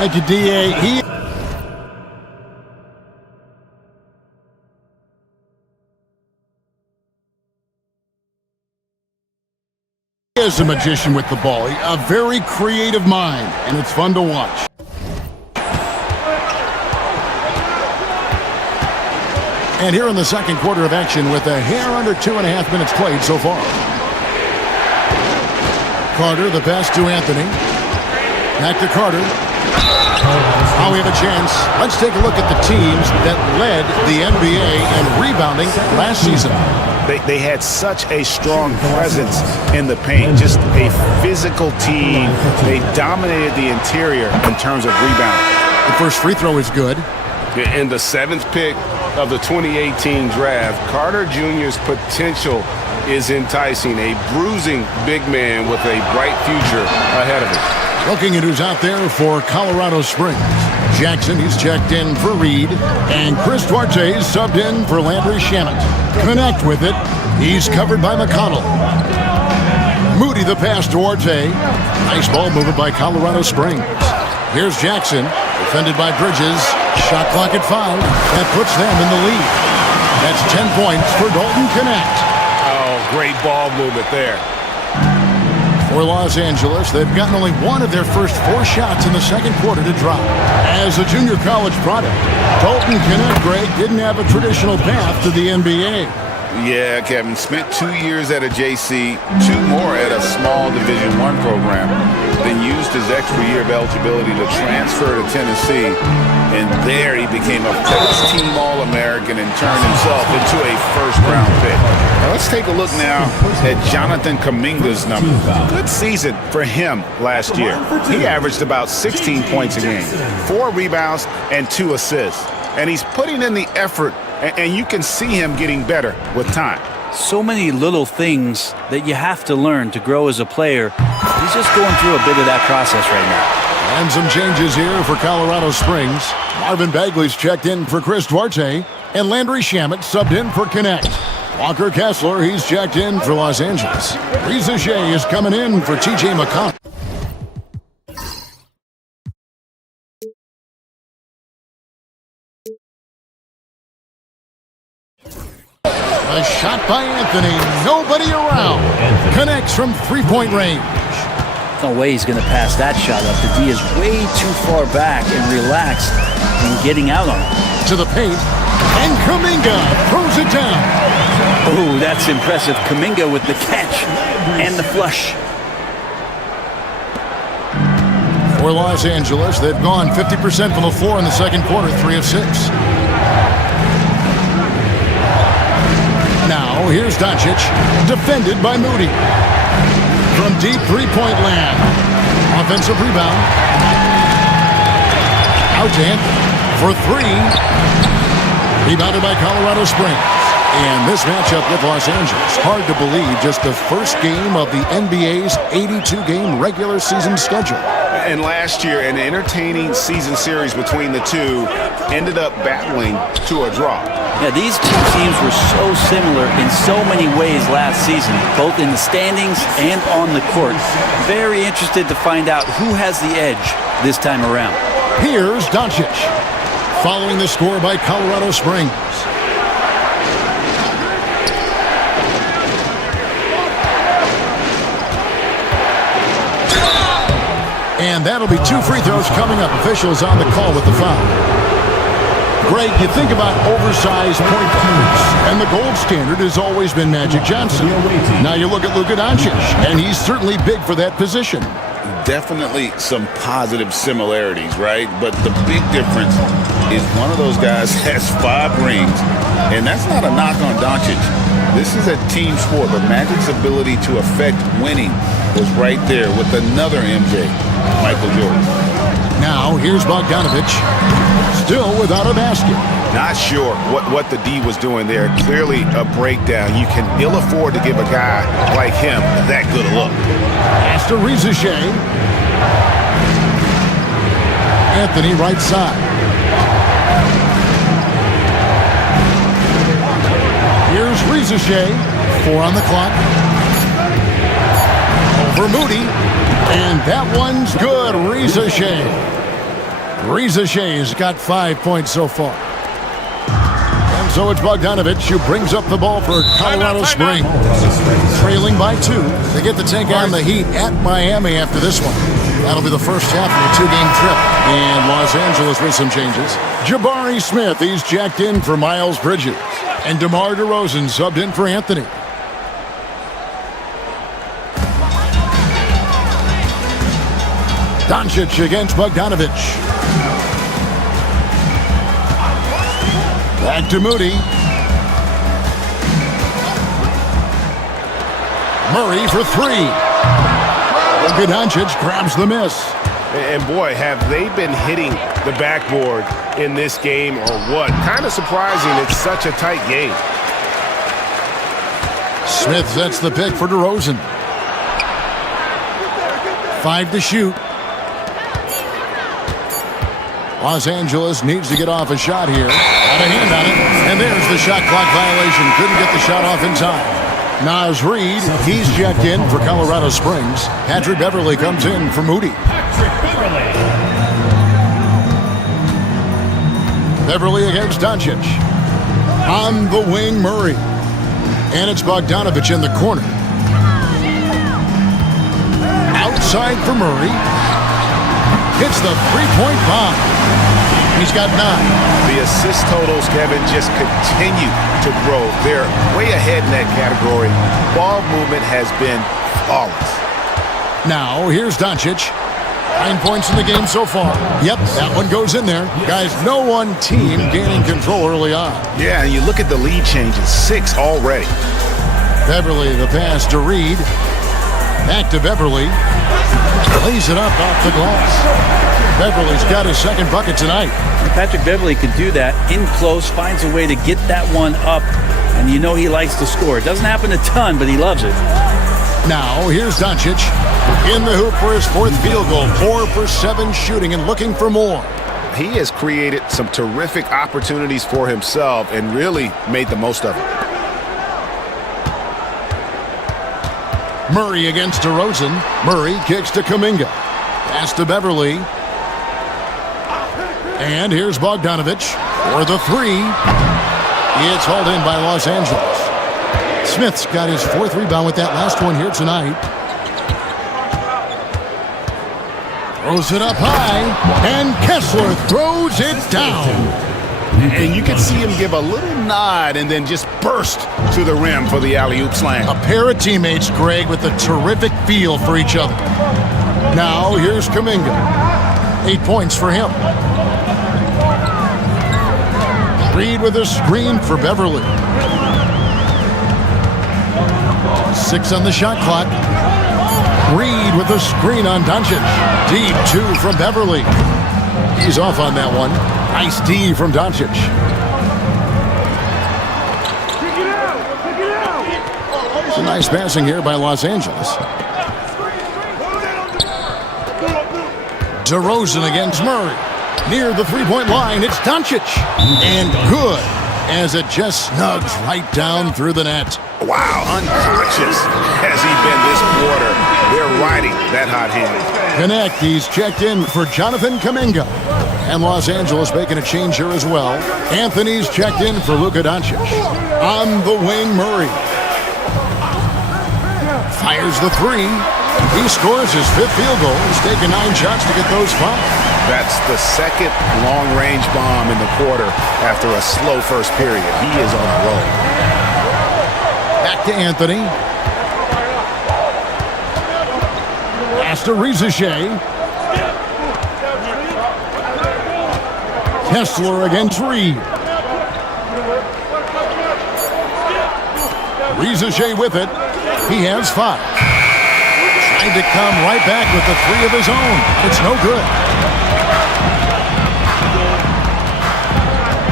Thank you, D.A. He is a magician with the ball. A very creative mind, and it's fun to watch. And here in the second quarter of action with a hair under 2.5 minutes played so far. Carter, the pass to Anthony. Back to Carter. Now we have a chance. Let's take a look at the teams that led the NBA in rebounding last season. They had such a strong presence in the paint, just a physical team. They dominated the interior in terms of rebounding. The first free throw is good. In the 7th pick of the 2018 draft, Carter Jr.'s potential is enticing. A bruising big man with a bright future ahead of him. Looking at who's out there for Colorado Springs. Jackson, he's checked in for Reed. And Chris Duarte is subbed in for Landry Shamet. Connect with it. He's covered by McConnell. Moody the pass to Duarte. Nice ball movement by Colorado Springs. Here's Jackson, defended by Bridges. Shot clock at 5. That puts them in the lead. That's 10 points for Dalton Connect. Oh, great ball movement there. For Los Angeles, they've gotten only one of their first 4 shots in the second quarter to drop. As a junior college product, Dalton Connect, Greg, didn't have a traditional path to the NBA. Yeah, Kevin. Spent 2 years at a JC, 2 more at a small Division I program. Then used his extra year of eligibility to transfer to Tennessee. And there he became a first-team All-American and turned himself into a first-round pick. Now let's take a look now at Jonathan Kuminga's number. Good season for him last year. He averaged about 16 points a game, 4 rebounds, and 2 assists. And he's putting in the effort, and you can see him getting better with time. So many little things that you have to learn to grow as a player. He's just going through a bit of that process right now. And some changes here for Colorado Springs. Marvin Bagley's checked in for Chris Duarte. And Landry Shamet subbed in for Connect. Walker Kessler, he's checked in for Los Angeles. Reza Shea is coming in for T.J. McConnell. A shot by Anthony. Nobody around. Connects from three-point range. No way he's going to pass that shot up. The D is way too far back and relaxed and getting out on it. To the paint. And Kuminga throws it down. Oh, that's impressive. Kuminga with the catch and the flush. For Los Angeles, they've gone 50% from the floor in the second quarter, 3 of 6. Now, here's Doncic, defended by Moody. From deep three-point land. Offensive rebound. Out to Anthony for 3. Rebounded by Colorado Springs. And this matchup with Los Angeles, hard to believe, just the first game of the NBA's 82-game regular season schedule. And last year, an entertaining season series between the two ended up battling to a draw. Yeah, these two teams were so similar in so many ways last season, both in the standings and on the court. Very interested to find out who has the edge this time around. Here's Doncic, following the score by Colorado Springs. And that'll be 2 free throws coming up. Officials on the call with the foul. Greg, you think about oversized point guards, and the gold standard has always been Magic Johnson. Now you look at Luka Doncic, and he's certainly big for that position. Definitely some positive similarities, right? But the big difference is one of those guys has 5 rings, and that's not a knock on Doncic. This is a team sport, but Magic's ability to affect winning was right there with another MJ, Michael Jordan. Now, here's Bogdanovic, still without a basket. Not sure what the D was doing there. Clearly a breakdown. You can ill afford to give a guy like him that good a look. Pass to Reza Shea. Anthony right side. Here's Reza Shea. 4 on the clock. Over Moody. And that one's good. Reza Shea. Reza Shea's got 5 points so far. And so it's Bogdanovich who brings up the ball for Colorado Springs. Trailing by 2. They get to take on the Heat at Miami after this one. That'll be the first half of a 2-game trip. And Los Angeles with some changes. Jabari Smith, he's jacked in for Miles Bridges. And DeMar DeRozan subbed in for Anthony. Doncic against Bogdanovich. Back to Moody. Murray for 3. Luka Doncic grabs the miss. And boy, have they been hitting the backboard in this game or what? Kind of surprising. It's such a tight game. Smith sets the pick for DeRozan. 5 to shoot. Los Angeles needs to get off a shot here. Got a hand on it. And there's the shot clock violation. Couldn't get the shot off in time. Naz Reid, he's checked in for Colorado Springs. Patrick Beverley comes in for Moody. Beverley against Doncic. On the wing, Murray. And it's Bogdanovich in the corner. Outside for Murray. Hits the three-point bomb. He's got 9. The assist totals, Kevin, just continue to grow. They're way ahead in that category. Ball movement has been flawless. Now, here's Doncic. 9 points in the game so far. Yep, that one goes in there. Guys, no one team gaining control early on. Yeah, and you look at the lead changes. 6 already. Beverley, the pass to Reid. Back to Beverley. Lays it up off the glass. Beverley's got his second bucket tonight. Patrick Beverley could do that in close, finds a way to get that one up, and you know he likes to score. It doesn't happen a ton, but he loves it. Now, here's Doncic in the hoop for his 4th field goal. 4 for 7 shooting and looking for more. He has created some terrific opportunities for himself and really made the most of it. Murray against DeRozan. Murray kicks to Kuminga. Pass to Beverley. And here's Bogdanovich for the 3. It's hauled in by Los Angeles. Smith's got his 4th rebound with that last one here tonight. Throws it up high, and Kessler throws it down. And you can see him give a little nod and then just burst to the rim for the alley-oop slam. A pair of teammates, Greg, with a terrific feel for each other. Now, here's Kuminga. 8 points for him. Reid with a screen for Beverley. 6 on the shot clock. Reid with a screen on Doncic. Deep 2 from Beverley. He's off on that one. Nice D from Doncic. It's a nice passing here by Los Angeles. DeRozan against Murray. Near the three-point line, it's Doncic. And good, as it just snugs right down through the net. Wow, unconscious has he been this quarter. They're riding that hot hand. Connect, he's checked in for Jonathan Kuminga. And Los Angeles making a change here as well. Anthony's checked in for Luka Doncic. On the wing, Murray. Fires the 3. He scores his 5th field goal. He's taken 9 shots to get those 5. That's the second long-range bomb in the quarter after a slow first period. He is on a roll. Back to Anthony. Pass to Reza Shea. Kessler against Reid. Reza Shea with it. He has 5. Trying to come right back with the 3 of his own. It's no good.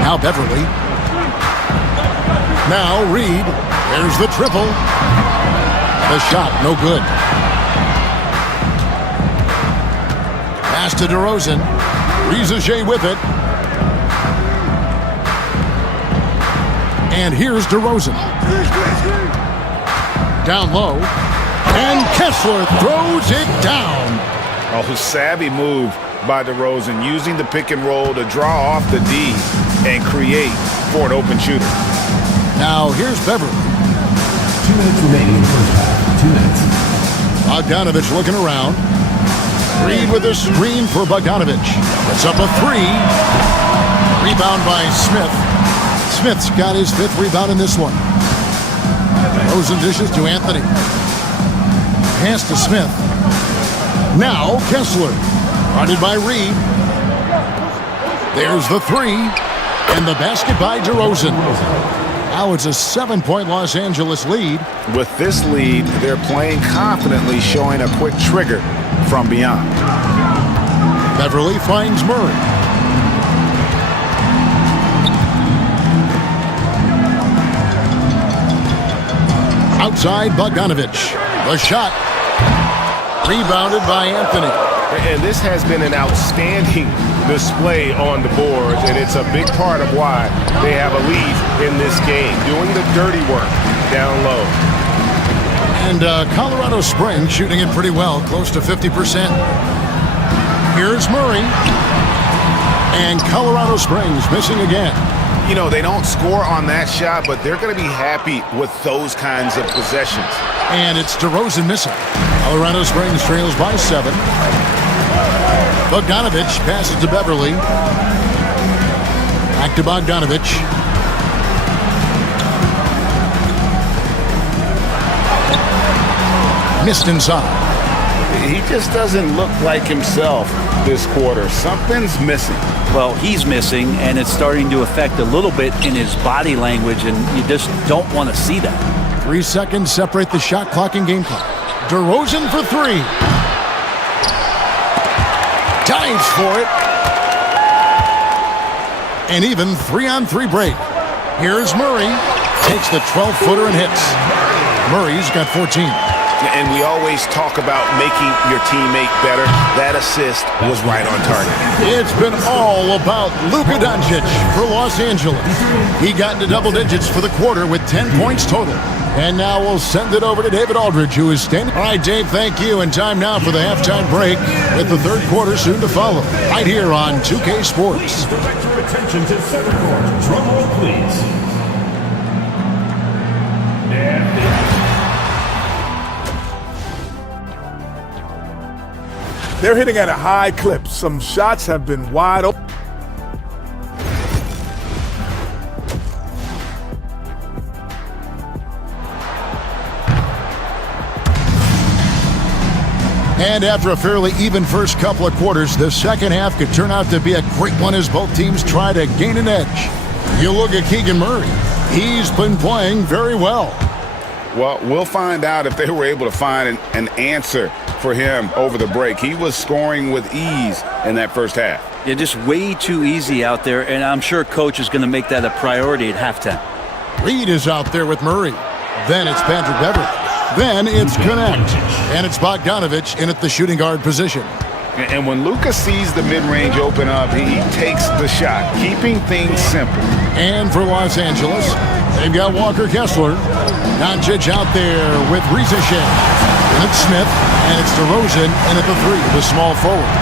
Now Beverley. Now Reid. There's the triple. The shot, no good. Pass to DeRozan. Reza Shea with it. And here's DeRozan. Down low. And Kessler throws it down. Oh, savvy move by DeRozan, using the pick and roll to draw off the D and create for an open shooter. Now here's Beverly. 2 minutes remaining in the first half. 2 minutes. Bogdanovich looking around. Reed with a screen for Bogdanovich. It's up a 3. Rebound by Smith. Smith's got his 5th rebound in this one. Rosen dishes to Anthony. Pass to Smith. Now Kessler. Guarded by Reed. There's the 3. And the basket by DeRozan. Now it's a 7-point Los Angeles lead. With this lead, they're playing confidently, showing a quick trigger from beyond. Beverly finds Murray. Outside Bogdanovich. The shot. Rebounded by Anthony. And this has been an outstanding display on the boards, and it's a big part of why they have a lead in this game, doing the dirty work down low. And Colorado Springs shooting it pretty well, close to 50%. Here's Murray. And Colorado Springs missing again. You know, they don't score on that shot, but they're going to be happy with those kinds of possessions. And it's DeRozan missing. Colorado Springs trails by 7. Bogdanovich passes to Beverly. Back to Bogdanovich. Missed inside. He just doesn't look like himself this quarter. Something's missing. Well, he's missing, and it's starting to affect a little bit in his body language, and you just don't want to see that. 3 seconds separate the shot clock and game clock. DeRozan for 3. Dives for it. And even 3-on-3 break. Here's Murray. Takes the 12-footer and hits. Murray's got 14. And we always talk about making your teammate better. That assist was right on target. It's been all about Luka Doncic for Los Angeles. He got into double digits for the quarter with 10 points total. And now we'll send it over to David Aldridge, who is standing. All right, Dave, thank you. And time now for the halftime break, with the third quarter soon to follow. Right here on 2K Sports. Direct your attention to center court. Drum roll, please. They're hitting at a high clip. Some shots have been wide open. And after a fairly even first couple of quarters, the second half could turn out to be a great one as both teams try to gain an edge. You look at Keegan Murray. He's been playing very well. Well, we'll find out if they were able to find an answer for him over the break. He was scoring with ease in that first half. Yeah, just way too easy out there, and I'm sure Coach is going to make that a priority at halftime. Reed is out there with Murray. Then it's Patrick Beverly. Then it's Connect. And it's Bogdanovich in at the shooting guard position. And when Luka sees the mid-range open up, he takes the shot, keeping things simple. And for Los Angeles, they've got Walker Kessler. Doncic out there with Ricochet. And it's Smith, and it's DeRozan, and at the 3, the small forward.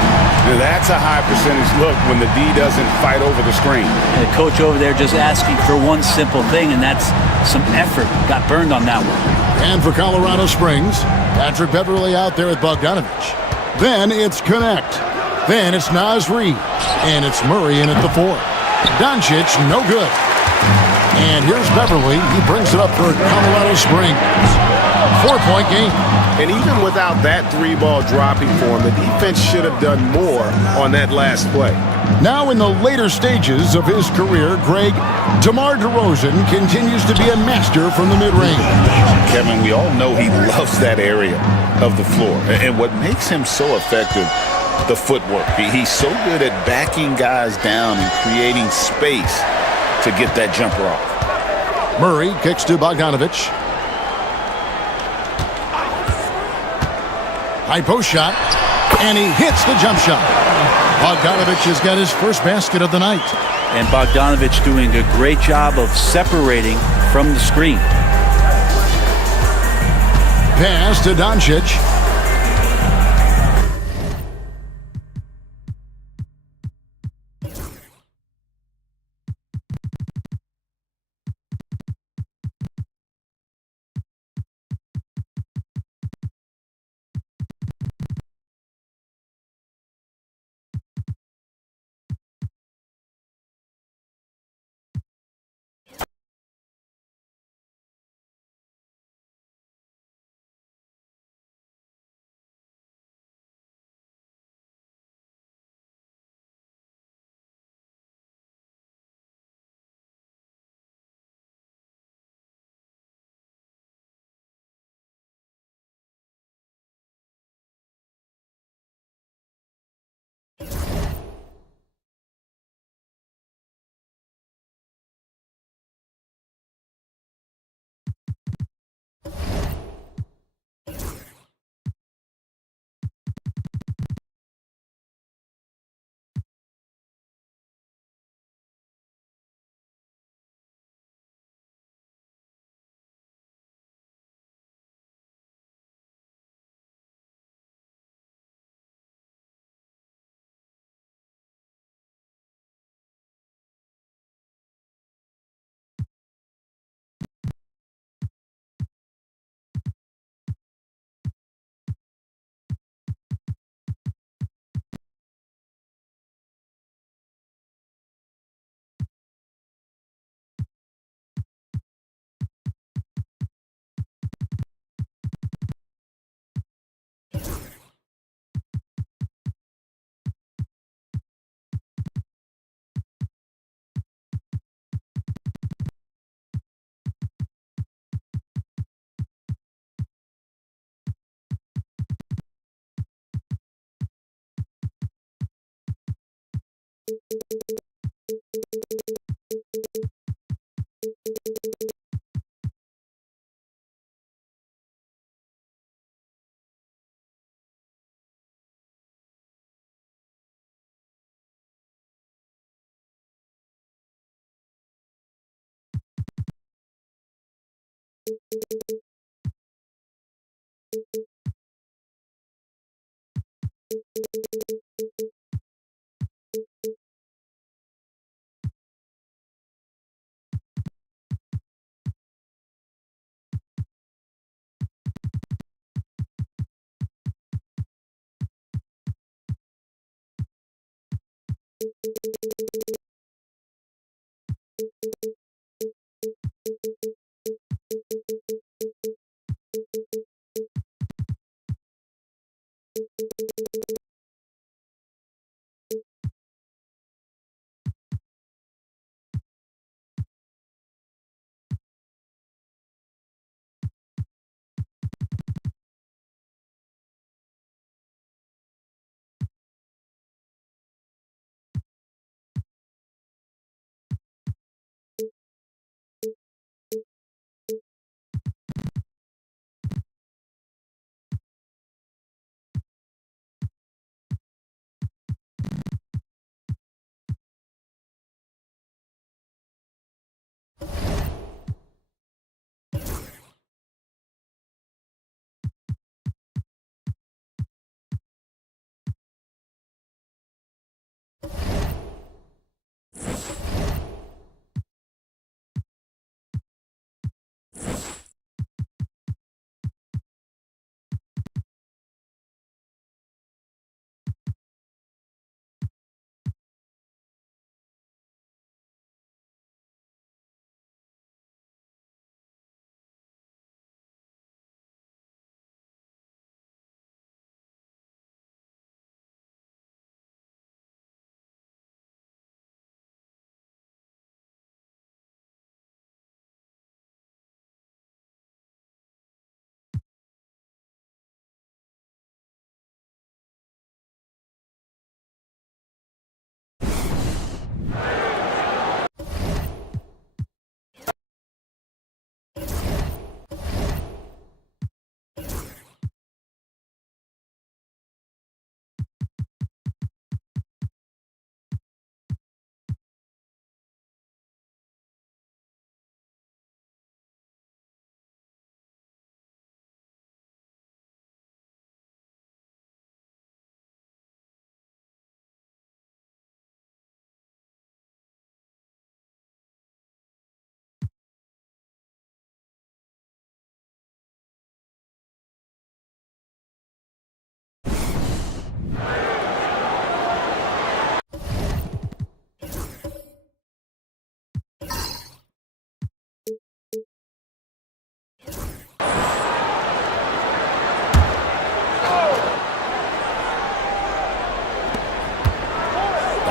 Now that's a high percentage look when the D doesn't fight over the screen. And the coach over there just asking for one simple thing, and that's some effort. Got burned on that one. And for Colorado Springs, Patrick Beverly out there with Bogdanovich. Then it's Connect. Then it's Naz Reid. And it's Murray in at the 4. Doncic, no good. And here's Beverly. He brings it up for Colorado Springs. 4-point game. And even without that 3-ball dropping for him, the defense should have done more on that last play. Now in the later stages of his career, Greg, DeMar DeRozan continues to be a master from the mid-range. Kevin, we all know he loves that area of the floor. And what makes him so effective, the footwork. He's so good at backing guys down and creating space to get that jumper off. Murray kicks to Bogdanovich. High post shot, and he hits the jump shot. Bogdanovich has got his first basket of the night. And Bogdanovich doing a great job of separating from the screen. Pass to Doncic.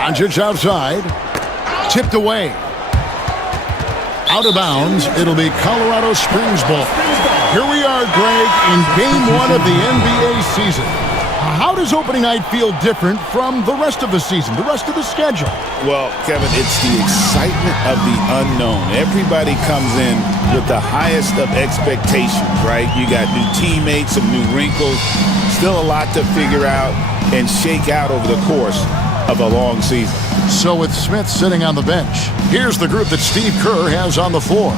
Doncic outside. Tipped away. Out of bounds. It'll be Colorado Springs ball. Here we are, Greg, in Game 1 of the NBA season. How does opening night feel different from the rest of the season, the rest of the schedule? Well, Kevin, it's the excitement of the unknown. Everybody comes in with the highest of expectations, right? You got new teammates, some new wrinkles, still a lot to figure out and shake out over the course of a long season. So with Smith sitting on the bench, here's the group that Steve Kerr has on the floor.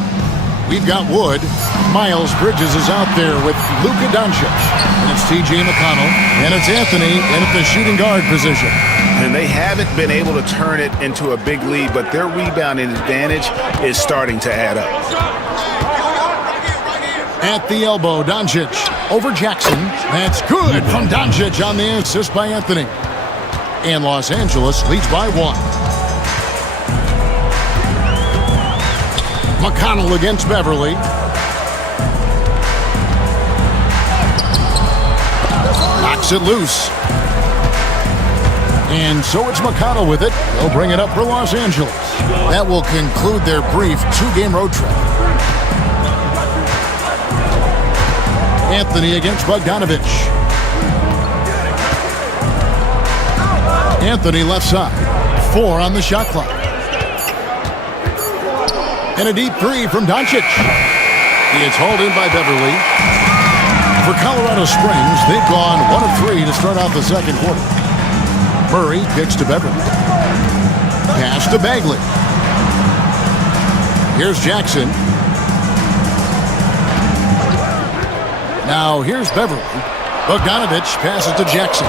We've got Wood. Miles Bridges is out there with Luka Doncic. And it's T.J. McConnell. And it's Anthony in at the shooting guard position. And they haven't been able to turn it into a big lead, but their rebounding advantage is starting to add up. At the elbow, Doncic over Jackson. That's good from Doncic on the assist by Anthony. And Los Angeles leads by 1. McConnell against Beverly. Knocks it loose. And so it's McConnell with it. They'll bring it up for Los Angeles. That will conclude their brief 2-game road trip. Anthony against Bogdanovich. Anthony left side. 4 on the shot clock. And a deep three from Doncic. It's hauled in by Beverly. For Colorado Springs, they've gone 1 of 3 to start out the second quarter. Murray kicks to Beverly. Pass to Bagley. Here's Jackson. Now here's Beverly. Bogdanovich passes to Jackson.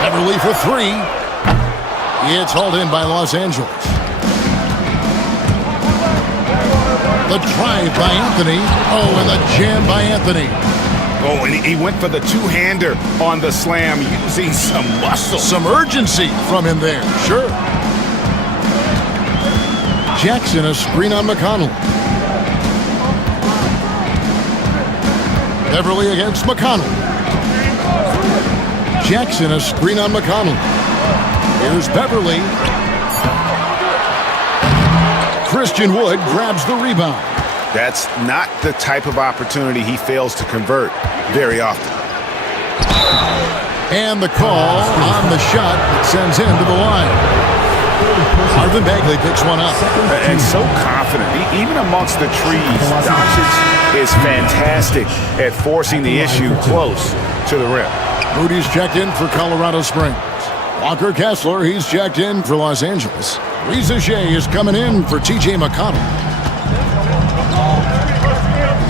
Beverly for 3. It's hauled in by Los Angeles. The drive by Anthony. Oh, and the jam by Anthony. Oh, and he went for the two-hander on the slam using some muscle. Some urgency from him there, sure. Jackson, a screen on McConnell. Beverly against McConnell. Jackson, a screen on McConnell. Here's Beverly. Christian Wood grabs the rebound. That's not the type of opportunity he fails to convert very often. And the call on the shot that sends him to the line. Marvin Bagley picks one up. And so confident. Even amongst the trees, Doncic is fantastic at forcing the issue close to the rim. Moody's checked in for Colorado Springs. Walker Kessler, he's checked in for Los Angeles. Reza Shea is coming in for T.J. McConnell.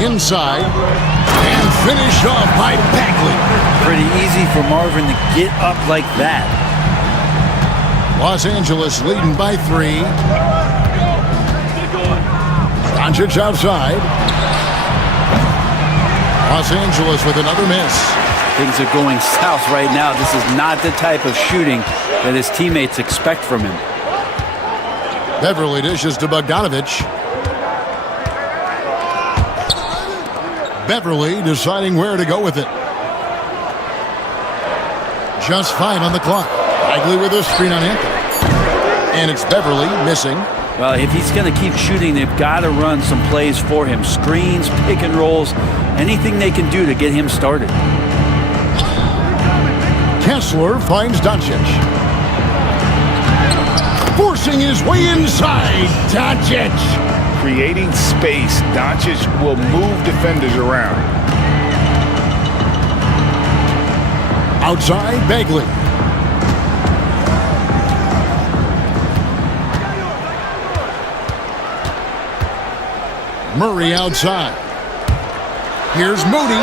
Inside, and finished off by Bagley. Pretty easy for Marvin to get up like that. Los Angeles leading by 3. Doncic outside. Los Angeles with another miss. Things are going south right now. This is not the type of shooting that his teammates expect from him. Beverly dishes to Bogdanovich. Beverly deciding where to go with it. Just 5 on the clock. Bagley with a screen on Anthony. And it's Beverly missing. Well, if he's going to keep shooting, they've got to run some plays for him. Screens, pick and rolls, anything they can do to get him started. Kessler finds Doncic. Forcing his way inside. Doncic. Creating space, Doncic will move defenders around. Outside, Bagley. Murray outside. Here's Moody.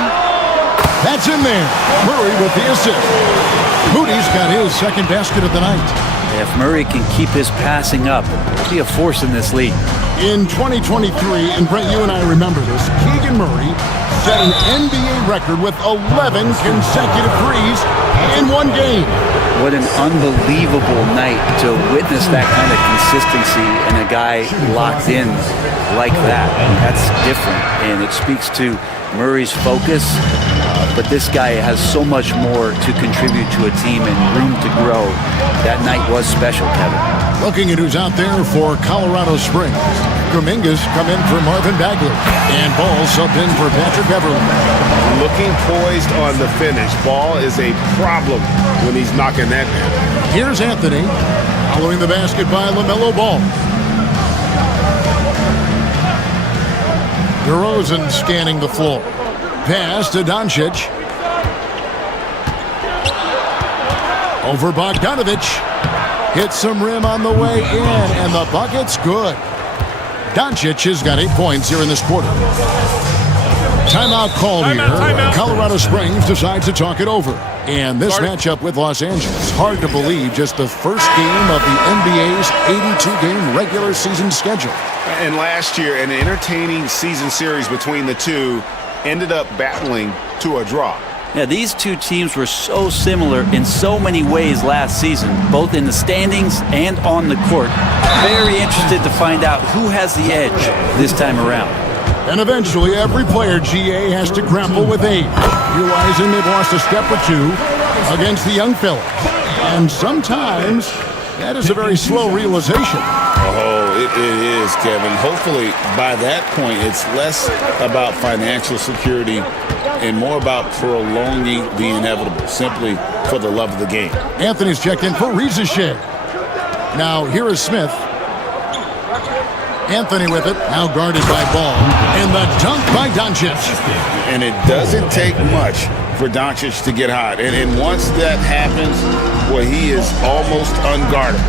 That's in there. Murray with the assist. Moody's got his second basket of the night. If Murray can keep his passing up, he'll be a force in this league. In 2023, and Brent, you and I remember this, Keegan Murray set an NBA record with 11 consecutive threes in one game. What an unbelievable night to witness that kind of consistency and a guy locked in like that. That's different, and it speaks to Murray's focus, but this guy has so much more to contribute to a team and room to grow. That night was special, Kevin. Looking at who's out there for Colorado Springs. Kuminga's come in for Marvin Bagley. And Ball subbed in for Patrick Beverly. Looking poised on the finish. Ball is a problem when he's knocking that down. Here's Anthony following the basket by LaMelo Ball. DeRozan scanning the floor. Pass to Doncic. Over Bogdanovich. Hits some rim on the way in, and the bucket's good. Doncic has got 8 points here in this quarter. Timeout called here. Colorado Springs decides to talk it over. And this matchup with Los Angeles, hard to believe, just the first game of the NBA's 82-game regular season schedule. And last year, an entertaining season series between the two ended up battling to a draw. Yeah, these two teams were so similar in so many ways last season, both in the standings and on the court. Very interested to find out who has the edge this time around. And eventually, every player, GA, has to grapple with age, realizing they've lost a step or two against the young fellas. And sometimes, that is a very slow realization. Oh, it is, Kevin. Hopefully, by that point, it's less about financial security and more about prolonging the inevitable, simply for the love of the game. Anthony's checked in for Ricochet. Now here is Smith. Anthony with it, now guarded by Ball. And the dunk by Doncic. And it doesn't take much for Doncic to get hot. And once that happens, well, he is almost unguardable.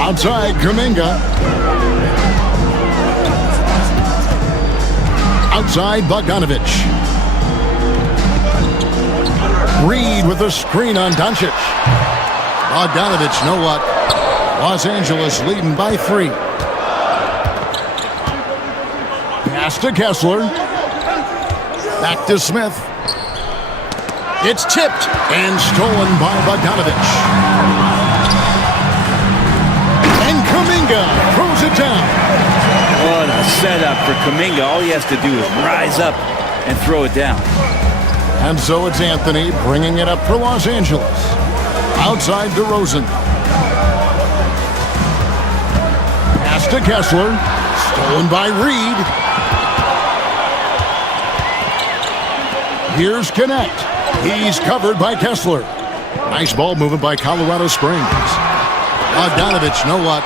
Outside, Kuminga. Outside, Bogdanovich. Reed with a screen on Doncic. Bogdanovich, no luck. Los Angeles leading by 3. Pass to Kessler. Back to Smith. It's tipped and stolen by Bogdanovich. And Kuminga throws it down. What a setup for Kuminga. All he has to do is rise up and throw it down. And so it's Anthony bringing it up for Los Angeles. Outside DeRozan. Pass to Kessler. Stolen by Reed. Here's Connect. He's covered by Kessler. Nice ball movement by Colorado Springs. Bogdanovich, no luck.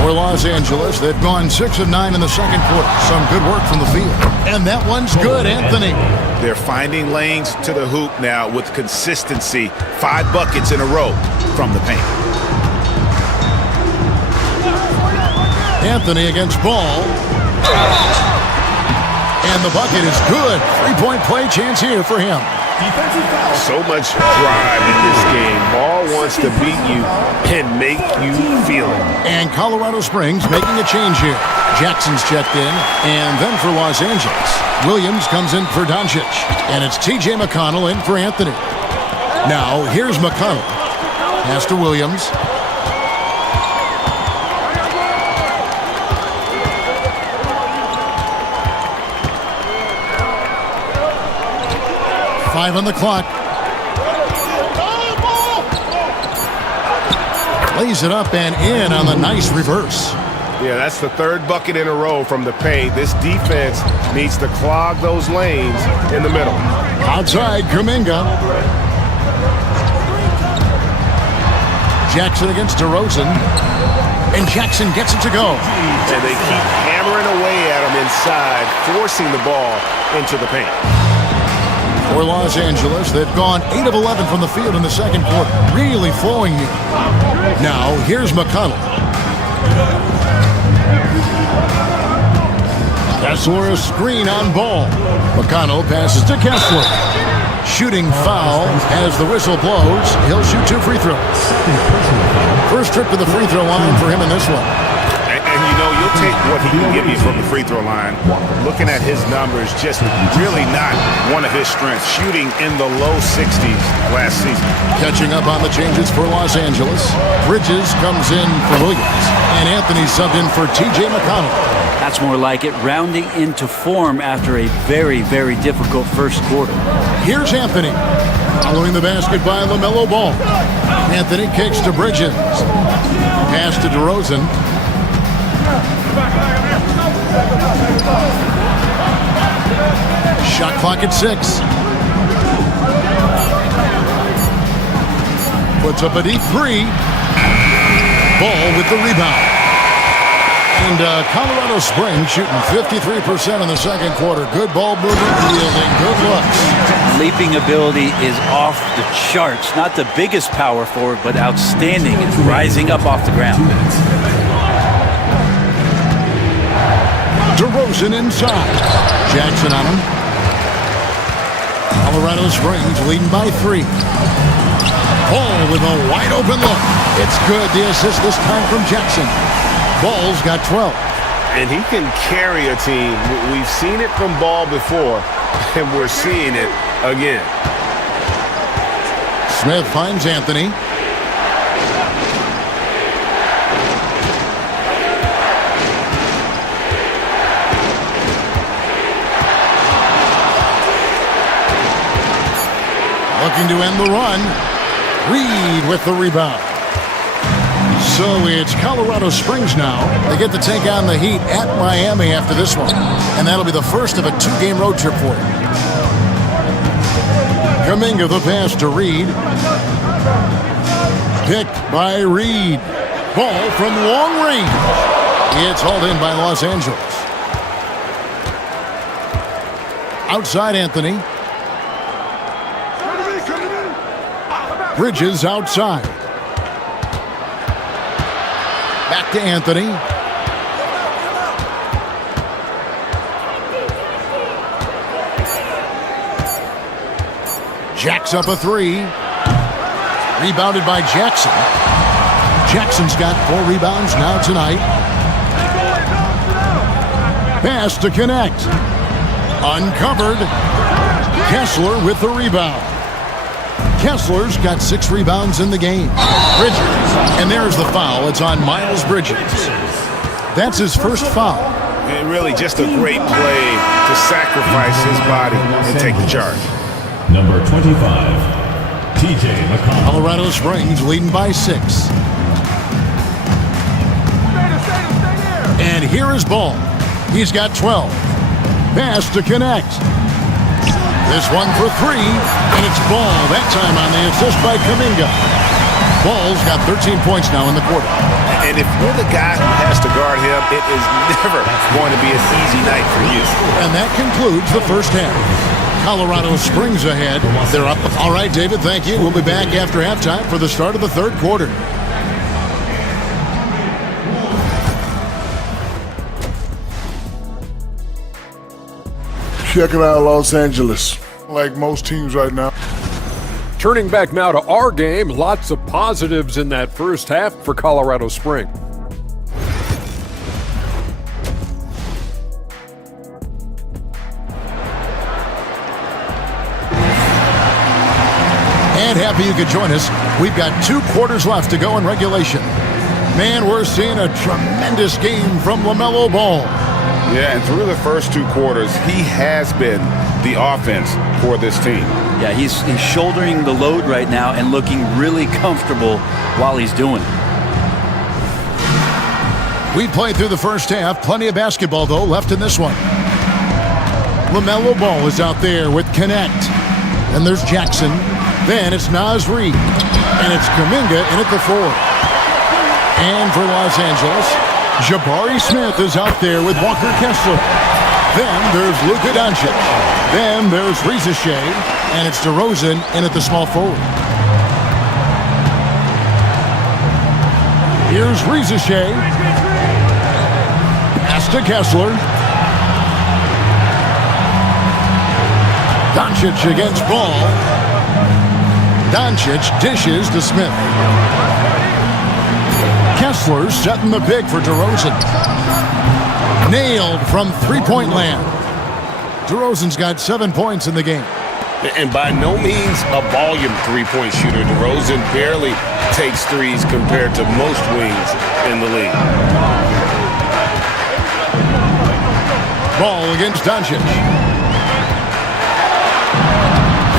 For Los Angeles, they've gone 6 of 9 in the second quarter. Some good work from the field. And that one's good, Anthony. They're finding lanes to the hoop now with consistency. 5 buckets in a row from the paint. Anthony against Ball. And the bucket is good. 3-point play chance here for him. So much drive in this game. Ball wants to beat you and make you feel it. And Colorado Springs making a change here. Jackson's checked in, and then for Los Angeles, Williams comes in for Doncic, and it's T.J. McConnell in for Anthony. Now, here's McConnell. Pass to Williams. Five on the clock. Lays it up and in on the nice reverse. Yeah, that's the 3rd bucket in a row from the paint. This defense needs to clog those lanes in the middle. Outside, Kuminga. Jackson against DeRozan. And Jackson gets it to go. And they keep hammering away at him inside, forcing the ball into the paint. For Los Angeles, they've gone 8 of 11 from the field in the second quarter. Really flowing here. Now, here's McConnell. Kessler a screen on Ball. McConnell passes to Kessler. Shooting foul as the whistle blows. He'll shoot 2 free throws. First trip to the free throw line for him in this one. And you know, you'll take what he can give you from the free throw line. Looking at his numbers, just really not one of his strengths. Shooting in the low 60s last season. Catching up on the changes for Los Angeles. Bridges comes in for Williams. And Anthony subbed in for T.J. McConnell. That's more like it, rounding into form after a very, very difficult first quarter. Here's Anthony. Following the basket by LaMelo Ball. Anthony kicks to Bridges. Pass to DeRozan. Shot clock at 6. Puts up a deep 3. Ball with the rebound. And Colorado Springs shooting 53% in the second quarter. Good ball movement, yielding good looks. Leaping ability is off the charts. Not the biggest power forward, but outstanding. It's rising up off the ground. DeRozan inside. Jackson on him. Colorado Springs leading by 3. Ball with a wide open look. It's good. The assist this time from Jackson. Ball's got 12. And he can carry a team. We've seen it from Ball before, and we're seeing it again. Smith finds Anthony. Looking to end the run. Reed with the rebound. So it's Colorado Springs now. They get to take on the Heat at Miami after this one. And that'll be the first of a 2-game road trip for them. Kuminga the pass to Reed. Picked by Reed. Ball from long range. It's hauled in by Los Angeles. Outside Anthony. Bridges outside. Back to Anthony. Jacks up a three. Rebounded by Jackson. Jackson's got 4 rebounds now tonight. Pass to connect. Uncovered. Kessler with the rebound. Kessler's got 6 rebounds in the game. Bridges. And there's the foul. It's on Miles Bridges. That's his first foul. And really just a great play to sacrifice his body and take the charge. Number 25, TJ McConnell. Colorado Springs leading by 6. And here is Ball. He's got 12. Pass to connect. This one for 3, and it's Ball that time on the assist by Kuminga. Ball's got 13 points now in the quarter. And if you're the guy who has to guard him, it is never going to be an easy night for you. And that concludes the first half. Colorado Springs ahead. They're up. All right, David, thank you. We'll be back after halftime for the start of the third quarter. Checking out Los Angeles, like most teams right now. Turning back now to our game, lots of positives in that first half for Colorado Springs. And happy you could join us. We've got 2 quarters left to go in regulation. Man, we're seeing a tremendous game from LaMelo Ball. Yeah, and through the first 2 quarters, he has been the offense for this team. Yeah, he's shouldering the load right now and looking really comfortable while he's doing it. We played through the first half. Plenty of basketball, though, left in this one. LaMelo Ball is out there with Connect. And there's Jackson. Then it's Naz Reid. And it's Kuminga in at the 4. And for Los Angeles, Jabari Smith is out there with Walker Kessler. Then there's Luka Doncic. Then there's Riza, and it's DeRozan in at the small forward. Here's Riza. Pass to Kessler. Doncic against Ball. Doncic dishes to Smith. Kessler setting the pick for DeRozan. Nailed from three-point land. DeRozan's got 7 points in the game. And by no means a volume three-point shooter. DeRozan barely takes threes compared to most wings in the league. Ball against Doncic.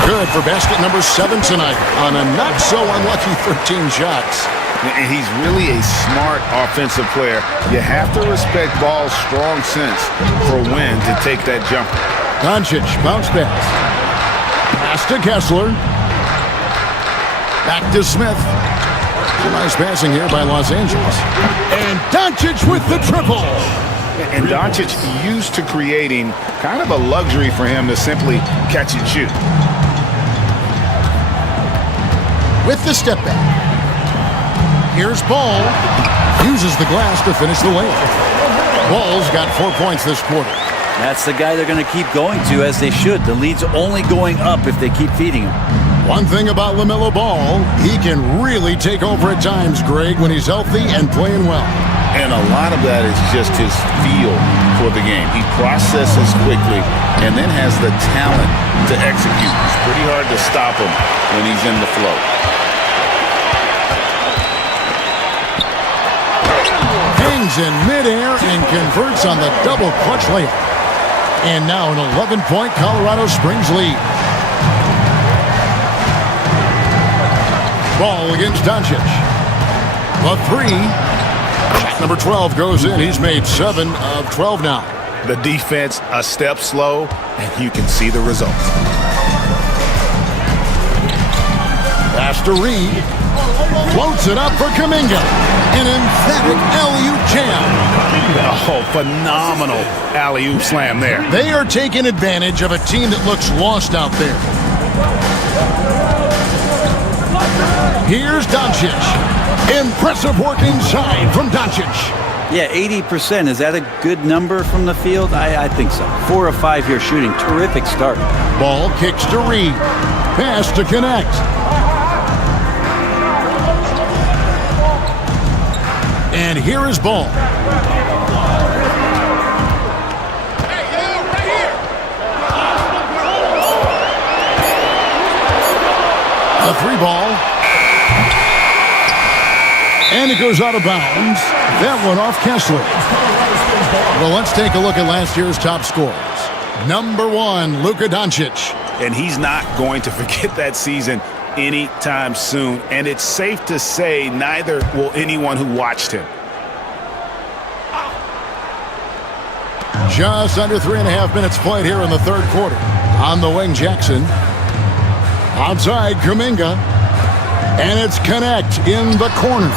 Good for basket number 7 tonight on a not-so-unlucky 13 shots. And he's really a smart offensive player. You have to respect Ball's strong sense for when to take that jumper. Doncic, bounce pass. Pass to Kessler. Back to Smith. Nice passing here by Los Angeles. And Doncic with the triple. And Doncic used to creating kind of a luxury for him to simply catch and shoot. With the step back. Here's Ball. Uses the glass to finish the layup. Ball's got 4 points this quarter. That's the guy they're going to keep going to, as they should. The lead's only going up if they keep feeding him. One thing about LaMelo Ball, he can really take over at times, Greg, when he's healthy and playing well. And a lot of that is just his feel for the game. He processes quickly and then has the talent to execute. It's pretty hard to stop him when he's in the flow. Hangs in midair and converts on the double clutch layup. And now an 11-point Colorado Springs lead. Ball against Doncic. The 3. Shot number 12 goes in. He's made 7 of 12 now. The defense a step slow, and you can see the results. to Reed. Floats it up for Kuminga. An emphatic alley-oop jam. Oh, phenomenal alley-oop slam there. They are taking advantage of a team that looks lost out there. Here's Doncic. Impressive work inside from Doncic. Yeah, 80%. Is that a good number from the field? I think so. 4 of 5 here shooting. Terrific start. Ball kicks to Reed. Pass to connect. And here is Ball. A 3-ball. And it goes out of bounds. That one off Kessler. Well, let's take a look at last year's top scorers. Number 1, Luka Doncic. And he's not going to forget that season anytime soon. And it's safe to say neither will anyone who watched him. Just under 3.5 minutes played here in the third quarter. On the wing, Jackson. Outside, Kuminga. And it's Connect in the corner.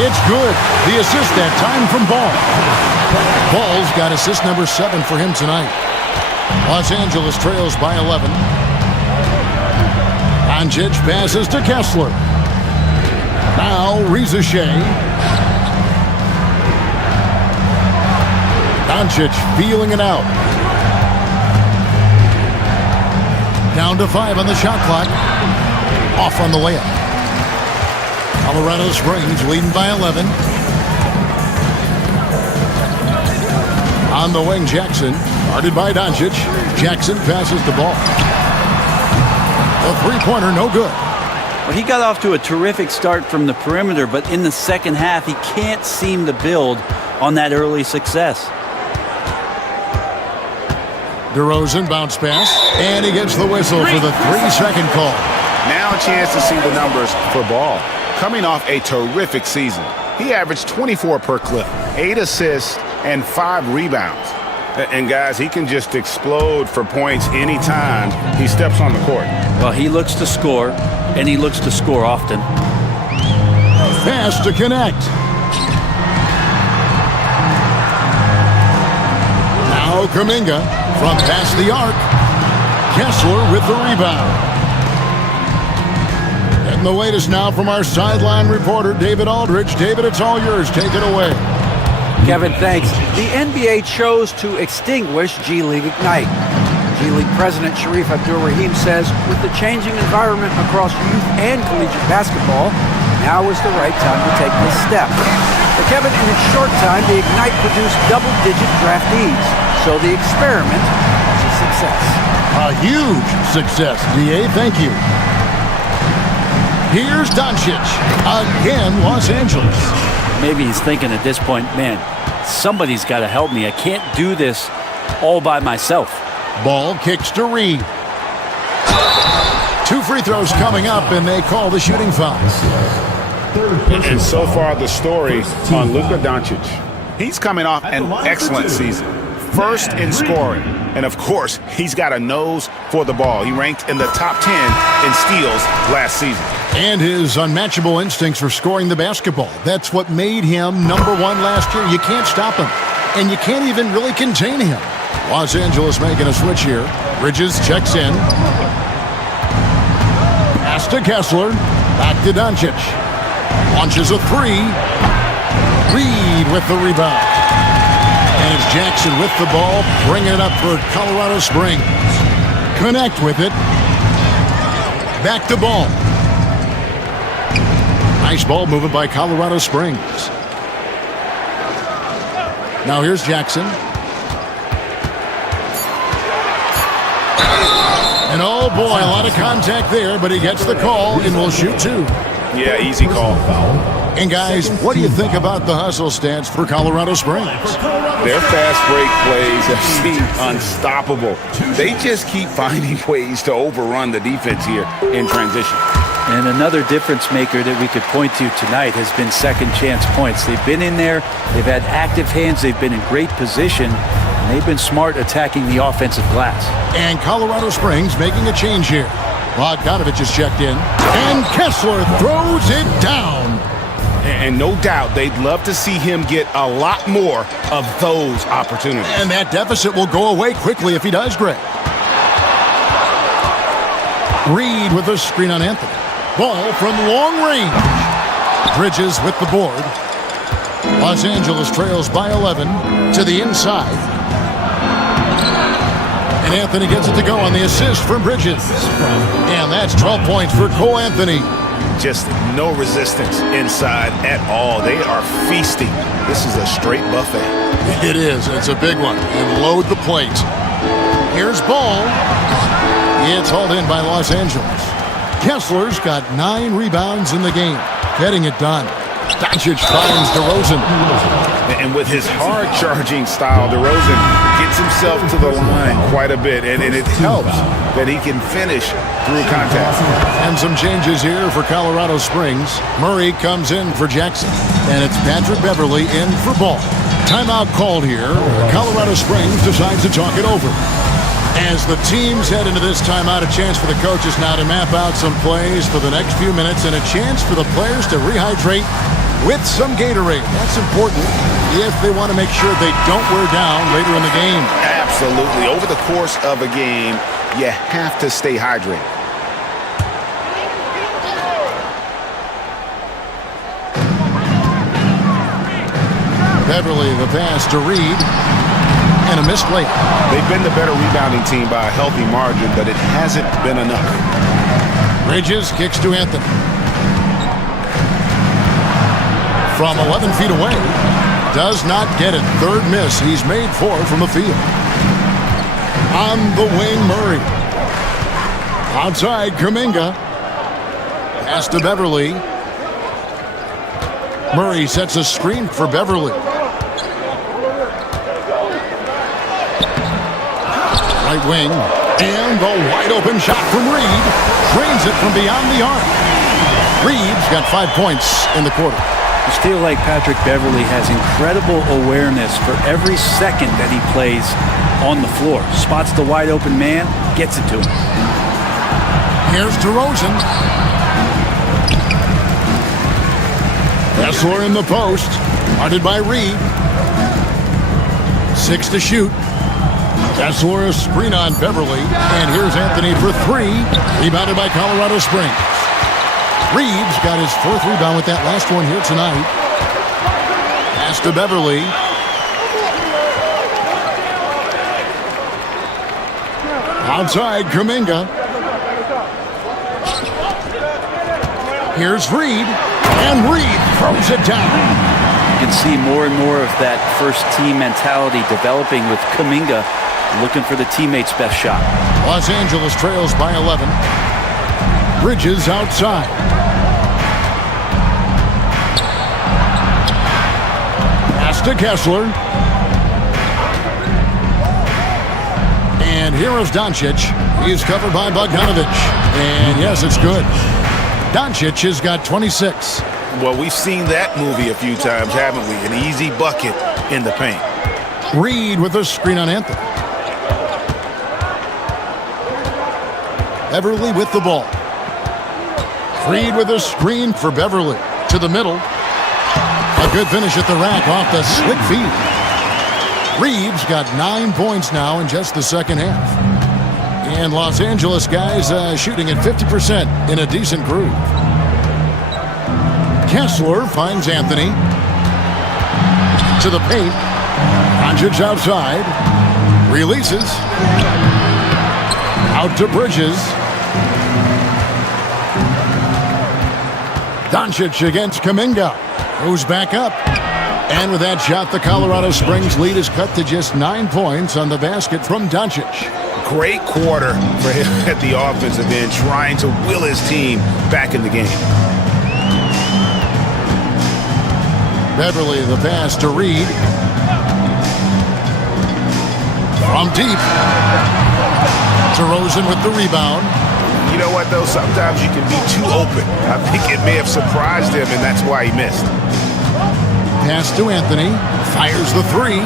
It's good. The assist that time from Ball. Ball's got assist number 7 for him tonight. Los Angeles trails by 11. Doncic passes to Kessler. Now Reza Shea. Doncic feeling it out. Down to 5 on the shot clock. Off on the layup. Colorado Springs leading by 11. On the wing, Jackson. Guarded by Doncic. Jackson passes the ball. A three-pointer, no good. Well, he got off to a terrific start from the perimeter, but in the second half, he can't seem to build on that early success. DeRozan bounce pass, and he gets the whistle for the 3-second call. Now a chance to see the numbers for Ball. Coming off a terrific season, he averaged 24 per clip, 8 assists, and 5 rebounds. And guys, he can just explode for points anytime he steps on the court. Well, he looks to score, and he looks to score often. Pass to connect. Now Kuminga from past the arc. Kessler with the rebound. And the latest now from our sideline reporter, David Aldridge. David, it's all yours. Take it away. Kevin, thanks. The NBA chose to extinguish G League Ignite. G League President Sharif Abdur-Rahim says, with the changing environment across youth and collegiate basketball, now is the right time to take this step. But Kevin, in its short time, the Ignite produced double-digit draftees, so the experiment was a success. A huge success, DA. Thank you. Here's Doncic. Again, Los Angeles. Maybe he's thinking at this point, man, somebody's got to help me. I can't do this all by myself. Ball kicks to Reed. 2 free throws coming up, and they call the shooting foul. And so far, the story on Luka Doncic. He's coming off an excellent season. First in scoring. And, of course, he's got a nose for the ball. He ranked in the top 10 in steals last season. And his unmatchable instincts for scoring the basketball. That's what made him number 1 last year. You can't stop him. And you can't even really contain him. Los Angeles making a switch here. Bridges checks in. Pass to Kessler. Back to Doncic. Launches a 3. Reed with the rebound. And it's Jackson with the ball, bringing it up for Colorado Springs. Connect with it. Back to Ball. Nice ball movement by Colorado Springs. Now here's Jackson. And oh boy, a lot of contact there, but he gets the call and will shoot 2. Yeah, easy call. And guys, what do you think about the hustle stance for Colorado Springs? Their fast break plays have seemed unstoppable. They just keep finding ways to overrun the defense here in transition. And another difference maker that we could point to tonight has been second chance points. They've been in there, they've had active hands, they've been in great position, and they've been smart attacking the offensive glass. And Colorado Springs making a change here. Bogdanovich is checked in, and Kessler throws it down. And no doubt they'd love to see him get a lot more of those opportunities. And that deficit will go away quickly if he does, Greg. Reed with a screen on Anthony. Ball from long range. Bridges with the board. Los Angeles trails by 11 to the inside. And Anthony gets it to go on the assist from Bridges. And that's 12 points for Cole Anthony. Just no resistance inside at all. They are feasting. This is a straight buffet. It is. It's a big one. And load the plate. Here's Ball. It's hauled in by Los Angeles. Kessler's got 9 rebounds in the game. Getting it done. Doncic finds DeRozan. And with his hard-charging style, DeRozan gets himself to the line quite a bit, and it helps that he can finish through contact. And some changes here for Colorado Springs. Murray comes in for Jackson, and it's Patrick Beverly in for Ball. Timeout called here. Colorado Springs decides to talk it over. As the teams head into this timeout, a chance for the coaches now to map out some plays for the next few minutes and a chance for the players to rehydrate with some Gatorade. That's important if they want to make sure they don't wear down later in the game. Absolutely. Over the course of a game, you have to stay hydrated. Beverly, the pass to Reed. And a missed layup. They've been the better rebounding team by a healthy margin, but it hasn't been enough. Bridges kicks to Anthony. From 11 feet away. Does not get it. Third miss. He's made 4 from the field. On the wing, Murray. Outside, Kuminga. Pass to Beverly. Murray sets a screen for Beverly. Right wing, and the wide open shot from Reed. Drains it from beyond the arc. Reed's got 5 points in the quarter. I just feel like Patrick Beverly has incredible awareness for every second that he plays on the floor. Spots the wide open man, gets it to him. Here's DeRozan. Kessler in the post. Guarded by Reed. 6 to shoot. Kessler a screen on Beverly. And here's Anthony for 3. Rebounded by Colorado Springs. Reed's got his 4th rebound with that last one here tonight. Pass to Beverly. Outside, Kuminga. Here's Reed. And Reed throws it down. You can see more and more of that first team mentality developing with Kuminga looking for the teammate's best shot. Los Angeles trails by 11. Bridges outside. Pass to Kessler. And here is Doncic. He's covered by Bogdanovich. And yes, it's good. Doncic has got 26. Well, we've seen that movie a few times, haven't we? An easy bucket in the paint. Reed with a screen on Anthony. Beverly with the ball. Reed with a screen for Beverly. To the middle. A good finish at the rack off the slick feed. Reed's got 9 points now in just the second half. And Los Angeles guys shooting at 50% in a decent groove. Kessler finds Anthony. To the paint. Doncic outside. Releases. Out to Bridges. Doncic against Kuminga. Goes back up. And with that shot, the Colorado Springs lead is cut to just 9 points on the basket from Doncic. Great quarter for him at the offensive end, trying to will his team back in the game. Beverly, the pass to Reed. From deep. DeRozan with the rebound. You know what, though? Sometimes you can be too open. I think it may have surprised him, and that's why he missed. Pass to Anthony. Fires the 3.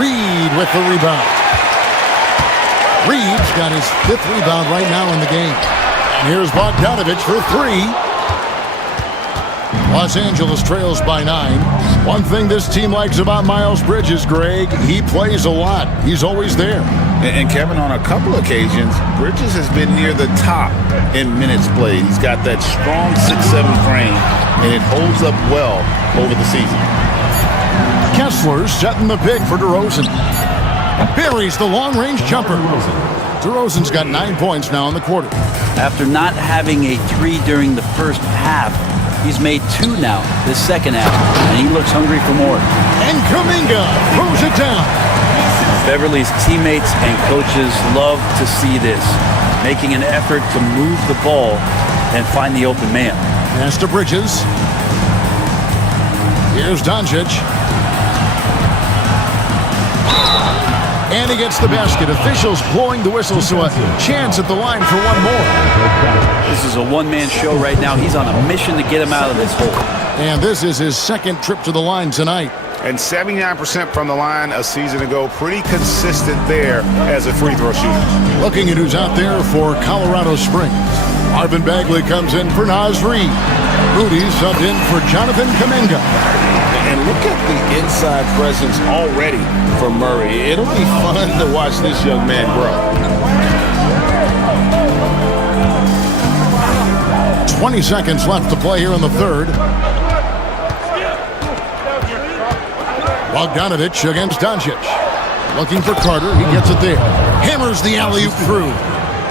Reed with the rebound. Reed's got his 5th rebound right now in the game. And here's Bogdanovich for 3. Los Angeles trails by 9. One thing this team likes about Miles Bridges, Greg, he plays a lot. He's always there. And Kevin, on a couple occasions, Bridges has been near the top in minutes played. He's got that strong 6'7" frame, and it holds up well over the season. Kessler setting the pick for DeRozan. Buries the long-range jumper. DeRozan's got 9 points now in the quarter. After not having a 3 during the first half, he's made 2 now this second half, and he looks hungry for more. And Kuminga throws it down. Beverly's teammates and coaches love to see this, making an effort to move the ball and find the open man. Pass to Bridges. Here's Doncic. And he gets the basket. Officials blowing the whistle, so a chance at the line for one more. This is a one-man show right now. He's on a mission to get him out of this hole. And this is his 2nd trip to the line tonight. And 79% from the line a season ago. Pretty consistent there as a free throw shooter. Looking at who's out there for Colorado Springs. Marvin Bagley comes in for Naz Reid. Moody subbed in for Jonathan Kuminga. And look at the inside presence already for Murray. It'll be fun to watch this young man grow. 20 seconds left to play here in the 3rd. Bogdanovich against Doncic. Looking for Carter. He gets it there. Hammers the alley-oop through.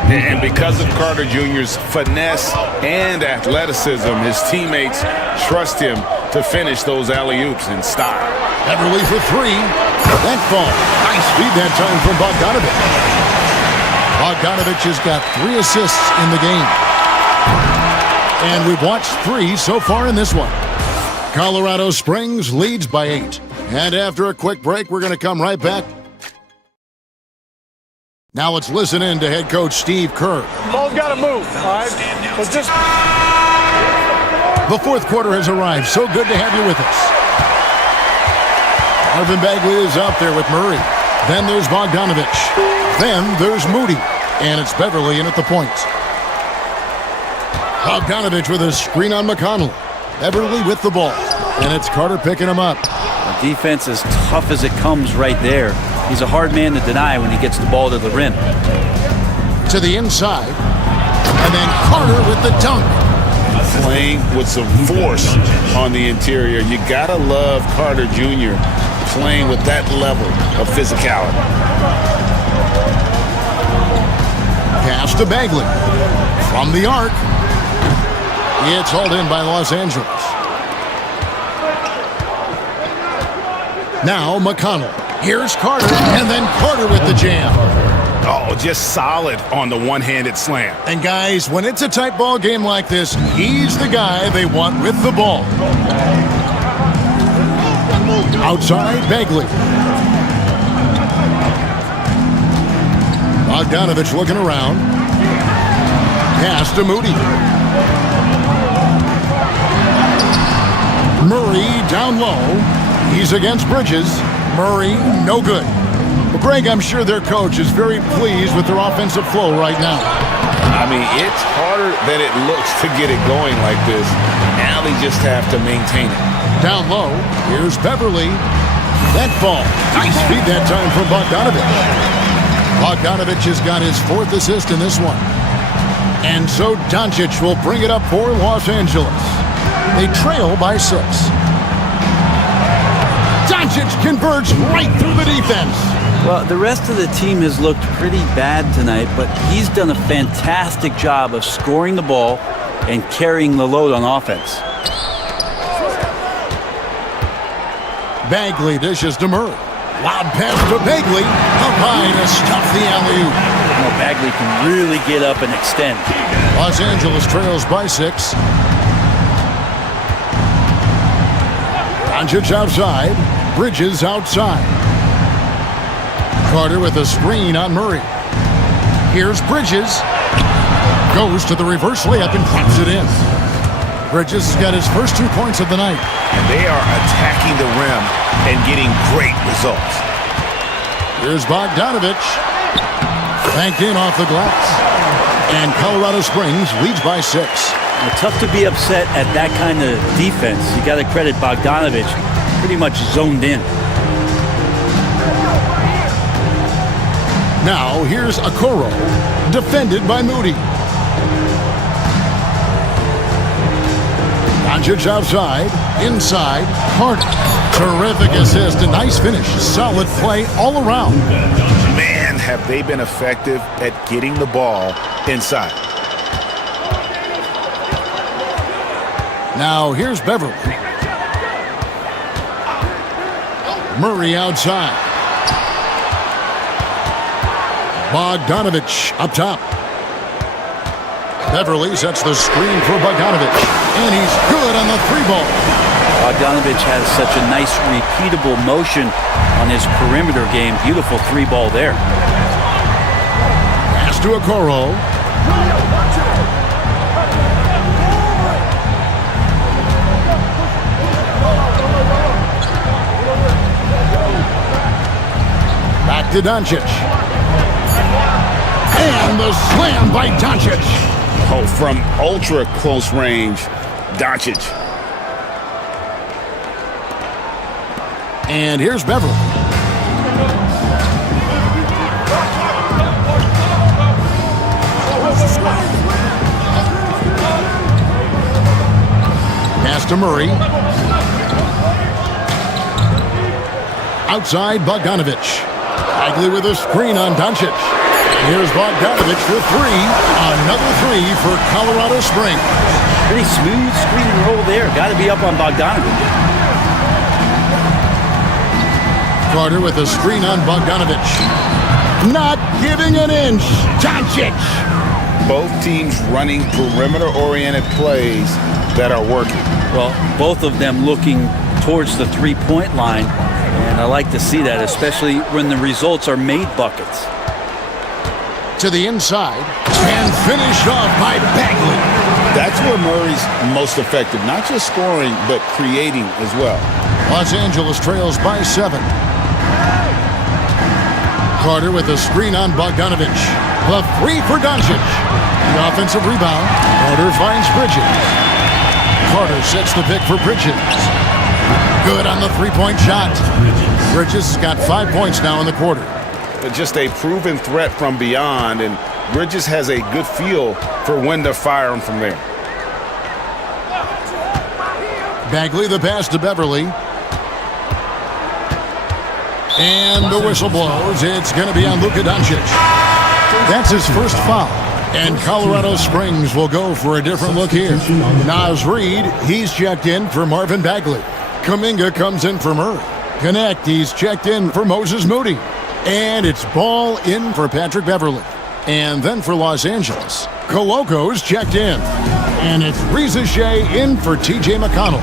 And because of Carter Jr.'s finesse and athleticism, his teammates trust him to finish those alley-oops in style. Beverly for 3. That ball. Nice feed that time from Bogdanovich. Bogdanovich has got 3 assists in the game. And we've watched 3 so far in this one. Colorado Springs leads by 8. And after a quick break, we're going to come right back. Now let's listen in to head coach Steve Kerr. Ball's got to move, all right? So just... The 4th quarter has arrived. So good to have you with us. Marvin Bagley is out there with Murray. Then there's Bogdanovich. Then there's Moody. And it's Beverly in at the point. Bogdanovich with a screen on McConnell. Beverly with the ball. And it's Carter picking him up. The defense is tough as it comes right there. He's a hard man to deny when he gets the ball to the rim. To the inside. And then Carter with the dunk. Playing with some force on the interior. You gotta love Carter Jr. playing with that level of physicality. Pass to Bagley. From the arc. It's hauled in by Los Angeles. Now McConnell. Here's Carter. And then Carter with the jam. Oh, just solid on the one-handed slam. And guys, when it's a tight ball game like this, he's the guy they want with the ball. Outside, Bagley. Bogdanovich looking around. Pass to Moody. Murray down low. He's against Bridges. Murray, no good. Well, Greg, I'm sure their coach is very pleased with their offensive flow right now. I mean, it's harder than it looks to get it going like this. Now they just have to maintain it. Down low, here's Beverly. That ball. Nice feed that time from Bogdanovich. Bogdanovich has got his 4th assist in this one. And so Doncic will bring it up for Los Angeles. They trail by 6. Doncic converts right through the defense. Well, the rest of the team has looked pretty bad tonight, but he's done a fantastic job of scoring the ball and carrying the load on offense. Bagley dishes to Murray. Loud pass to Bagley. Up high to stuff the alley-oop. Bagley can really get up and extend. Los Angeles trails by 6. Doncic outside. Bridges outside. Carter with a screen on Murray. Here's Bridges. Goes to the reverse layup and claps it in. Bridges has got his first 2 points of the night. And they are attacking the rim and getting great results. Here's Bogdanovich. Banked in off the glass. And Colorado Springs leads by 6. Tough to be upset at that kind of defense. You got to credit Bogdanovich, pretty much zoned in. Now here's Okoro, defended by Moody. Doncic outside, inside, Carter. Terrific assist, a nice finish, solid play all around. Man, have they been effective at getting the ball inside. Now here's Beverly. Murray outside. Bogdanovich up top. Beverly sets the screen for Bogdanovich. And he's good on the 3-ball. Bogdanovich has such a nice repeatable motion on his perimeter game. Beautiful 3-ball there. Pass to Okoro. Back to Doncic. And the slam by Doncic. Oh, from ultra close range, Doncic. And here's Beverly. Pass to Murray. Outside Bogdanovich. Bagley with a screen on Doncic. Here's Bogdanovich for 3. Another 3 for Colorado Springs. Pretty smooth screen and roll there. Got to be up on Bogdanovich. Carter with a screen on Bogdanovich. Not giving an inch. Doncic. Both teams running perimeter-oriented plays that are working. Well, both of them looking towards the 3-point line. And I like to see that, especially when the results are made buckets. To the inside, and finished off by Bagley. That's where Murray's most effective, not just scoring, but creating as well. Los Angeles trails by 7. Carter with a screen on Bogdanovich. The 3 for Doncic. The offensive rebound. Carter finds Bridges. Carter sets the pick for Bridges. Good on the 3-point shot. Bridges has got 5 points now in the quarter. Just a proven threat from beyond, and Bridges has a good feel for when to fire him from there. Bagley the pass to Beverly. And the whistle blows. It's going to be on Luka Doncic. That's his first foul. And Colorado Springs will go for a different look here. Naz Reid, he's checked in for Marvin Bagley. Kuminga comes in for Murray. Connect, he's checked in for Moses Moody. And it's ball in for Patrick Beverly. And then for Los Angeles, Coloco's checked in. And it's Reza Shea in for TJ McConnell.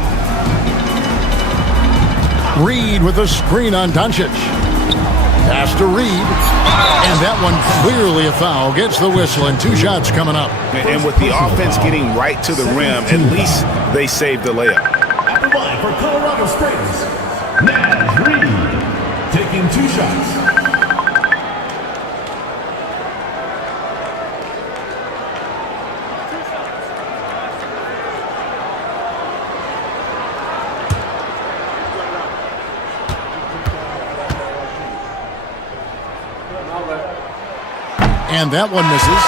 Reid with a screen on Doncic. Pass to Reid. And that one clearly a foul. Gets the whistle and 2 shots coming up. And with the offense getting right to the rim, at least they saved the layup. At the line for Colorado Springs, Naz Reid, taking 2 shots. And that one misses.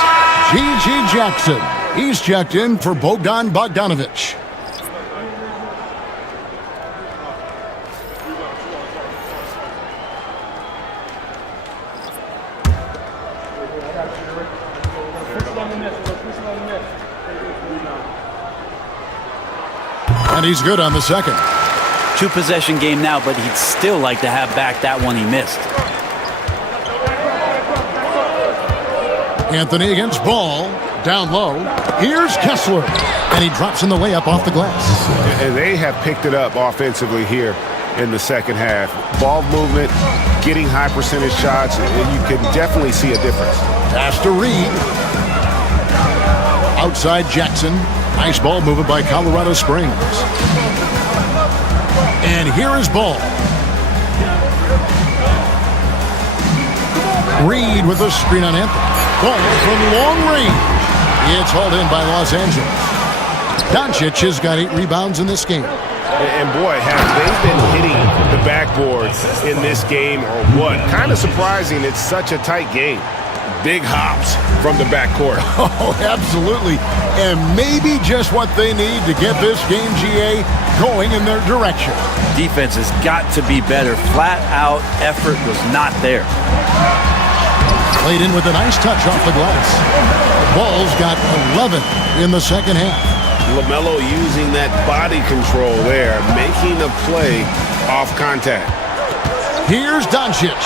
G.G. Jackson. He's checked in for Bogdan Bogdanovich. And he's good on the second. 2-possession game now, but he'd still like to have back that one he missed. Anthony against Ball. Down low. Here's Kessler. And he drops in the layup off the glass. And they have picked it up offensively here in the second half. Ball movement, getting high percentage shots, and you can definitely see a difference. Pass to Reid. Outside Jackson. Nice ball movement by Colorado Springs. And here is Ball. Reid with a screen on Anthony. Ball from long range. It's hauled in by Los Angeles. Doncic has got 8 rebounds in this game. And boy, have they been hitting the backboards in this game or what? Kind of surprising it's such a tight game. Big hops from the backcourt. Oh, absolutely. And maybe just what they need to get this game, GA, going in their direction. Defense has got to be better. Flat out effort was not there. Played in with a nice touch off the glass. Ball's got 11 in the second half. LaMelo using that body control there, making a play off contact. Here's Doncic.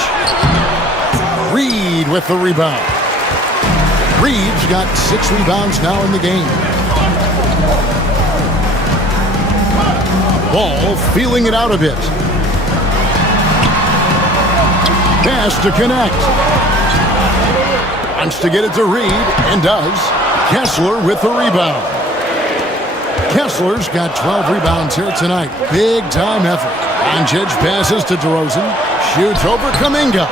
Reed with the rebound. Reed's got 6 rebounds now in the game. Ball feeling it out a bit. Pass to connect. Wants to get it to Reed, and does. Kessler with the rebound. Kessler's got 12 rebounds here tonight. Big time effort. Doncic passes to DeRozan. Shoots over Kuminga.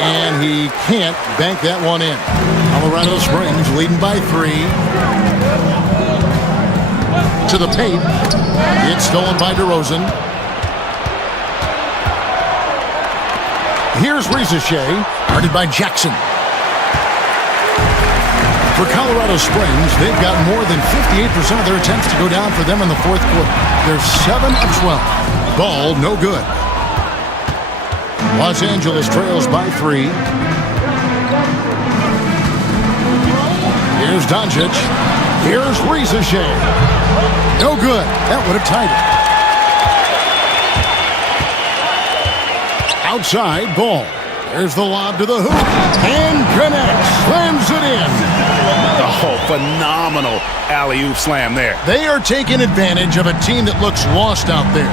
And he can't bank that one in. Colorado Springs leading by 3. To the paint. It's stolen by DeRozan. Here's Rizachet. Guarded by Jackson. For Colorado Springs, they've got more than 58% of their attempts to go down for them in the fourth quarter. They're 7 of 12. Ball no good. Los Angeles trails by 3. Here's Doncic. Here's Rizachet. No good. That would have tied it. Outside ball. There's the lob to the hoop. And connects. Slams it in. Oh, phenomenal alley-oop slam there. They are taking advantage of a team that looks lost out there.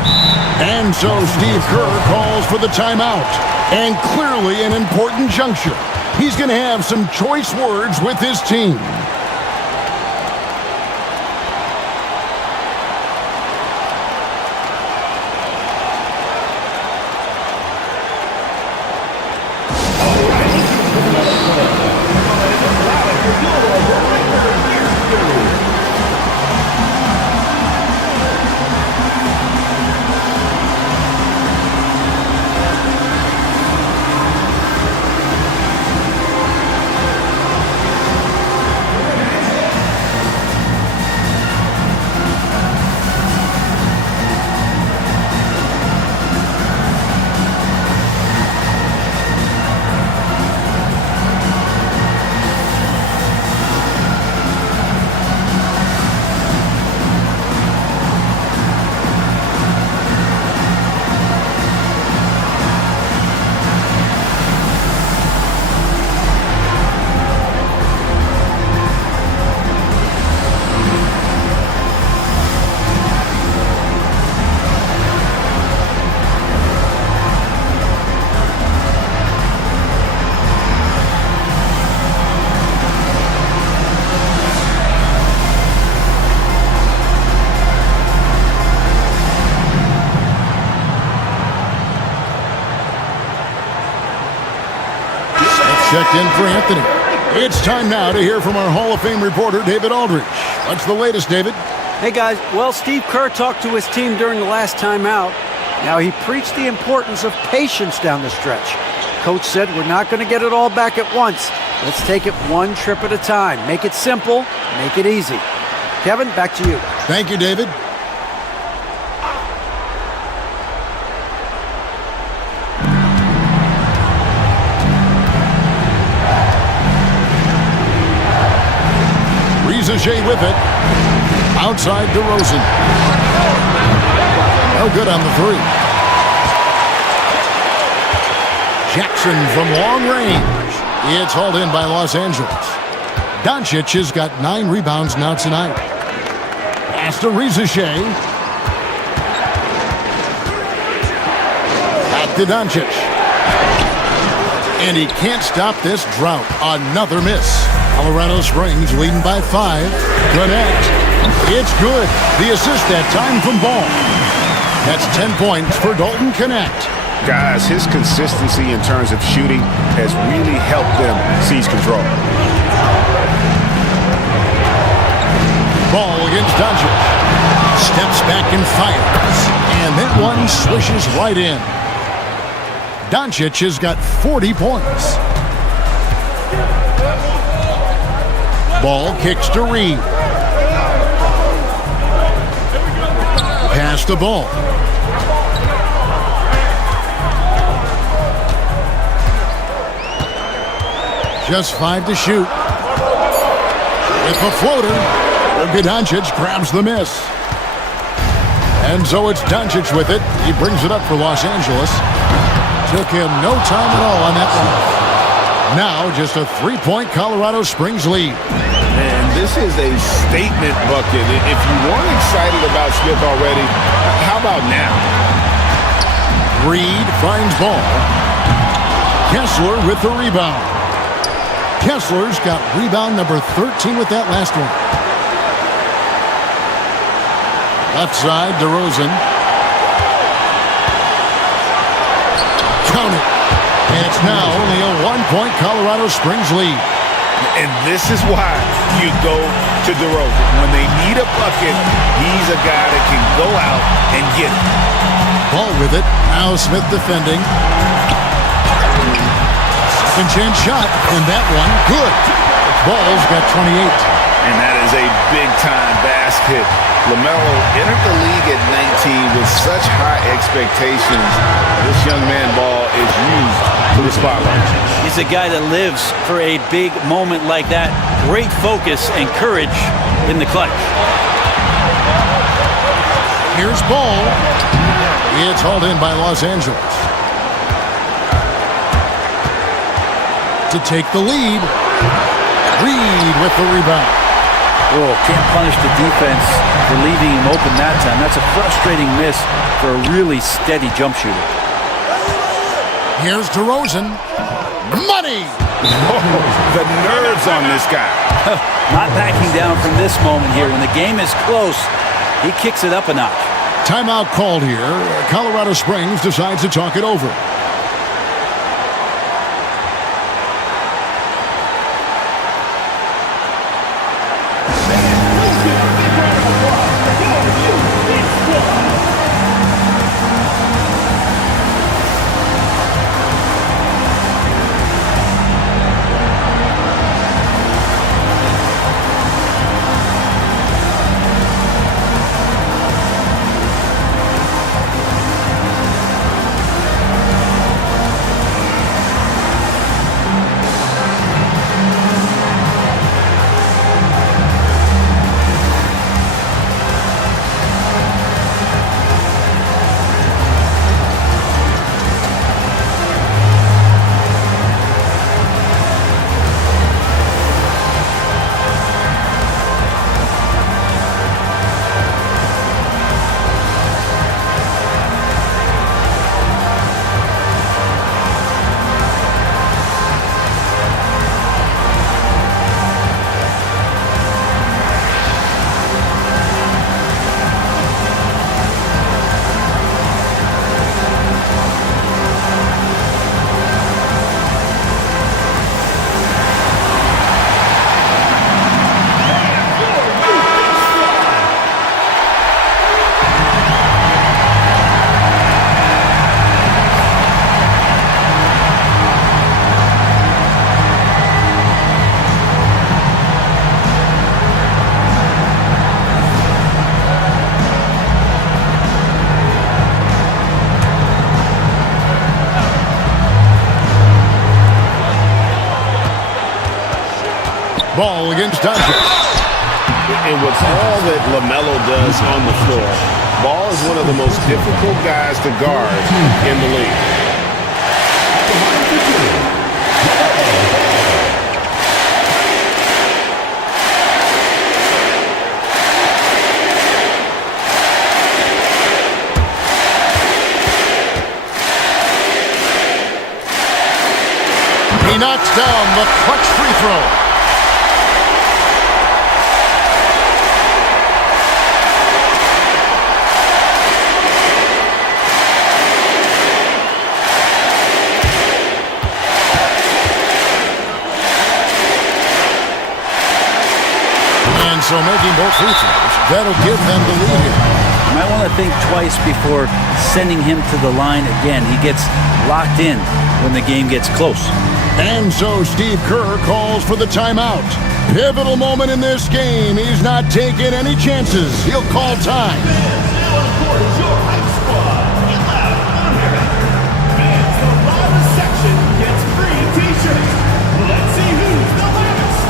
And so Steve Kerr calls for the timeout. And clearly an important juncture. He's going to have some choice words with his team. Checked in for Anthony. It's time now to hear from our Hall of Fame reporter, David Aldridge. What's the latest, David? Hey, guys. Well, Steve Kerr talked to his team during the last timeout. Now, he preached the importance of patience down the stretch. Coach said, we're not going to get it all back at once. Let's take it one trip at a time. Make it simple. Make it easy. Kevin, back to you. Thank you, David. Rizachet with it. Outside DeRozan. No good on the 3. Jackson from long range. It's hauled in by Los Angeles. Doncic has got 9 rebounds now tonight. Pass to Rizachet. Back to Doncic. And he can't stop this drought. Another miss. Colorado Springs leading by 5. Connect. It's good. The assist that time from Ball. That's 10 points for Dalton Connect. Guys, his consistency in terms of shooting has really helped them seize control. Ball against Doncic. Steps back and fires. And that one swishes right in. Doncic has got 40 points. Ball kicks to Reed. Pass the ball. Just 5 to shoot. With the floater, Doncic grabs the miss. And so it's Doncic with it. He brings it up for Los Angeles. Took him no time at all on that one. Now just a 3-point Colorado Springs lead. And this is a statement bucket. If you weren't excited about Smith already, how about now? Reed finds ball. Kessler with the rebound. Kessler's got rebound number 13 with that last one. Left side, DeRozan. Count it. And it's now only a 1-point Colorado Springs lead. And this is why you go to DeRozan. When they need a bucket, he's a guy that can go out and get it. Ball with it. Now Smith defending. Second chance shot, and that one good. Ball's got 28. And that is a big-time basket. LaMelo entered the league at 19 with such high expectations. This young man ball is used to the spotlight. He's a guy that lives for a big moment like that. Great focus and courage in the clutch. Here's ball. It's hauled in by Los Angeles. To take the lead, Reed with the rebound. Oh, can't punish the defense for leaving him open that time. That's a frustrating miss for a really steady jump shooter. Here's DeRozan. Money! The nerves on this guy. Not backing down from this moment here. When the game is close, he kicks it up a notch. Timeout called here. Colorado Springs decides to talk it over. Ball against Doncic. And what's all that LaMelo does on the floor, Ball is one of the most difficult guys to guard in the league. He knocks down the clutch free throw. so making both free throws, that'll give them the lead here. You might want to think twice before sending him to the line again. He gets locked in when the game gets close. And so Steve Kerr calls for the timeout. Pivotal moment in this game. He's not taking any chances. He'll call time. Now on the court is your hype squad. Get loud and unheard. Fans, the loudest section gets free t-shirts. Let's see who's the loudest.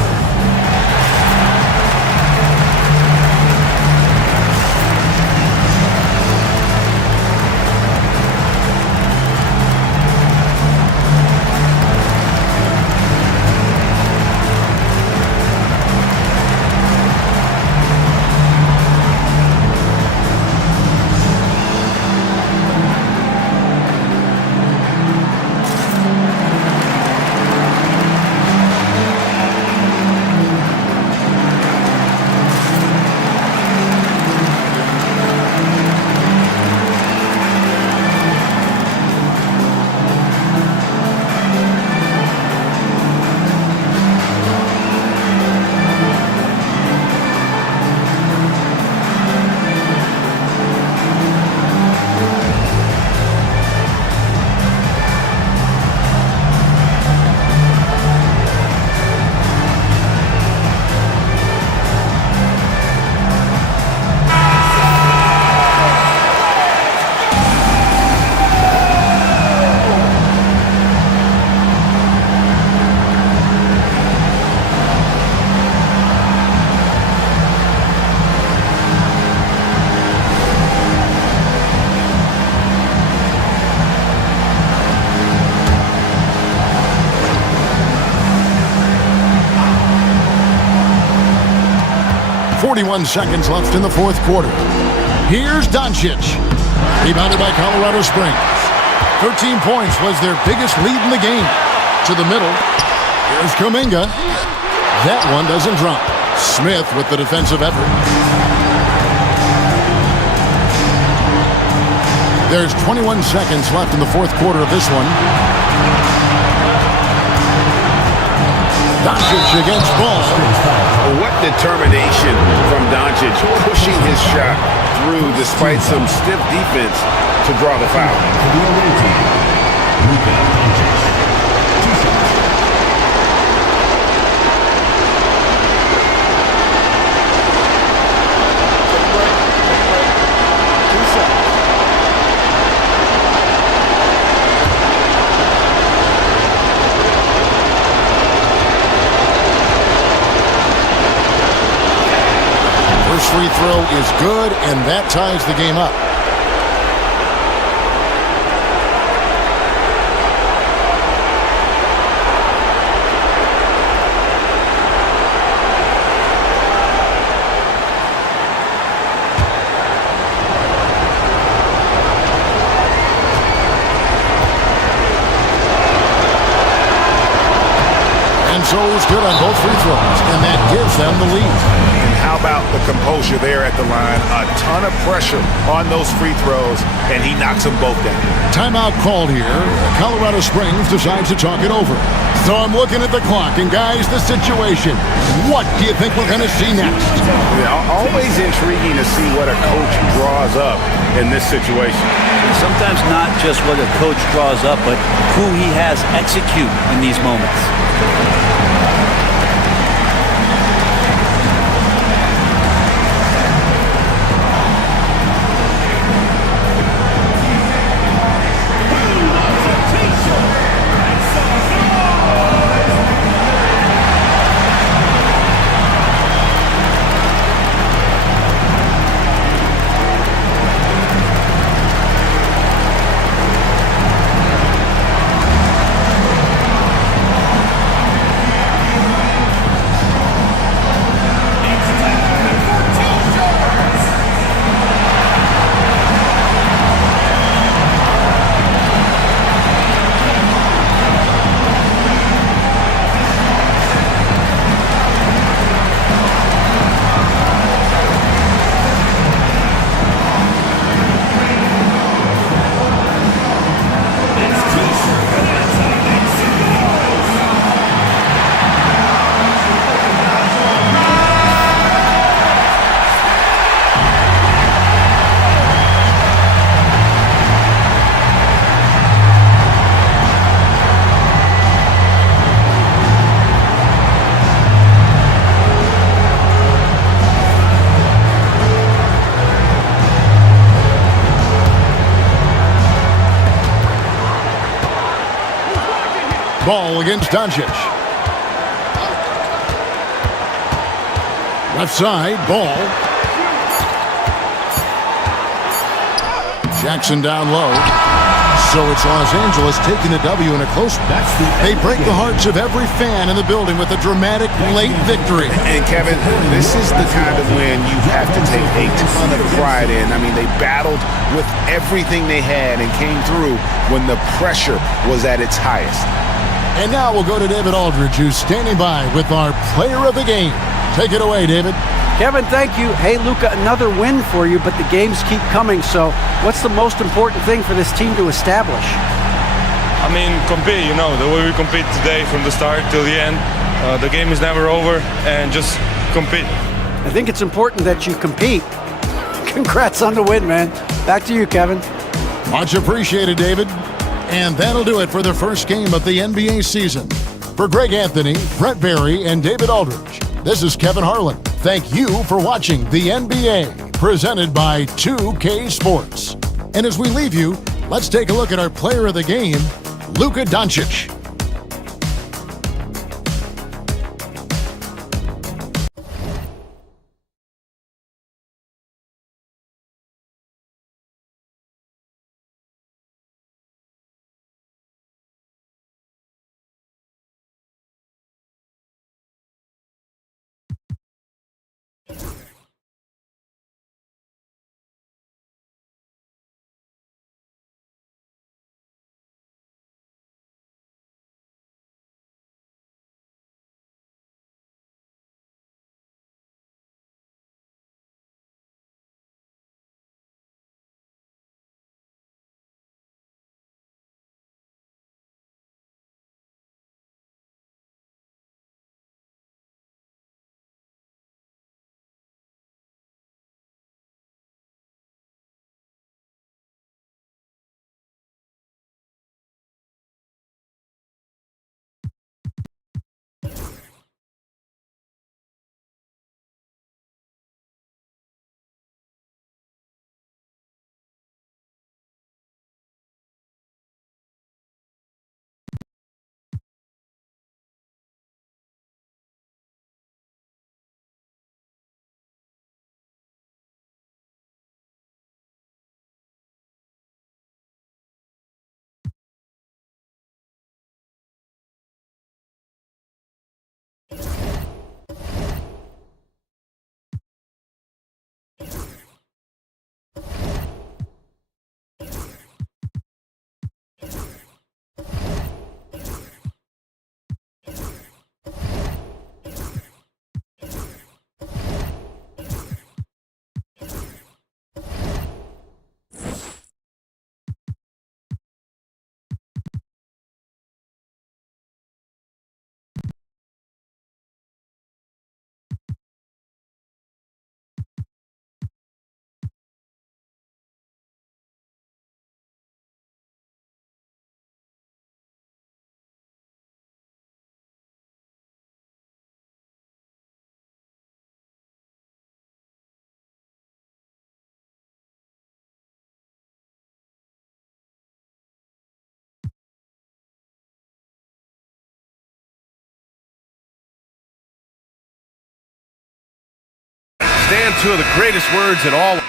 41 seconds left in the fourth quarter. Here's Doncic. Rebounded by Colorado Springs. 13 points was their biggest lead in the game. To the middle. Here's Kuminga. That one doesn't drop. Smith with the defensive effort. There's 21 seconds left in the fourth quarter of this one. Doncic against Ball. What determination from Doncic, pushing his shot through despite some stiff defense to draw the foul. Luka Doncic. 2 shots. First free throw is good, and that ties the game up. And so it's good on both free throws, and that gives them the lead. How about the composure there at the line? A ton of pressure on those free throws, and he knocks them both down. Timeout called here. Colorado Springs decides to talk it over. So I'm looking at the clock, and guys, the situation. What do you think we're going to see next? Yeah, always intriguing to see what a coach draws up in this situation. And sometimes not just what a coach draws up, but who he has execute in these moments. Ball against Doncic. Left side, ball. Jackson down low. So it's Los Angeles taking the W in a close match. They break the hearts of every fan in the building with a dramatic late victory. And Kevin, this is the kind of win you have to take a ton of pride in. I mean, they battled with everything they had and came through when the pressure was at its highest. And now we'll go to David Aldridge, who's standing by with our player of the game. Take it away, David. Kevin, thank you. Hey, Luka, another win for you, but the games keep coming. So what's the most important thing for this team to establish? I mean, compete, the way we compete today from the start till the end. The game is never over, and just compete. I think it's important that you compete. Congrats on the win, man. Back to you, Kevin. Much appreciated, David. And that'll do it for the first game of the NBA season. For Greg Anthony, Brett Barry, and David Aldridge, this is Kevin Harlan. Thank you for watching the NBA, presented by 2K Sports. And as we leave you, let's take a look at our player of the game, Luka Doncic. Stand two of the greatest words in all.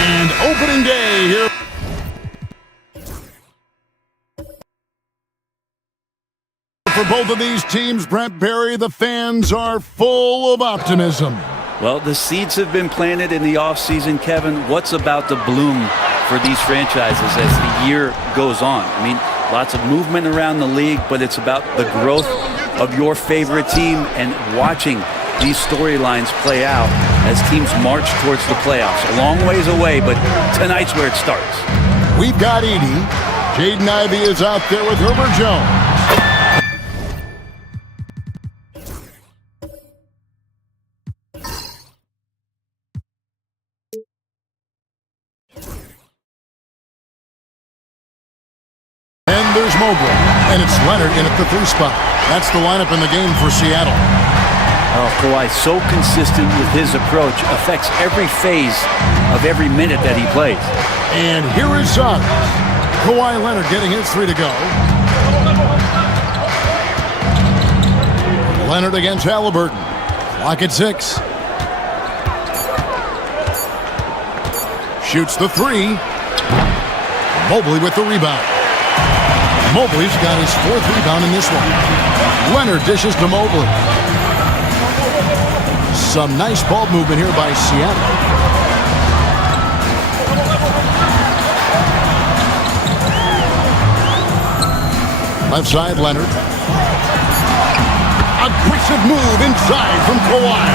And opening day here. For both of these teams, Brent Barry, the fans are full of optimism. Well, the seeds have been planted in the offseason, Kevin. What's about to bloom for these franchises as the year goes on? I mean, lots of movement around the league, but it's about the growth of your favorite team and watching these storylines play out as teams march towards the playoffs. A long ways away, but tonight's where it starts. We've got Edey. Jaden Ivey is out there with Herbert Jones. And there's Mobley. And it's Leonard in at the 3 spot. That's the lineup in the game for Seattle. Oh, Kawhi, so consistent with his approach, affects every phase of every minute that he plays. And here is Suggs. Kawhi Leonard getting his 3 to go. Leonard against Halliburton. Clock at 6. Shoots the 3. Mobley with the rebound. Mobley's got his 4th rebound in this one. Leonard dishes to Mobley. Some nice ball movement here by Seattle. Left side, Leonard. Aggressive move inside from Kawhi.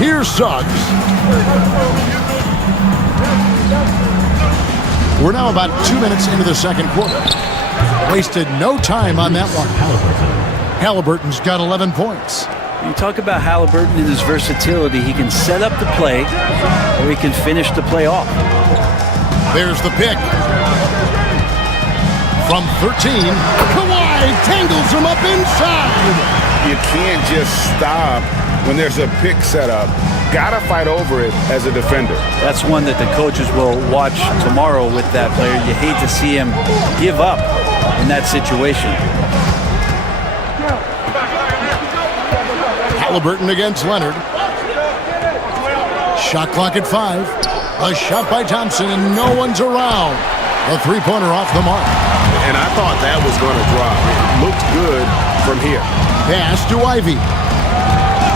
Here's Suggs. We're now about 2 minutes into the second quarter. Wasted no time on that one. Halliburton's got 11 points. You talk about Halliburton and his versatility. He can set up the play, or he can finish the play off. There's the pick. From 13, Kawhi tangles him up inside. You can't just stop when there's a pick set up. Gotta fight over it as a defender. That's one that the coaches will watch tomorrow with that player. You hate to see him give up in that situation. Halliburton against Leonard. Shot clock at 5. A shot by Thompson, and no one's around. A 3-pointer off the mark. And I thought that was going to drop. It looked good from here. Pass to Ivey.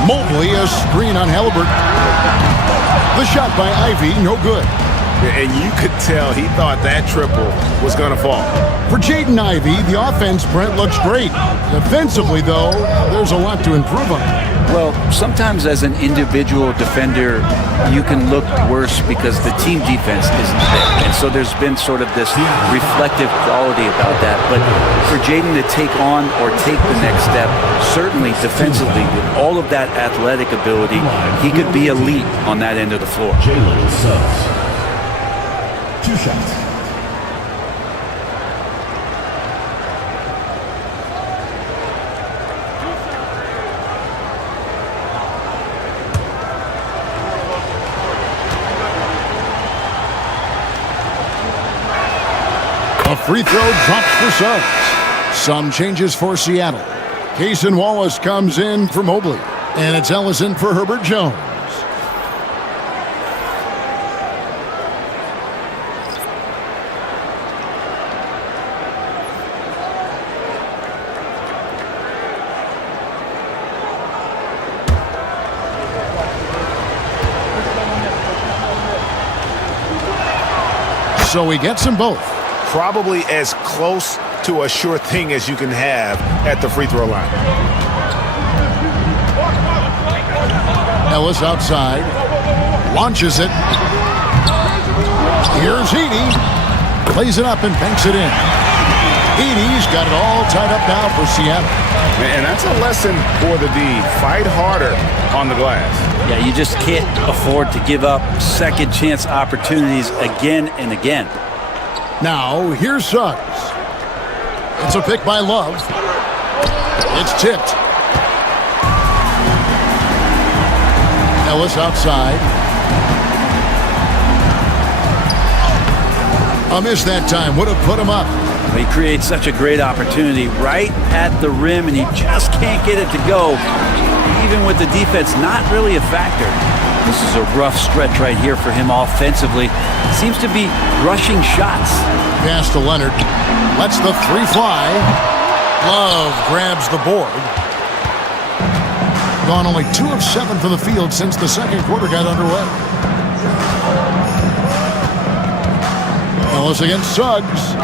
Mobley, a screen on Halliburton. The shot by Ivey, no good. And you could tell he thought that triple was going to fall. For Jaden Ivey, the offense, Brent, looks great. Defensively, though, there's a lot to improve on. Well, sometimes as an individual defender, you can look worse because the team defense isn't there. And so there's been sort of this reflective quality about that. But for Jaden to take on or take the next step, certainly defensively, with all of that athletic ability, he could be elite on that end of the floor. Jalen Suggs. 2 shots. A free throw drops for Suggs. Some changes for Seattle. Cason Wallace comes in for Mobley. And it's Ellison for Herbert Jones. So he gets them both. Probably as close to a sure thing as you can have at the free throw line. Ellis outside. Launches it. Here's Edey. Plays it up and banks it in. Edey's got it all tied up now for Seattle. And that's a lesson for the D. Fight harder on the glass. Yeah, you just can't afford to give up second chance opportunities again and again. Now, here's Suggs. It's a pick by Love. It's tipped. Ellis outside. A miss that time. Would have put him up. He creates such a great opportunity right at the rim, and he just can't get it to go. Even with the defense not really a factor. This is a rough stretch right here for him offensively. Seems to be rushing shots. Pass to Leonard. Lets the 3 fly. Love grabs the board. Gone only 2 of 7 from the field since the second quarter got underway. Ellis against Suggs.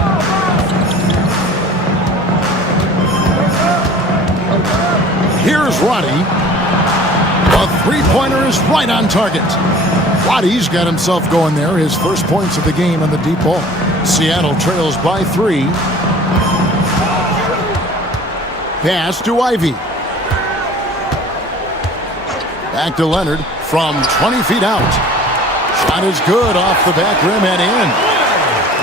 Here's Roddy. Three-pointer is right on target. Wattie's got himself going there. His first points of the game on the deep ball. Seattle trails by 3. Pass to Ivy. Back to Leonard from 20 feet out. Shot is good off the back rim and in.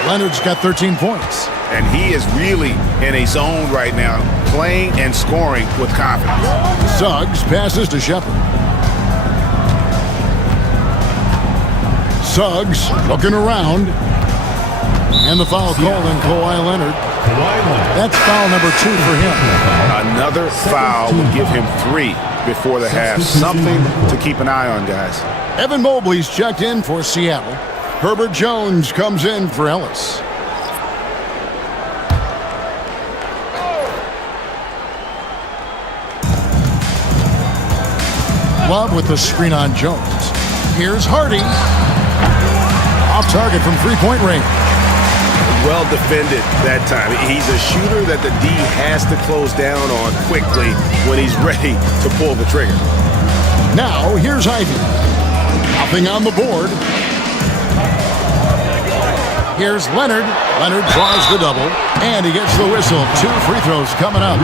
Leonard's got 13 points. And he is really in a zone right now, playing and scoring with confidence. Suggs passes to Shepard. Suggs looking around. And the foul call on Kawhi Leonard. That's foul number 2 for him. Another foul will give him 3 before the half. Something to keep an eye on, guys. Evan Mobley's checked in for Seattle. Herbert Jones comes in for Ellis. Love with the screen on Jones. Here's Hardy. Off target from three-point range. Well defended that time. He's a shooter that the D has to close down on quickly when he's ready to pull the trigger. Now, here's Ivy. Nothing on the board. Here's Leonard. Leonard draws the double, and he gets the whistle. 2 free throws coming up.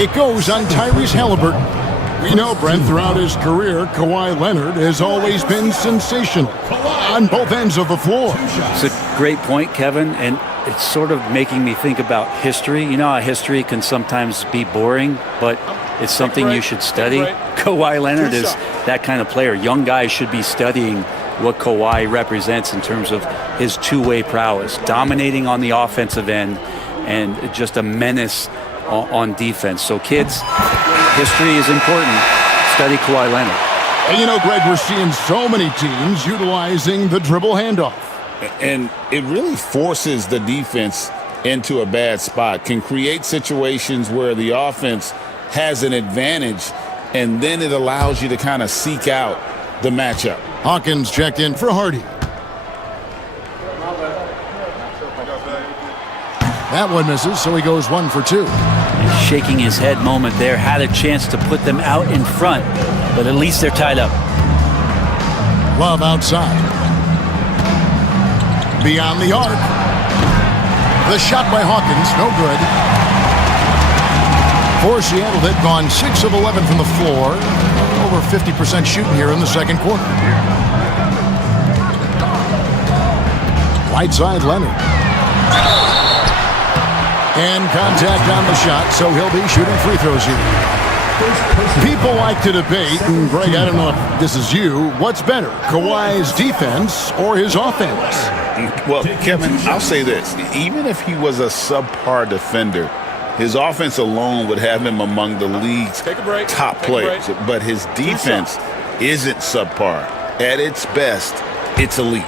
It goes on Tyrese Halliburton. We know, Brent, throughout his career, Kawhi Leonard has always been sensational on both ends of the floor. It's a great point, Kevin, and it's sort of making me think about history. You know how history can sometimes be boring, but it's something you should study. Kawhi Leonard is that kind of player. Young guys should be studying what Kawhi represents in terms of his two-way prowess, dominating on the offensive end and just a menace on defense. So kids, history is important. Study Kawhi Leonard. And you know, Greg, we're seeing so many teams utilizing the dribble handoff. And it really forces the defense into a bad spot, can create situations where the offense has an advantage, and then it allows you to kind of seek out the matchup. Hawkins checked in for Hardy. That one misses, so he goes 1 for 2. Shaking his head moment there. Had a chance to put them out in front, but at least they're tied up. Love outside. Beyond the arc. The shot by Hawkins, no good. For Seattle, they've gone 6 of 11 from the floor. Over 50% shooting here in the second quarter. Right side, Leonard. And contact on the shot, so he'll be shooting free throws here. People like to debate, and Greg, I don't know if this is you, what's better, Kawhi's defense or his offense? Well, Kevin, I'll say this. Even if he was a subpar defender, his offense alone would have him among the league's top players. But his defense isn't subpar. At its best, it's elite.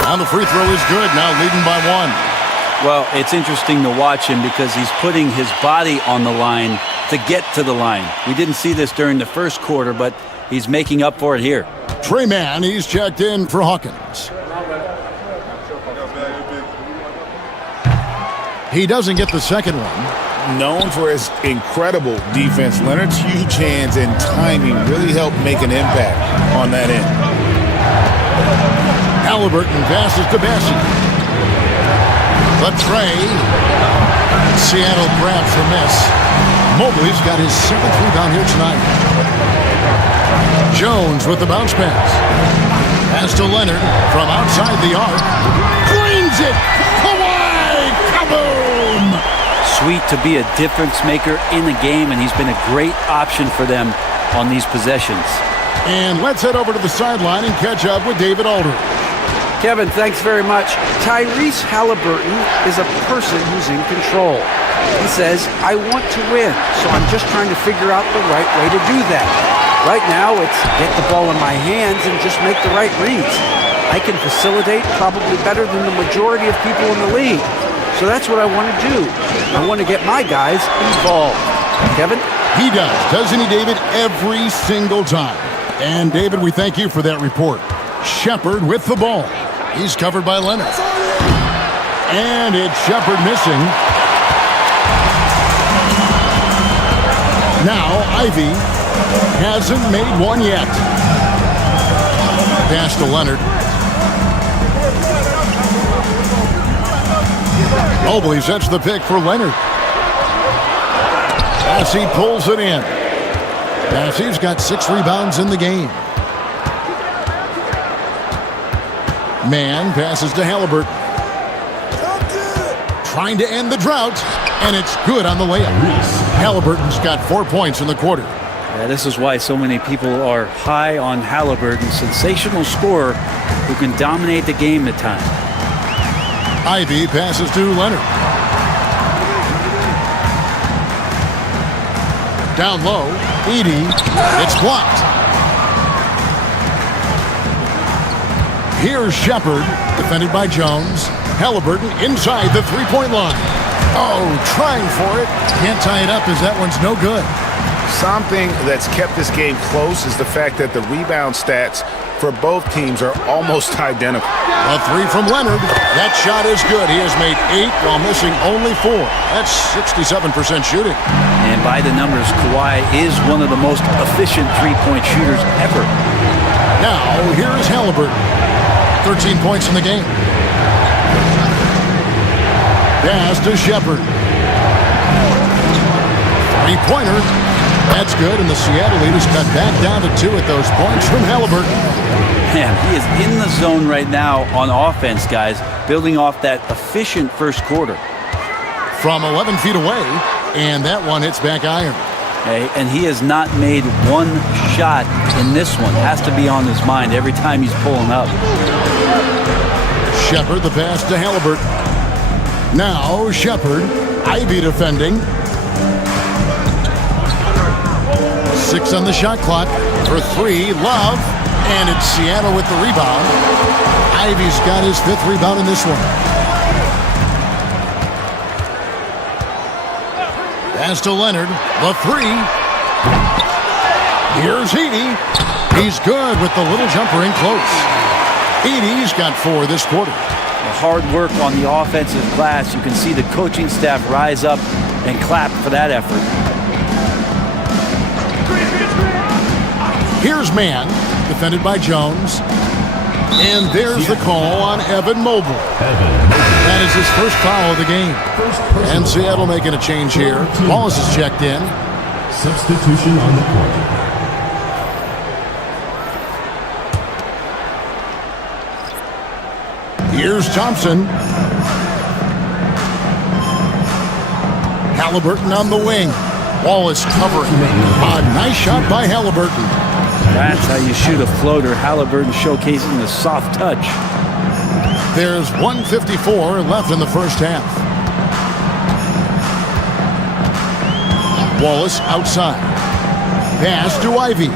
And the free throw is good, now leading by 1. Well, it's interesting to watch him because he's putting his body on the line to get to the line. We didn't see this during the first quarter, but he's making up for it here. Trey Mann, he's checked in for Hawkins. He doesn't get the second one. Known for his incredible defense, Leonard's huge hands and timing really helped make an impact on that end. Halliburton passes to Bessie. The tray. Seattle grabs the miss. Mobley's got his 7th rebound here tonight. Jones with the bounce pass. Pass to Leonard from outside the arc. Drains it! Kawhi! Kaboom! Sweet to be a difference maker in the game, and he's been a great option for them on these possessions. And let's head over to the sideline and catch up with David Aldridge. Kevin, thanks very much. Tyrese Halliburton is a person who's in control. He says, I want to win, so I'm just trying to figure out the right way to do that. Right now, it's get the ball in my hands and just make the right reads. I can facilitate probably better than the majority of people in the league. So that's what I want to do. I want to get my guys involved. Kevin? He does, doesn't he, David? Every single time. And, David, we thank you for that report. Shepard with the ball. He's covered by Leonard. And it's Shepard missing. Now Ivy hasn't made one yet. Pass to Leonard. Mobley sets the pick for Leonard. Massey pulls it in. Massey's got 6 rebounds in the game. Mann passes to Halliburton. Trying to end the drought, and it's good on the layup. Halliburton's got 4 points in the quarter. Yeah, this is why so many people are high on Halliburton. Sensational scorer who can dominate the game at times. Ivy passes to Leonard. Down low, Edey. It's blocked. Here's Shepard, defended by Jones. Halliburton inside the three-point line. Oh, trying for it. Can't tie it up as that one's no good. Something that's kept this game close is the fact that the rebound stats for both teams are almost identical. A 3 from Leonard. That shot is good. He has made 8 while missing only 4. That's 67% shooting. And by the numbers, Kawhi is one of the most efficient three-point shooters ever. Now, here's Halliburton. 13 points in the game. Pass to Shepard. Three-pointer. That's good, and the Seattle lead is cut back down to 2 at those points from Halliburton. Man, he is in the zone right now on offense, guys, building off that efficient first quarter. From 11 feet away, and that one hits back iron. Okay, and he has not made one shot in this one. Has to be on his mind every time he's pulling up. Shepard, the pass to Halliburton. Now Shepard, Ivy defending. 6 on the shot clock. For 3, Love. And it's Seattle with the rebound. Ivy's got his 5th rebound in this one. Pass to Leonard. The 3. Here's Edey. He's good with the little jumper in close. Edey's got 4 this quarter. Hard work on the offensive glass. You can see the coaching staff rise up and clap for that effort. Here's Mann, defended by Jones. And there's the call on Evan Mobley. That is his first foul of the game. And Seattle making a change here. Wallace is checked in. Substitution on the court. Here's Thompson. Halliburton on the wing. Wallace covering. A nice shot by Halliburton. That's how you shoot a floater. Halliburton showcasing the soft touch. There's 1:54 left in the first half. Wallace outside. Pass to Ivy.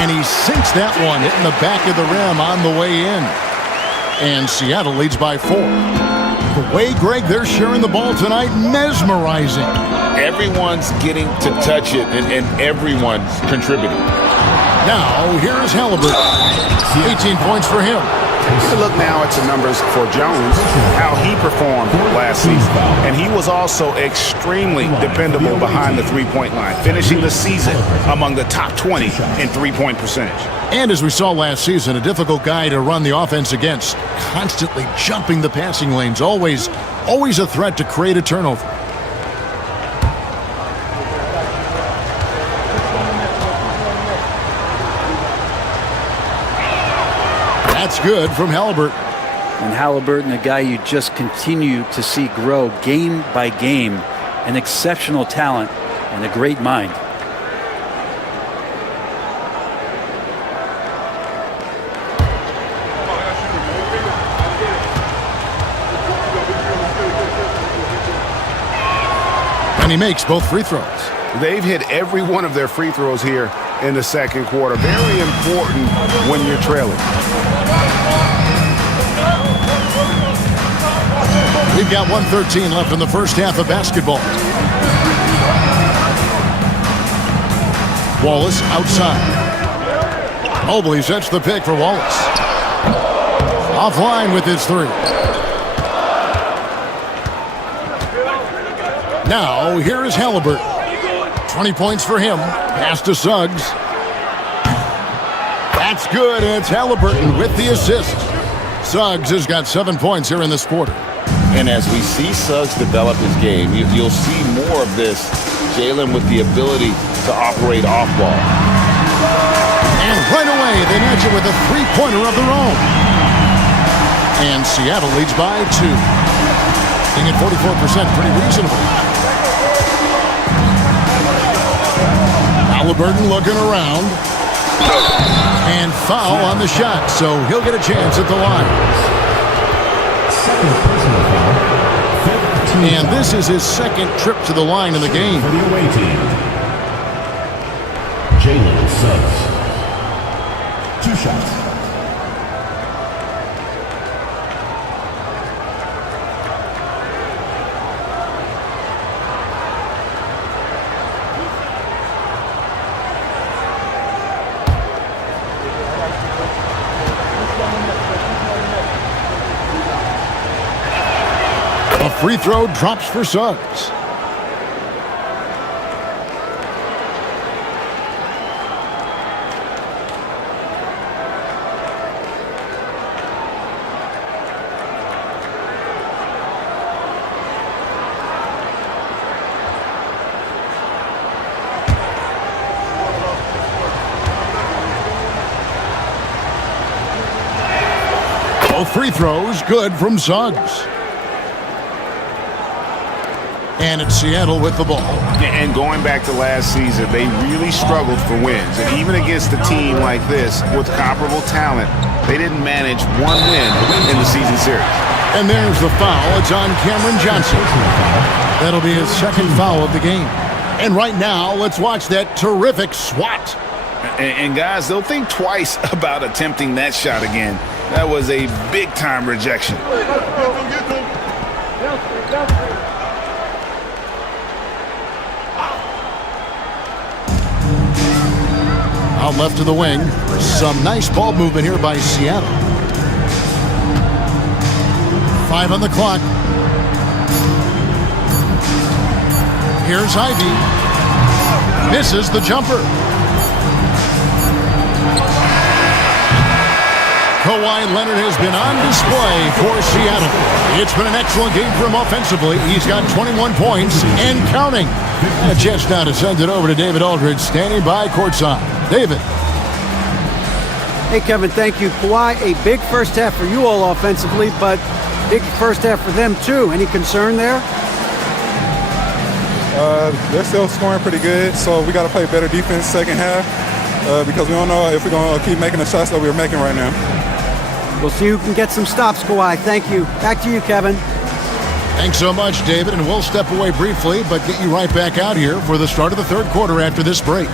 And he sinks that one, hitting the back of the rim on the way in. And Seattle leads by 4. The way, Greg, they're sharing the ball tonight, mesmerizing. Everyone's getting to touch it, and everyone's contributing. Now, here's Halliburton. 18 points for him. Take a look now at the numbers for Jones, how he performed last season. And he was also extremely dependable behind the three-point line, finishing the season among the top 20 in three-point percentage. And as we saw last season, a difficult guy to run the offense against, constantly jumping the passing lanes, always a threat to create a turnover. That's good from Halliburton. And Halliburton, a guy you just continue to see grow game by game, an exceptional talent and a great mind. And he makes both free throws. They've hit every one of their free throws here in the second quarter. Very important when you're trailing. We've got 1:13 left in the first half of basketball. Wallace outside. Mobley sets the pick for Wallace. Offline with his three. Now, here is Halliburton. 20 points for him. Pass to Suggs. That's good, and it's Halliburton with the assist. Suggs has got 7 points here in this quarter. And as we see Suggs develop his game, you'll see more of this. Jalen with the ability to operate off ball. And right away, they match it with a three-pointer of their own. And Seattle leads by 2. Being at 44%, pretty reasonable. Halliburton looking around. And foul on the shot, so he'll get a chance at the line. Second personal foul. And this is his second trip to the line in the game. For the away team, Jalen Suggs. 2 shots. A free throw drops for Suggs. Both free throws good from Suggs. And it's Seattle with the ball. And going back to last season, they really struggled for wins. And even against a team like this with comparable talent, they didn't manage one win in the season series. And there's the foul. It's on Cameron Johnson. That'll be his second foul of the game. And right now, let's watch that terrific swat. And guys, they'll think twice about attempting that shot again. That was a big-time rejection. Out left to the wing. Some nice ball movement here by Seattle. 5 on the clock. Here's Ivy. Misses the jumper. Kawhi Leonard has been on display for Seattle. It's been an excellent game for him offensively. He's got 21 points and counting. And a chance now to send it over to David Aldridge, standing by courtside. David. Hey, Kevin, thank you. Kawhi, a big first half for you all offensively, but big first half for them, too. Any concern there? They're still scoring pretty good, so we got to play better defense second half because we don't know if we're going to keep making the shots that we're making right now. We'll see who can get some stops, Kawhi. Thank you. Back to you, Kevin. Thanks so much, David, and we'll step away briefly, but get you right back out here for the start of the third quarter after this break.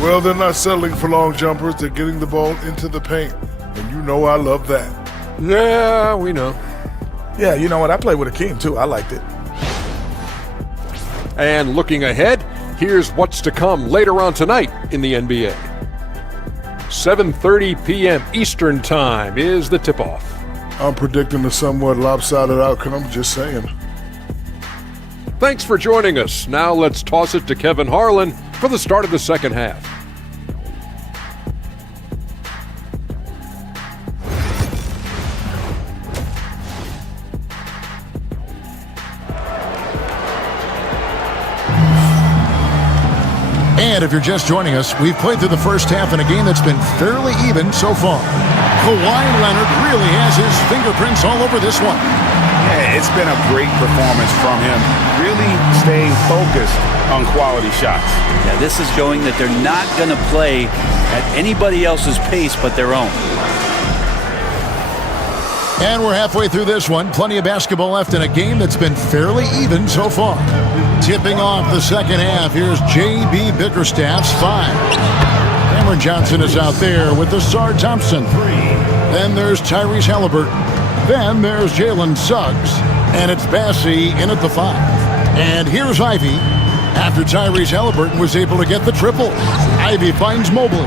Well, they're not settling for long jumpers. They're getting the ball into the paint. And you know I love that. Yeah, we know. Yeah, you know what? I played with Akeem, too. I liked it. And looking ahead, here's what's to come later on tonight in the NBA. 7:30 p.m. Eastern Time is the tip-off. I'm predicting a somewhat lopsided outcome, just saying. Thanks for joining us. Now let's toss it to Kevin Harlan for the start of the second half. And if you're just joining us, we've played through the first half in a game that's been fairly even so far. Kawhi Leonard really has his fingerprints all over this one. Yeah, it's been a great performance from him, really staying focused on quality shots. Yeah, this is showing that they're not going to play at anybody else's pace but their own. And we're halfway through this one. Plenty of basketball left in a game that's been fairly even so far. Tipping off the second half, here's J.B. Bickerstaff's 5. Cameron Johnson is out there with Desar Thompson. Then there's Tyrese Halliburton. Then there's Jalen Suggs. And it's Bassey in at the 5. And here's Ivy. After Tyrese Halliburton was able to get the triple, Ivy finds Mobley.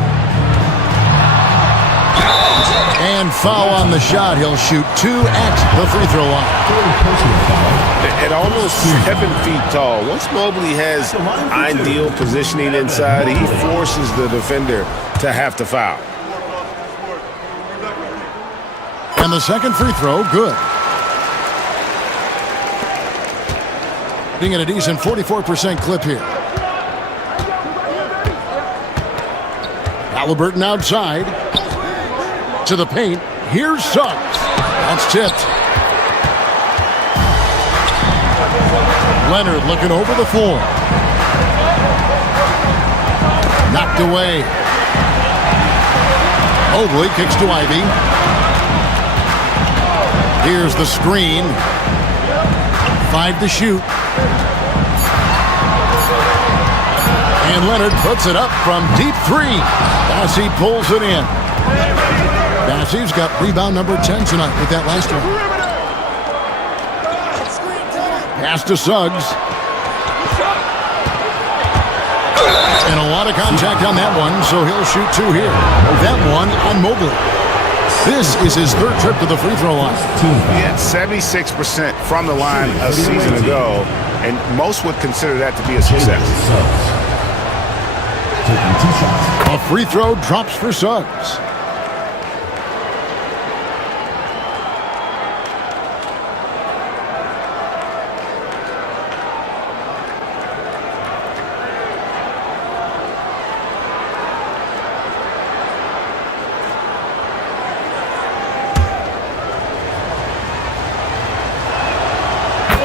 And foul on the shot. He'll shoot 2 at the free throw line. At almost 7 feet tall, once Mobley has ideal positioning inside, he forces the defender to have to foul. And the second free throw, good. Being at a decent 44% clip here. Halliburton outside. To the paint. Here's Suggs. That's tipped. Leonard looking over the floor. Knocked away. Mobley kicks to Ivy. Here's the screen. 5 to shoot. And Leonard puts it up from deep 3. Bassey pulls it in. Bassey's got rebound number 10 tonight with that last one. Pass to Suggs. And a lot of contact on that one, so he'll shoot 2 here. That one on Mobley. This is his 3rd trip to the free throw line. He had 76% from the line a season ago, and most would consider that to be a success. A free throw drops for Suggs.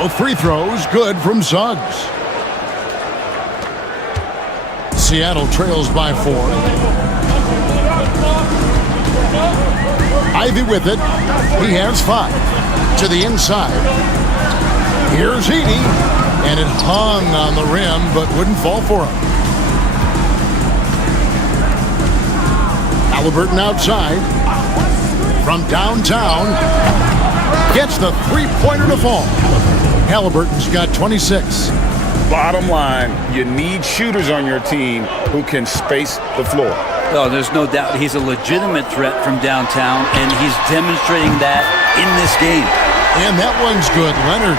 Both free throws good from Suggs. Seattle trails by 4. Ivy with it. He has 5. To the inside. Here's Edey. And it hung on the rim, but wouldn't fall for him. Halliburton outside. From downtown. Gets the 3-pointer to fall. Halliburton's got 26. Bottom line, you need shooters on your team who can space the floor. Oh, there's no doubt he's a legitimate threat from downtown, and he's demonstrating that in this game. And that one's good, Leonard.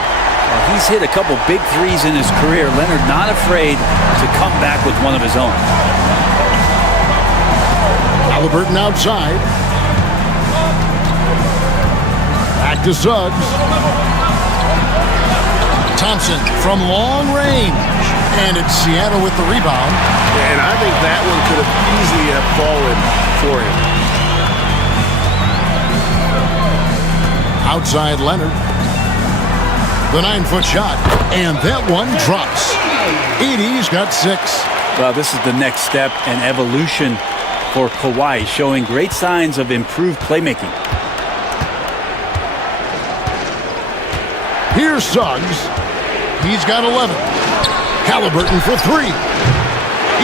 He's hit a couple big threes in his career. Leonard not afraid to come back with one of his own. Halliburton outside. Back to Suggs. Thompson from long range. And it's Seattle with the rebound. And I think that one could have easily have fallen for him. Outside Leonard. The 9-foot shot. And that one drops. Edey's got 6. Well, this is the next step in evolution for Kawhi, showing great signs of improved playmaking. Here's Suggs. He's got 11. Halliburton for 3.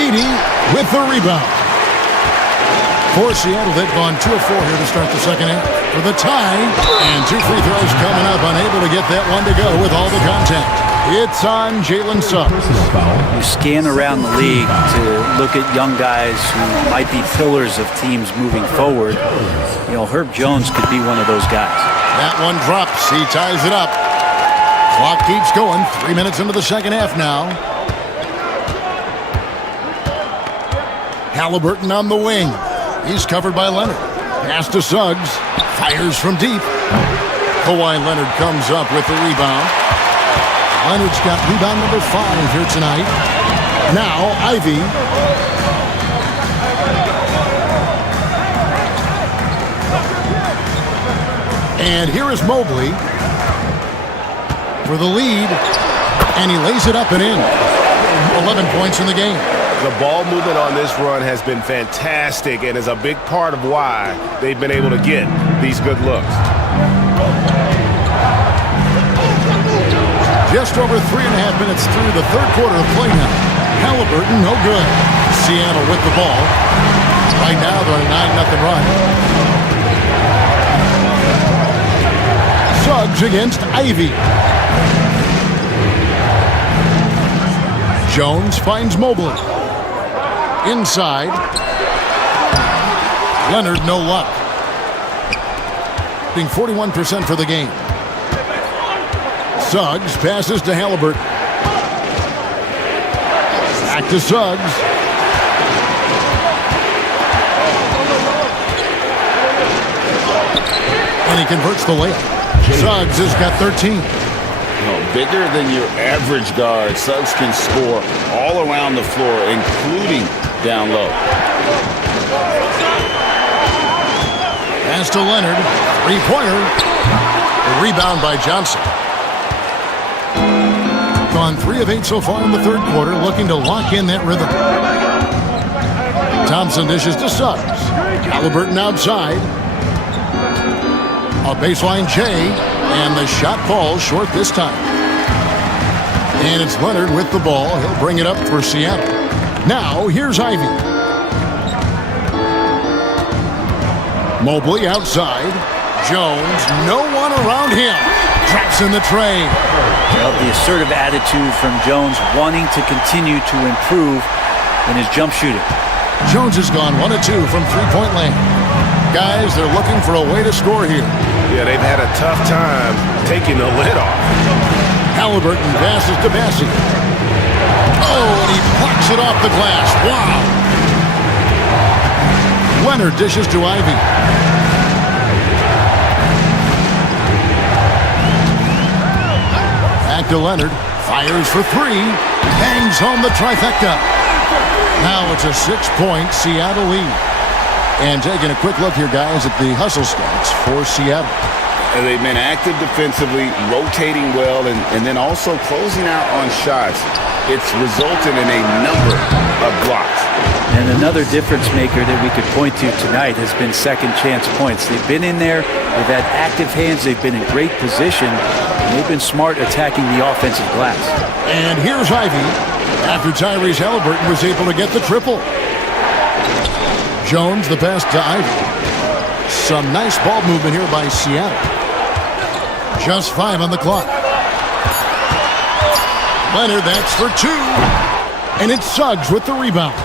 Edey with the rebound. For Seattle, they've gone 2 of 4 here to start the second half. For the tie, and 2 free throws coming up, unable to get that one to go with all the contact. It's on Jalen Suggs. You scan around the league to look at young guys who might be pillars of teams moving forward. You know, Herb Jones could be one of those guys. That one drops. He ties it up. Clock keeps going. 3 minutes into the second half now. Halliburton on the wing. He's covered by Leonard. Pass to Suggs. Fires from deep. Kawhi Leonard comes up with the rebound. Leonard's got rebound number 5 here tonight. Now Ivy. And here is Mobley for the lead, and he lays it up and in. 11 points in the game. The ball movement on this run has been fantastic and is a big part of why they've been able to get these good looks. Just over 3.5 minutes through the third quarter of play now. Halliburton, no good. Seattle with the ball. Right now, they're on a 9-0 run. Suggs against Ivy. Jones finds Mobley. Inside. Leonard, no luck. Being 41% for the game. Suggs passes to Halliburton. Back to Suggs. And he converts the layup. Suggs has got 13. Bigger than your average guard, Suggs can score all around the floor, including down low. Pass to Leonard. Three-pointer. A rebound by Johnson. Gone 3 of 8 so far in the third quarter, looking to lock in that rhythm. Thompson dishes to Suggs. Halliburton outside. A baseline J, and the shot falls short this time. And it's Leonard with the ball. He'll bring it up for Seattle. Now, here's Ivy. Mobley outside. Jones, no one around him. Traps in the tray. Well, the assertive attitude from Jones, wanting to continue to improve in his jump shooting. Jones has gone 1 of 2 from three-point land. Guys, they're looking for a way to score here. Yeah, they've had a tough time taking the lid off. Halliburton passes to Bassey. Oh, and he plucks it off the glass. Wow. Leonard dishes to Ivy. Back to Leonard. Fires for 3. Hangs home the trifecta. Now it's a 6-point Seattle lead. And taking a quick look here, guys, at the hustle stats for Seattle. And they've been active defensively, rotating well, and then also closing out on shots. It's resulted in a number of blocks. And another difference maker that we could point to tonight has been second chance points. They've been in there, they've had active hands, they've been in great position, and they've been smart attacking the offensive glass. And here's Ivy after Tyrese Halliburton was able to get the triple. Jones, the pass to Ivy. Some nice ball movement here by Seattle. Just 5 on the clock. Leonard, that's for 2. And it's Suggs with the rebound.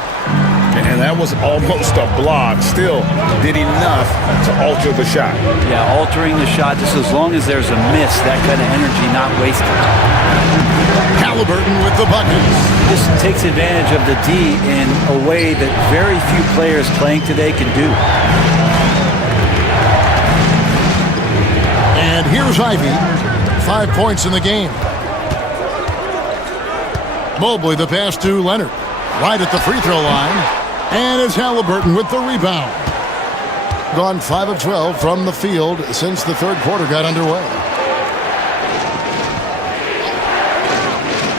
And that was almost a block. Still did enough to alter the shot. Yeah, altering the shot just as long as there's a miss, that kind of energy not wasted. Halliburton with the bucket. Just takes advantage of the D in a way that very few players playing today can do. And here's Ivy. 5 points in the game. Mobley, the pass to Leonard. Right at the free throw line. And it's Halliburton with the rebound. Gone 5 of 12 from the field since the third quarter got underway.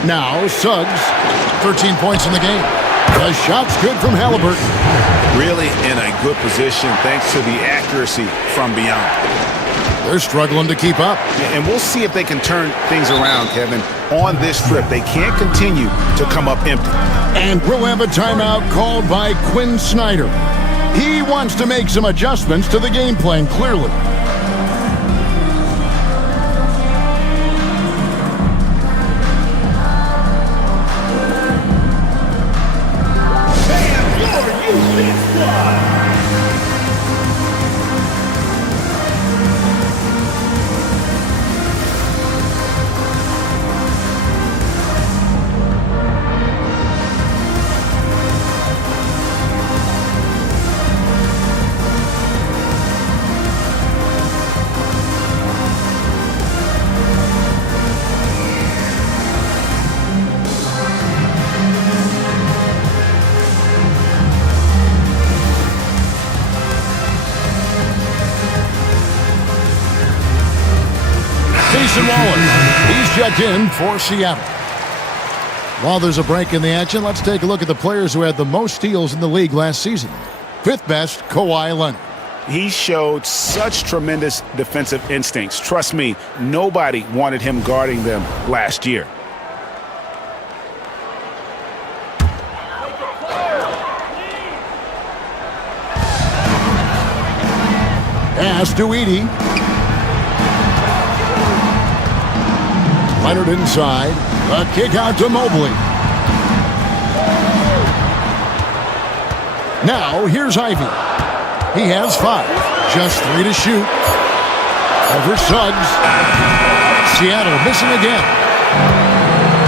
Now Suggs, 13 points in the game. The shot's good from Halliburton. Really in a good position thanks to the accuracy from beyond. They're struggling to keep up. And we'll see if they can turn things around, Kevin, on this trip. They can't continue to come up empty. And we'll have a timeout called by Quinn Snyder. He wants to make some adjustments to the game plan, clearly. He's checked in for Seattle. While there's a break in the action, let's take a look at the players who had the most steals in the league last season. 5th best, Kawhi Leonard. He showed such tremendous defensive instincts. Trust me, nobody wanted him guarding them last year. Pass to Edey. Leonard inside. A kick out to Mobley. Now, here's Ivy. He has 5. Just 3 to shoot. Over Suggs. Seattle missing again.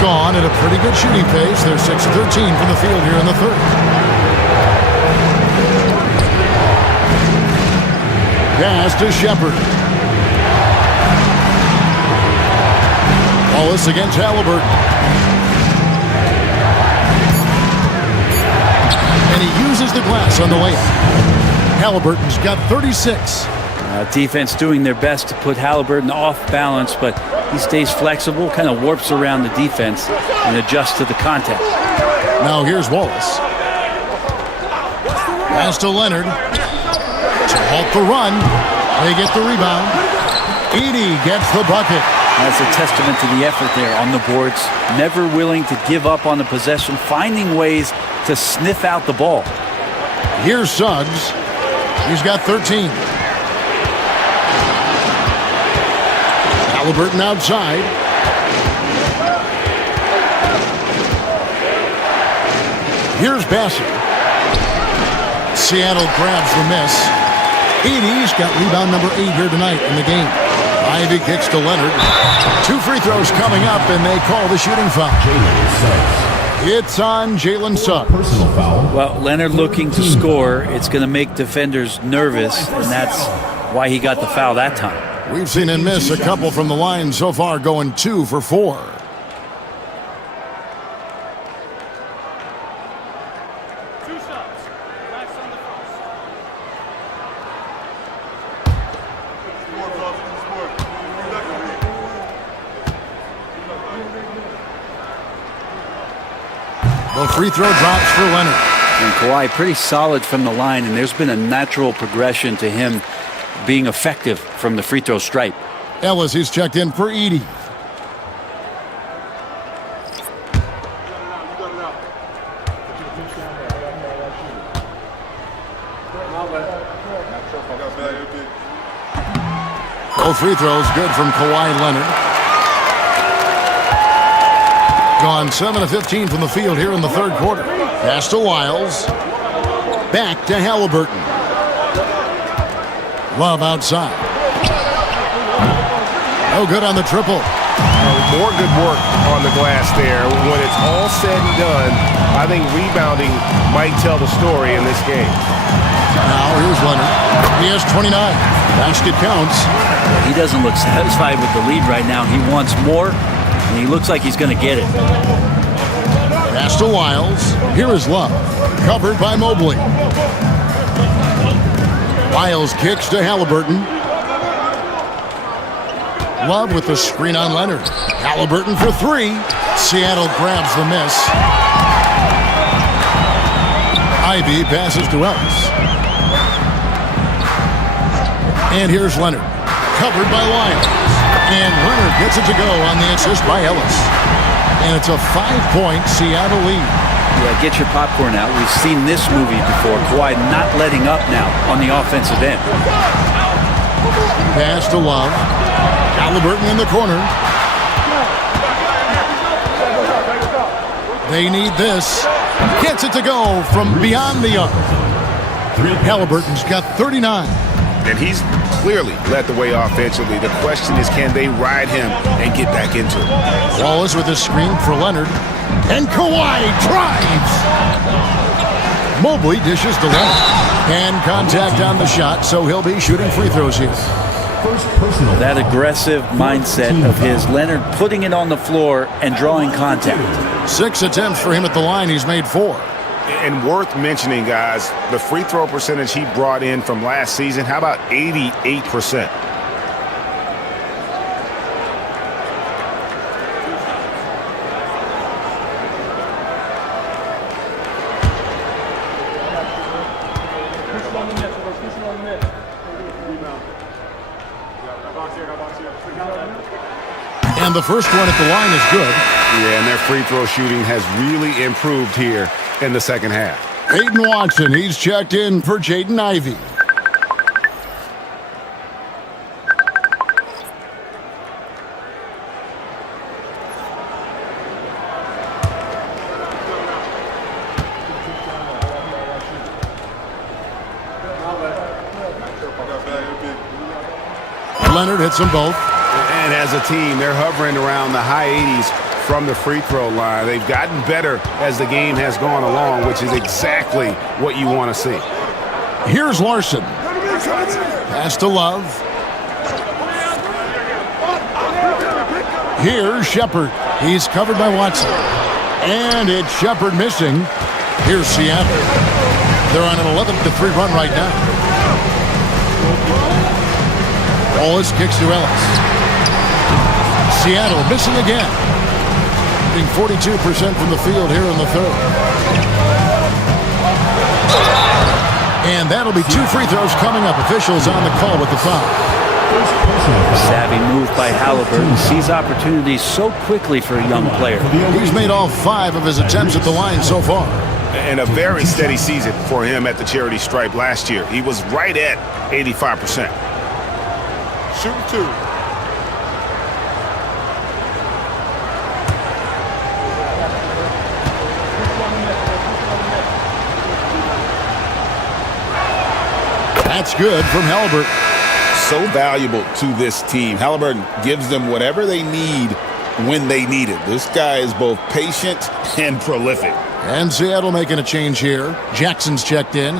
Gone at a pretty good shooting pace. They're 6-13 from the field here in the third. Pass to Shepard. Wallace against Halliburton. And he uses the glass on the layup. Halliburton's got 36. Defense doing their best to put Halliburton off balance, but he stays flexible, kind of warps around the defense and adjusts to the contact. Now here's Wallace. Pass to Leonard. To halt the run. They get the rebound. Edey gets the bucket. That's a testament to the effort there on the boards. Never willing to give up on the possession, finding ways to sniff out the ball. Here's Suggs. He's got 13. Halliburton outside. Here's Bassett. Seattle grabs the miss. Edey's got rebound number 8 here tonight in the game. Ivy kicks to Leonard. 2 free throws coming up, and they call the shooting foul. It's on Jalen Suggs. Personal foul. Well, Leonard looking to score. It's going to make defenders nervous, and that's why he got the foul that time. We've seen him miss a couple from the line so far, going 2 for 4. The free throw drops for Leonard. And Kawhi pretty solid from the line, and there's been a natural progression to him being effective from the free throw stripe. Ellis, he's checked in for Edey. Both free throws good from Kawhi Leonard. Gone 7 of 15 from the field here in the third quarter. Pass to Wiles. Back to Halliburton. Love outside. No good on the triple. More good work on the glass there. When it's all said and done, I think rebounding might tell the story in this game. Now here's Leonard. He has 29. Basket counts. He doesn't look satisfied with the lead right now. He wants more, and he looks like he's going to get it. Pass to Wiles. Here is Love. Covered by Mobley. Wiles kicks to Halliburton. Love with the screen on Leonard. Halliburton for 3. Seattle grabs the miss. Ivy passes to Ellis. And here's Leonard. Covered by Wiles. And Leonard gets it to go on the assist by Ellis. And it's a 5-point Seattle lead. Yeah, get your popcorn out. We've seen this movie before. Kawhi not letting up now on the offensive end. Pass to Love. Halliburton in the corner. They need this. Gets it to go from beyond the arc. Halliburton's got 39. And he's clearly led the way offensively. The question is, can they ride him and get back into it? Wallace with a screen for Leonard. And Kawhi drives. Mobley dishes to Leonard. And contact on the shot, so he'll be shooting free throws here. That aggressive mindset of his, Leonard putting it on the floor and drawing contact. 6 attempts for him at the line. He's made 4. And worth mentioning, guys, the free throw percentage he brought in from last season, how about 88%? And the first one at the line is good. Yeah, and their free throw shooting has really improved here in the second half. Aiden Watson, he's checked in for Jaden Ivey. Leonard hits them both. And as a team, they're hovering around the high 80s from the free throw line. They've gotten better as the game has gone along, which is exactly what you want to see. Here's Larson. Pass to Love. Here's Shepard. He's covered by Watson. And it's Shepard missing. Here's Seattle. They're on an 11-3 run right now. Wallace kicks to Ellis. Seattle missing again. 42% from the field here in the third. And that'll be 2 free throws coming up. Officials on the call with the foul. Savvy move by Halliburton. Sees opportunities so quickly for a young player. He's made all 5 of his attempts at the line so far. And a very steady season for him at the charity stripe last year. He was right at 85%. Shoot 2. That's good from Halliburton. So valuable to this team. Halliburton gives them whatever they need when they need it. This guy is both patient and prolific. And Seattle making a change here. Jackson's checked in.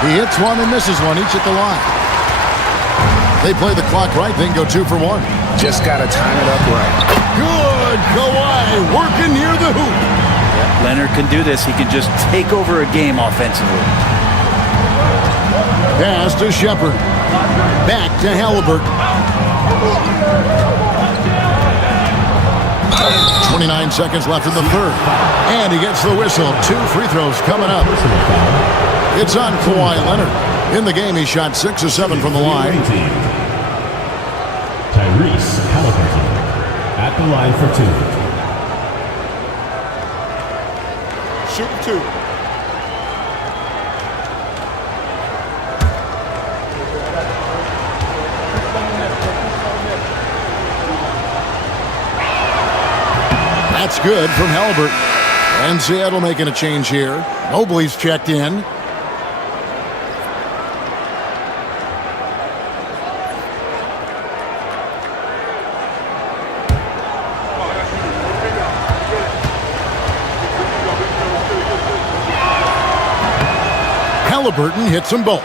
He hits one and misses one, each at the line. They play the clock right, then go 2 for 1. Just got to time it up right. Good. Kawhi working near the hoop. Yeah, Leonard can do this. He can just take over a game offensively. Pass to Shepard. Back to Halliburton. 29 seconds left in the third. And he gets the whistle. 2 free throws coming up. It's on Kawhi Leonard. In the game, he shot 6 of 7 from the line. Tyrese Halliburton at the line for 2. Shoot 2. That's good from Halliburton. And Seattle making a change here. Mobley's checked in. Halliburton hits them both.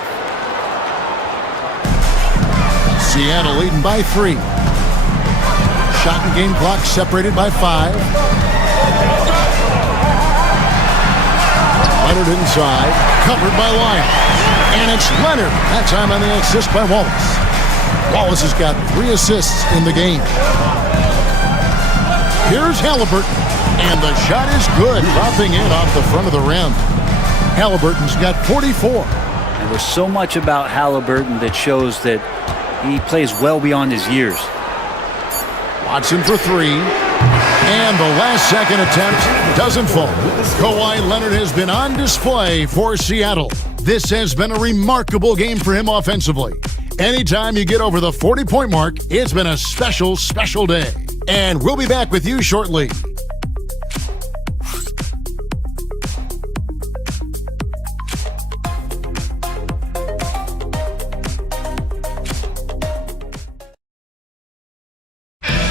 Seattle leading by 3. Shot and game clock separated by 5. Leonard inside, covered by Lyons. And it's Leonard. That time on the assist by Wallace. Wallace has got 3 assists in the game. Here's Halliburton. And the shot is good, dropping in off the front of the rim. Halliburton's got 44. And there's so much about Halliburton that shows that he plays well beyond his years. Watson for 3. And the last second attempt doesn't fall. Kawhi Leonard has been on display for Seattle. This has been a remarkable game for him offensively. Anytime you get over the 40-point mark, it's been a special, special day. And we'll be back with you shortly.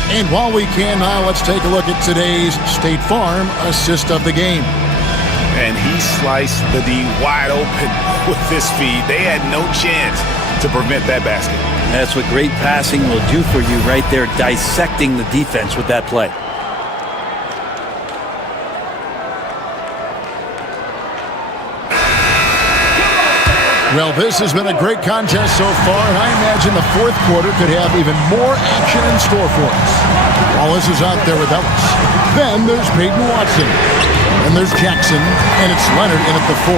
And while we can now, let's take a look at today's State Farm assist of the game. And he sliced the D wide open with this feed. They had no chance to prevent that basket. That's what great passing will do for you right there, dissecting the defense with that play. Well, this has been a great contest so far, and I imagine the fourth quarter could have even more action in store for us. Wallace is out there with Ellis. Then there's Peyton Watson. And there's Jackson, and it's Leonard in at the 4.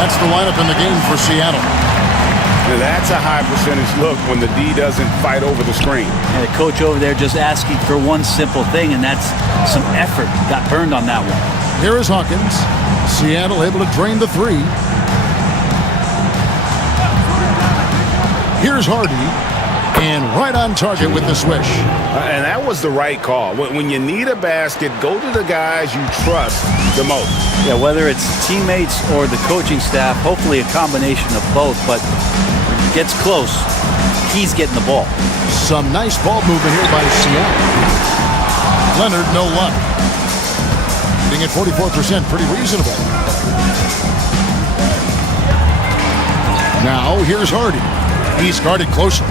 That's the lineup in the game for Seattle. Now that's a high percentage look when the D doesn't fight over the screen. And the coach over there just asking for one simple thing, and that's some effort. Got burned on that one. Here is Hawkins. Seattle able to drain the 3. Here's Hardy. And right on target with the swish. And that was the right call. When you need a basket, go to the guys you trust the most. Yeah, whether it's teammates or the coaching staff, hopefully a combination of both, but when it gets close, he's getting the ball. Some nice ball movement here by Seattle. Leonard, no luck. Being at 44%, pretty reasonable. Now, here's Hardy. He's guarded closely.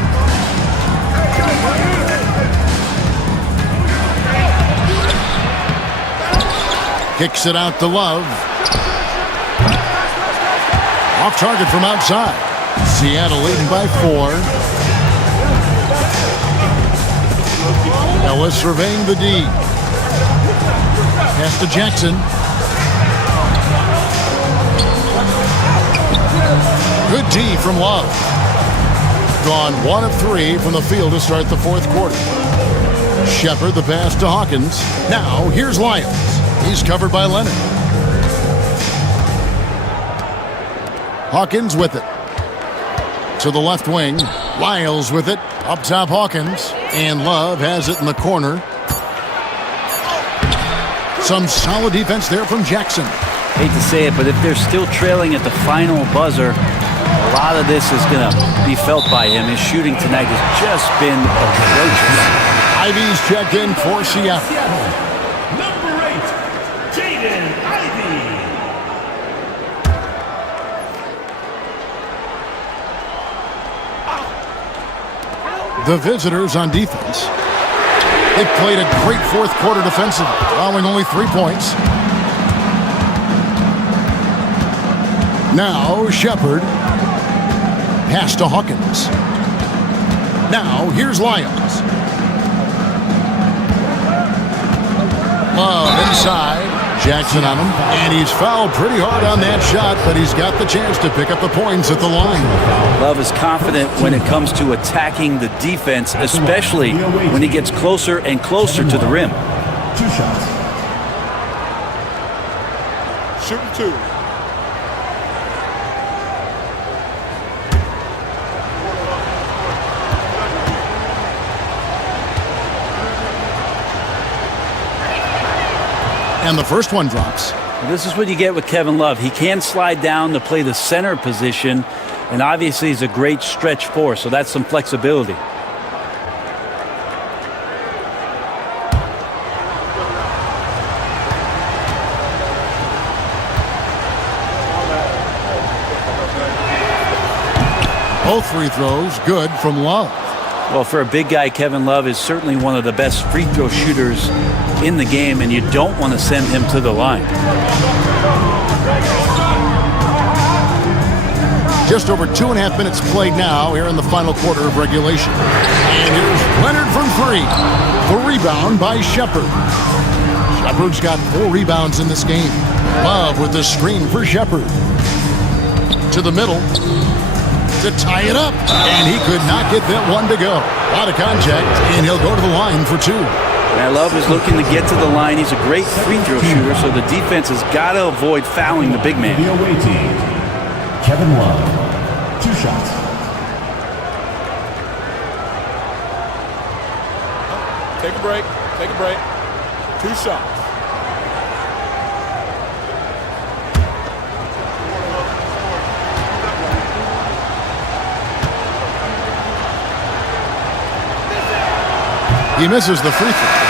Kicks it out to Love. Off target from outside. Seattle leading by 4. Ellis surveying the D. Pass to Jackson. Good D from Love. Gone 1 of 3 from the field to start the fourth quarter. Shepard the pass to Hawkins. Now here's Lyons. He's covered by Leonard. Hawkins with it. To the left wing. Lyles with it. Up top Hawkins. And Love has it in the corner. Some solid defense there from Jackson. Hate to say it, but if they're still trailing at the final buzzer, a lot of this is going to be felt by him. His shooting tonight has just been atrocious. Ivy's checked in for Seattle. The visitors on defense. They played a great fourth quarter defensively, allowing only 3 points. Now Shepard. Pass to Hawkins. Now here's Lyons. Love inside. Jackson on him. And he's fouled pretty hard on that shot, but he's got the chance to pick up the points at the line. Love is confident when it comes to attacking the defense, especially when he gets closer and closer to the rim. 2 shots. Shooting 2. And the first one drops. Well, this is what you get with Kevin Love. He can slide down to play the center position, and obviously he's a great stretch four, so that's some flexibility. Both free throws good from Love. Well, for a big guy, Kevin Love is certainly one of the best free throw shooters in the game, and you don't want to send him to the line. Just over 2.5 minutes played now here in the final quarter of regulation. And here's Leonard from 3. The rebound by Shepard. Shepard's got 4 rebounds in this game. Love with the screen for Shepard. To the middle. To tie it up. And he could not get that one to go. A lot of contact, and he'll go to the line for 2. And Love is looking to get to the line. He's a great free throw shooter, so the defense has got to avoid fouling the big man. The away team, Kevin Love, 2 shots. Take a break. Take a break. 2 shots. He misses the free throw.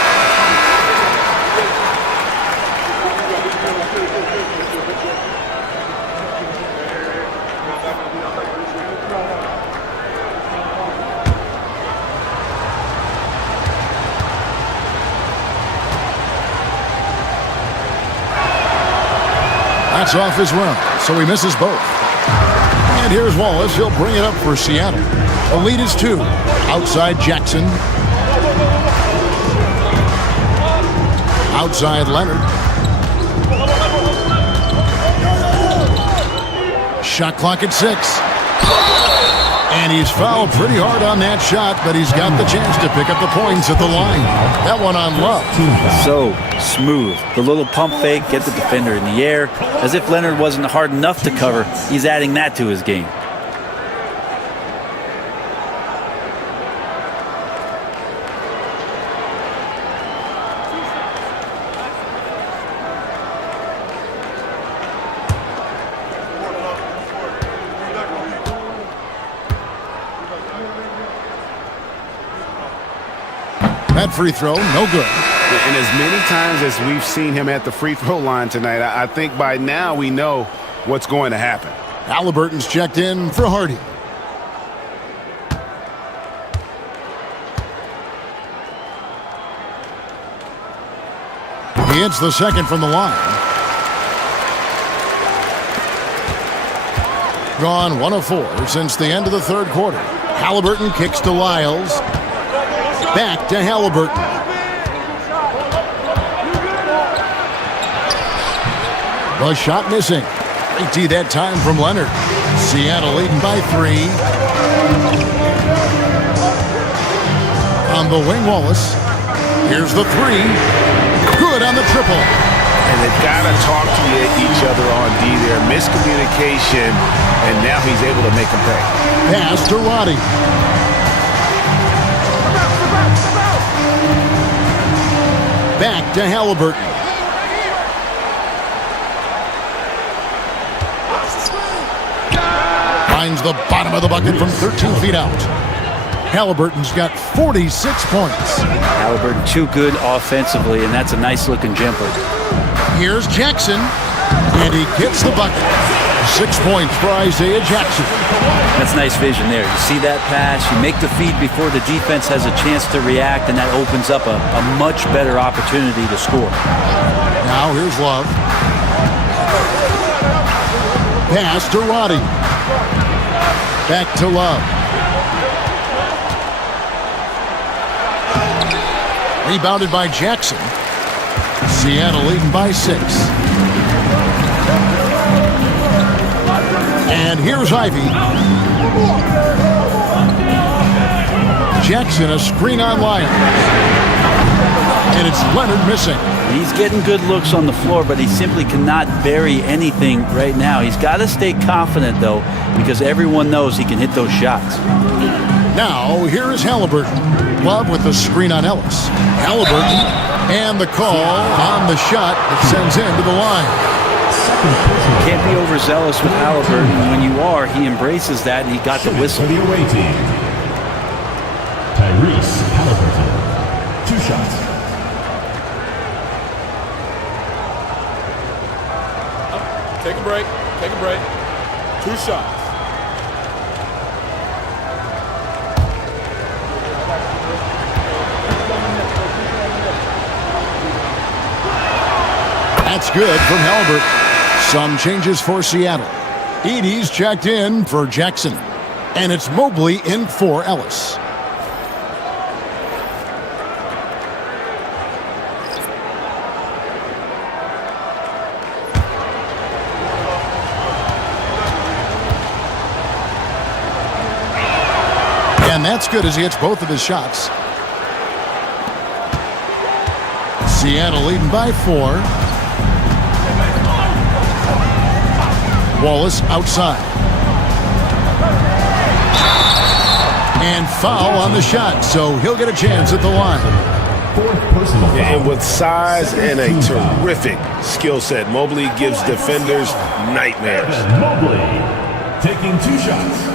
That's off as well, so he misses both. And here's Wallace. He'll bring it up for Seattle. The lead is 2. Outside Jackson. Outside Leonard. Shot clock at 6. And he's fouled pretty hard on that shot, but he's got the chance to pick up the points at the line. That one on Love. So smooth. The little pump fake, get the defender in the air. As if Leonard wasn't hard enough to cover, he's adding that to his game. That free throw, no good. And as many times as we've seen him at the free throw line tonight, I think by now we know what's going to happen. Halliburton's checked in for Hardy. He hits the second from the line. Gone 1 of 4 since the end of the third quarter. Halliburton kicks to Lyles. Back to Halliburton. The shot missing. Great D that time from Leonard. Seattle leading by 3. On the wing, Wallace. Here's the 3. Good on the triple. And they've got to talk to each other on D there. Miscommunication, and now he's able to make them pay. Pass to Roddy. Back to Halliburton. Finds the bottom of the bucket from 13 feet out. Halliburton's got 46 points. Halliburton too good offensively, and that's a nice-looking jumper. Here's Jackson, and he gets the bucket. 6 points for Isaiah Jackson. That's nice vision there. You see that pass, you make the feed before the defense has a chance to react, and that opens up a much better opportunity to score. Now here's Love. Pass to Roddy. Back to Love. Rebounded by Jackson. Seattle leading by 6. And here's Ivy. Jackson, a screen on Lyons. And it's Leonard missing. He's getting good looks on the floor, but he simply cannot bury anything right now. He's got to stay confident, though, because everyone knows he can hit those shots. Now, here is Halliburton. Love with the screen on Ellis. Halliburton, and the call on the shot that sends him to the line. Can't be overzealous with Halliburton. When you are, he embraces that, and he got the whistle. For the away team, Tyrese Halliburton. 2 shots. Take a break. Take a break. 2 shots. That's good from Halliburton. Some changes for Seattle. Edey's checked in for Jackson. And it's Mobley in for Ellis. And that's good as he hits both of his shots. Seattle leading by 4. Wallace outside. And foul on the shot, so he'll get a chance at the line. And with size and a terrific skill set, Mobley gives defenders nightmares. Mobley taking 2 shots.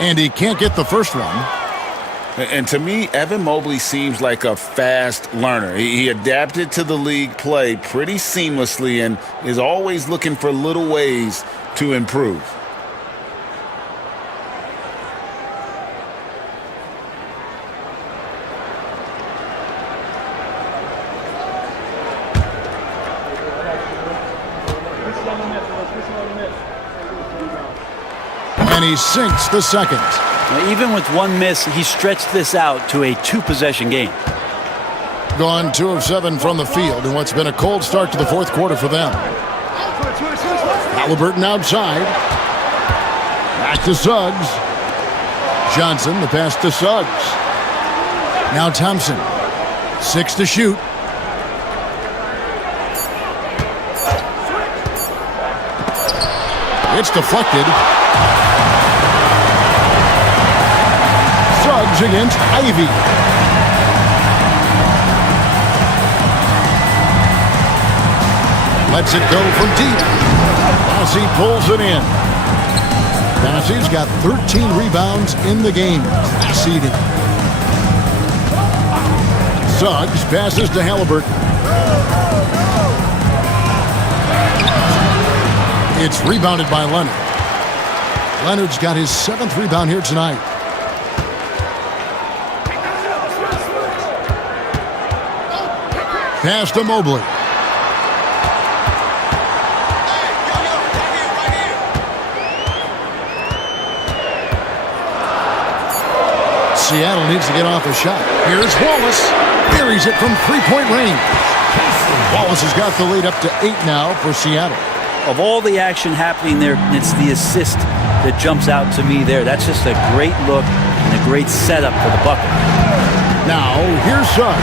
And he can't get the first one. And to me, Evan Mobley seems like a fast learner. He adapted to the league play pretty seamlessly and is always looking for little ways to improve. And he sinks the second. Now, even with 1 miss, he stretched this out to a 2-possession game. Gone 2 of 7 from the field in what's been a cold start to the fourth quarter for them. Halliburton outside. Back to Suggs. Johnson, the pass to Suggs. Now Thompson. 6 to shoot. It's deflected. Suggs against Ivy. Lets it go from deep. Massey pulls it in. Massey's got 13 rebounds in the game. Seeded. Suggs passes to Halliburton. It's rebounded by Leonard. Leonard's got his 7th rebound here tonight. Pass to Mobley. Seattle needs to get off a shot. Here's Wallace. Buries it from three-point range. Wallace has got the lead up to 8 now for Seattle. Of all the action happening there, it's the assist that jumps out to me there. That's just a great look and a great setup for the bucket. Now, here's Suggs.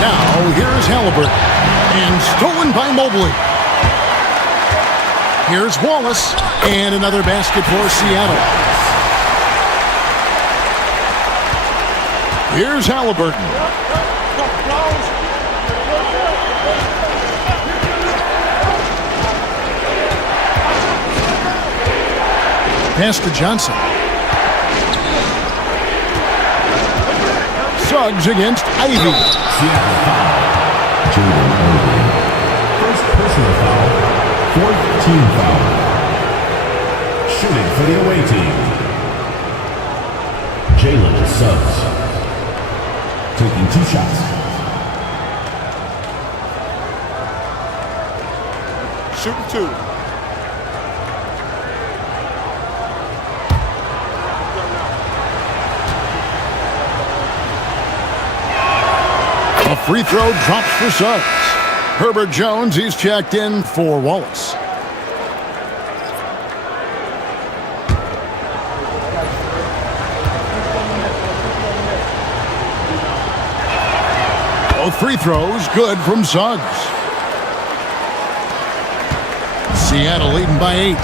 Now, here's Halliburton. And stolen by Mobley. Here's Wallace. And another basket for Seattle. Here's Halliburton. Pass to Johnson. Suggs against Ivy. Seattle foul. Jaden Ivey. First personal foul. 4th team foul. Shooting for the away team. Jalen Suggs. Taking 2 shots. Shooting 2. A free throw drops for Suggs. Herbert Jones, he's checked in for Wallace. Both free throws good from Suggs. Seattle leading by 8.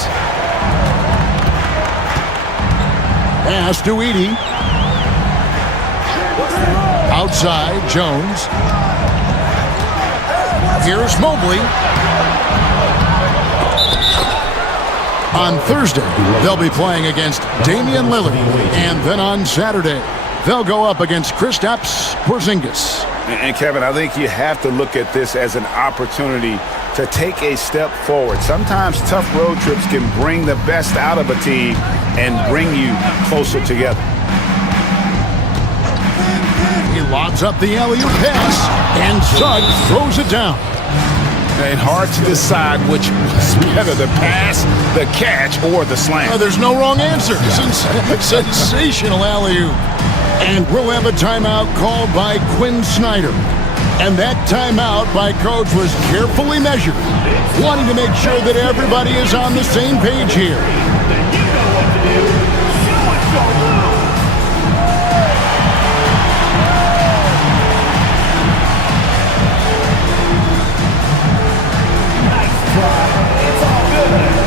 Pass to Edey. Outside, Jones. Here's Mobley. On Thursday, they'll be playing against Damian Lillard. And then on Saturday, they'll go up against Kristaps Porzingis. And Kevin, I think you have to look at this as an opportunity to take a step forward. Sometimes tough road trips can bring the best out of a team and bring you closer together. He lobs up the alley-oop pass, and Suggs throws it down. And hard to decide which was better, the pass, the catch, or the slam. There's no wrong answer. Sensational alley-oop. And we'll have a timeout called by Quinn Snyder. And that timeout by Coach was carefully measured, wanting to make sure that everybody is on the same page here. Then you know what to do. Show it, go blue. Nice try. It's all good.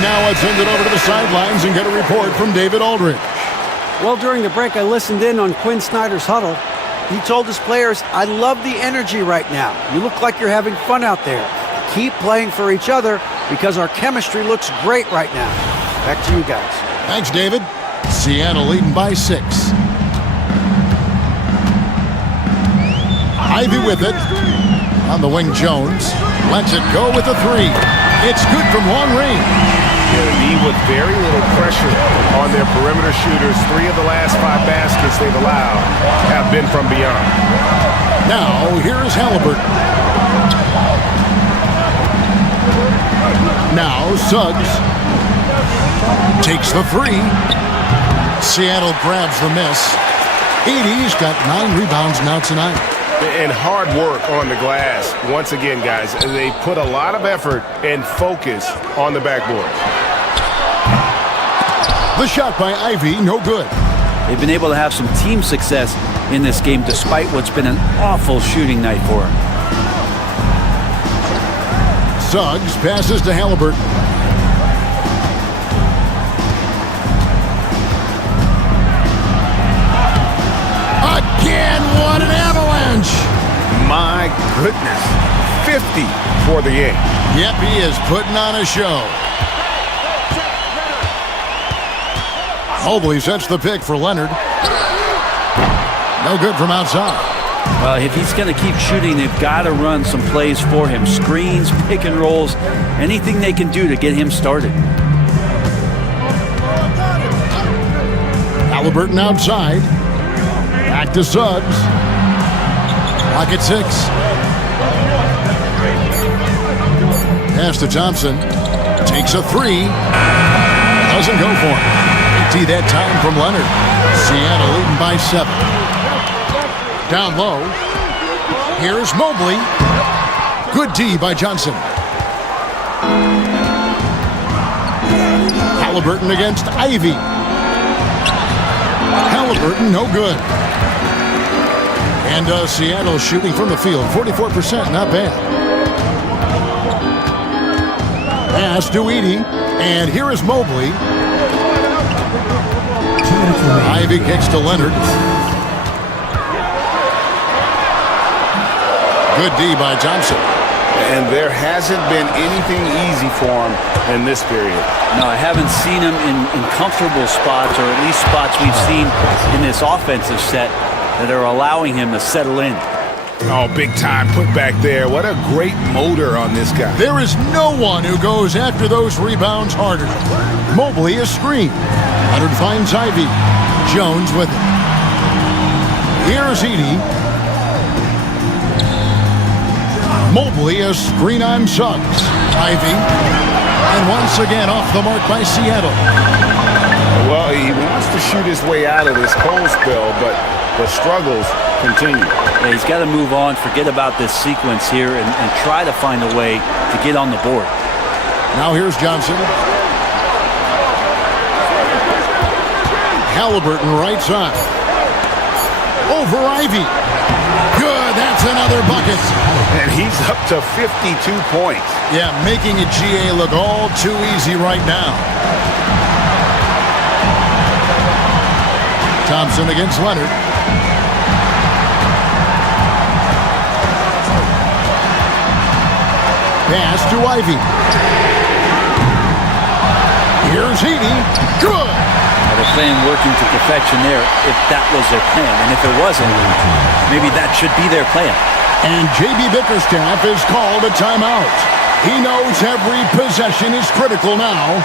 Now let's send it over to the sidelines and get a report from David Aldridge. Well, during the break, I listened in on Quinn Snyder's huddle. He told his players, "I love the energy right now. You look like you're having fun out there. Keep playing for each other because our chemistry looks great right now. Back to you guys. Thanks, David. Seattle leading by 6. Ivy with it. On the wing, Jones. Lets it go with a 3. It's good from long range. Yeah, the D with very little pressure on their perimeter shooters. 3 of the last 5 baskets they've allowed have been from beyond. Now, here's Halliburton. Now, Suggs takes the 3. Seattle grabs the miss. Edey's got 9 rebounds now tonight. And hard work on the glass. Once again, guys, they put a lot of effort and focus on the backboard. The shot by Ivy, no good. They've been able to have some team success in this game despite what's been an awful shooting night for them. Suggs passes to Halliburton. Again, what an avalanche! My goodness. 50 for the game. Yep, he is putting on a show. Mobley sets the pick for Leonard. No good from outside. Well, if he's going to keep shooting, they've got to run some plays for him. Screens, pick and rolls, anything they can do to get him started. Halliburton outside. Back to Suggs. Clock at 6. Pass to Thompson. Takes a 3. Doesn't go for him. Empty that time from Leonard. Seattle leading by 7. Down low. Here's Mobley. Good D by Johnson. Halliburton against Ivy. Halliburton, no good. And Seattle shooting from the field, 44%, not bad. Pass to Edey, and here is Mobley. Ivy kicks to Leonard. Good D by Johnson. And there hasn't been anything easy for him in this period. No, I haven't seen him in comfortable spots, or at least spots we've seen in this offensive set that are allowing him to settle in. Oh, big time put back there. What a great motor on this guy. There is no one who goes after those rebounds harder. Mobley is screened. Leonard finds Ivy. Jones with it. Here's Edey. Mobley a screen on Suggs. Ivy. And once again off the mark by Seattle. Well, he wants to shoot his way out of this cold spell, but the struggles continue. Yeah, he's got to move on, forget about this sequence here, and try to find a way to get on the board. Now here's Johnson. Halliburton right side. Over Ivy. Good, that's another bucket. And he's up to 52 points. Yeah, making a GA look all too easy right now. Thompson against Leonard. Pass to Ivy. Here's Edey. Good. The plan working to perfection there, if that was their plan. And if it wasn't, maybe that should be their plan. And J.B. Bickerstaff is called a timeout. He knows every possession is critical now.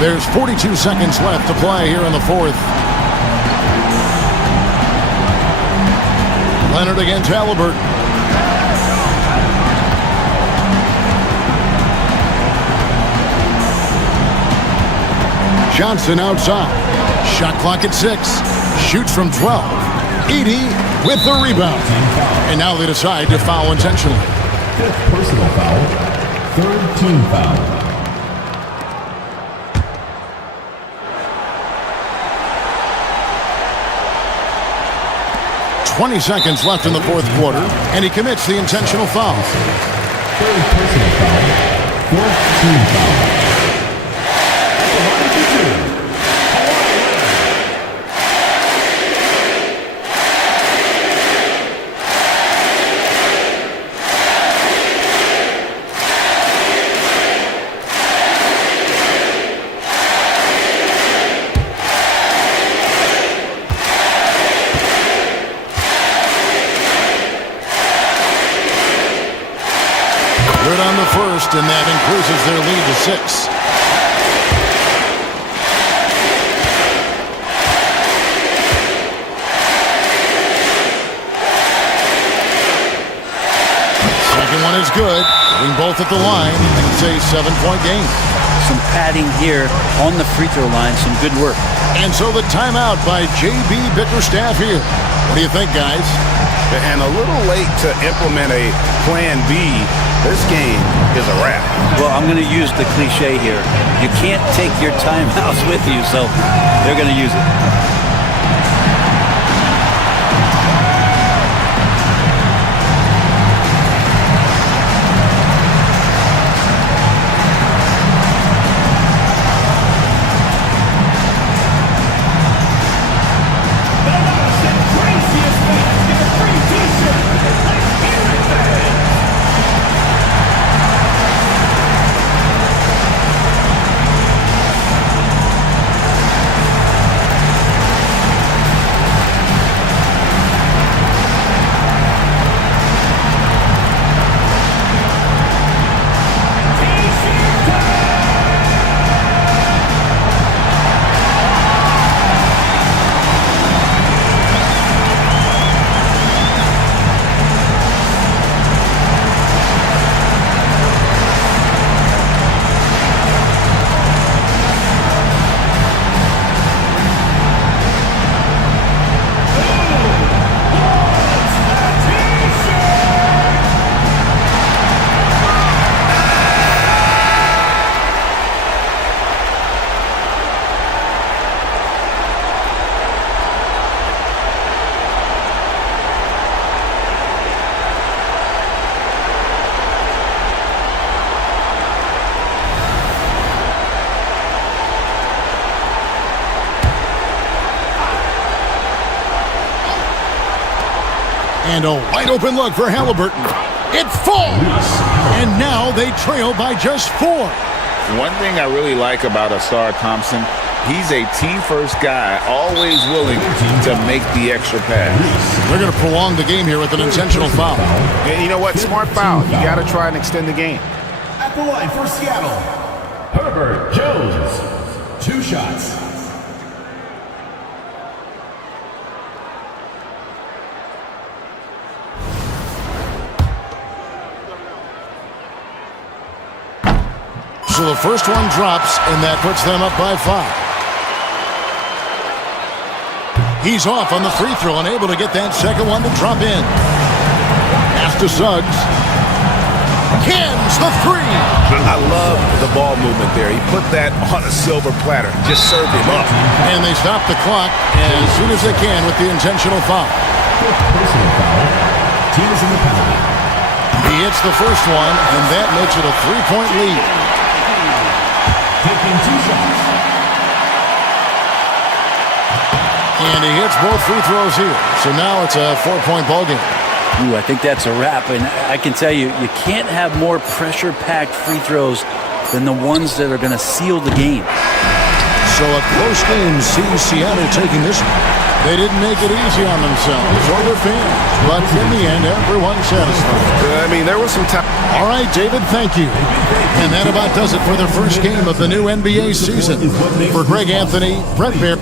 There's 42 seconds left to play here in the fourth. Leonard against Halliburton. Johnson outside. Shot clock at 6. Shoots from 12. Edey with the rebound. And now they decide to foul intentionally. Fifth personal foul. Third team foul. 20 seconds left in the fourth quarter, and he commits the intentional foul. Third personal foul. Fourth team foul. First, and that increases their lead to 6. Second one is good. Getting both at the line. It's a 7-point game. Some padding here on the free throw line. Some good work. And so the timeout by J.B. Bickerstaff here. What do you think, guys? And a little late to implement a plan B. This game is a wrap. Well, I'm going to use the cliche here. You can't take your timeouts with you, so they're going to use it. And a wide-open look for Halliburton. It falls! And now they trail by just 4. One thing I really like about Asar Thompson, he's a team-first guy, always willing to make the extra pass. They're going to prolong the game here with an intentional foul. And you know what? Smart foul. You got to try and extend the game. At the line for Seattle, Herbert Jones. 2 shots. So the first one drops, and that puts them up by 5. He's off on the free throw, unable to get that second one to drop in. Pass to Suggs. Cans the 3. I love the ball movement there. He put that on a silver platter. Just served him up. And they stop the clock as soon as they can with the intentional foul. Fifth personal foul. Team is in the penalty. He hits the first one, and that makes it a 3-point lead. Taking 2 shots. And he hits both free throws here. So now it's a 4-point ball game. Ooh, I think that's a wrap. And I can tell you, you can't have more pressure-packed free throws than the ones that are going to seal the game. So a close game sees Seattle taking this one. They didn't make it easy on themselves or their fans, but in the end, everyone's satisfied. I mean, there was some time. All right, David, thank you. And that about does it for the first game of the new NBA season. For Greg Anthony, Brett Baer.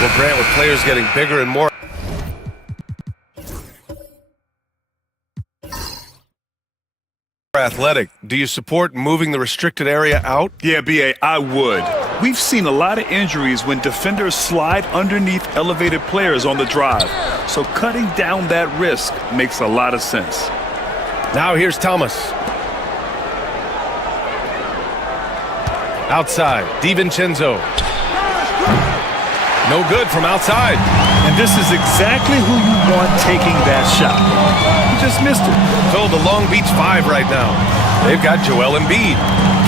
Well, Grant, with players getting bigger and more athletic, do you support moving the restricted area out? Yeah, B.A., I would. We've seen a lot of injuries when defenders slide underneath elevated players on the drive. So cutting down that risk makes a lot of sense. Now here's Thomas. Outside, DiVincenzo. No good from outside. And this is exactly who you want taking that shot. He just missed it. So the Long Beach 5 right now. They've got Joel Embiid.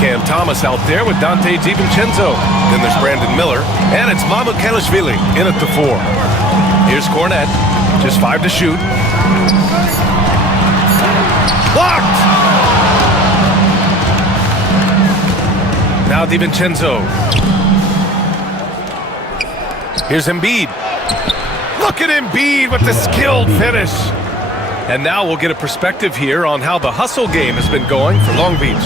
Cam Thomas out there with Dante DiVincenzo. Then there's Brandon Miller. And it's Mamukelashvili in at the 4. Here's Cornette. Just 5 to shoot. Blocked! Now DiVincenzo. Here's Embiid. Look at Embiid with the skilled finish. And now we'll get a perspective here on how the hustle game has been going for Long Beach.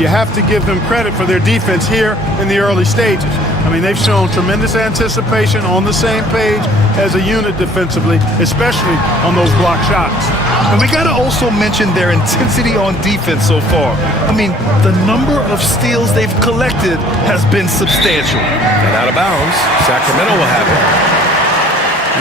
You have to give them credit for their defense here in the early stages. I mean, they've shown tremendous anticipation, on the same page as a unit defensively, especially on those block shots. And we got to also mention their intensity on defense so far. I mean, the number of steals they've collected has been substantial. And out of bounds, Sacramento will have it.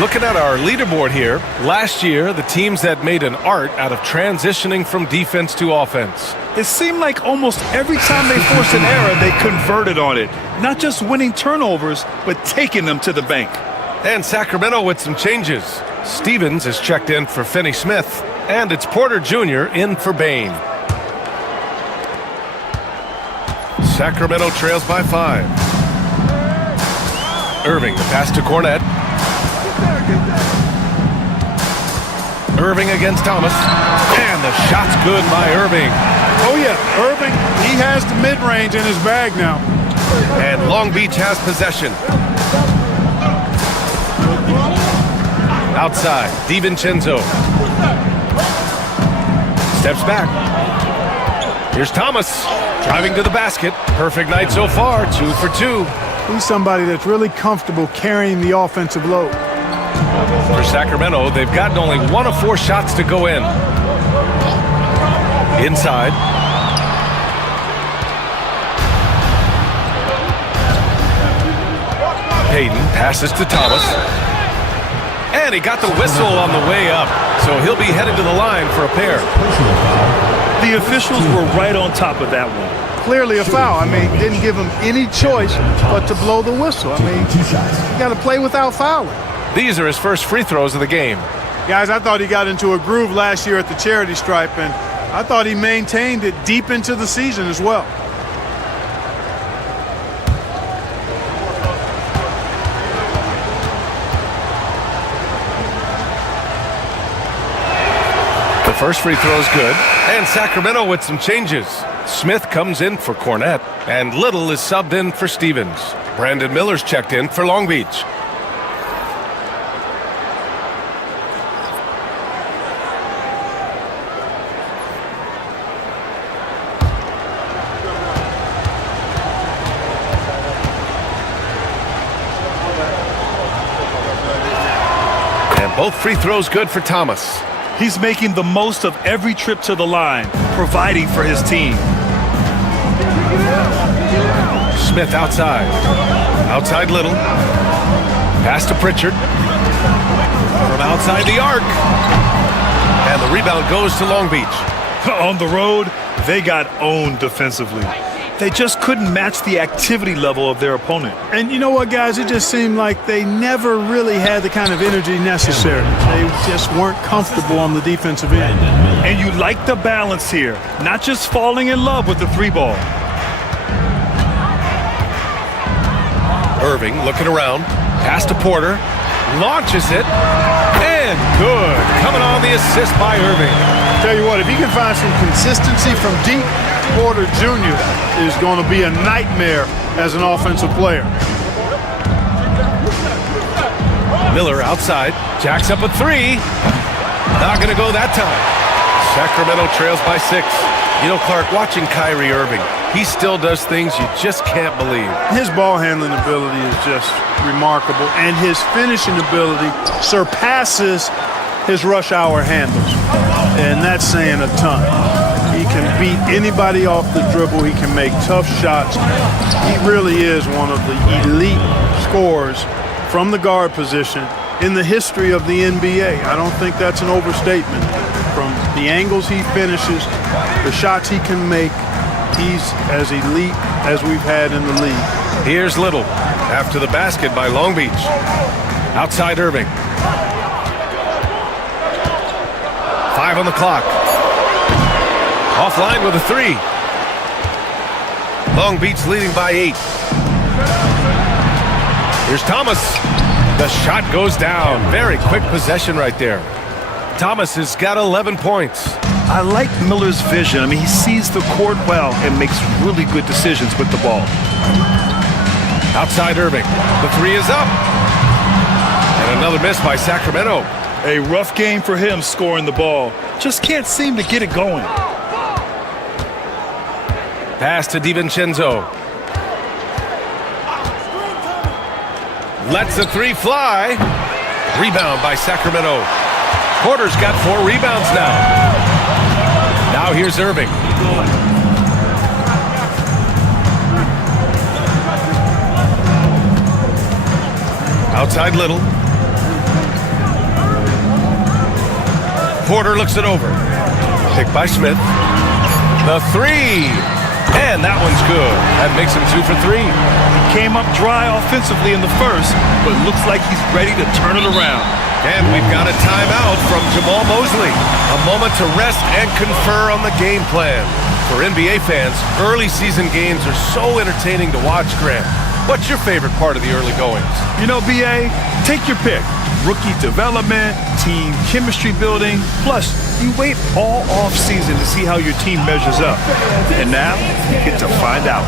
Looking at our leaderboard here, last year the teams that made an art out of transitioning from defense to offense. It seemed like almost every time they forced an error, they converted on it. Not just winning turnovers, but taking them to the bank. And Sacramento with some changes. Stevens is checked in for Finney Smith, and it's Porter Jr. in for Bain. Sacramento trails by 5. Irving, the pass to Cornette. Irving against Thomas. And the shot's good by Irving. Oh, yeah, Irving, he has the mid-range in his bag now. And Long Beach has possession. Outside, DiVincenzo. Steps back. Here's Thomas, driving to the basket. Perfect night so far, 2 for 2. He's somebody that's really comfortable carrying the offensive load. For Sacramento, they've gotten only 1 of 4 shots to go in. Inside. Payton passes to Thomas. And he got the whistle on the way up, so he'll be headed to the line for a pair. The officials were right on top of that one. Clearly a foul. I mean, didn't give him any choice but to blow the whistle. I mean, you got to play without fouling. These are his first free throws of the game. Guys, I thought he got into a groove last year at the charity stripe, and I thought he maintained it deep into the season as well. The first free throw is good, and Sacramento with some changes. Smith comes in for Cornette, and Little is subbed in for Stevens. Brandon Miller's checked in for Long Beach. And both free throws good for Thomas. He's making the most of every trip to the line, providing for his team. Smith outside. Outside Little. Pass to Pritchard. From outside the arc. And the rebound goes to Long Beach. On the road, they got owned defensively. They just couldn't match the activity level of their opponent. And you know what, guys? It just seemed like they never really had the kind of energy necessary. They just weren't comfortable on the defensive end. And you like the balance here, not just falling in love with the 3-ball. Irving looking around. Pass to Porter. Launches it. And good. Coming on the assist by Irving. Tell you what, if he can find some consistency from deep, Porter Jr. is going to be a nightmare as an offensive player. Miller outside. Jacks up a 3. Not going to go that time. Sacramento trails by 6. You know, Clark, watching Kyrie Irving, he still does things you just can't believe. His ball handling ability is just remarkable, and his finishing ability surpasses his rush hour handles. And that's saying a ton. He can beat anybody off the dribble. He can make tough shots. He really is one of the elite scorers from the guard position in the history of the NBA. I don't think that's an overstatement. From the angles he finishes, the shots he can make, he's as elite as we've had in the league. Here's Little after the basket by Long Beach. Outside Irving. 5 on the clock. Offline with a 3. Long Beach leading by 8. Here's Thomas. The shot goes down. Very quick possession right there. Thomas has got 11 points. I like Miller's vision. I mean, he sees the court well and makes really good decisions with the ball. Outside Irving. The 3 is up. And another miss by Sacramento. A rough game for him scoring the ball. Just can't seem to get it going. Pass to DiVincenzo. Lets the 3 fly. Rebound by Sacramento. Porter's got 4 rebounds now. Now here's Irving. Outside Little. Porter looks it over. Picked by Smith. The 3. And that one's good. That makes him 2 for 3. He came up dry offensively in the first, but looks like he's ready to turn it around. And we've got a timeout from Jamal Mosley. A moment to rest and confer on the game plan. For NBA fans, early season games are so entertaining to watch, Grant. What's your favorite part of the early goings? You know, BA, take your pick. Rookie development, team chemistry building, plus you wait all off season to see how your team measures up. And now you get to find out.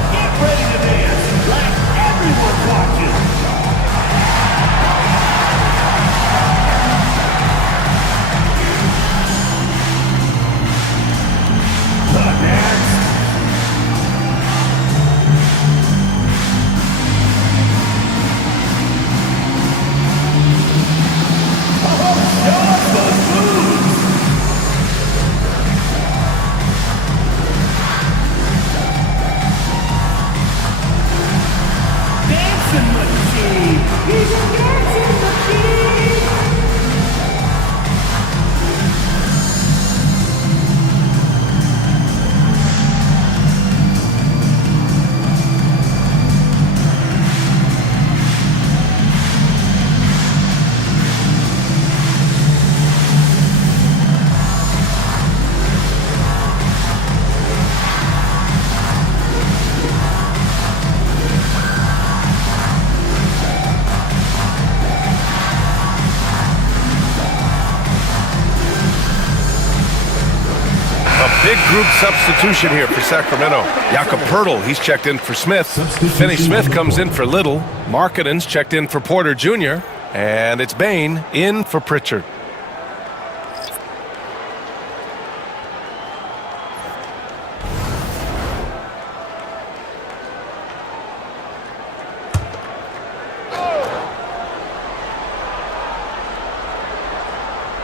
Big group substitution here for Sacramento. Jakob Poeltl, he's checked in for Smith. Finney Smith comes in for Little. Markkanen's checked in for Porter Jr. And it's Bain in for Pritchard.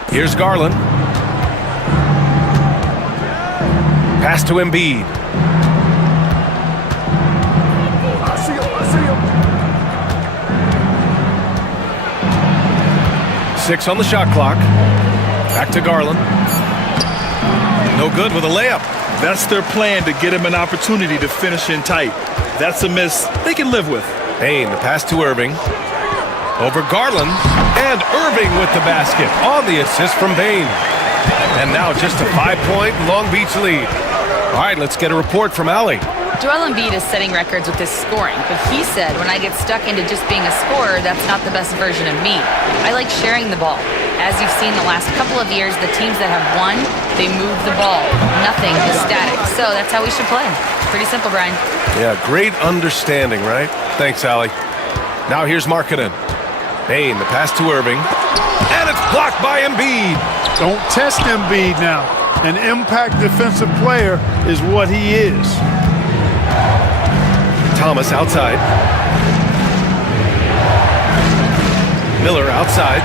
Here's Garland. Pass to Embiid. I see him. 6 on the shot clock. Back to Garland. No good with a layup. That's their plan, to get him an opportunity to finish in tight. That's a miss they can live with. Bain, the pass to Irving. Over Garland. And Irving with the basket on the assist from Bain. And now just a 5-point Long Beach lead. All right, let's get a report from Allie. Joel Embiid is setting records with his scoring, but he said, when I get stuck into just being a scorer, that's not the best version of me. I like sharing the ball. As you've seen the last couple of years, the teams that have won, they move the ball. Nothing is static. So that's how we should play. Pretty simple, Brian. Yeah, great understanding, right? Thanks, Allie. Now here's Markkanen. Bain, the pass to Irving. And it's blocked by Embiid. Don't test Embiid now. An impact defensive player is what he is. Thomas outside. Miller outside.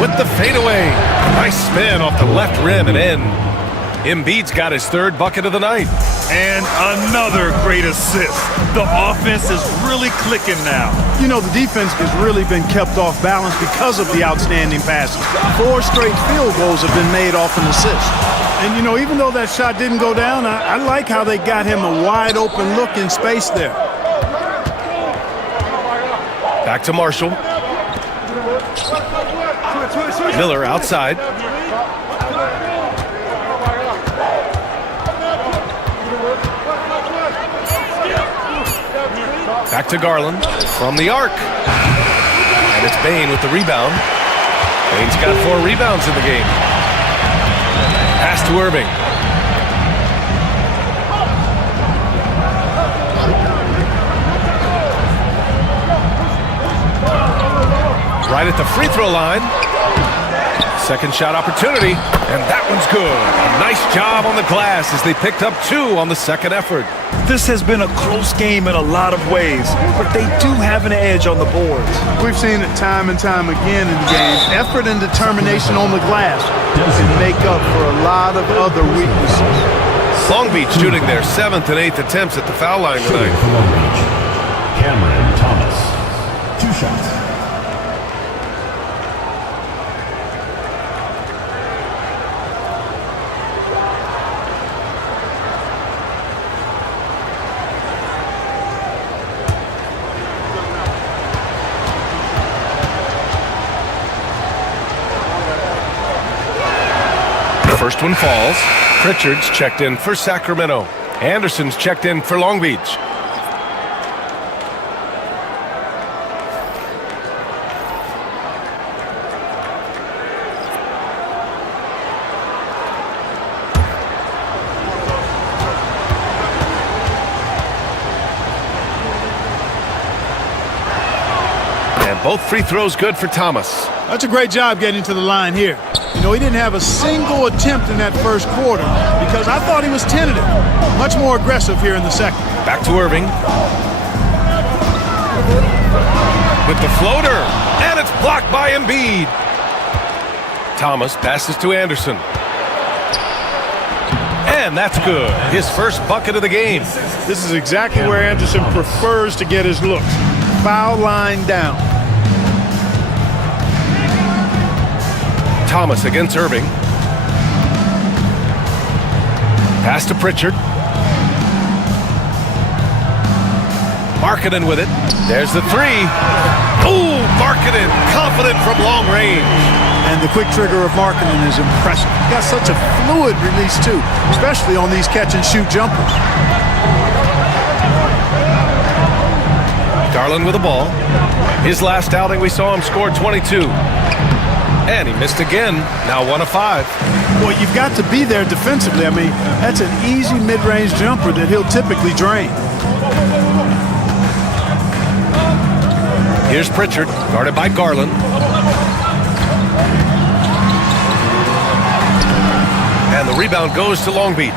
With the fadeaway. Nice spin off the left rim and in. Embiid's got his 3rd bucket of the night. And another great assist. The offense is really clicking now. You know, the defense has really been kept off balance because of the outstanding passes. 4 straight field goals have been made off an assist. And, you know, even though that shot didn't go down, I like how they got him a wide open look in space there. Back to Marshall. Miller outside. Back to Garland from the arc. And it's Bain with the rebound. Bain's got 4 rebounds in the game. Pass to Irving. Right at the free throw line. Second shot opportunity, and that one's good. A nice job on the glass as they picked up 2 on the second effort. This has been a close game in a lot of ways, but they do have an edge on the boards. We've seen it time and time again in games. Effort and determination on the glass can make up for a lot of other weaknesses. Long Beach shooting their 7th and 8th attempts at the foul line tonight. Long Beach. Cameron Thomas. 2 shots. First one falls. Pritchard's checked in for Sacramento. Anderson's checked in for Long Beach. And both free throws good for Thomas. That's a great job getting to the line here. You know, he didn't have a single attempt in that first quarter because I thought he was tentative. Much more aggressive here in the second. Back to Irving. With the floater. And it's blocked by Embiid. Thomas passes to Anderson. And that's good. His first bucket of the game. This is exactly where Anderson prefers to get his looks. Foul line down. Thomas against Irving. Pass to Pritchard. Markkanen with it. There's the 3. Ooh, Markkanen confident from long range. And the quick trigger of Markkanen is impressive. He's got such a fluid release too, especially on these catch and shoot jumpers. Garland with the ball. His last outing we saw him score 22. And he missed again. Now 1 of 5. Well, you've got to be there defensively. I mean, that's an easy mid-range jumper that he'll typically drain. Here's Pritchard, guarded by Garland. And the rebound goes to Long Beach.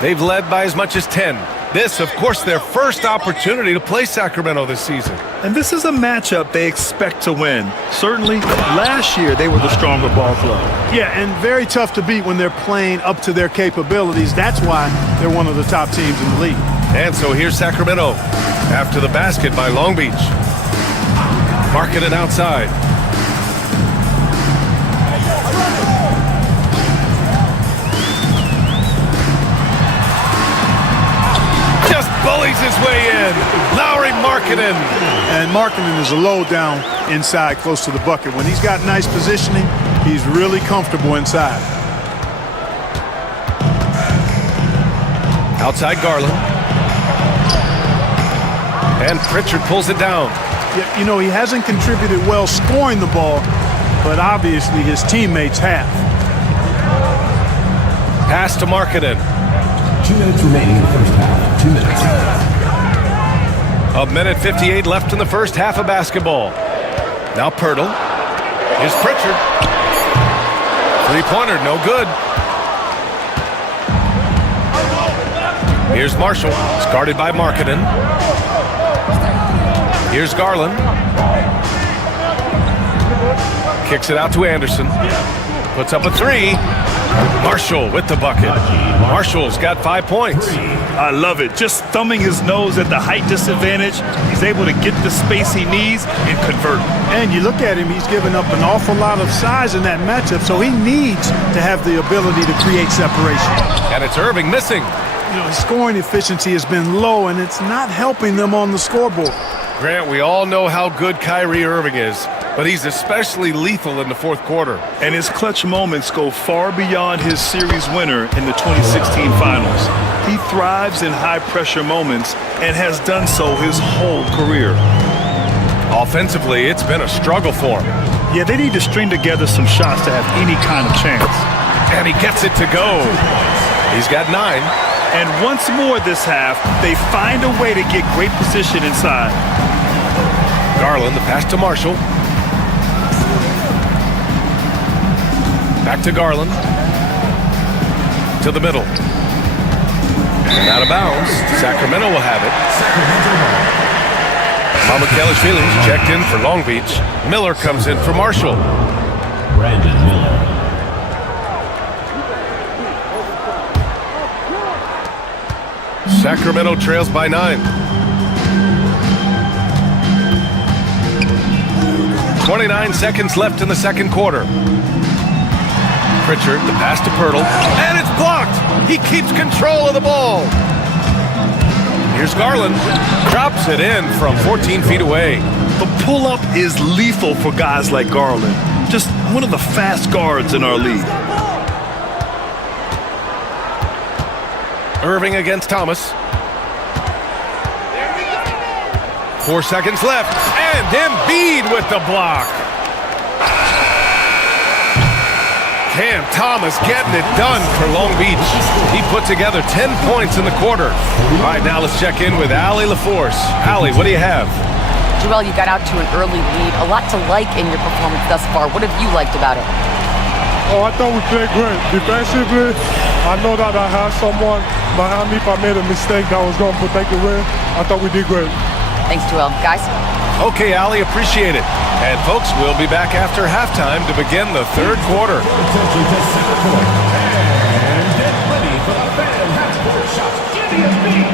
They've led by as much as 10. This, of course, their first opportunity to play Sacramento this season. And this is a matchup they expect to win. Certainly, last year they were the stronger ball club. Yeah, and very tough to beat when they're playing up to their capabilities. That's why they're one of the top teams in the league. And so here's Sacramento after the basket by Long Beach. Marking it outside. Just bullies his way in. Lowry Markkanen. And Markkanen is a low down inside close to the bucket. When he's got nice positioning, he's really comfortable inside. Outside Garland. And Pritchard pulls it down. Yeah, you know, he hasn't contributed well scoring the ball, but obviously his teammates have. Pass to Markkanen. 2 minutes remaining in the first half. 2 minutes. A minute 58 left in the first half of basketball. Now Pirtle. Here's Pritchard. Three-pointer, no good. Here's Marshall. It's guarded by Markkanen. Here's Garland. Kicks it out to Anderson. Puts up a 3. Marshall with the bucket. Marshall's got 5 points. I love it. Just thumbing his nose at the height disadvantage. He's able to get the space he needs and convert. And you look at him, he's given up an awful lot of size in that matchup, so he needs to have the ability to create separation. And it's Irving missing. You know, his scoring efficiency has been low, and it's not helping them on the scoreboard. Grant, we all know how good Kyrie Irving is, but he's especially lethal in the fourth quarter. And his clutch moments go far beyond his series winner in the 2016 finals. He thrives in high-pressure moments and has done so his whole career. Offensively, it's been a struggle for him. Yeah, they need to string together some shots to have any kind of chance. And he gets it to go. He's got 9. And once more this half, they find a way to get great position inside. Garland, the pass to Marshall. Back to Garland. To the middle. And out of bounds. Sacramento will have it. Mamukelashvili checked in for Long Beach. Miller comes in for Marshall. Brandon Miller. Sacramento trails by 9. 29 seconds left in the second quarter. Pritchard, the pass to Pirtle, and it's blocked! He keeps control of the ball. Here's Garland. Drops it in from 14 feet away. The pull-up is lethal for guys like Garland. Just one of the fast guards in our league. Irving against Thomas. 4 seconds left, and Embiid with the block. Cam Thomas getting it done for Long Beach. He put together 10 points in the quarter. All right, now let's check in with Allie LaForce. Allie, what do you have? Joel, you got out to an early lead. A lot to like in your performance thus far. What have you liked about it? Oh, I thought we played great. Defensively, I know that I had someone behind me if I made a mistake that was going to protect the rim. I thought we did great. Thanks, Joel. Guys? Okay, Allie, appreciate it. And folks, we'll be back after halftime to begin the third quarter. Attention to center court. And get ready for the fan half-court shots. Give me a beat.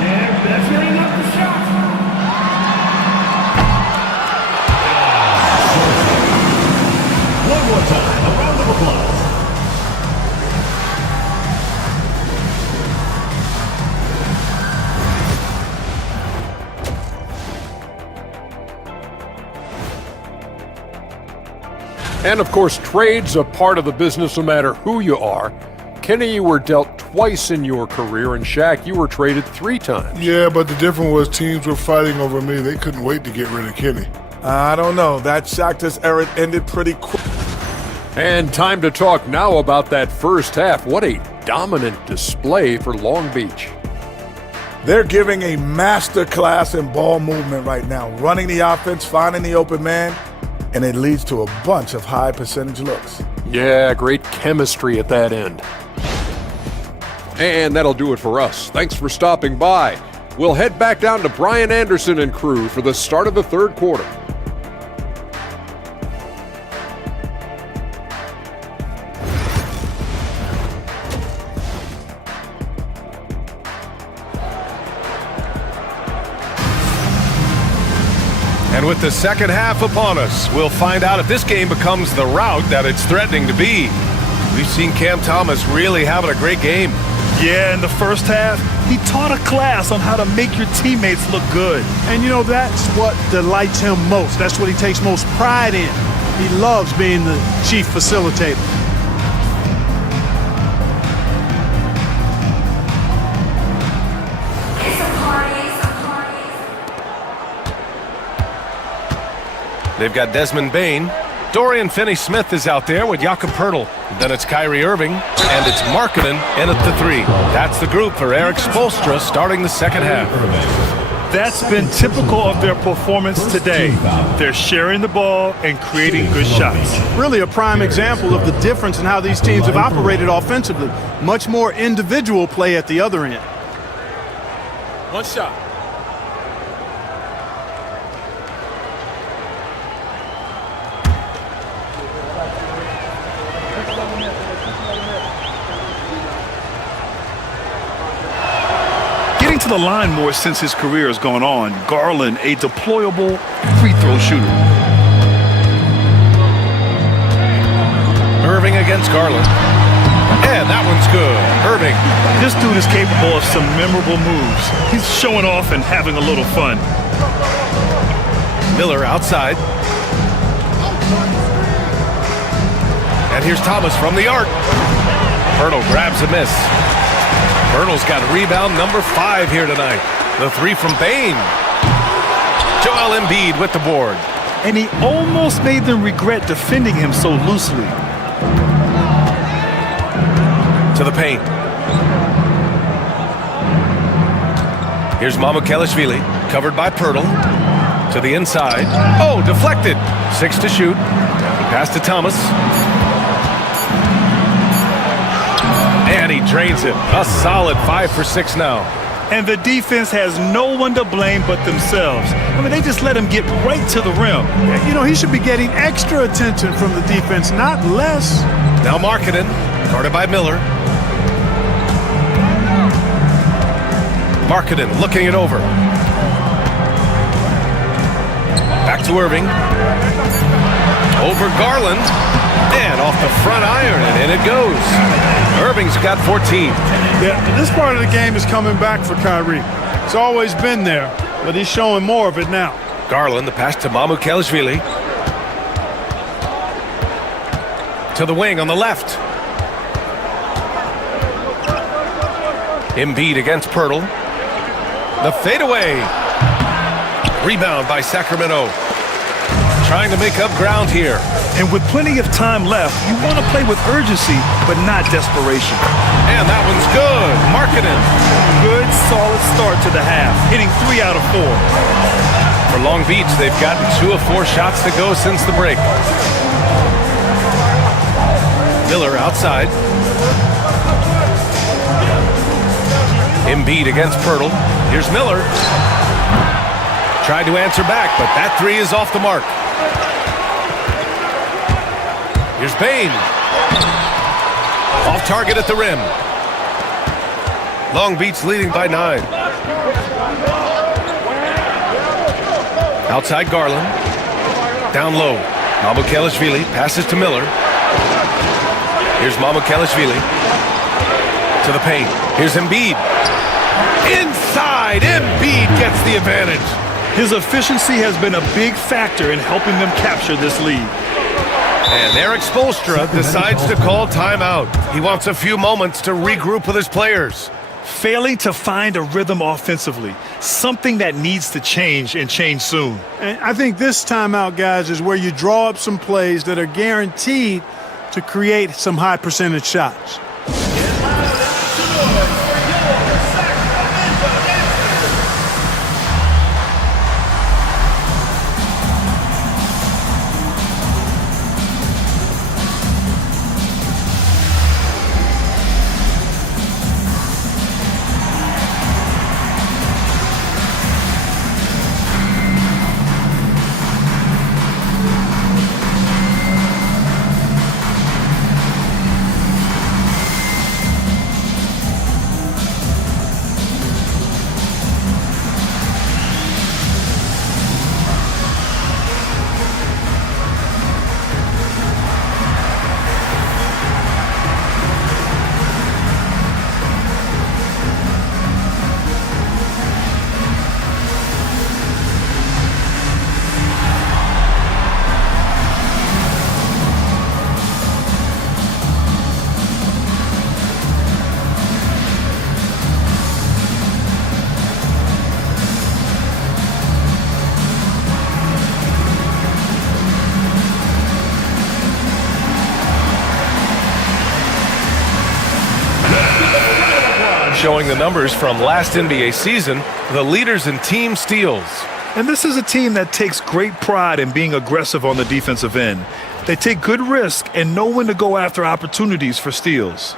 They're measuring up the shots. One more time, a round of applause. And of course, trade's a part of the business no matter who you are. Kenny, you were dealt twice in your career, and Shaq, you were traded 3 times. Yeah, but the difference was teams were fighting over me. They couldn't wait to get rid of Kenny. I don't know. That Shakhtar's era ended pretty quick. And time to talk now about that first half. What a dominant display for Long Beach. They're giving a master class in ball movement right now, running the offense, finding the open man, and it leads to a bunch of high percentage looks. Yeah, great chemistry at that end. And that'll do it for us. Thanks for stopping by. We'll head back down to Brian Anderson and crew for the start of the third quarter. And with the second half upon us, we'll find out if this game becomes the rout that it's threatening to be. We've seen Cam Thomas really having a great game. Yeah, in the first half, he taught a class on how to make your teammates look good. And you know, that's what delights him most. That's what he takes most pride in. He loves being the chief facilitator. They've got Desmond Bain. Dorian Finney-Smith is out there with Jakob Poeltl. Then it's Kyrie Irving, and it's Markkanen in at the 3. That's the group for Erik Spoelstra starting the second half. That's been typical of their performance today. They're sharing the ball and creating good shots. Really a prime example of the difference in how these teams have operated offensively. Much more individual play at the other end. One shot. To the line more since his career has gone on. Garland, a deployable free throw shooter. Irving against Garland. And that one's good. Irving. This dude is capable of some memorable moves. He's showing off and having a little fun. Miller outside. And here's Thomas from the arc. Poeltl grabs a miss. Poeltl's got rebound number 5 here tonight. The 3 from Bain. Joel Embiid with the board. And he almost made them regret defending him so loosely. To the paint. Here's Mamukelashvili, covered by Poeltl. To the inside. Oh, deflected. 6 to shoot. Pass to Thomas. And he drains it. A solid 5 for 6 now. And the defense has no one to blame but themselves. I mean, they just let him get right to the rim. You know, he should be getting extra attention from the defense, not less. Now Markkanen, guarded by Miller. Markkanen looking it over. Back to Irving. Over Garland. And off the front iron, and in it goes. Irving's got 14. Yeah, this part of the game is coming back for Kyrie. It's always been there, but he's showing more of it now. Garland, the pass to Mamukelashvili. To the wing on the left. Embiid against Poeltl. The fadeaway. Rebound by Sacramento. Trying to make up ground here. And with plenty of time left, you want to play with urgency, but not desperation. And that one's good. Markkanen. Good, solid start to the half, hitting 3 out of 4. For Long Beach, they've gotten 2 of 4 shots to go since the break. Miller outside. Embiid against Poeltl. Here's Miller. Tried to answer back, but that 3 is off the mark. Here's Bain. Off target at the rim. Long Beach leading by 9. Outside Garland. Down low. Mamukelashvili passes to Miller. Here's Mamukelashvili. To the paint. Here's Embiid. Inside. Embiid gets the advantage. His efficiency has been a big factor in helping them capture this lead. And Erik Spoelstra decides to call timeout. He wants a few moments to regroup with his players. failing to find a rhythm offensively, something that needs to change and change soon. And I think this timeout, guys, is where you draw up some plays that are guaranteed to create some high percentage shots. Showing the numbers from last NBA season, the leaders in team steals. And this is a team that takes great pride in being aggressive on the defensive end. They take good risk and know when to go after opportunities for steals.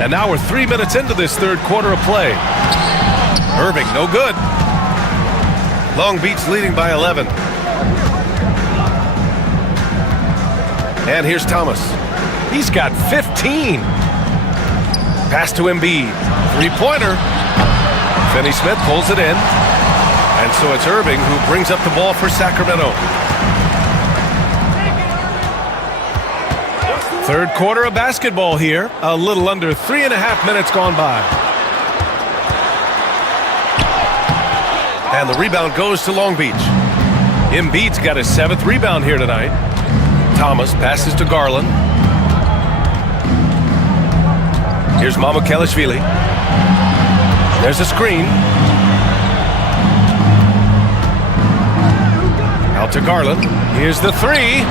And now we're 3 minutes into this third quarter of play. Irving, no good. Long Beach leading by 11. And here's Thomas. He's got 15. Pass to Embiid. Three-pointer. Finney Smith pulls it in. And so it's Irving who brings up the ball for Sacramento. Third quarter of basketball here. A little under 3.5 minutes gone by. And the rebound goes to Long Beach. Embiid's got his 7th rebound here tonight. Thomas passes to Garland. Here's Mamukelashvili. There's a screen. Out to Garland. Here's the three.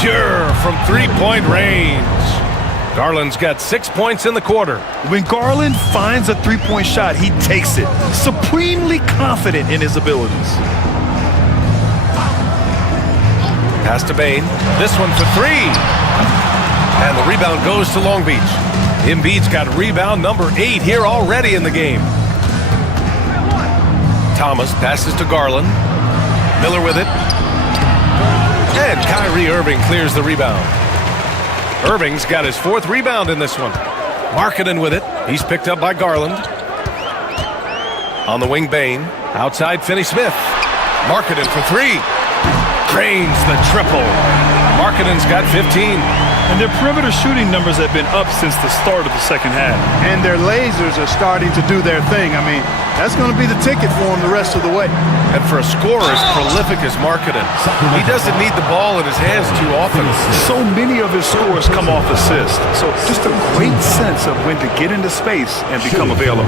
Pure from three-point range. Garland's got 6 points in the quarter. When Garland finds a three-point shot, he takes it, supremely confident in his abilities. Pass to Bane. This one for three. And the rebound goes to Long Beach. Embiid's got rebound number 8 here already in the game. Thomas passes to Garland. Miller with it. And Kyrie Irving clears the rebound. Irving's got his 4th rebound in this one. Markkanen with it. He's picked up by Garland. On the wing, Bane. Outside, Finney Smith. Markkanen for three. Cranes the triple. Markkanen's got 15. And their perimeter shooting numbers have been up since the start of the second half. And their lasers are starting to do their thing. I mean, that's going to be the ticket for them the rest of the way. And for a scorer as prolific as Markkanen, he doesn't need the ball in his hands too often. So many of his scores come off assists. So just a great sense of when to get into space and become available.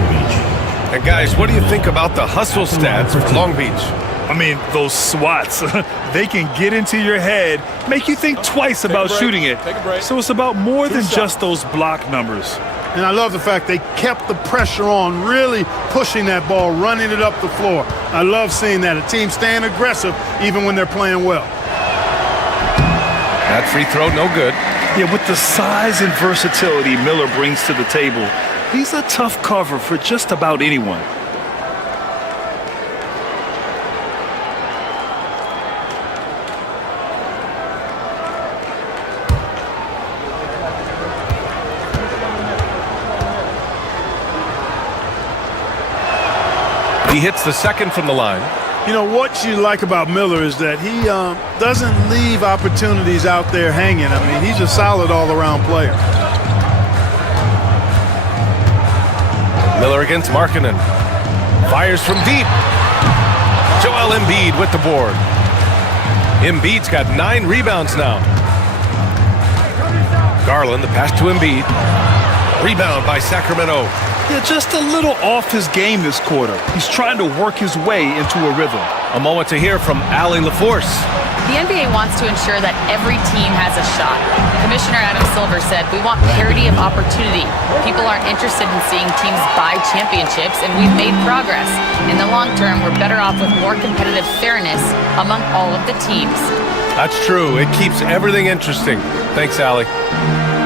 And guys, what do you think about the hustle stats for Long Beach? I mean, those swats, they can get into your head, make you think twice about shooting it. So it's about more than just those block numbers. And I love the fact they kept the pressure on, really pushing that ball, running it up the floor. I love seeing that. A team staying aggressive even when they're playing well. That free throw, no good. Yeah, with the size and versatility Miller brings to the table, he's a tough cover for just about anyone. He hits the second from the line. You know, what you like about Miller is that he doesn't leave opportunities out there hanging. I mean, he's a solid all-around player. Miller against Markkanen. Fires from deep. Joel Embiid with the board. Embiid's got 9 rebounds now. Garland, the pass to Embiid. Rebound by Sacramento. Yeah, just a little off his game this quarter. He's trying to work his way into a rhythm. A moment to hear from Allie LaForce. The NBA wants to ensure that every team has a shot. Commissioner Adam Silver said, "We want parity of opportunity. People aren't interested in seeing teams buy championships, and we've made progress. In the long term, we're better off with more competitive fairness among all of the teams." That's true. It keeps everything interesting. Thanks, Allie.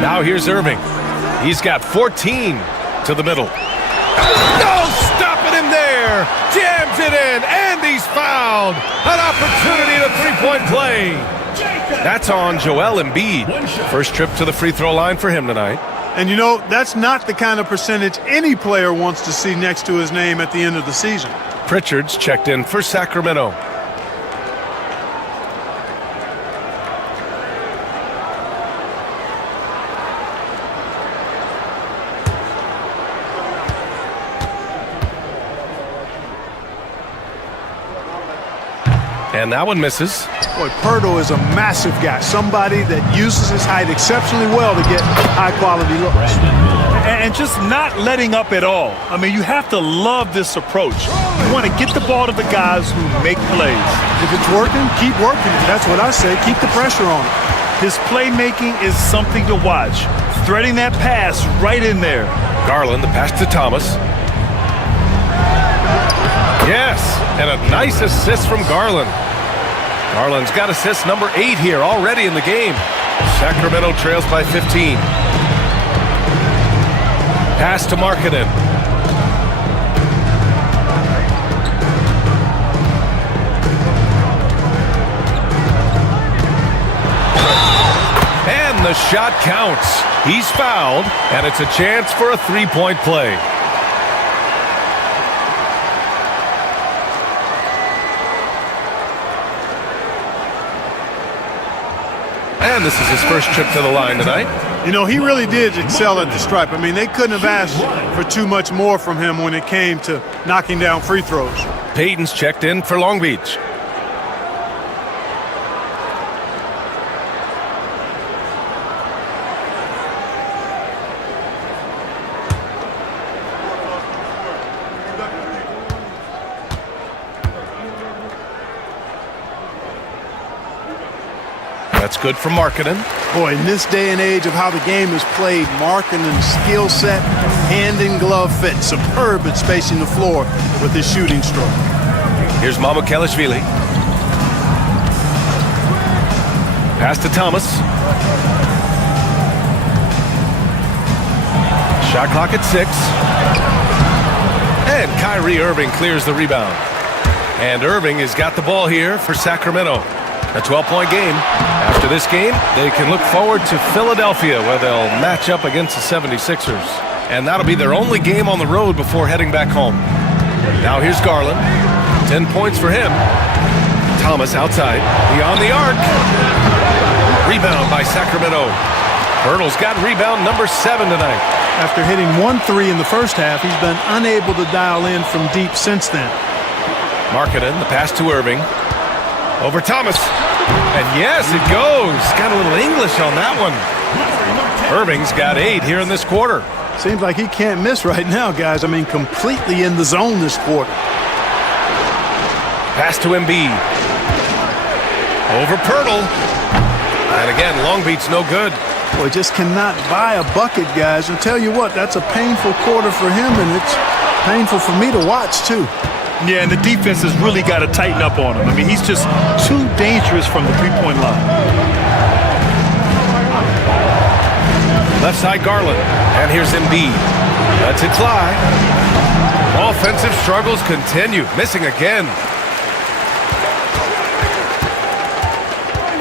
Now here's Irving. He's got 14 to the middle. No, stopping him there. Jams it in, and he's fouled. An opportunity to three-point play. That's on Joel Embiid. First trip to the free throw line for him tonight. And you know, that's not the kind of percentage any player wants to see next to his name at the end of the season. Pritchard's checked in for Sacramento. And that one misses. Boy, Pirtle is a massive guy, somebody that uses his height exceptionally well to get high-quality looks. And just not letting up at all. I mean, you have to love this approach. You want to get the ball to the guys who make plays. If it's working, keep working. That's what I say. Keep the pressure on him. His playmaking is something to watch. Threading that pass right in there. Garland, the pass to Thomas. Yes, and a nice assist from Garland. Garland's got assist number 8 here already in the game. Sacramento trails by 15. Pass to Markkanen. And the shot counts. He's fouled, and it's a chance for a three-point play. And this is his first trip to the line tonight. You know, he really did excel at the stripe. I mean, they couldn't have asked for too much more from him when it came to knocking down free throws. Payton's checked in for Long Beach. That's good for Markkanen. Boy, in this day and age of how the game is played, Markkanen's skill set, hand and glove fit, superb at spacing the floor with his shooting stroke. Here's Mamukelashvili. Pass to Thomas. Shot clock at 6. And Kyrie Irving clears the rebound. And Irving has got the ball here for Sacramento. A 12-point game. After this game, they can look forward to Philadelphia, where they'll match up against the 76ers. And that'll be their only game on the road before heading back home. Now here's Garland. 10 points for him. Thomas outside. Beyond the arc. Rebound by Sacramento. Pirtle's got rebound number 7 tonight. After hitting 1 3 in the first half, he's been unable to dial in from deep since then. Markkanen, the pass to Irving. Over Thomas. And yes, it goes. Got a little English on that one. Irving's got 8 here in this quarter. Seems like he can't miss right now, guys. I mean, completely in the zone this quarter. Pass to Embiid. Over Pirtle. And again, Long Beach no good. Boy, just cannot buy a bucket, guys. And tell you what, that's a painful quarter for him, and it's painful for me to watch, too. Yeah, and the defense has really got to tighten up on him. I mean, he's just too dangerous from the three-point line. Left side Garland. And here's Embiid. Lets it fly. Offensive struggles continue. Missing again.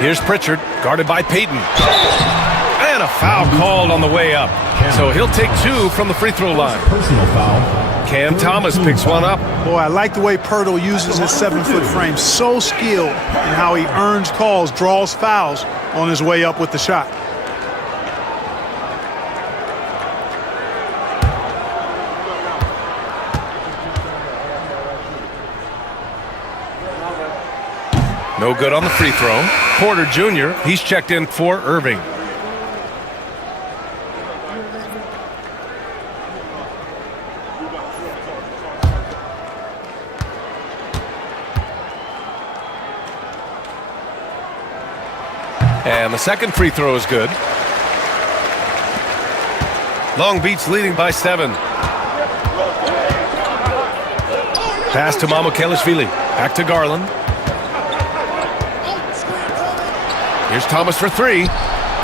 Here's Pritchard, guarded by Payton. And a foul called on the way up. So he'll take 2 from the free throw line. Personal foul. Cam Thomas picks one up. Boy, I like the way Pirtle uses his 7-foot frame. So skilled in how he earns calls, draws fouls on his way up with the shot. No good on the free throw. Porter Jr., he's checked in for Irving. And the second free throw is good. Long Beach leading by 7. Pass to Mamukelashvili. Back to Garland. Here's Thomas for 3.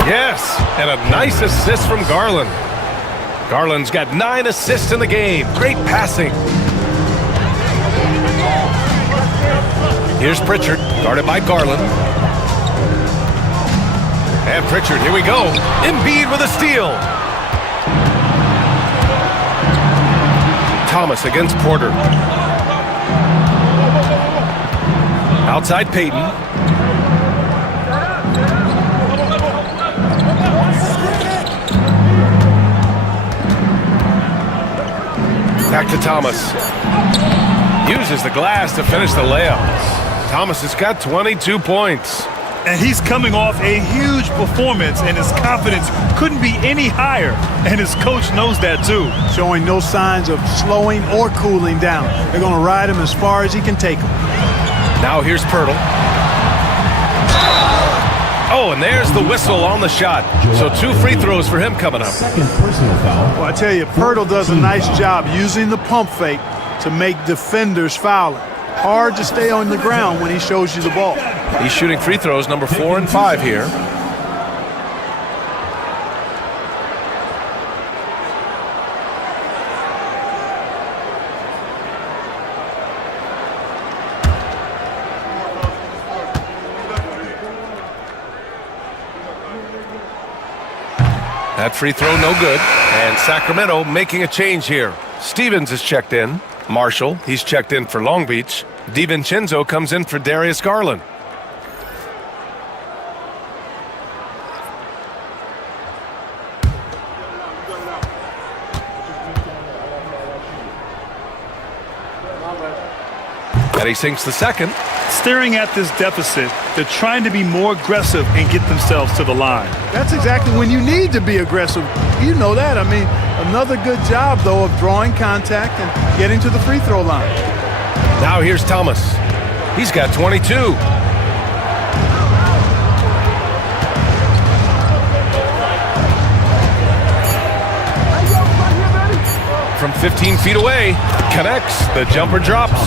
Yes, and a nice assist from Garland. Garland's got 9 assists in the game. Great passing. Here's Pritchard, guarded by Garland. And Pritchard, here we go. Embiid with a steal. Thomas against Porter. Outside Payton. Back to Thomas. Uses the glass to finish the layup. Thomas has got 22 points. And he's coming off a huge performance, and his confidence couldn't be any higher. And his coach knows that too. Showing no signs of slowing or cooling down. They're going to ride him as far as he can take him. Now here's Pirtle. Oh, and there's the whistle on the shot. So 2 free throws for him coming up. Second personal foul. Well, I tell you, Pirtle does a nice job using the pump fake to make defenders foul him. Hard to stay on the ground when he shows you the ball. He's shooting free throws number 4 and 5 here. That free throw no good. And Sacramento making a change here. Stevens is checked in. Marshall, he's checked in for Long Beach. DiVincenzo comes in for Darius Garland. And he sinks the second. Staring at this deficit, they're trying to be more aggressive and get themselves to the line. That's exactly when you need to be aggressive. You know that. I mean, another good job, though, of drawing contact and getting to the free throw line. Now here's Thomas. He's got 22. From 15 feet away, connects. The jumper drops.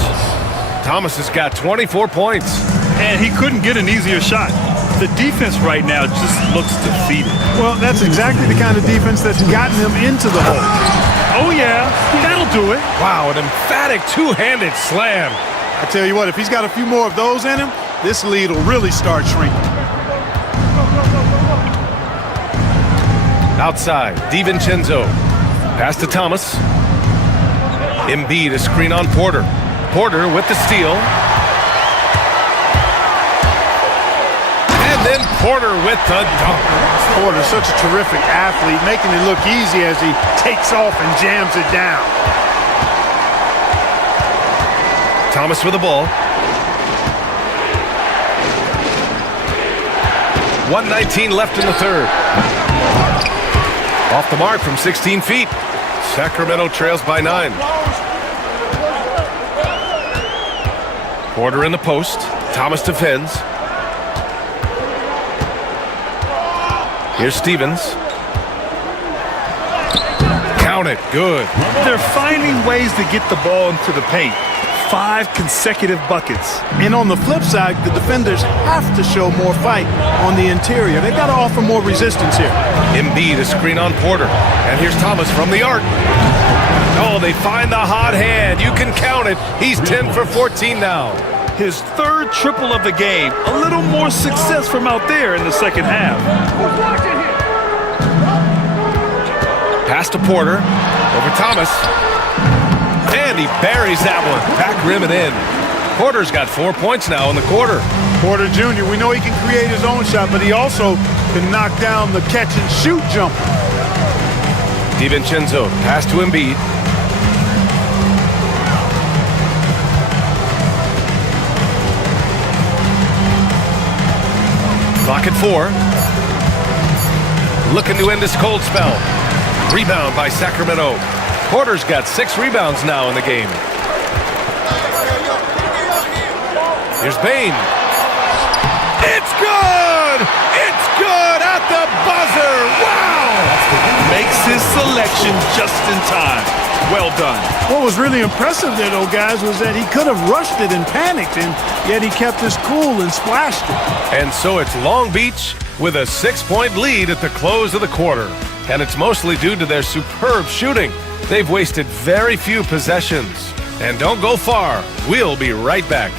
Thomas has got 24 points. And he couldn't get an easier shot. The defense right now just looks defeated. Well, that's exactly the kind of defense that's gotten them into the hole. Oh, yeah, that'll do it. Wow, an emphatic two-handed slam. I tell you what, if he's got a few more of those in him, this lead will really start shrinking. Outside, DiVincenzo. Pass to Thomas. Embiid, a screen on Porter. Porter with the steal. And then Porter with the dunk. Porter's such a terrific athlete, making it look easy as he takes off and jams it down. Thomas with the ball. 1:19 left in the third. Off the mark from 16 feet. Sacramento trails by 9. Porter in the post. Thomas defends. Here's Stevens. Count it. Good. They're finding ways to get the ball into the paint. 5 consecutive buckets. And on the flip side, the defenders have to show more fight on the interior. They've got to offer more resistance here. Embiid, a screen on Porter. And here's Thomas from the arc. Oh, they find the hot hand. You can count it. He's 10 for 14 now. His third triple of the game. A little more success from out there in the second half. Pass to Porter. Over Thomas. And he buries that one. Back rim and in. Porter's got 4 points now in the quarter. Porter Jr., we know he can create his own shot, but he also can knock down the catch-and-shoot jumper. DiVincenzo, pass to Embiid. Clock at 4. Looking to end this cold spell. Rebound by Sacramento. Porter's got 6 rebounds now in the game. Here's Bain. It's good! It's good at the buzzer! Wow! Makes his selection just in time. Well done. What was really impressive there, though, guys, was that he could have rushed it and panicked, and yet he kept his cool and splashed it. And so it's Long Beach with a 6-point lead at the close of the quarter. And it's mostly due to their superb shooting. They've wasted very few possessions. And don't go far. We'll be right back.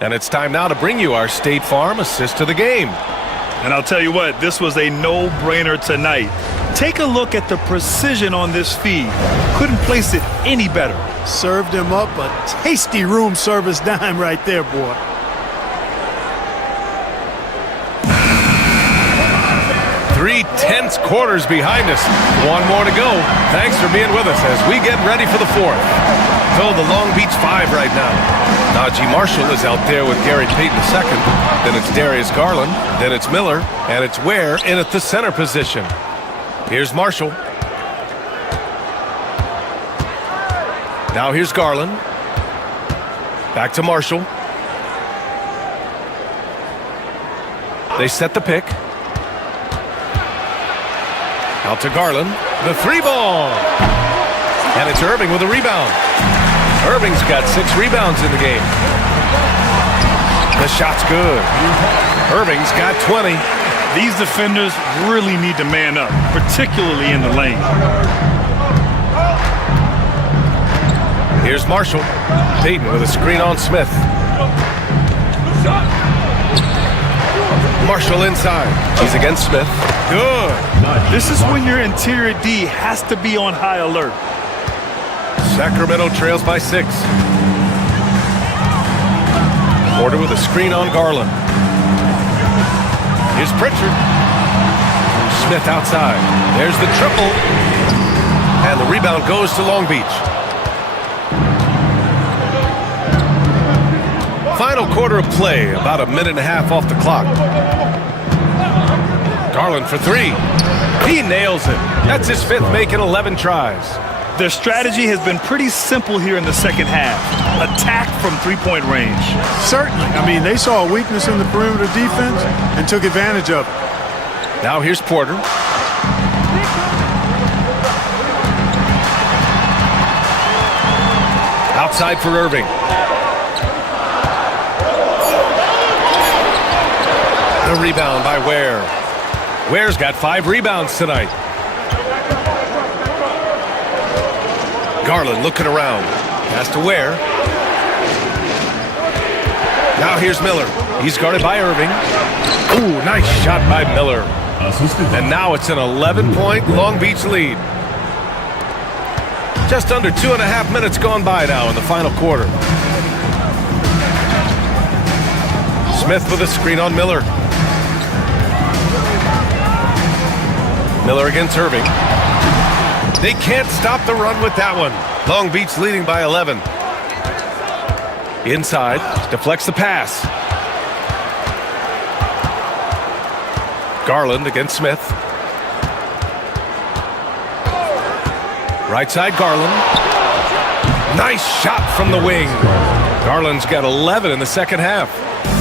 And it's time now to bring you our State Farm assist to the game. And I'll tell you what, this was a no-brainer tonight. Take a look at the precision on this feed. Couldn't place it any better. Served him up a tasty room service dime right there, boy. Three tense quarters behind us. One more to go. Thanks for being with us as we get ready for the fourth. So the Long Beach 5 right now. Najee Marshall is out there with Gary Payton II. Then it's Darius Garland. Then it's Miller. And it's Ware in at the center position. Here's Marshall. Now here's Garland. Back to Marshall. They set the pick. Out to Garland. The 3-ball. And it's Irving with a rebound. Irving's got 6 rebounds in the game. The shot's good. Irving's got 20. These defenders really need to man up, particularly in the lane. Here's Marshall. Payton with a screen on Smith. Marshall inside. He's against Smith. Good. This is when your interior D has to be on high alert. Sacramento trails by 6. Porter with a screen on Garland. Here's Pritchard. Smith outside. There's the triple. And the rebound goes to Long Beach. Final quarter of play, about a minute and a half off the clock. Garland for 3. He nails it. That's his 5th make in 11 tries. Their strategy has been pretty simple here in the second half. Attack from 3-point range. Certainly. I mean, they saw a weakness in the perimeter defense and took advantage of it. Now here's Porter. Outside for Irving. The rebound by Ware. Ware's got 5 rebounds tonight. Garland looking around. Pass to Ware. Now here's Miller. He's guarded by Irving. Ooh, nice shot by Miller. And now it's an 11-point Long Beach lead. Just under 2.5 minutes gone by now in the final quarter. Smith with a screen on Miller. Miller against Irving. They can't stop the run with that one. Long Beach leading by 11. Inside, deflects the pass. Garland against Smith. Right side, Garland. Nice shot from the wing. Garland's got 11 in the second half.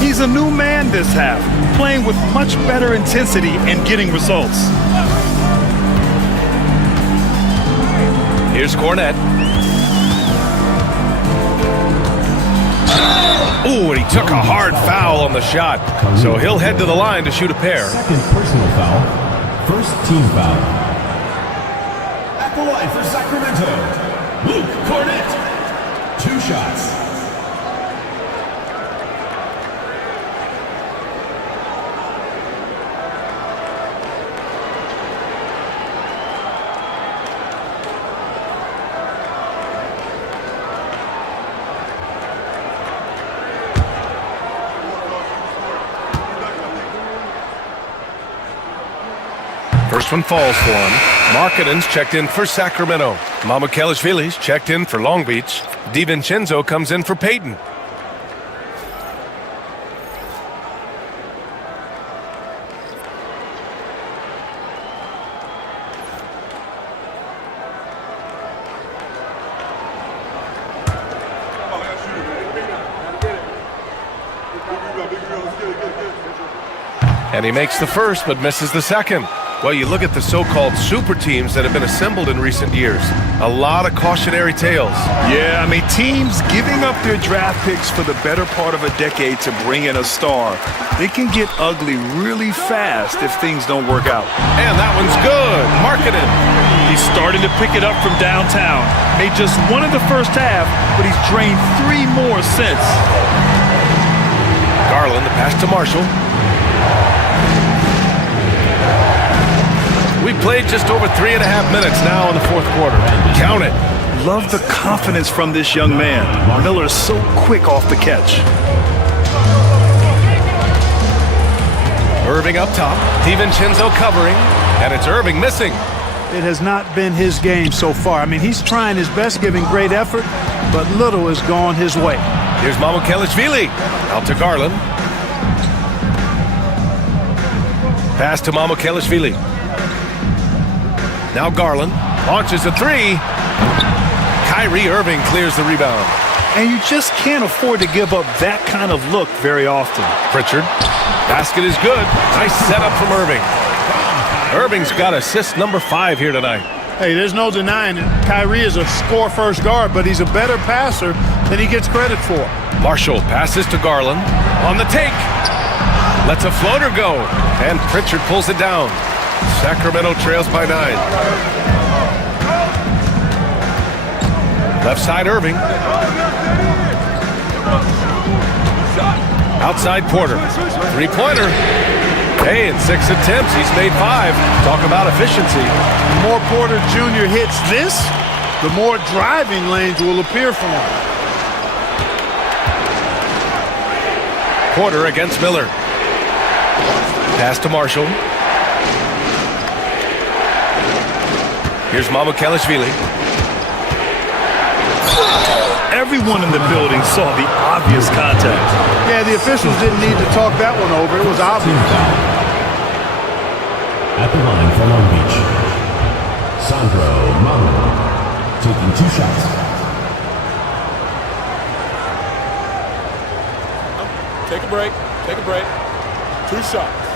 He's a new man this half, playing with much better intensity and getting results. Here's Cornette. Ooh, and he took a hard foul on the shot. So he'll head to the line to shoot a pair. Second personal foul. First team foul. At the line for Sacramento, Luke Cornette. 2 shots. First This one falls for him. Markkanen's checked in for Sacramento. Mamukelashvili's checked in for Long Beach. DiVincenzo comes in for Peyton. And he makes the first, but misses the second. Well, you look at the so-called super teams that have been assembled in recent years. A lot of cautionary tales. Yeah, I mean, teams giving up their draft picks for the better part of a decade to bring in a star. They can get ugly really fast if things don't work out. And that one's good. Markkanen. He's starting to pick it up from downtown. Made just one in the first half, but he's drained 3 more since. Garland, the pass to Marshall. We played just over 3.5 minutes now in the fourth quarter. Count it. Love the confidence from this young man. Miller is so quick off the catch. Irving up top. DiVincenzo covering. And it's Irving missing. It has not been his game so far. I mean, he's trying his best, giving great effort, but little has gone his way. Here's Mamukelashvili. Out to Garland. Pass to Mamukelashvili. Now Garland launches a 3. Kyrie Irving clears the rebound. And you just can't afford to give up that kind of look very often. Pritchard. Basket is good. Nice setup from Irving. Irving's got assist number 5 here tonight. Hey, there's no denying it. Kyrie is a score-first guard, but he's a better passer than he gets credit for. Marshall passes to Garland. On the take. Lets a floater go. And Pritchard pulls it down. Sacramento trails by 9. Left side Irving. Outside Porter. 3-pointer. Hey, in 6 attempts, he's made 5. Talk about efficiency. The more Porter Jr. hits this, the more driving lanes will appear for him. Porter against Miller. Pass to Marshall. Here's Mamukelashvili. Everyone in the building saw the obvious contact. Yeah, the officials didn't need to talk that one over. It was obvious. At the line for Long Beach, Sandro Mamu taking 2 shots. Take a break. Take a break. 2 shots.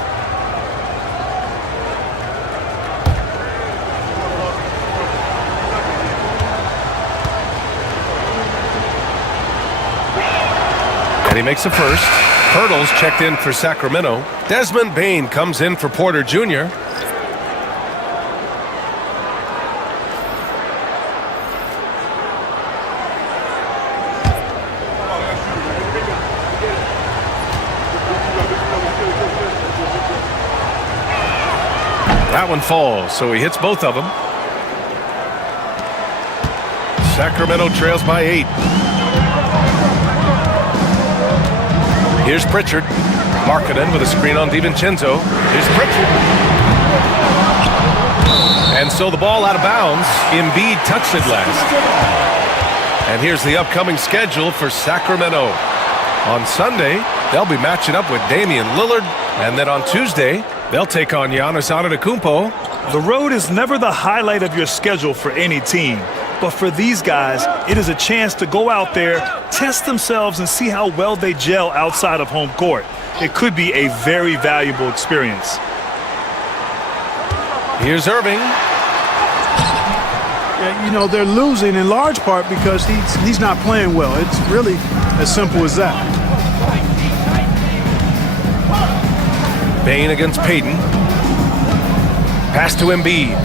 And he makes a first. Hurdles checked in for Sacramento. Desmond Bane comes in for Porter Jr. That one falls, so he hits both of them. Sacramento trails by 8. Here's Pritchard. Markkanen with a screen on DiVincenzo. Here's Pritchard. And so the ball out of bounds. Embiid touched it last. And here's the upcoming schedule for Sacramento. On Sunday, they'll be matching up with Damian Lillard. And then on Tuesday, they'll take on Giannis Antetokounmpo. The road is never the highlight of your schedule for any team. But for these guys, it is a chance to go out there, test themselves, and see how well they gel outside of home court. It could be a very valuable experience. Here's Irving. Yeah, you know, they're losing in large part because he's not playing well. It's really as simple as that. Bane against Payton. Pass to Embiid.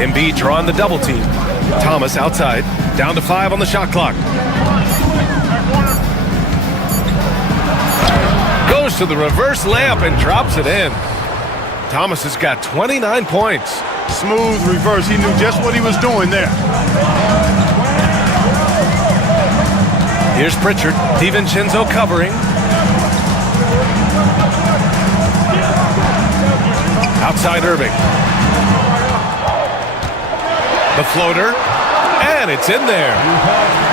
Embiid drawing the double team. Thomas outside. Down to 5 on the shot clock. Goes to the reverse layup and drops it in. Thomas has got 29 points. Smooth reverse. He knew just what he was doing there. Here's Pritchard. DiVincenzo covering. Outside Irving. The floater, and it's in there.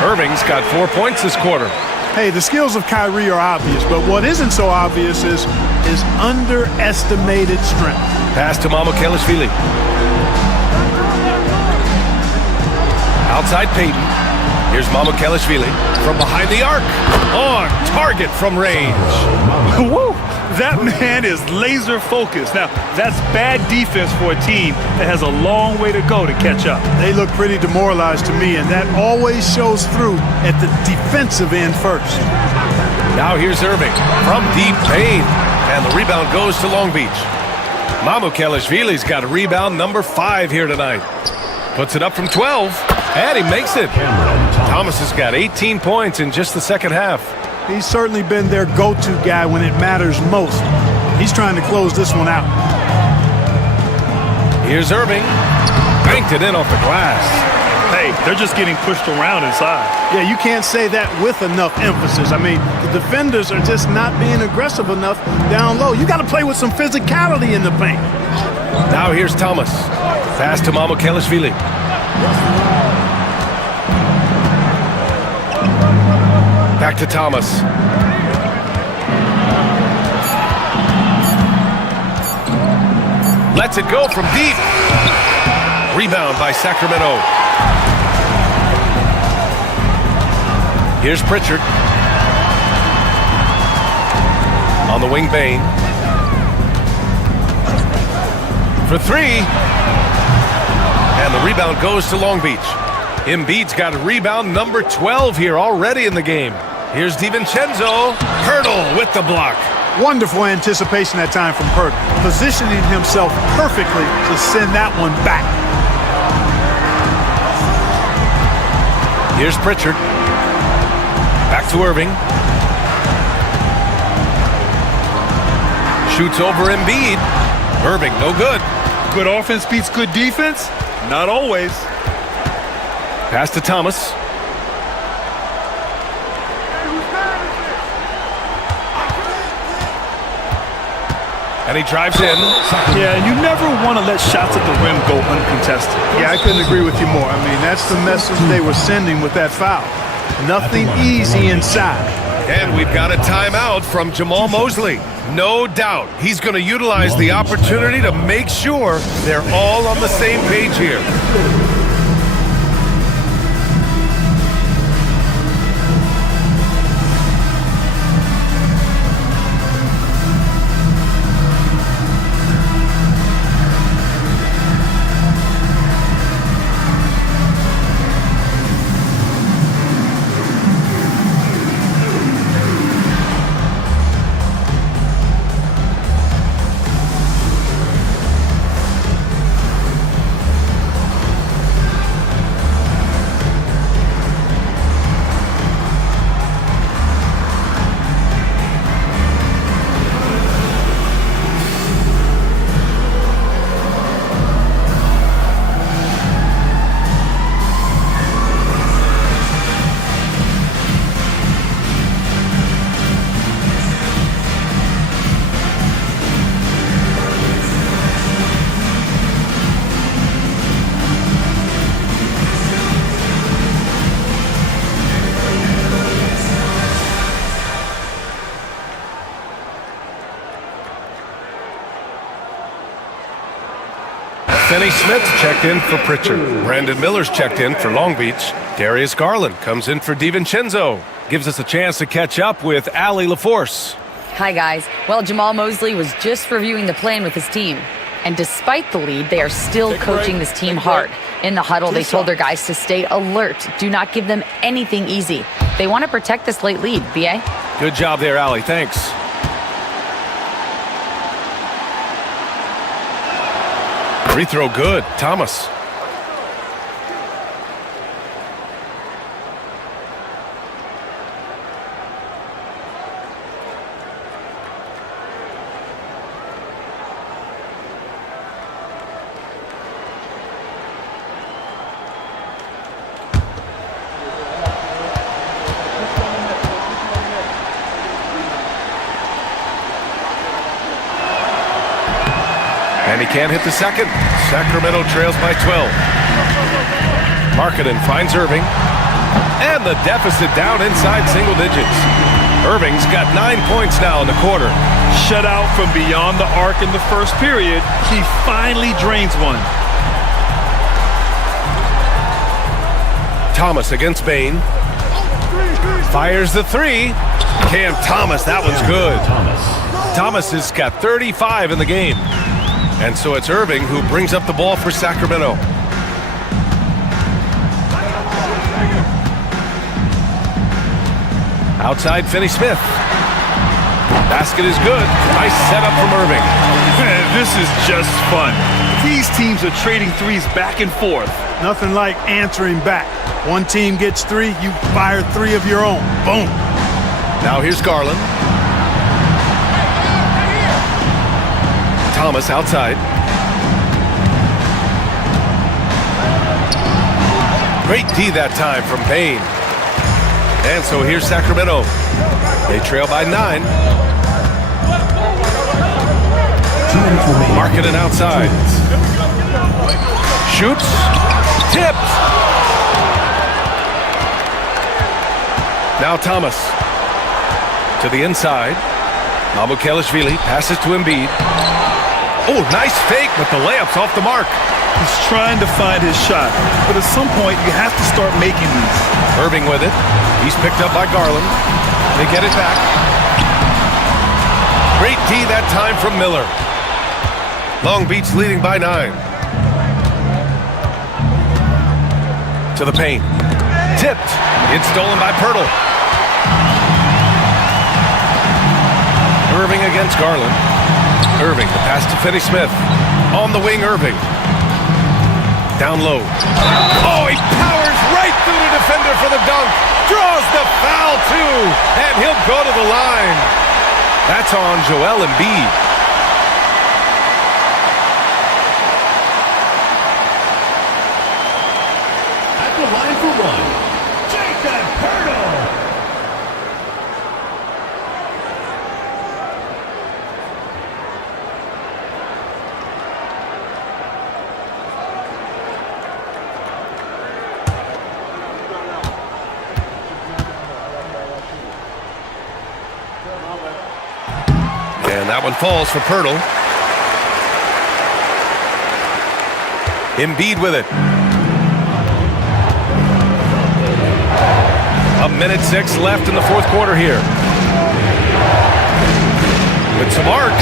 Irving's got 4 points this quarter. Hey, the skills of Kyrie are obvious, but what isn't so obvious is his underestimated strength. Pass to Mamukelashvili. Outside Payton. Here's Mamukelashvili from behind the arc. On target from range. Woo! That man is laser focused. Now, that's bad defense for a team that has a long way to go to catch up. They look pretty demoralized to me, and that always shows through at the defensive end first. Now here's Irving from deep paint, and the rebound goes to Long Beach. Mamukelashvili's got a rebound number 5 here tonight. Puts it up from 12, and he makes it. Thomas has got 18 points in just the second half. He's certainly been their go-to guy when it matters most. He's trying to close this one out. Here's Irving. Banked it in off the glass. Hey, they're just getting pushed around inside. Yeah, you can't say that with enough emphasis. I mean, the defenders are just not being aggressive enough down low. You got to play with some physicality in the paint. Now here's Thomas. Pass to Mamukelashvili. Back to Thomas. Lets it go from deep. Rebound by Sacramento. Here's Pritchard. On the wing, Bain. For 3. And the rebound goes to Long Beach. Embiid's got a rebound number 12 here already in the game. Here's DiVincenzo. Hurdle with the block. Wonderful anticipation that time from Hurt, positioning himself perfectly to send that one back. Here's Pritchard. Back to Irving. Shoots over Embiid. Irving, no good. Good offense beats good defense? Not always. Pass to Thomas. And he drives in. Yeah, you never want to let shots at the rim go uncontested. Yeah, I couldn't agree with you more. I mean, that's the message they were sending with that foul. Nothing easy inside. And we've got a timeout from Jamal Mosley. No doubt he's going to utilize the opportunity to make sure they're all on the same page here. Finney Smith's checked in for Pritchard. Brandon Miller's checked in for Long Beach. Darius Garland comes in for DiVincenzo. Gives us a chance to catch up with Allie LaForce. Hi, guys. Well, Jamal Mosley was just reviewing the plan with his team. And despite the lead, they are still coaching this team hard. In the huddle, they told their guys to stay alert. Do not give them anything easy. They want to protect this late lead, B.A. Good job there, Allie. Thanks. Free throw good. Thomas. And he can't hit the second. Sacramento trails by 12. Markkanen finds Irving. And the deficit down inside single digits. Irving's got 9 points now in the quarter. Shut out from beyond the arc in the first period. He finally drains one. Thomas against Bain. Fires the three. Cam Thomas, that one's good. Thomas has got 35 in the game. And so it's Irving who brings up the ball for Sacramento. Outside, Finney-Smith. Basket is good. Nice setup from Irving. Man, this is just fun. These teams are trading threes back and forth. Nothing like answering back. One team gets three, you fire three of your own. Boom. Now here's Garland. Thomas outside. Great D that time from Bain. And so here's Sacramento. They trail by 9. Markkanen outside. Shoots. Tipped. Now Thomas. To the inside. Mamukelashvili passes to Embiid. Oh, nice fake, but the layup's off the mark. He's trying to find his shot, but at some point you have to start making these. Irving with it. He's picked up by Garland. They get it back. Great D that time from Miller. Long Beach leading by 9. To the paint. Tipped. It's stolen by Pirtle. Irving against Garland. Irving, the pass to Finney-Smith. On the wing, Irving. Down low. Oh, he powers right through the defender for the dunk. Draws the foul, too. And he'll go to the line. That's on Joel Embiid. At the line for one, Jacob Pirtle. And that one falls for Pirtle. Embiid with it. 1:06 left in the fourth quarter here. With some arc.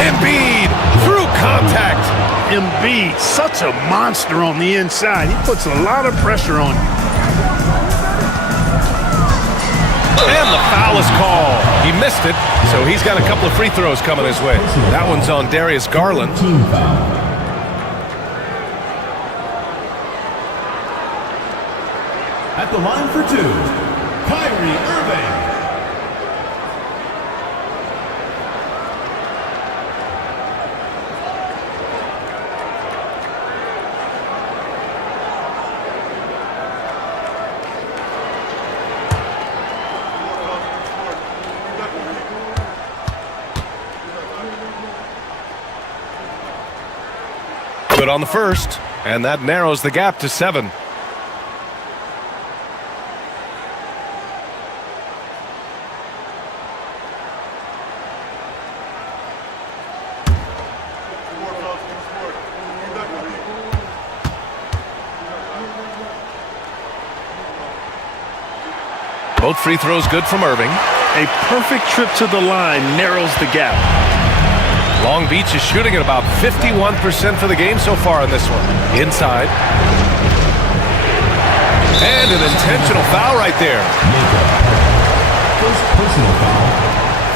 Embiid through contact. Embiid, such a monster on the inside. He puts a lot of pressure on you. And the foul is called. He missed it, so he's got a couple of free throws coming his way. That one's on Darius Garland. At the line for two, Kyrie Irving. Good on the first, and that narrows the gap to 7. Both free throws good from Irving. A perfect trip to the line narrows the gap. Long Beach is shooting at about 51% for the game so far in this one. Inside. And an intentional foul right there. First personal foul,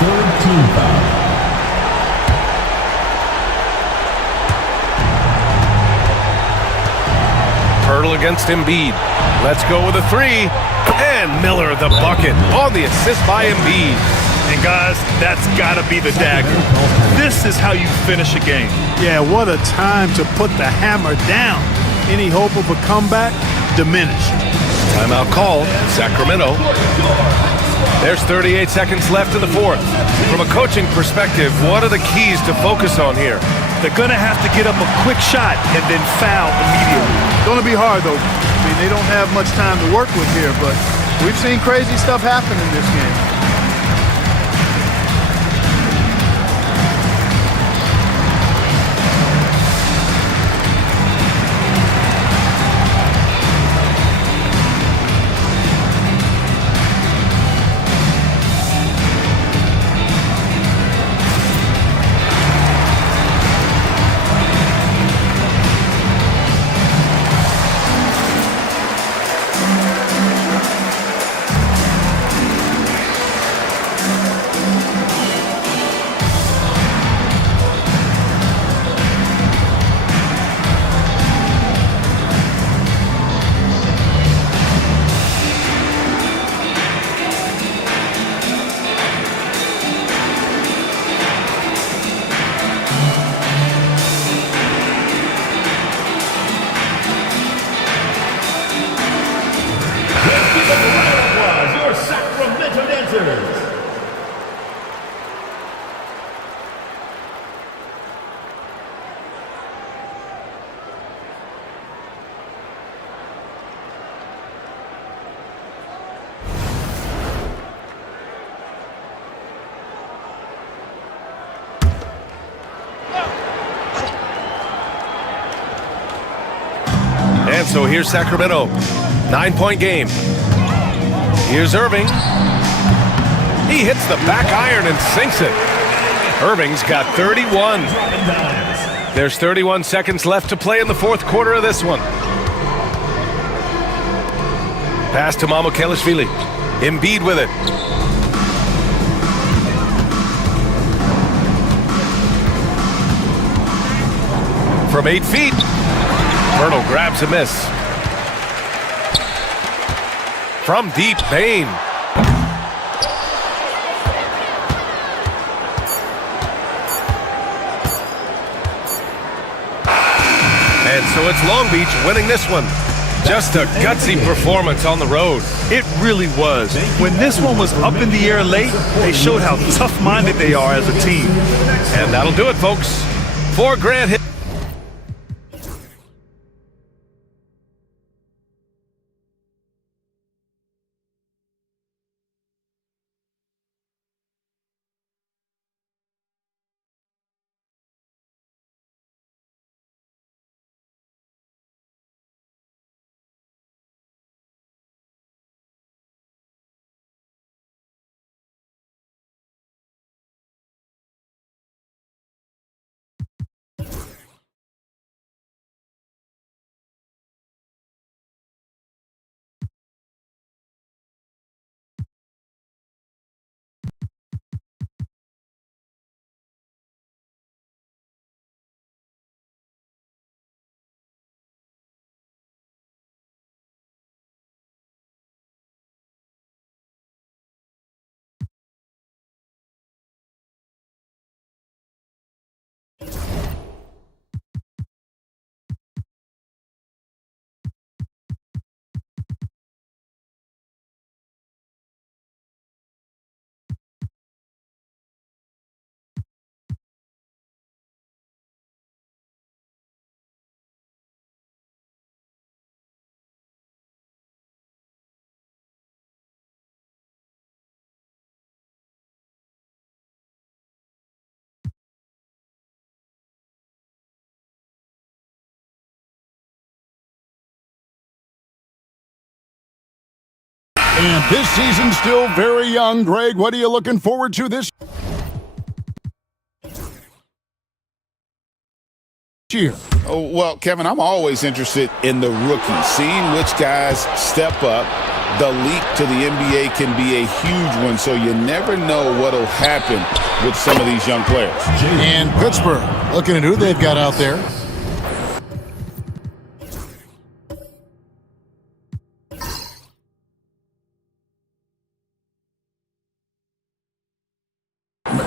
third team foul. Pirtle against Embiid. Let's go with a three. And Miller the bucket on the assist by Embiid. And guys, that's got to be the dagger. This is how you finish a game. Yeah, what a time to put the hammer down. Any hope of a comeback? Diminished. Timeout called. Sacramento. There's 38 seconds left in the fourth. From a coaching perspective, what are the keys to focus on here? They're going to have to get up a quick shot and then foul immediately. Going to be hard, though. I mean, they don't have much time to work with here, but we've seen crazy stuff happen in this game. And so here's Sacramento. 9-point game. Here's Irving. He hits the back iron and sinks it. Irving's got 31. There's 31 seconds left to play in the fourth quarter of this one. Pass to Mamukelashvili. Embiid with it. From 8 feet. Myrtle grabs a miss. From deep, Payne. And so it's Long Beach winning this one. Just a gutsy performance on the road. It really was. When this one was up in the air late, they showed how tough-minded they are as a team. And that'll do it, folks. For Grant Hill. And this season's still very young. Greg, what are you looking forward to this year? Oh, well, Kevin, I'm always interested in the rookies, seeing which guys step up. The leap to the NBA can be a huge one, so you never know what'll happen with some of these young players. And Pittsburgh, looking at who they've got out there.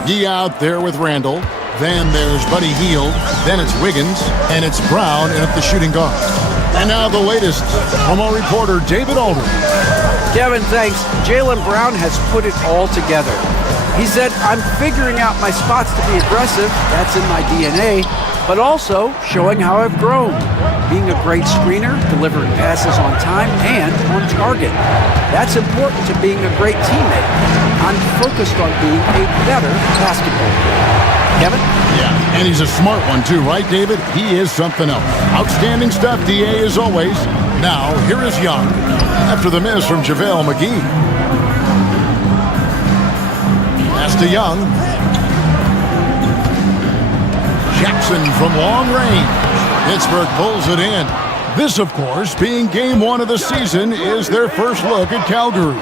McGee out there with Randall. Then there's Buddy Hield. Then it's Wiggins. And it's Brown at the shooting guard. And now the latest from our reporter, David Aldridge. Devin, thanks. Jaylen Brown has put it all together. He said, I'm figuring out my spots to be aggressive. That's in my DNA. But also showing how I've grown. Being a great screener, delivering passes on time and on target. That's important to being a great teammate. I'm focused on being a better basketball player. Kevin? Yeah, and he's a smart one too, right, David? He is something else. Outstanding stuff, DA, as always. Now, here is Young after the miss from JaVale McGee. Pass to Young. Jackson from long range. Pittsburgh pulls it in. This, of course, being game one of the season, is their first look at Calgary.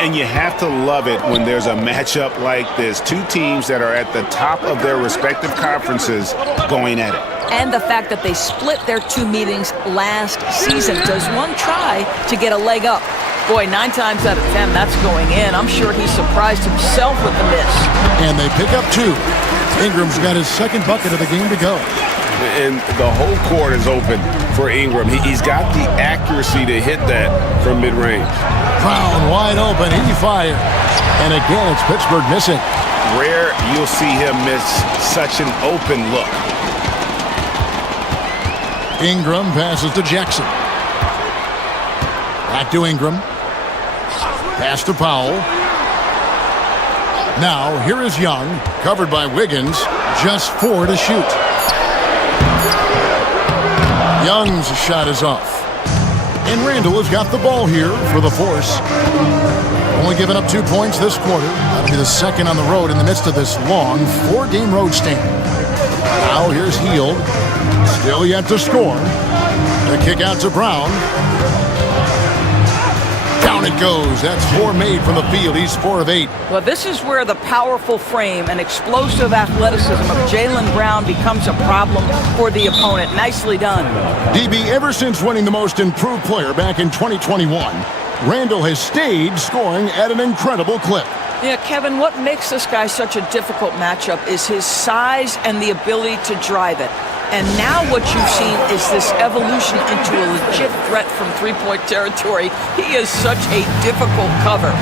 And you have to love it when there's a matchup like this. Two teams that are at the top of their respective conferences going at it. And the fact that they split their two meetings last season. Does one try to get a leg up? Boy, 9 times out of 10, that's going in. I'm sure he surprised himself with the miss. And they pick up 2. Ingram's got his second bucket of the game to go. And the whole court is open for Ingram. He's got the accuracy to hit that from mid-range. Brown wide open. He fires. And again, it's Pittsburgh missing. Rare you'll see him miss such an open look. Ingram passes to Jackson. Back to Ingram. Pass to Powell. Now, here is Young, covered by Wiggins, just 4 to shoot. Young's shot is off. And Randall has got the ball here for the Force. Only given up 2 points this quarter. That'll be the second on the road in the midst of this long 4-game road stand. Now here's Hield. Still yet to score. The kick out to Brown. Down it goes. That's 4 made from the field. He's 4 of 8. Well, this is where the powerful frame and explosive athleticism of Jaylen Brown becomes a problem for the opponent. Nicely done. DB, ever since winning the most improved player back in 2021, Randall has stayed scoring at an incredible clip. Yeah, Kevin, what makes this guy such a difficult matchup is his size and the ability to drive it. And now what you've seen is this evolution into a legit threat from three-point territory. He is such a difficult cover.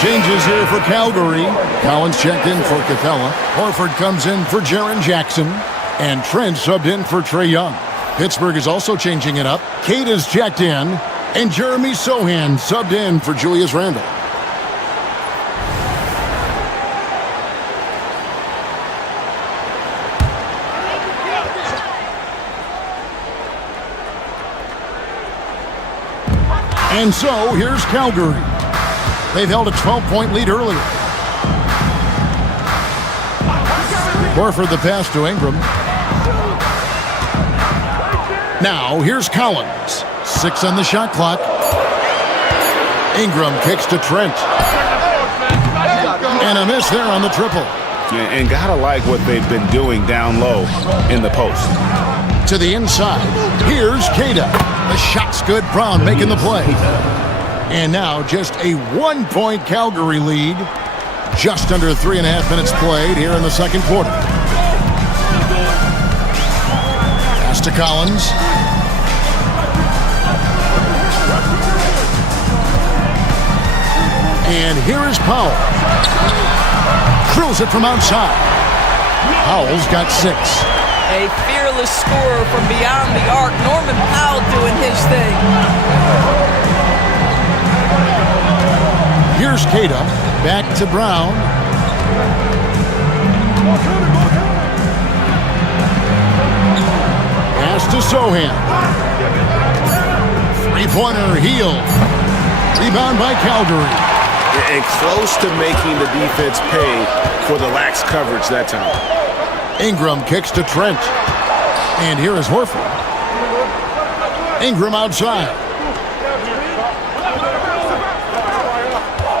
Changes here for Calgary. Collins checked in for Capella. Horford comes in for Jaren Jackson. And Trent subbed in for Trae Young. Pittsburgh is also changing it up. Kate is checked in. And Jeremy Sohan subbed in for Julius Randle. And so, here's Calgary. They've held a 12-point lead earlier. Horford the pass to Ingram. Now, here's Collins. 6 on the shot clock. Ingram kicks to Trent. And a miss there on the triple. And gotta like what they've been doing down low in the post. To the inside. Here's Queta. The shot's good. Brown making the play. And now just a 1-point Calgary lead. Just under 3.5 minutes played here in the second quarter. Pass to Collins. And here is Powell. Throws it from outside. Powell's got 6. A fearless scorer from beyond the arc. Norman Powell doing his thing. Here's Cada, back to Brown. Pass to Sohan. Three-pointer, Heel. Rebound by Calgary. And close to making the defense pay for the lax coverage that time. Ingram kicks to Trent. And here is Horford. Ingram outside.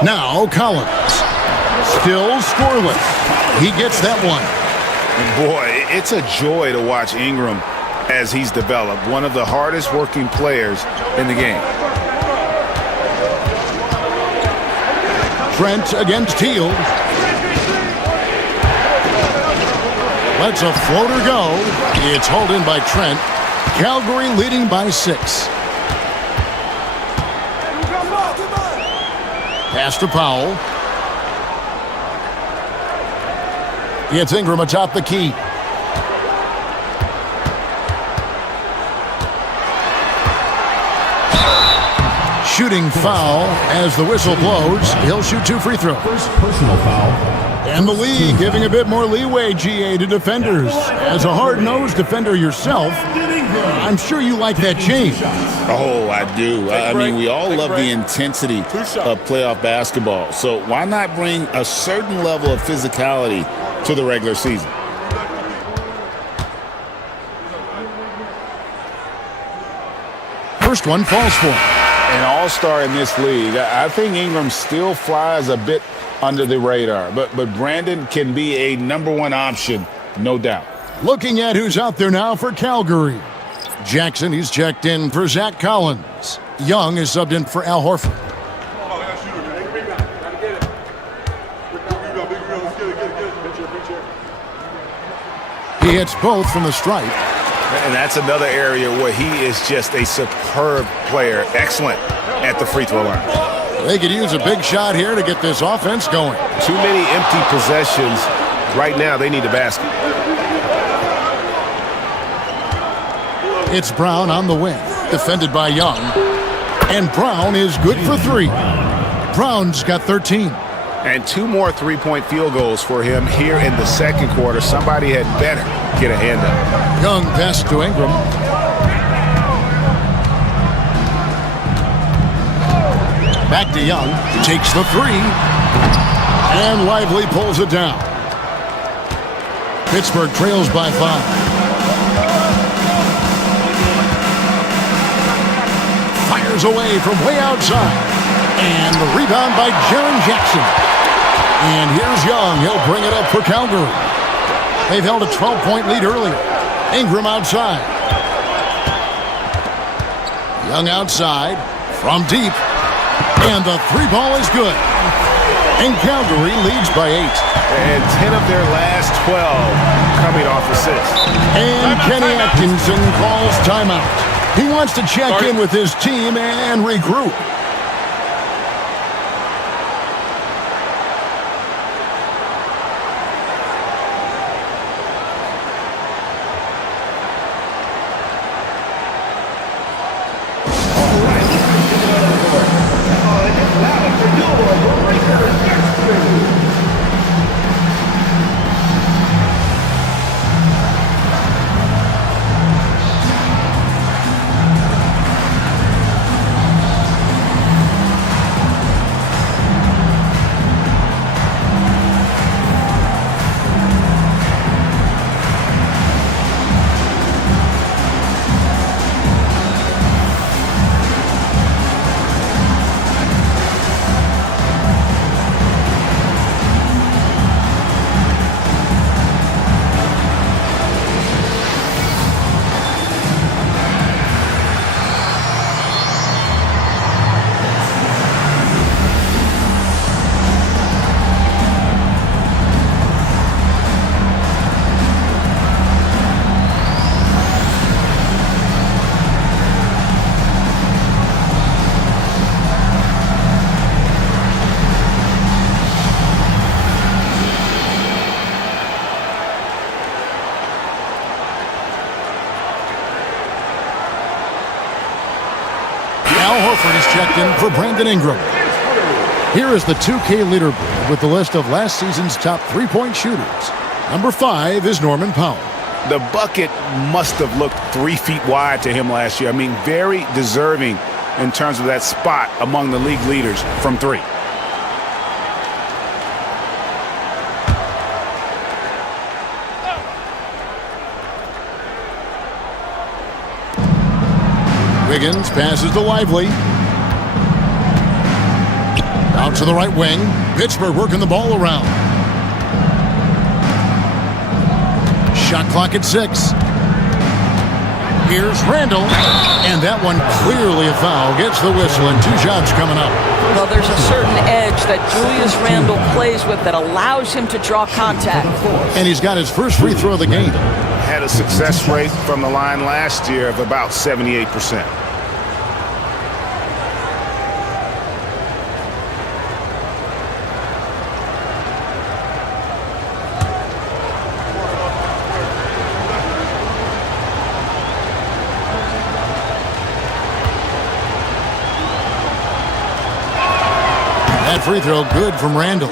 Now Collins. Still scoreless. He gets that one. Boy, it's a joy to watch Ingram as he's developed. One of the hardest working players in the game. Trent against Teal. Lets a floater go. It's hauled in by Trent. Calgary leading by 6. Pass to Powell. It's Ingram atop the key. Shooting foul as the whistle blows. He'll shoot 2 free throws. First personal foul. And the league giving a bit more leeway, GA, to defenders. As a hard-nosed defender yourself, I'm sure you like that change. Oh, I do. I mean, we all love the intensity of playoff basketball. So why not bring a certain level of physicality to the regular season? First one falls for him. An all-star in this league. I think Ingram still flies a bit under the radar, but Brandon can be a #1 option, no doubt. Looking at who's out there now for Calgary. Jackson, he's checked in for Zach Collins. Young is subbed in for Al Horford. He hits both from the stripe. And that's another area where he is just a superb player. Excellent at the free throw line. They could use a big shot here to get this offense going. Too many empty possessions. Right now, they need a basket. It's Brown on the wing, defended by Young. And Brown is good for 3. Brown's got 13. And 2 more three-point field goals for him here in the second quarter. Somebody had better get a hand up. Young pass to Ingram. Back to Young. Takes the 3. And Lively pulls it down. Pittsburgh trails by 5. Fires away from way outside. And the rebound by Jaren Jackson. And here's Young. He'll bring it up for Calgary. They've held a 12-point lead earlier. Ingram outside. Young outside. From deep. And the 3 ball is good. And Calgary leads by 8. And 10 of their last 12 coming off assists. And Kenny Atkinson calls timeout. He wants to check in with his team and regroup. Horford is checked in for Brandon Ingram. Here is the 2K leaderboard with the list of last season's top three-point shooters. Number 5 is Norman Powell. The bucket must have looked 3 feet wide to him last year. I mean, very deserving in terms of that spot among the league leaders from 3. Wiggins passes to Lively. Out to the right wing. Pittsburgh working the ball around. Shot clock at 6. Here's Randall. And that one clearly a foul. Gets the whistle and 2 shots coming up. Well, there's a certain edge that Julius Randle plays with that allows him to draw contact. And he's got his first free throw of the game. Had a success rate from the line last year of about 78%. That free throw good from Randall.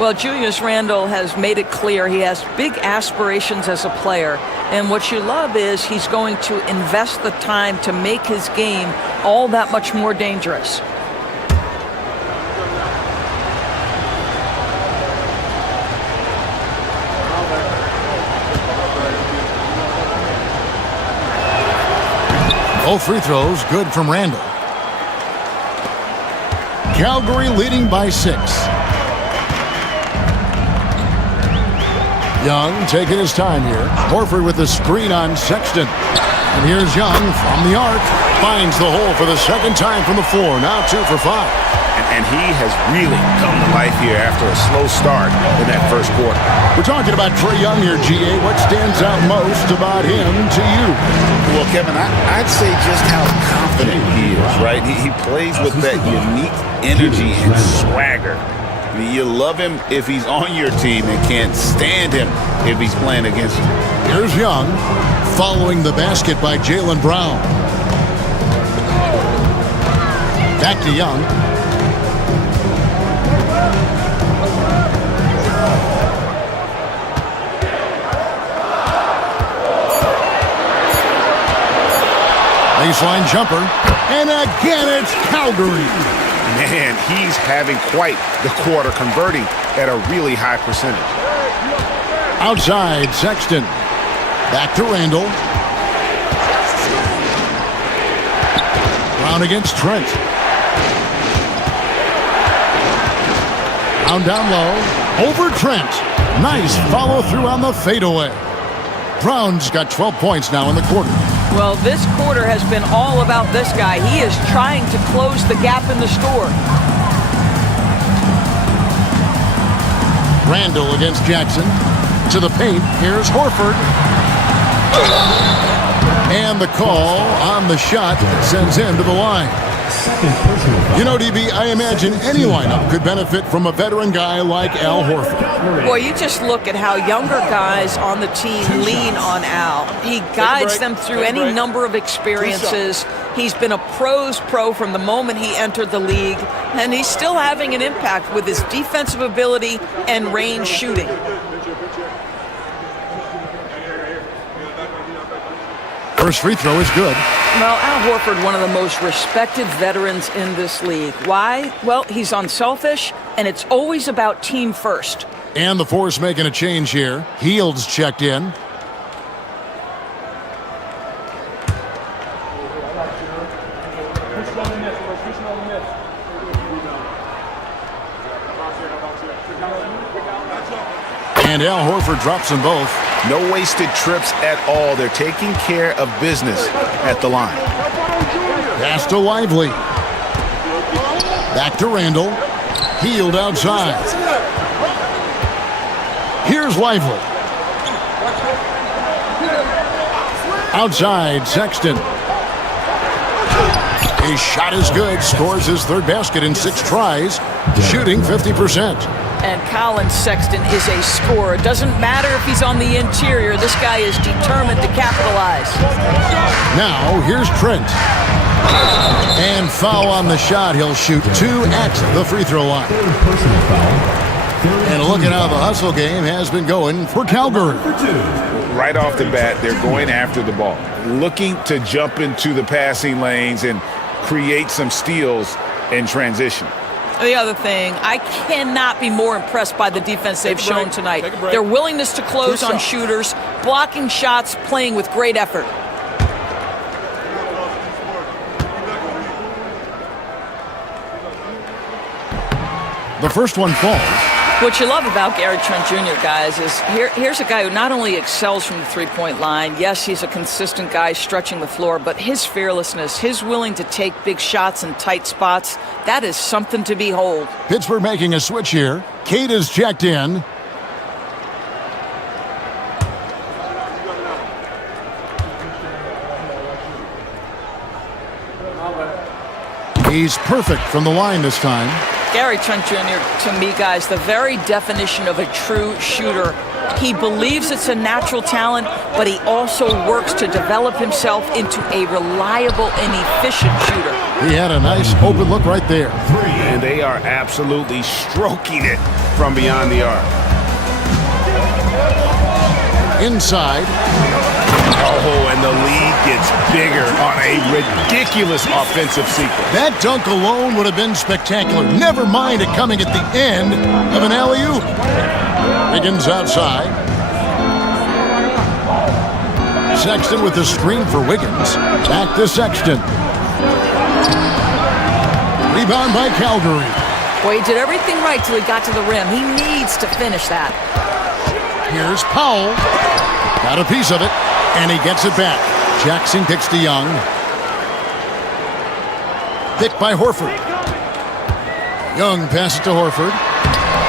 Well, Julius Randle has made it clear he has big aspirations as a player. And what you love is he's going to invest the time to make his game all that much more dangerous. Both free throws good from Randall. Calgary leading by 6. Young taking his time here. Horford with the screen on Sexton. And here's Young from the arc. Finds the hole for the second time from the floor. Now 2 for 5. And he has really come to life here after a slow start in that first quarter. We're talking about Trae Young here, GA. What stands out most about him to you? Well, Kevin, I'd say just how confident he is, right? He plays with that unique energy and swagger. I mean, you love him if he's on your team and can't stand him if he's playing against you. Here's Young following the basket by Jaylen Brown. Back to Young. Baseline jumper. And again, it's Calgary. Man, he's having quite the quarter, converting at a really high percentage. Outside, Sexton. Back to Randall. Brown against Trent. Brown down low. Over Trent. Nice follow through on the fadeaway. Brown's got 12 points now in the quarter. Well, this quarter has been all about this guy. He is trying to close the gap in the score. Randall against Jackson. To the paint. Here's Horford. And the call on the shot sends him to the line. You know, DB, I imagine any lineup could benefit from a veteran guy like Al Horford. Boy, you just look at how younger guys on the team lean on Al. He guides them through any number of experiences. He's been a pro's pro from the moment he entered the league, and he's still having an impact with his defensive ability and range shooting. First free throw is good. Well, Al Horford, one of the most respected veterans in this league. Why? Well, he's unselfish, and it's always about team first. And the Force making a change here. Heald's checked in. And Al Horford drops them both. No wasted trips at all. They're taking care of business at the line. Pass to Lively. Back to Randall. Hield outside. Here's Lively. Outside, Sexton. His shot is good. Scores his third basket in 6 tries. Shooting 50%. And Colin Sexton is a scorer. It doesn't matter if he's on the interior. This guy is determined to capitalize. Now, here's Trent. And foul on the shot. He'll shoot 2 at the free throw line. And look at how the hustle game has been going for Calgary. Right off the bat, they're going after the ball, looking to jump into the passing lanes and create some steals in transition. The other thing, I cannot be more impressed by the defense they've shown tonight. Their willingness to close on shooters, blocking shots, playing with great effort. The first one falls. What you love about Gary Trent Jr., guys, is here's a guy who not only excels from the three-point line, yes, he's a consistent guy stretching the floor, but his fearlessness, his willing to take big shots in tight spots, that is something to behold. Pittsburgh making a switch here. Cade is checked in. He's perfect from the line this time. Gary Trent Jr., to me, guys, the very definition of a true shooter. He believes it's a natural talent, but he also works to develop himself into a reliable and efficient shooter. He had a nice open look right there. And they are absolutely stroking it from beyond the arc. Inside. Oh, and the lead gets bigger on a ridiculous offensive sequence. That dunk alone would have been spectacular. Never mind it coming at the end of an alley-oop. Wiggins outside. Sexton with the screen for Wiggins. Back to Sexton. Rebound by Calgary. Boy, he did everything right till he got to the rim. He needs to finish that. Here's Powell. Got a piece of it, and he gets it back. Jackson kicks to Young. Picked by Horford. Young passes to Horford.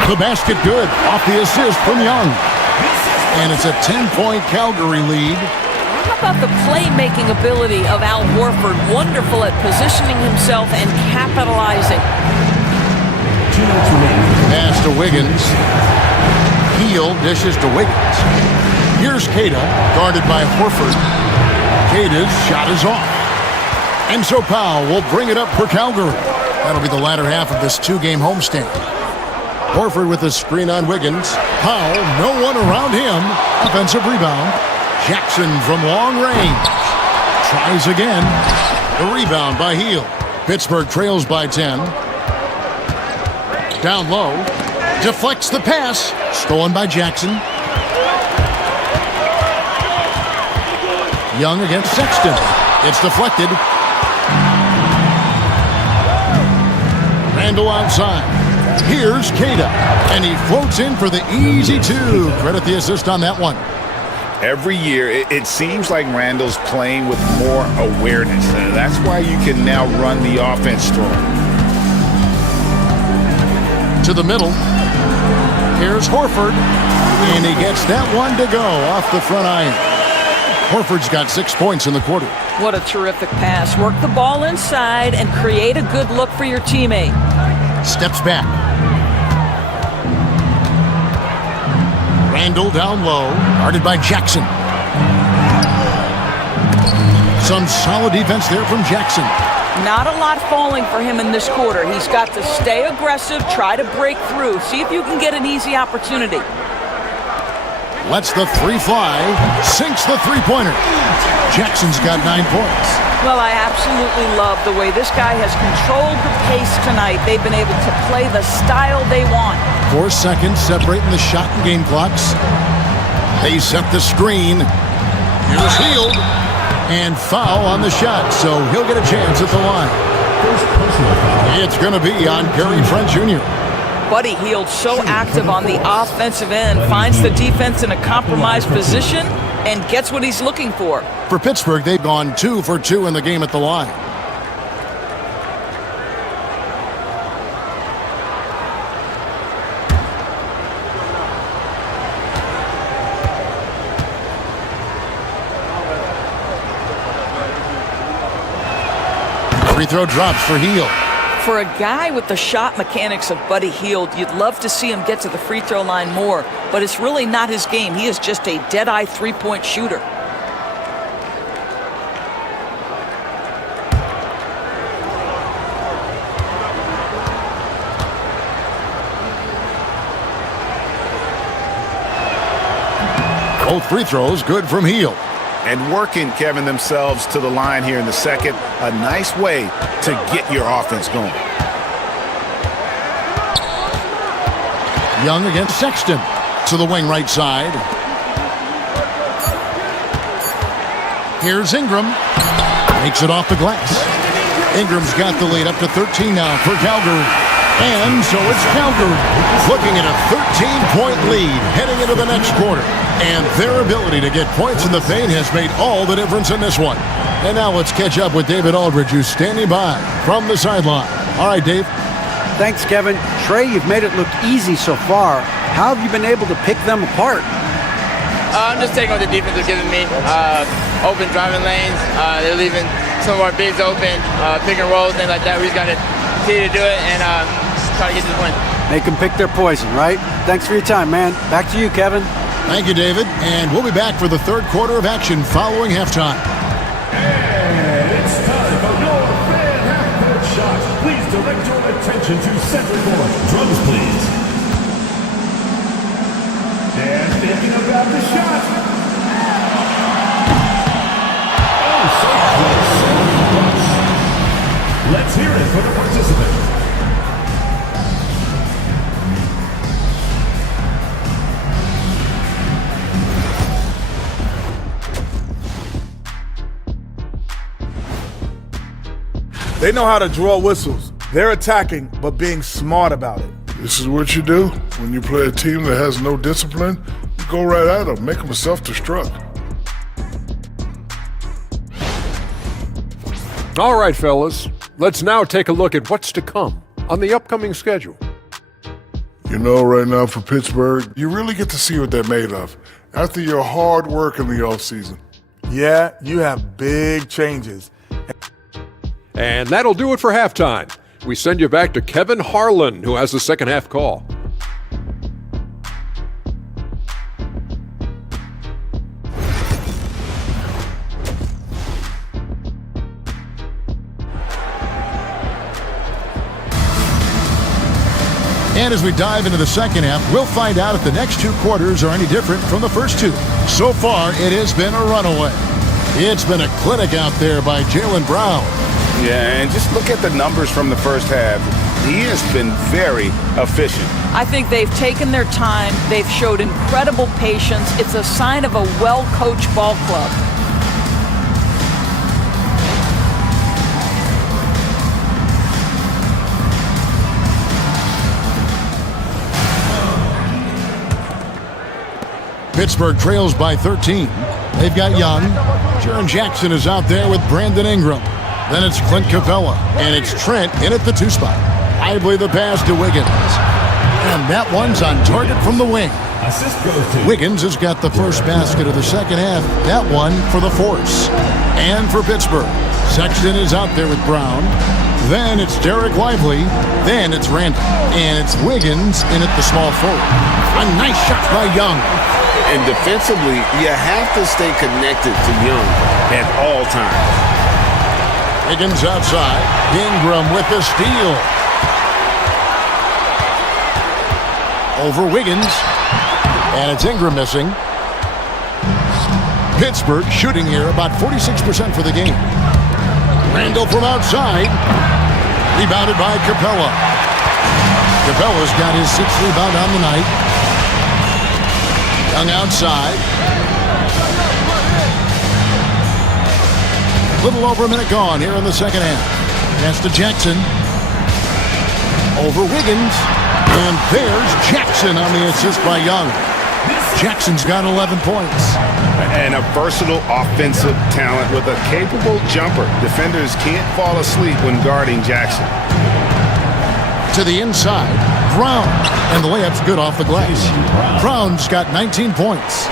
The basket good. Off the assist from Young. And it's a 10-point Calgary lead. How about the playmaking ability of Al Horford? Wonderful at positioning himself and capitalizing. Pass to Wiggins. Heel dishes to Wiggins. Here's Keita, guarded by Horford. Keita's shot is off. And so Powell will bring it up for Calgary. That'll be the latter half of this two-game homestand. Horford with a screen on Wiggins. Powell, no one around him. Offensive rebound. Jackson from long range. Tries again. The rebound by Heel. Pittsburgh trails by 10. Down low. Deflects the pass. Stolen by Jackson. Young against Sexton. It's deflected. Randall outside. Here's Keita. And he floats in for the easy two. Credit the assist on that one. Every year, it seems like Randall's playing with more awareness. And that's why you can now run the offense through him. To the middle. Here's Horford. And he gets that one to go off the front iron. Horford's got 6 points in the quarter. What a terrific pass. Work the ball inside and create a good look for your teammate. Steps back. Randall down low, guarded by Jackson. Some solid defense there from Jackson. Not a lot falling for him in this quarter. He's got to stay aggressive, try to break through. See if you can get an easy opportunity. Lets the three fly, sinks the three-pointer. Jackson's got 9 points. Well, I absolutely love the way this guy has controlled the pace tonight. They've been able to play the style they want. 4 seconds separating the shot and game clocks. They set the screen. Here's Hield. And foul on the shot, so he'll get a chance at the line. It's going to be on Gary Trent Jr. Buddy Hield so active on the offensive end, finds the defense in a compromised position and gets what he's looking for. For Pittsburgh, they've gone 2 for 2 in the game at the line. Free throw drops for Hield. For a guy with the shot mechanics of Buddy Hield, you'd love to see him get to the free throw line more, but it's really not his game. He is just a dead-eye three-point shooter. Both free throws good from Heel. And working, Kevin, themselves to the line here in the second. A nice way to get your offense going. Young against Sexton. To the wing right side. Here's Ingram. Makes it off the glass. Ingram's got the lead up to 13 now for Calgary. And so it's Calgary looking at a 13-point lead heading into the next quarter. And their ability to get points in the paint has made all the difference in this one. And now let's catch up with David Aldridge, who's standing by from the sideline. All right, Dave. Thanks, Kevin. Trey, you've made it look easy so far. How have you been able to pick them apart? I'm just taking what the defense is giving me. Open driving lanes. They're leaving some of our bigs open, pick and rolls, things like that. We just got to continue to do it and try to get this win. Make them pick their poison, right? Thanks for your time, man. Back to you, Kevin. Thank you, David. And we'll be back for the third quarter of action following halftime. And it's time for your fan half-court shot. Please direct your attention to center court. Drums, please. And thinking about the shot. Oh, so close. Let's hear it for the participant. They know how to draw whistles. They're attacking, but being smart about it. This is what you do when you play a team that has no discipline. You go right at them, make them self-destruct. All right, fellas. Let's now take a look at what's to come on the upcoming schedule. You know, right now for Pittsburgh, you really get to see what they're made of after your hard work in the offseason. Yeah, you have big changes. And that'll do it for halftime. We send you back to Kevin Harlan, who has the second half call. And as we dive into the second half, we'll find out if the next two quarters are any different from the first two. So far, it has been a runaway. It's been a clinic out there by Jaylen Brown. Yeah, and just look at the numbers from the first half. He has been very efficient. I think they've taken their time. They've showed incredible patience. It's a sign of a well-coached ball club. Pittsburgh trails by 13. They've got Young. Jaren Jackson is out there with Brandon Ingram. Then it's Clint Capella, and it's Trent in at the 2 spot. I believe the pass to Wiggins. And that one's on target from the wing. Wiggins has got the first basket of the second half. That one for the Force. And for Pittsburgh, Sexton is out there with Brown. Then it's Derek Lively. Then it's Randall. And it's Wiggins in at the small forward. A nice shot by Young. And defensively, you have to stay connected to Young at all times. Wiggins outside. Ingram with the steal. Over Wiggins. And it's Ingram missing. Pittsburgh shooting here about 46% for the game. Randall from outside. Rebounded by Capella. Capella's got his 6th rebound on the night. Young outside. Little over a minute gone here in the second half. Pass to Jackson. Over Wiggins. And there's Jackson on the assist by Young. Jackson's got 11 points. And a versatile offensive talent with a capable jumper. Defenders can't fall asleep when guarding Jackson. To the inside, Brown. And the layup's good off the glass. Brown's got 19 points.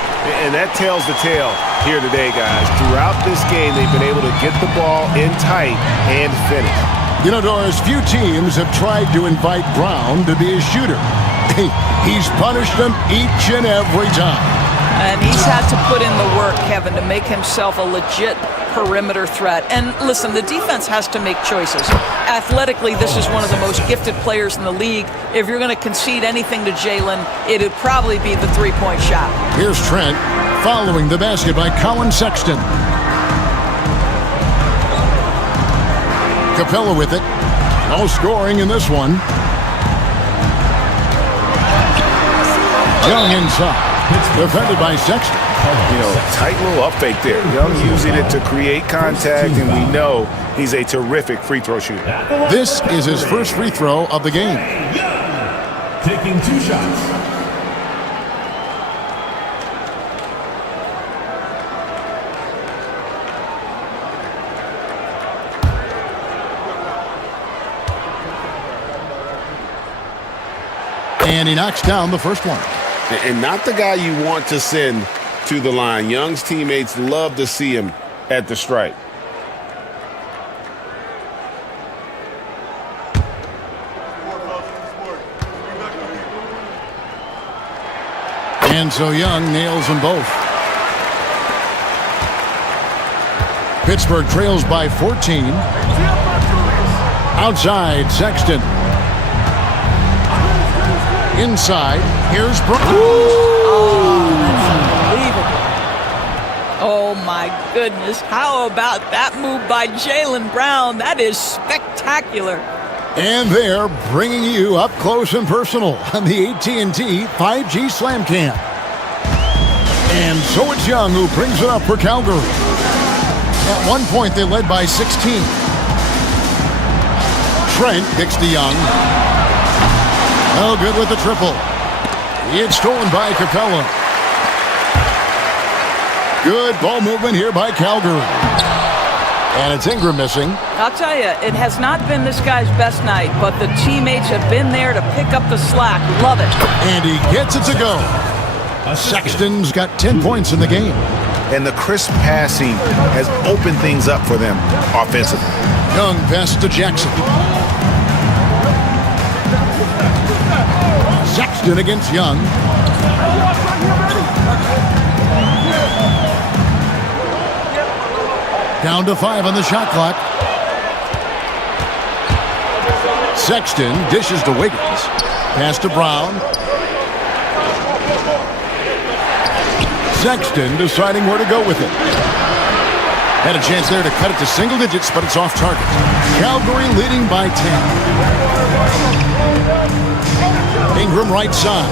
And that tells the tale here today, guys. Throughout this game, they've been able to get the ball in tight and finish. You know, Doris, few teams have tried to invite Brown to be a shooter. He's punished them each and every time. And he's had to put in the work, Kevin, to make himself a legit perimeter threat. And listen, the defense has to make choices. Athletically, this is one of the most gifted players in the league. If you're going to concede anything to Jalen, it'd probably be the three-point shot. Here's Trent following the basket by Colin Sexton. Capella with it. No scoring in this one. Young inside. Defended by Sexton. Tight little up fake there. Young using it to create contact, and we know he's a terrific free throw shooter. This is his first free throw of the game. Taking 2 shots. And he knocks down the first one. And not the guy you want to send to the line. Young's teammates love to see him at the stripe. And so Young nails them both. Pittsburgh trails by 14. Outside, Sexton. Inside, here's Brown. Oh, that's unbelievable. Oh, my goodness. How about that move by Jaylen Brown? That is spectacular. And they're bringing you up close and personal on the AT&T 5G Slam Cam. And so it's Young who brings it up for Calgary. At one point, they led by 16. Trent kicks to Young. Oh, good with the triple. It's stolen by Capella. Good ball movement here by Calgary. And it's Ingram missing. I'll tell you, it has not been this guy's best night, but the teammates have been there to pick up the slack. Love it. And he gets it to go. Sexton's got 10 points in the game. And the crisp passing has opened things up for them offensively. Young pass to Jackson. Sexton against Young. Down to 5 on the shot clock. Sexton dishes to Wiggins. Pass to Brown. Sexton deciding where to go with it. Had a chance there to cut it to single digits, but it's off target. Calgary leading by 10. Ingram right side.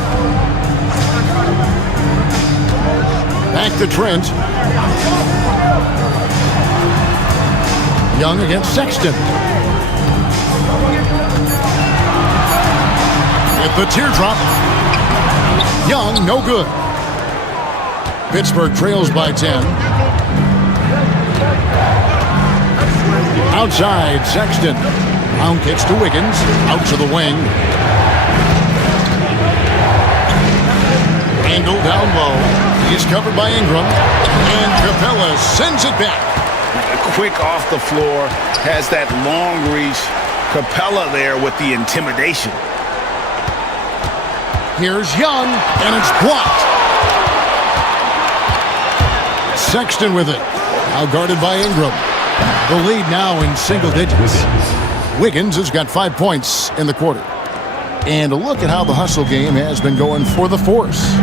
Back to Trent. Young against Sexton. At the teardrop. Young, no good. Pittsburgh trails by 10. Outside, Sexton. Brown kicks to Wiggins. Out to the wing. Randall down low. He's covered by Ingram. And Capella sends it back. Quick off the floor. Has that long reach. Capella there with the intimidation. Here's Young, and it's blocked. Sexton with it. Now guarded by Ingram. The lead now in single digits. Wiggins has got 5 points in the quarter. And look at how the hustle game has been going for the Force.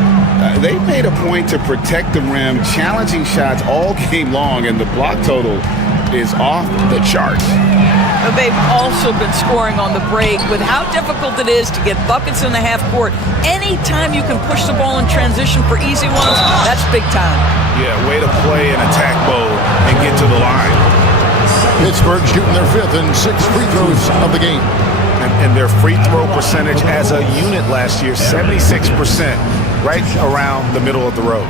They made a point to protect the rim, challenging shots all game long, and the block total is off the charts. They've also been scoring on the break. With how difficult it is to get buckets in the half court, anytime you can push the ball in transition for easy ones, that's big time. Yeah, way to play an attack mode and get to the line. Pittsburgh shooting their 5th and 6th free throws of the game. And their free throw percentage as a unit last year, 76%, right around the middle of the road.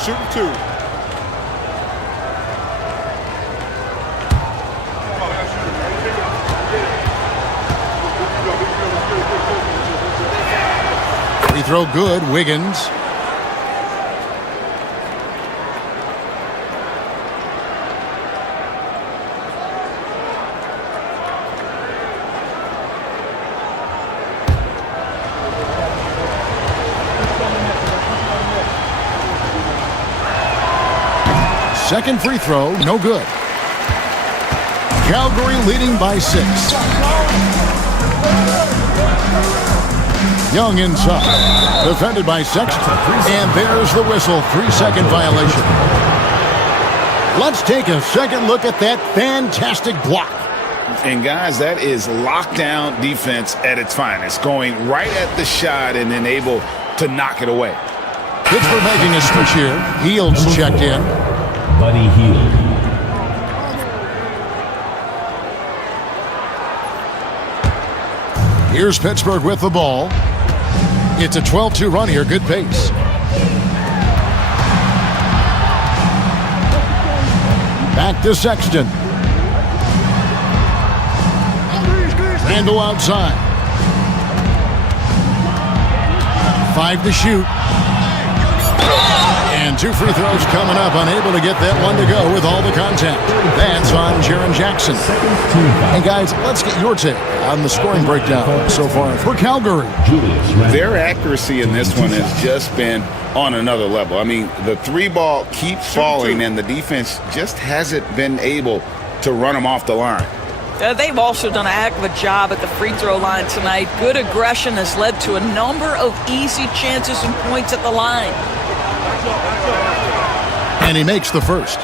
Shooting 2. Free throw good, Wiggins. second free throw, no good. Calgary leading by 6. Young inside. Defended by Sexton. And there's the whistle. 3-second violation. Let's take a second look at that fantastic block. And guys, that is lockdown defense at its finest. Going right at the shot and then able to knock it away. Pittsburgh making a switch here. Heald's checked in. Buddy Hield. Here's Pittsburgh with the ball. It's a 12-2 run here. Good pace. Back to Sexton. Randall outside. 5 to shoot. And 2 free throws coming up. Unable to get that one to go with all the contact. That's on Jaren Jackson. Hey, guys, let's get your take on the scoring breakdown so far for Calgary. Their accuracy in this one has just been on another level. I mean, the 3-ball keeps falling, and the defense just hasn't been able to run them off the line. They've also done a heck of a job at the free throw line tonight. Good aggression has led to a number of easy chances and points at the line. And he makes the first.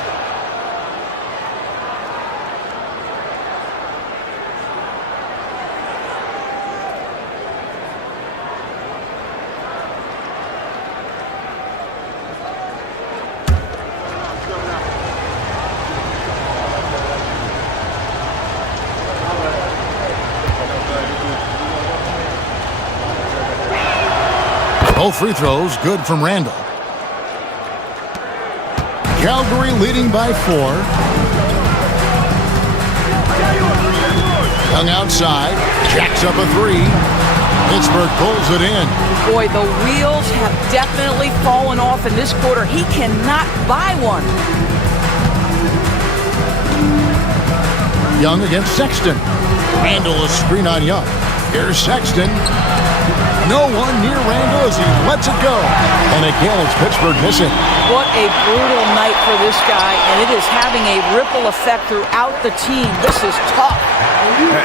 Both free throws good from Randall. Calgary leading by 4. Young outside. Jacks up a 3. Pittsburgh pulls it in. Boy, the wheels have definitely fallen off in this quarter. He cannot buy one. Young against Sexton. Randall a screen on Young. Here's Sexton. No one near Randall as he lets it go. And again, it's Pittsburgh missing. What a brutal night for this guy, and it is having a ripple effect throughout the team. This is tough.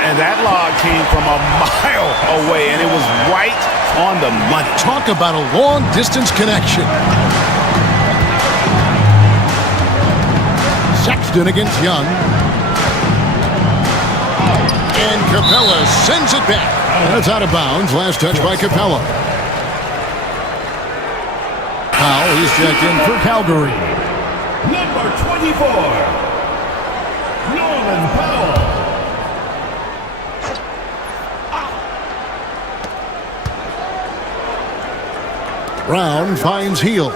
And that log came from a mile away, and it was right on the money. Talk about a long-distance connection. Sexton against Young. And Capella sends it back. And it's out of bounds. Last touch by Capella. Powell, he's checked in for Calgary. Number 24, Norman Powell. Brown finds Hield.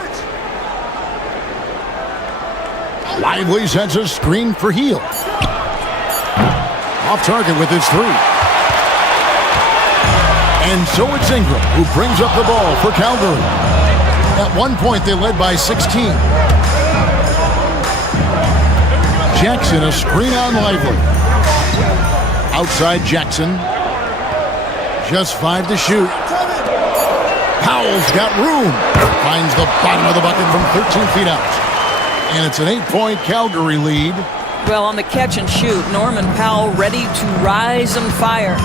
Lively sends a screen for Hield. Off target with his 3. And so it's Ingram who brings up the ball for Calgary. At one point, they led by 16. Jackson, a screen on Lively. Outside Jackson. Just 5 to shoot. Powell's got room. Finds the bottom of the bucket from 13 feet out. And it's an 8-point Calgary lead. Well, on the catch and shoot, Norman Powell ready to rise and fire.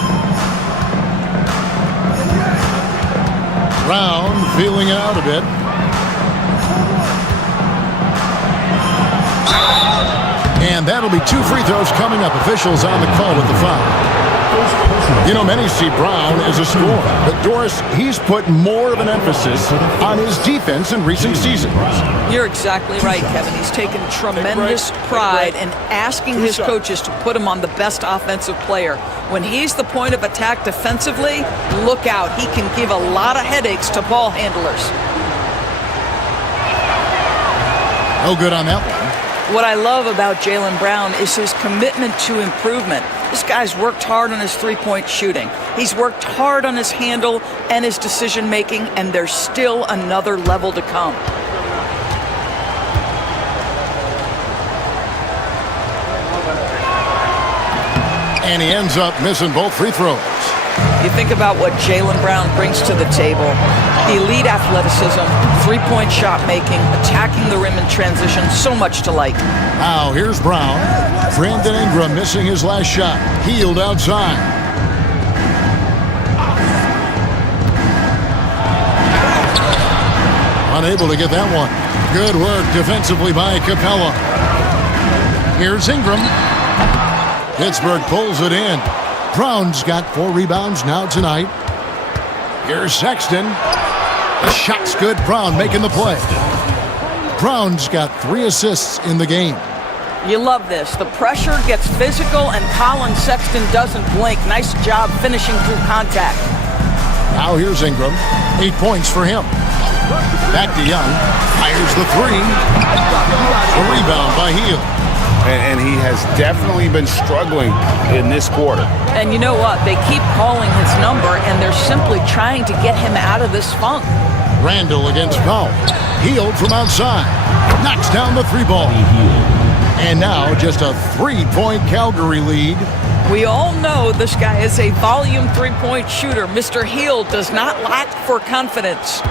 Brown feeling it out a bit. And that'll be 2 free throws coming up. Officials on the call with the foul. You know, many see Brown as a scorer, but Doris, he's put more of an emphasis on his defense in recent seasons. You're exactly right, Kevin. He's taken tremendous pride in asking his coaches to put him on the best offensive player. When he's the point of attack defensively, look out. He can give a lot of headaches to ball handlers. No good on that one. What I love about Jaylen Brown is his commitment to improvement. This guy's worked hard on his three-point shooting. He's worked hard on his handle and his decision-making, and there's still another level to come. And he ends up missing both free throws. You think about what Jaylen Brown brings to the table. Elite athleticism, three-point shot making, attacking the rim in transition, so much to like. Now here's Brown. Brandon Ingram missing his last shot. Hield outside. Unable to get that one. Good work defensively by Capella. Here's Ingram. Pittsburgh pulls it in. Brown's got 4 rebounds now tonight. Here's Sexton. The shot's good. Brown making the play. Brown's got 3 assists in the game. You love this. The pressure gets physical, and Colin Sexton doesn't blink. Nice job finishing through contact. Now here's Ingram. 8 points for him. Back to Young. Fires the 3. A rebound by Hield. And he has definitely been struggling in this quarter. And you know what? They keep calling his number, and they're simply trying to get him out of this funk. Randall against Powell. Hield from outside. Knocks down the 3-ball. And now just a 3-point Calgary lead. We all know this guy is a volume 3-point shooter. Mr. Hield does not lack for confidence.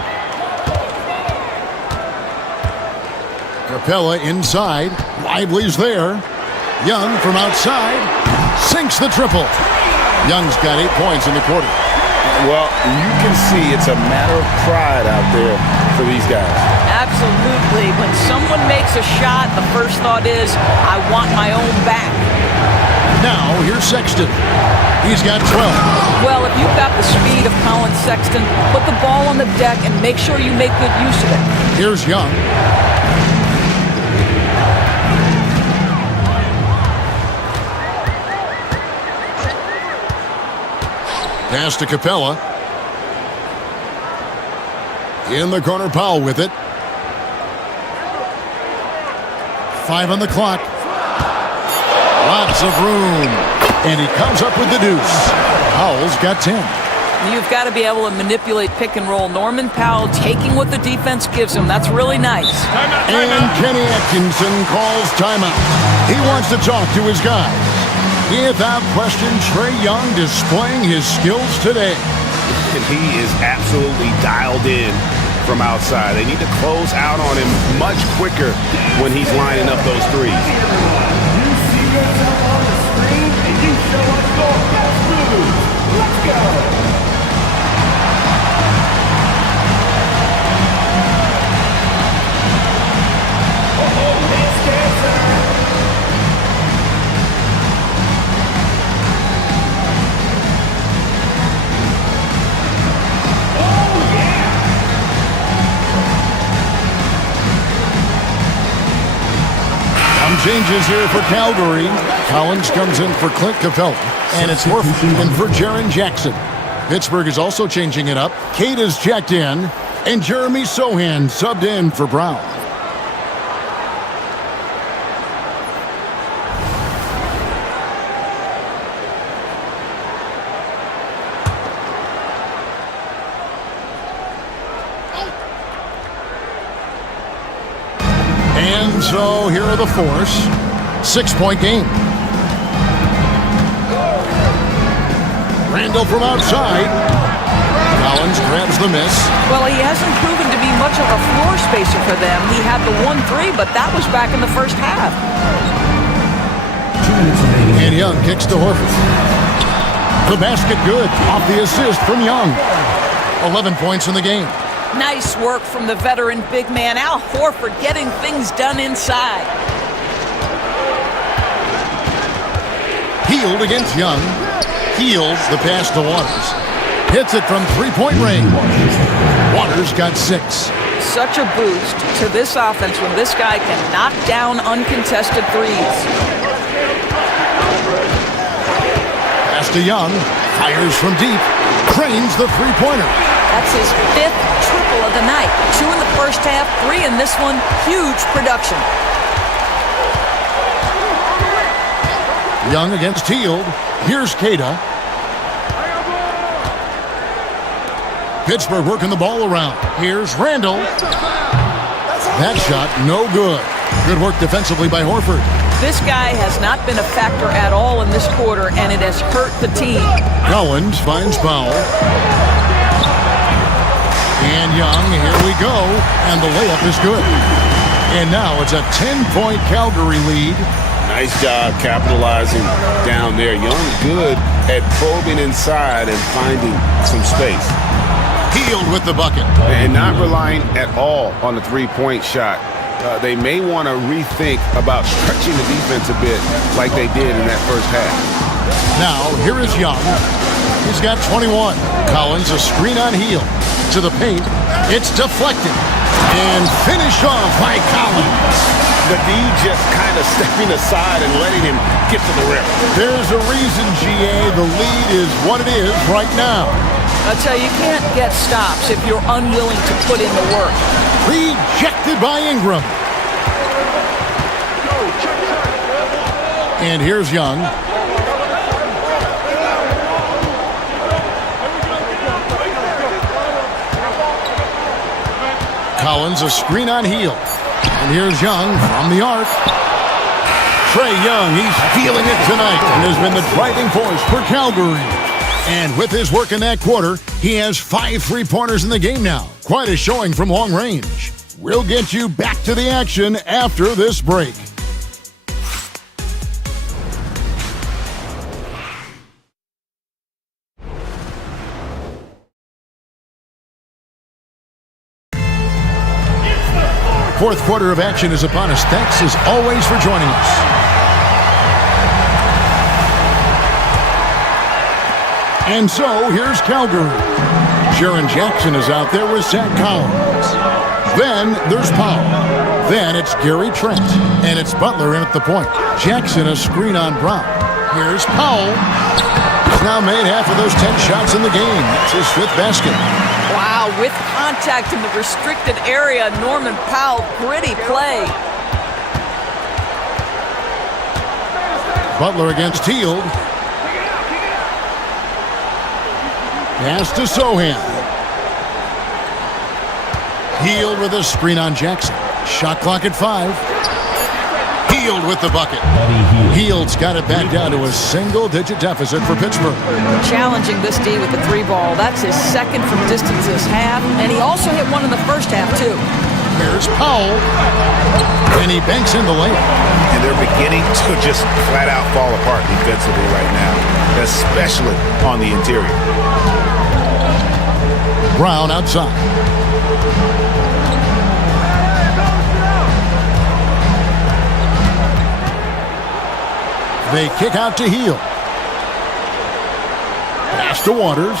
Capella inside. Lively's there. Young from outside. Sinks the triple. Young's got 8 points in the quarter. Well, you can see it's a matter of pride out there for these guys. Absolutely. When someone makes a shot, the first thought is, I want my own back. Now, here's Sexton. He's got 12. Well, if you've got the speed of Colin Sexton, put the ball on the deck and make sure you make good use of it. Here's Young. Pass to Capella. In the corner, Powell with it. 5 on the clock. Lots of room. And he comes up with the deuce. Powell's got 10. You've got to be able to manipulate pick and roll. Norman Powell taking what the defense gives him. That's really nice. And Kenny Atkinson calls timeout. He wants to talk to his guys. Without question, Trae Young displaying his skills today. And he is absolutely dialed in from outside. They need to close out on him much quicker when he's lining up those threes. You see yourself on the screen, and you show us your best moves. Let's go. Changes here for Calgary. Collins comes in for Clint Capella. And it's Horford in for Jaren Jackson. Pittsburgh is also changing it up. Cade is checked in. And Jeremy Sohan subbed in for Brown. And so here are the fours. 6-point game. Randall from outside. Collins grabs the miss. Well, he hasn't proven to be much of a floor spacer for them. He had the 1-3, but that was back in the first half. And Young kicks to Horford. The basket good. Off the assist from Young. 11 points in the game. Nice work from the veteran big man, Al Horford, getting things done inside. Hield against Young. Hield the pass to Waters. Hits it from 3-point range. Waters got 6. Such a boost to this offense when this guy can knock down uncontested threes. Pass to Young. Fires from deep. Cranes the 3-pointer. That's his 5th triple of the night. 2 in the first half, 3 in this one. Huge production. Young against Hield. Here's Cada. Pittsburgh working the ball around. Here's Randall. That shot no good. Good work defensively by Horford. This guy has not been a factor at all in this quarter, and it has hurt the team. Collins finds Powell. And Young, here we go. And the layup is good. And now it's a 10-point Calgary lead. Nice job capitalizing down there. Young good at probing inside and finding some space. Healed with the bucket. And not relying at all on the three-point shot. They may want to rethink about stretching the defense a bit like they did in that first half. Now, here is Young. He's got 21. Collins, a screen on Heel. To the paint. It's deflected. And finished off by Collins. The D just kind of stepping aside and letting him get to the rim. There's a reason, GA, the lead is what it is right now. I'll tell you, you can't get stops if you're unwilling to put in the work. Rejected by Ingram. And here's Young. Collins, a screen on Heel. And here's Young from the arc. Trae Young, he's feeling it tonight and has been the driving force for Calgary. And with his work in that quarter, he has 5 3-pointers in the game now. Quite a showing from long range. We'll get you back to the action after this break. Fourth quarter of action is upon us. Thanks as always for joining us. And so, here's Calgary. Jaren Jackson is out there with Zach Collins. Then there's Powell. Then it's Gary Trent. And it's Butler in at the point. Jackson a screen on Brown. Here's Powell. He's now made half of those 10 shots in the game. That's his 5th basket. Wow, with contact in the restricted area, Norman Powell, gritty play. Butler against Hield. Pass to Sohan. Hield with a screen on Jackson. Shot clock at 5. Hield with the bucket. Hield's got it back down to a single-digit deficit for Pittsburgh. Challenging this D with the 3-ball. That's his second from distance this half, and he also hit one in the first half, too. Here's Powell, and he banks in the layup. And they're beginning to just flat-out fall apart defensively right now, especially on the interior. Brown outside. They kick out to Hield. Pass to Waters.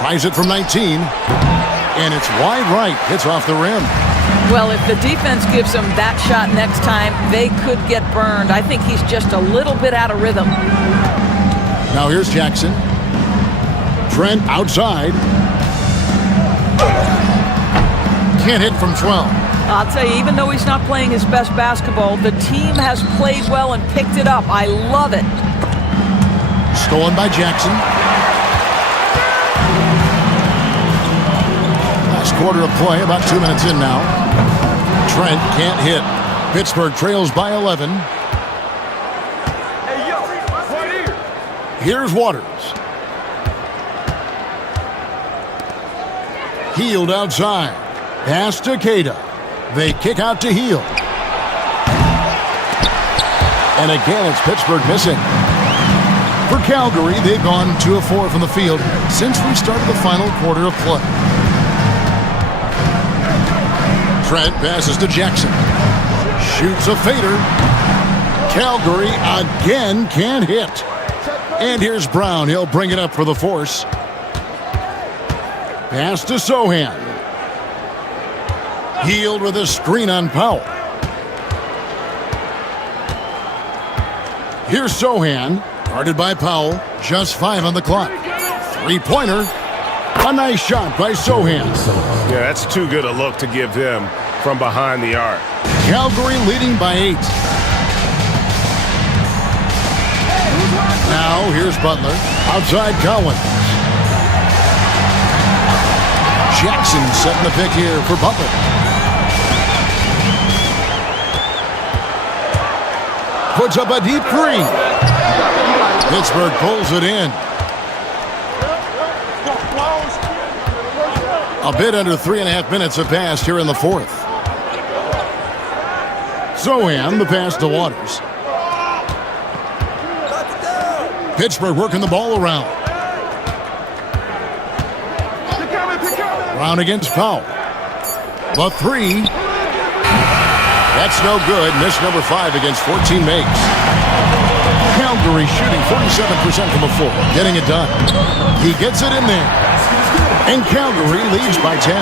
Tries it from 19. And it's wide right. Hits off the rim. Well, if the defense gives him that shot next time, they could get burned. I think he's just a little bit out of rhythm. Now here's Jackson. Trent outside. Can't hit from 12. I'll tell you, even though he's not playing his best basketball, the team has played well and picked it up. I love it. Stolen by Jackson. Last quarter of play, about 2 minutes in now. Trent can't hit. Pittsburgh trails by 11. Here's Waters. Hield outside. Pass to Queta. They kick out to Hield. And again, it's Pittsburgh missing. For Calgary, they've gone 2 of 4 from the field since we started the final quarter of play. Trent passes to Jackson. Shoots a fader. Calgary again can't hit. And here's Brown. He'll bring it up for the force. Pass to Sohan. Hield with a screen on Powell. Here's Sohan, guarded by Powell. Just 5 on the clock. 3-pointer. A nice shot by Sohan. Yeah, that's too good a look to give him from behind the arc. Calgary leading by 8. Now here's Butler. Outside Collins. Jackson setting the pick here for Butler. puts up a deep three. Pittsburgh pulls it in. A bit under 3.5 minutes have passed here in the fourth. Zohan, the pass to Waters. Pittsburgh working the ball around. Brown against Powell. The three. That's no good. Miss number 5 against 14 makes. Calgary shooting 47% from the floor. Getting it done. He gets it in there. And Calgary leads by 10.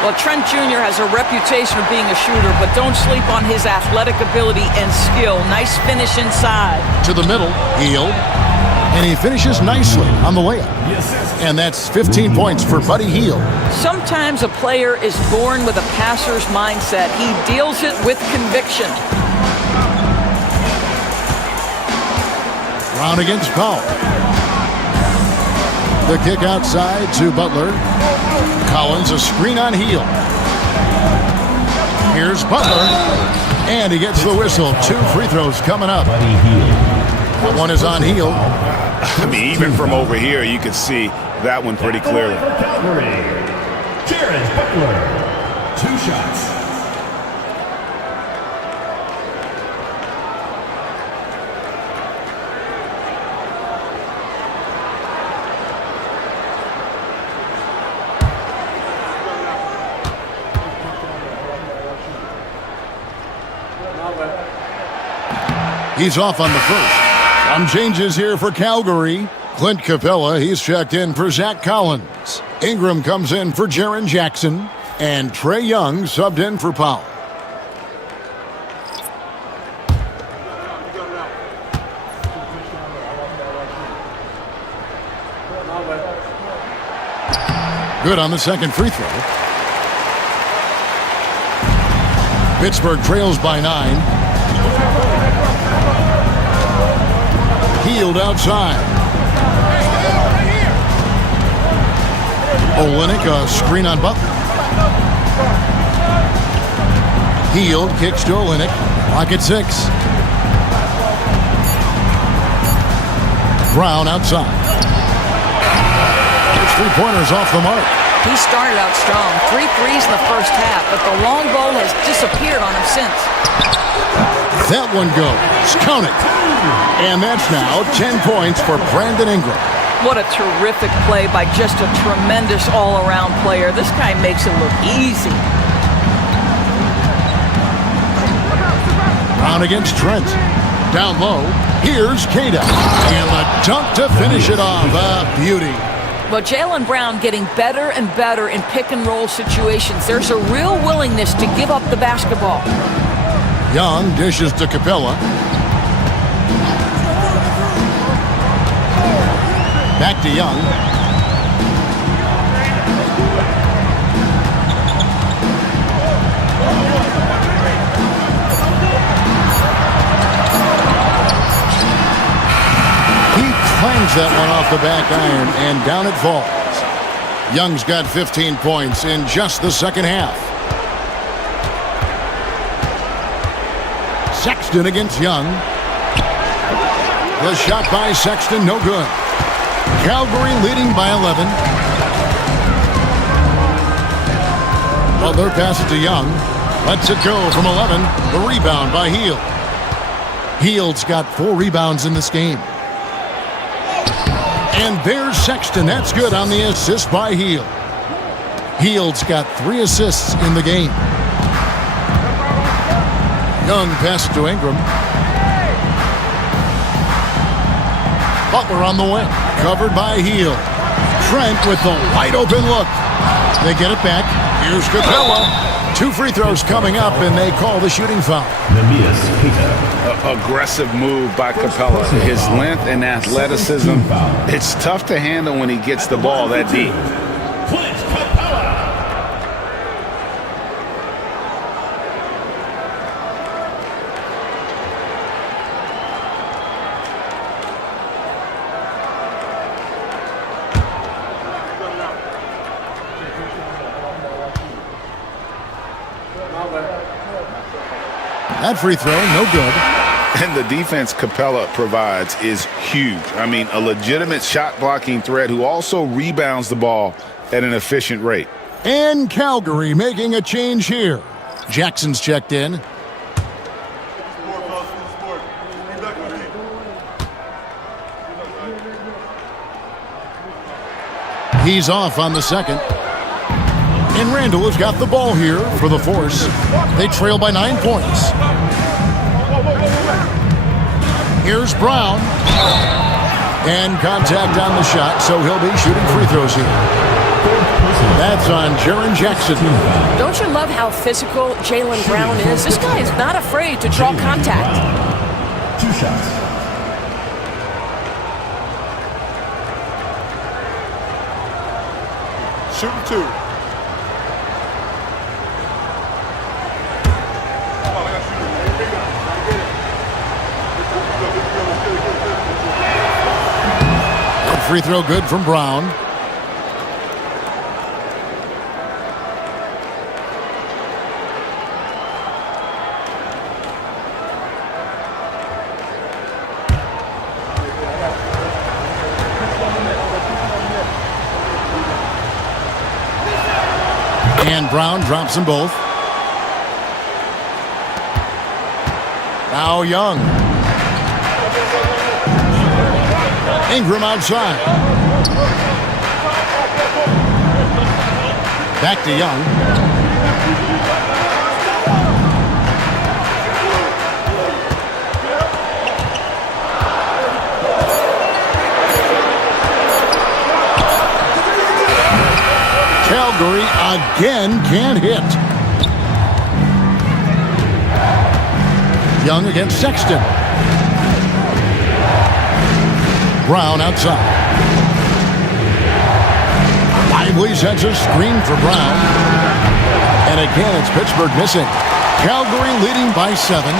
Well, Trent Jr. has a reputation of being a shooter, but don't sleep on his athletic ability and skill. Nice finish inside. To the middle, Hield. And he finishes nicely on the layup. And that's 15 points for Buddy Hield. Sometimes a player is born with a passer's mindset. He deals it with conviction. Brown against Powell. The kick outside to Butler. Collins, a screen on Hield. Here's Butler. And he gets the whistle. 2 free throws coming up. That one is on Hield. I mean, even from over here, you could see that one pretty clearly. Jared Butler, 2 shots. He's off on the first. Some changes here for Calgary. Clint Capella, he's checked in for Zach Collins. Ingram comes in for Jaren Jackson. And Trae Young subbed in for Powell. Good on the second free throw. Pittsburgh trails by 9. Hield outside. Olynyk, a screen on Butler. Hield kicks to Olynyk. Clock at 6. Brown outside. His 3-pointers off the mark. He started out strong. 3 threes in the first half, but the long ball has disappeared on him since. That one goes. Count it. And that's now 10 points for Brandon Ingram. What a terrific play by just a tremendous all-around player. This guy makes it look easy. Brown against Trent. Down low. Here's Cada. And the dunk to finish it off. A beauty. Well, Jaylen Brown getting better and better in pick-and-roll situations. There's a real willingness to give up the basketball. Young dishes to Capella. Back to Young. He clangs that one off the back iron, and down it falls. Young's got 15 points in just the second half. Sexton against Young. The shot by Sexton, no good. Calgary leading by 11. Butler passes to Young. Lets it go from 11. The rebound by Hield. Hield's got 4 rebounds in this game. And there's Sexton. That's good on the assist by Hield. Hield's got 3 assists in the game. Young passes to Ingram. Butler on the wing. Covered by Hield. Trent with the wide open look. They get it back. Here's Capella. 2 free throws coming up, and they call the shooting foul. Aggressive move by Capella. His length and athleticism, it's tough to handle when he gets the ball that deep. That free throw, no good. And the defense Capella provides is huge. I mean, a legitimate shot-blocking threat who also rebounds the ball at an efficient rate. And Calgary making a change here. Jackson's checked in. He's off on the second. And Randall has got the ball here for the Force. They trail by 9 points. Here's Brown. And contact on the shot, so he'll be shooting free throws here. That's on Jaren Jackson. Don't you love how physical Jaylen Brown is? This guy is not afraid to draw contact. 2 shots. Shooting 2. Free throw good from Brown. And Brown drops them both. Now Young. Ingram outside. Back to Young. Calgary again can't hit. Young against Sexton. Brown outside. Lively sends a screen for Brown. And again, it's Pittsburgh missing. Calgary leading by 7.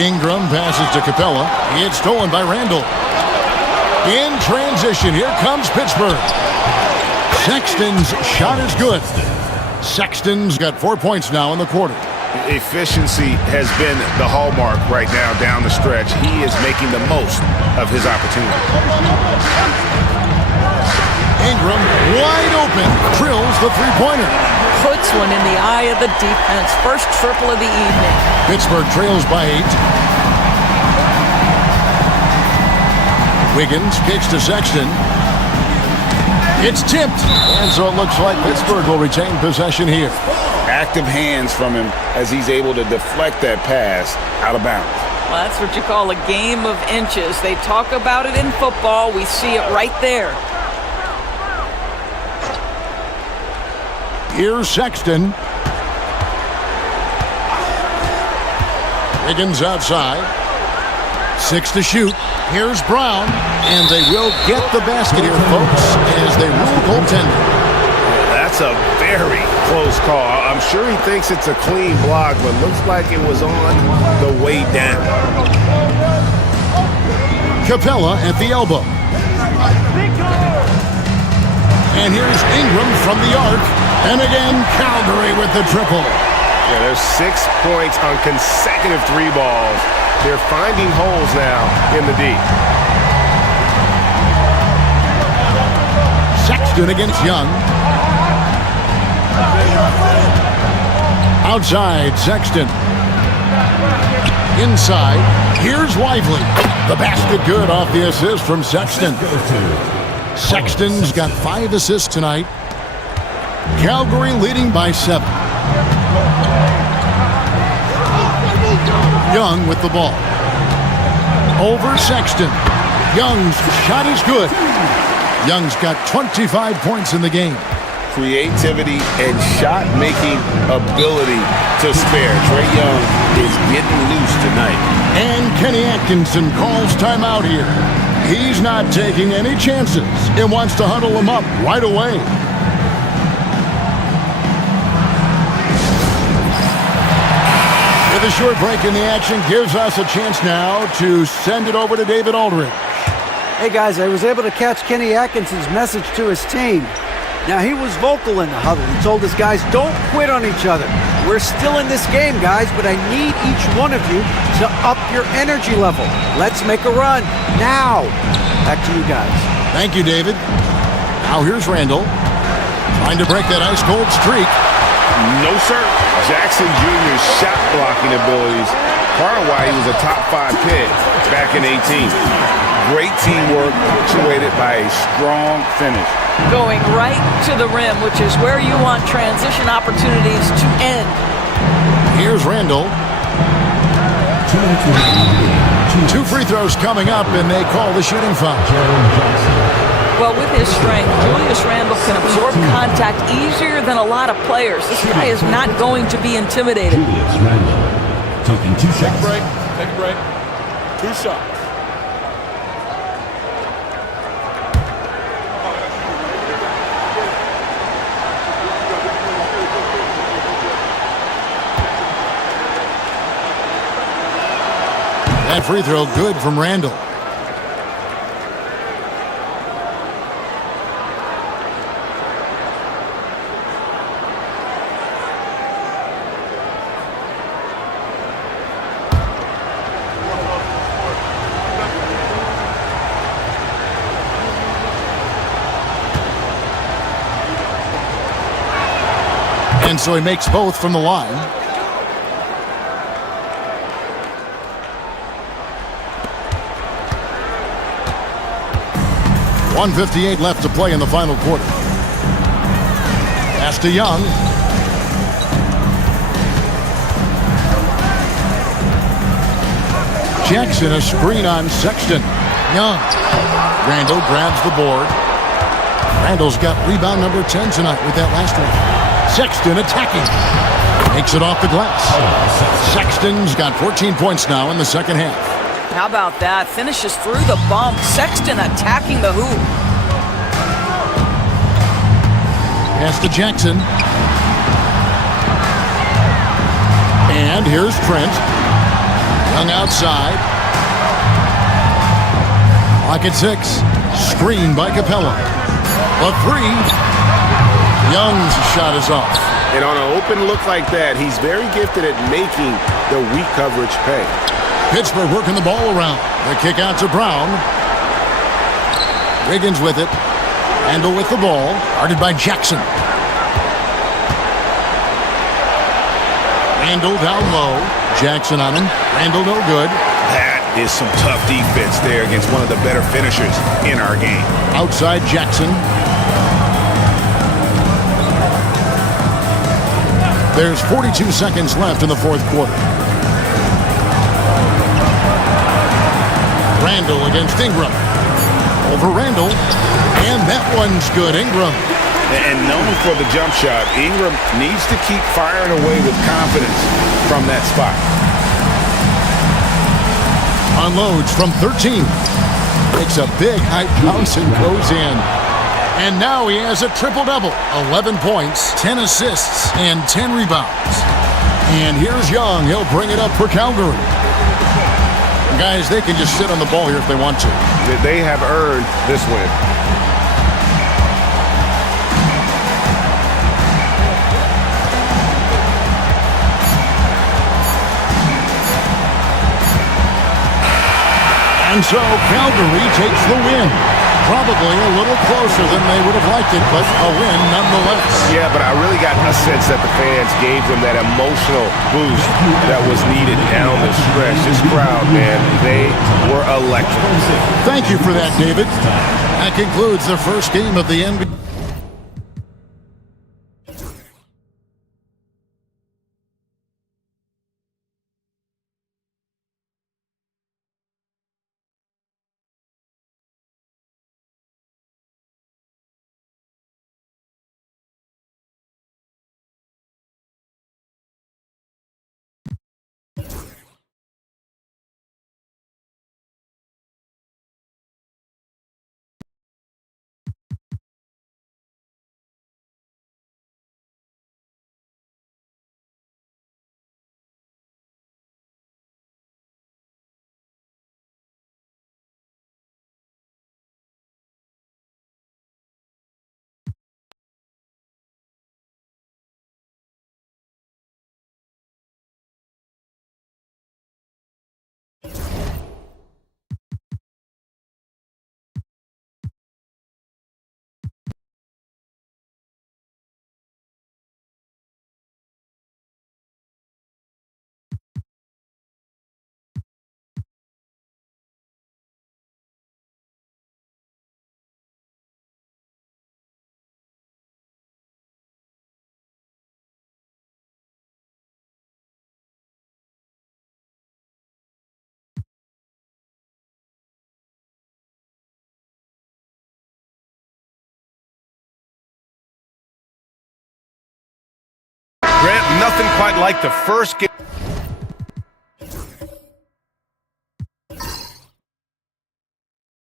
Ingram passes to Capella. It's stolen by Randall. In transition, here comes Pittsburgh. Sexton's shot is good. Sexton's got 4 points now in the quarter. Efficiency has been the hallmark right now down the stretch. He is making the most of his opportunity. Ingram wide open, drills the three-pointer. Puts one in the eye of the defense. First triple of the evening. Pittsburgh trails by 8. Wiggins kicks to Sexton. It's tipped, and so it looks like Pittsburgh will retain possession here. Active hands from him as he's able to deflect that pass out of bounds. Well, that's what you call a game of inches. They talk about it in football. We see it right there. Here's Sexton. Wiggins outside. 6 to shoot. Here's Brown. And they will get the basket here, folks, as they rule goaltending. That's a very close call. I'm sure he thinks it's a clean block, but looks like it was on the way down. Capella at the elbow. And here's Ingram from the arc. And again, Calgary with the triple. Yeah, there's 6 points on consecutive 3 balls. They're finding holes now in the D. Sexton against Young. Outside, Sexton. Inside, here's Lively. The basket good off the assist from Sexton. Sexton's got 5 assists tonight. Calgary leading by 7. Young with the ball. Over Sexton. Young's shot is good. Young's got 25 points in the game. Creativity and shot-making ability to spare. Trae Young is getting loose tonight. And Kenny Atkinson calls timeout here. He's not taking any chances and wants to huddle him up right away. With a short break in the action gives us a chance now to send it over to David Aldridge. Hey guys, I was able to catch Kenny Atkinson's message to his team. Now, he was vocal in the huddle. He told his guys, don't quit on each other. We're still in this game, guys, but I need each one of you to up your energy level. Let's make a run now. Back to you guys. Thank you, David. Now here's Randall, trying to break that ice-cold streak. No, sir. Jackson Jr.'s shot blocking abilities, part of why he was a top 5 pick back in 18. Great teamwork, punctuated by a strong finish. Going right to the rim, which is where you want transition opportunities to end. Here's Randall. 2 free throws coming up, and they call the shooting foul. Well, with his strength, Julius Randle can absorb contact easier than a lot of players. This guy is not going to be intimidated. Julius Randle taking 2 shots. Take a break. 2 shots. That free throw good from Randall. And so he makes both from the line. .158 left to play in the final quarter. Pass to Young. Jackson, a screen on Sexton. Young. Randall grabs the board. Randall's got rebound number 10 tonight with that last one. Sexton attacking. Makes it off the glass. Sexton's got 14 points now in the second half. How about that? Finishes through the bump. Sexton attacking the hoop. Pass to Jackson. And here's Trent. Young outside. Clock at 6. Screen by Capella. A 3. Young's shot is off. And on an open look like that, he's very gifted at making the weak coverage pay. Pittsburgh working the ball around. The kick out to Brown. Wiggins with it. Randall with the ball. Guarded by Jackson. Randall down low. Jackson on him. Randall no good. That is some tough defense there against one of the better finishers in our game. Outside Jackson. There's 42 seconds left in the fourth quarter. Randall against Ingram. Over Randall. And that one's good. Ingram. And known for the jump shot, Ingram needs to keep firing away with confidence from that spot. Unloads from 13. Makes a big high bounce and goes in. And now he has a triple-double. 11 points, 10 assists, and 10 rebounds. And here's Young. He'll bring it up for Calgary. Guys, they can just sit on the ball here if they want to. They have earned this win. And so Calgary takes the win. Probably a little closer than they would have liked it, but a win nonetheless. Yeah, but I really got a sense that the fans gave them that emotional boost that was needed down the stretch. This crowd, man, they were electric. Thank you for that, David. That concludes the first game of the NBA. nothing quite like the first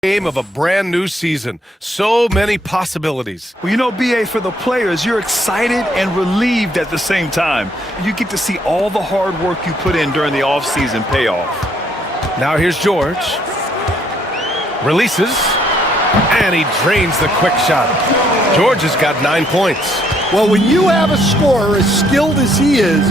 game of a brand new season. So many possibilities. Well, you know, BA, for the players, you're excited and relieved at the same time. You get to see all the hard work you put in during the offseason pay off. Now here's George. Releases. And he drains the quick shot. George has got 9 points. Well, when you have a scorer as skilled as he is,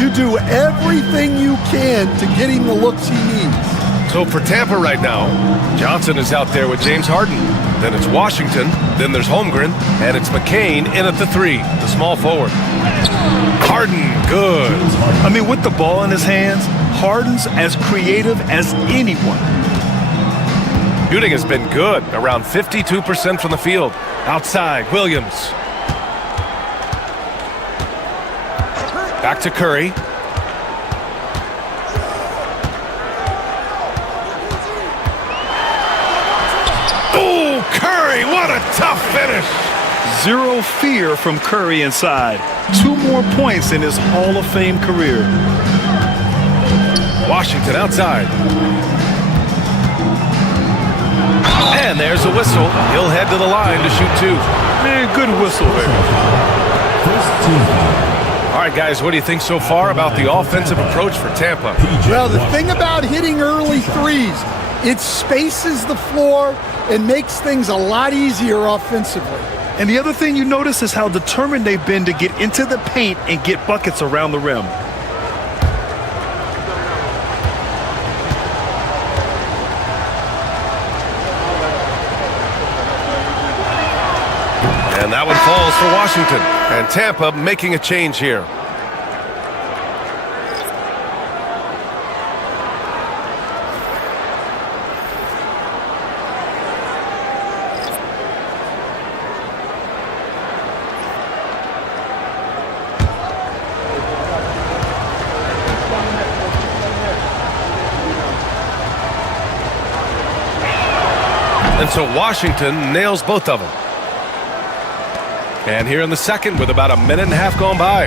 you do everything you can to get him the looks he needs. So for Tampa right now, Johnson is out there with James Harden. Then it's Washington. Then there's Holmgren. And it's McCain in at the 3, the small forward. Harden, good. I mean, with the ball in his hands, Harden's as creative as anyone. Shooting has been good, around 52% from the field. Outside, Williams. Back to Curry. Oh, Curry, what a tough finish. Zero fear from Curry inside. 2 more points in his Hall of Fame career. Washington outside. And there's a whistle. He'll head to the line to shoot 2. Man, good whistle there. All right, guys, what do you think so far about the offensive approach for Tampa? Well, the thing about hitting early threes, it spaces the floor and makes things a lot easier offensively. And the other thing you notice is how determined they've been to get into the paint and get buckets around the rim. And that one falls for Washington. And Tampa making a change here. And so Washington nails both of them. And here in the second with about a minute and a half gone by.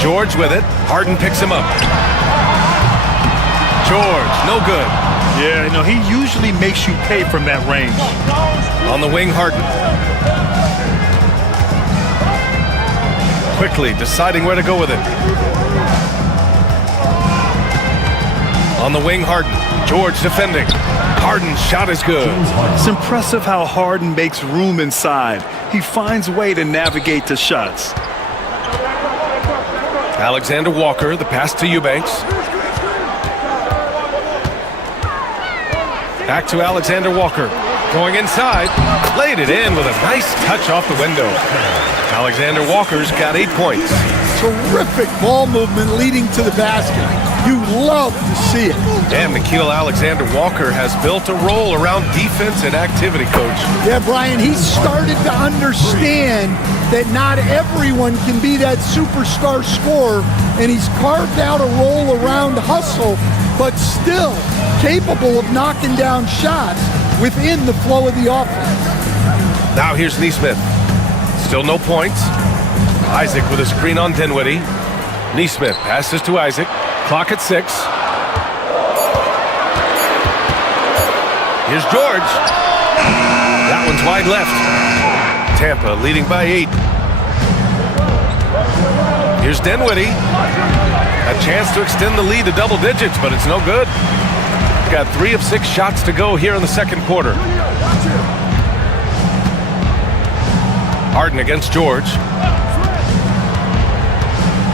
George with it. Harden picks him up. George, no good. Yeah, no, he usually makes you pay from that range. On the wing, Harden. Quickly deciding where to go with it. On the wing, Harden. George defending. Harden's shot is good. It's impressive how Harden makes room inside. He finds a way to navigate the shots. Alexander Walker, the pass to Eubanks. Back to Alexander Walker. Going inside. Laid it in with a nice touch off the window. Alexander Walker's got 8 points. Terrific ball movement leading to the basket. You love to see it. And Nickeil Alexander-Walker has built a role around defense and activity, Coach. Yeah, Brian, he's started to understand that not everyone can be that superstar scorer, and he's carved out a role around hustle, but still capable of knocking down shots within the flow of the offense. Now here's Nesmith. Still no points. Isaac with a screen on Dinwiddie. Nesmith passes to Isaac. Clock at 6. Here's George. That one's wide left. Tampa leading by 8. Here's Dinwiddie. A chance to extend the lead to double digits, but it's no good. Got 3 of 6 shots to go here in the second quarter. Harden against George.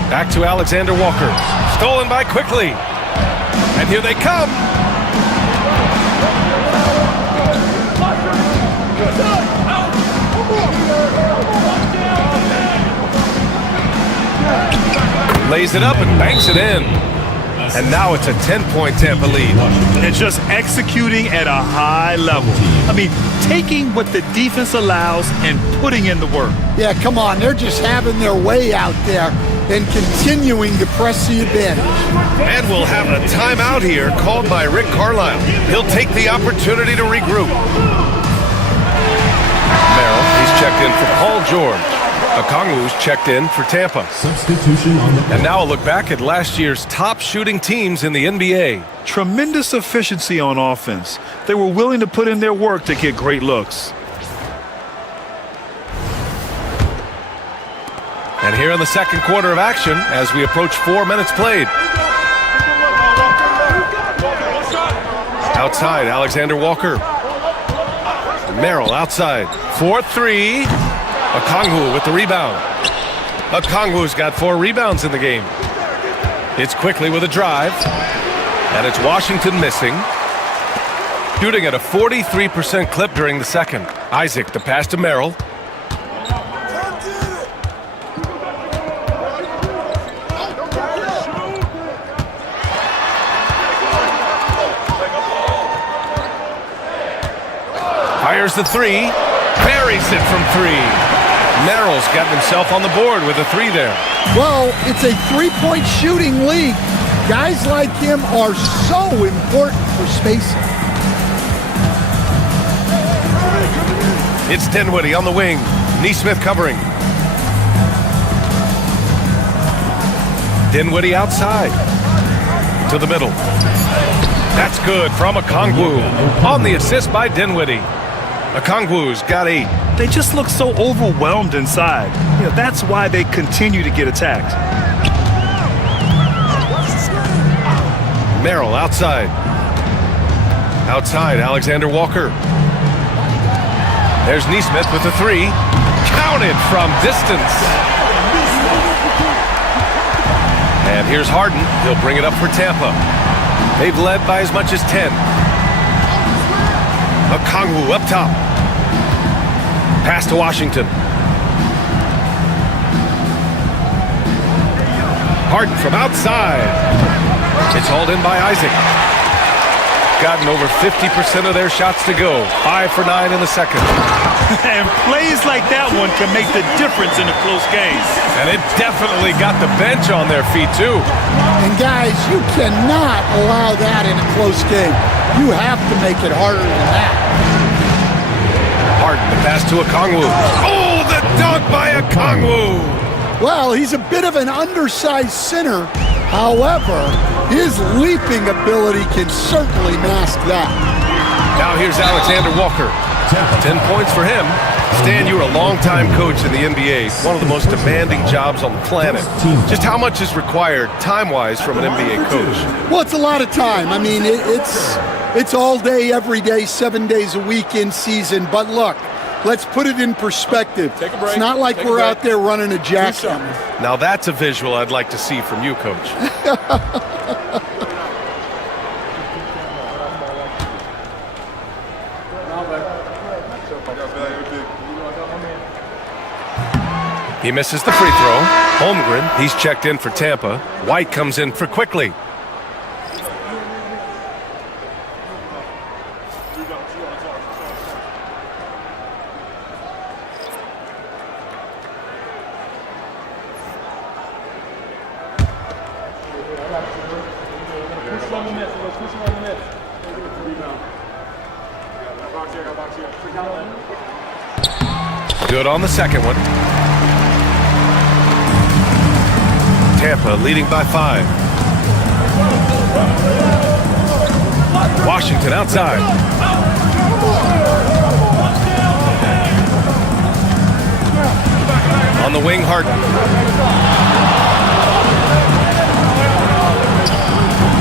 Back to Alexander Walker. Stolen by Quickly. And here they come. Lays it up and banks it in. And now it's a 10-point Tampa lead. And just executing at a high level. I mean, taking what the defense allows and putting in the work. Yeah, come on. They're just having their way out there and continuing to press the advantage. And we'll have a timeout here called by Rick Carlisle. He'll take the opportunity to regroup. Merrill, he's checked in for Paul George. Okongwu's checked in for Tampa. Substitution on the And now a look back at last year's top shooting teams in the NBA. Tremendous efficiency on offense. They were willing to put in their work to get great looks. And here in the second quarter of action as we approach 4 minutes played. Outside, Alexander Walker. Merrill outside. 4-3. Okongwu with the rebound. Okongwu's got 4 rebounds in the game. It's quickly with a drive. And it's Washington missing. Shooting at a 43% clip during the second. Isaac, the pass to Merrill. Fires the 3. Buries it from 3. Merrill's gotten himself on the board with a 3 there. Well, it's a three-point shooting league. Guys like him are so important for spacing. It's Dinwiddie on the wing. Neesmith covering. Dinwiddie outside. To the middle. That's good from Okongwu. On the assist by Dinwiddie. Okongwu's got 8. They just look so overwhelmed inside. That's why they continue to get attacked. Merrill outside. Outside, Alexander Walker. There's Neesmith with the 3. Counted from distance. And here's Harden. He'll bring it up for Tampa. They've led by as much as 10. Okongwu up top. Pass to Washington. Harden from outside. It's hauled in by Isaac. Gotten over 50% of their shots to go. 5 for 9 in the second. And plays like that one can make the difference in a close game. And it definitely got the bench on their feet, too. And guys, you cannot allow that in a close game. You have to make it harder than that. Harden, the pass to Okongwu. Oh, the dunk by Okongwu. Well, he's a bit of an undersized center. However, his leaping ability can certainly mask that. Now here's Alexander Walker. 10 points for him. Stan, you were a longtime coach in the NBA, one of the most demanding jobs on the planet. Just how much is required time-wise from an NBA coach? Well, it's a lot of time. I mean, it's all day, every day, 7 days a week in season. But look, let's put it in perspective. Take a break. It's not like we're out there running a jackhammer. Now that's a visual I'd like to see from you, Coach. He misses the free throw. Holmgren, he's checked in for Tampa. White comes in for Quickly. Good on the second one. Tampa leading by 5. Washington outside. On the wing, Harden.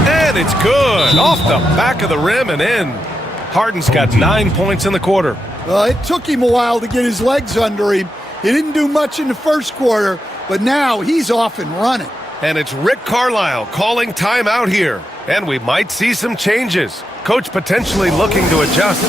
And it's good. Off the back of the rim and in. Harden's got 9 points in the quarter. Well, it took him a while to get his legs under him. He didn't do much in the first quarter, but now he's off and running. And it's Rick Carlisle calling timeout here. And we might see some changes. Coach potentially looking to adjust.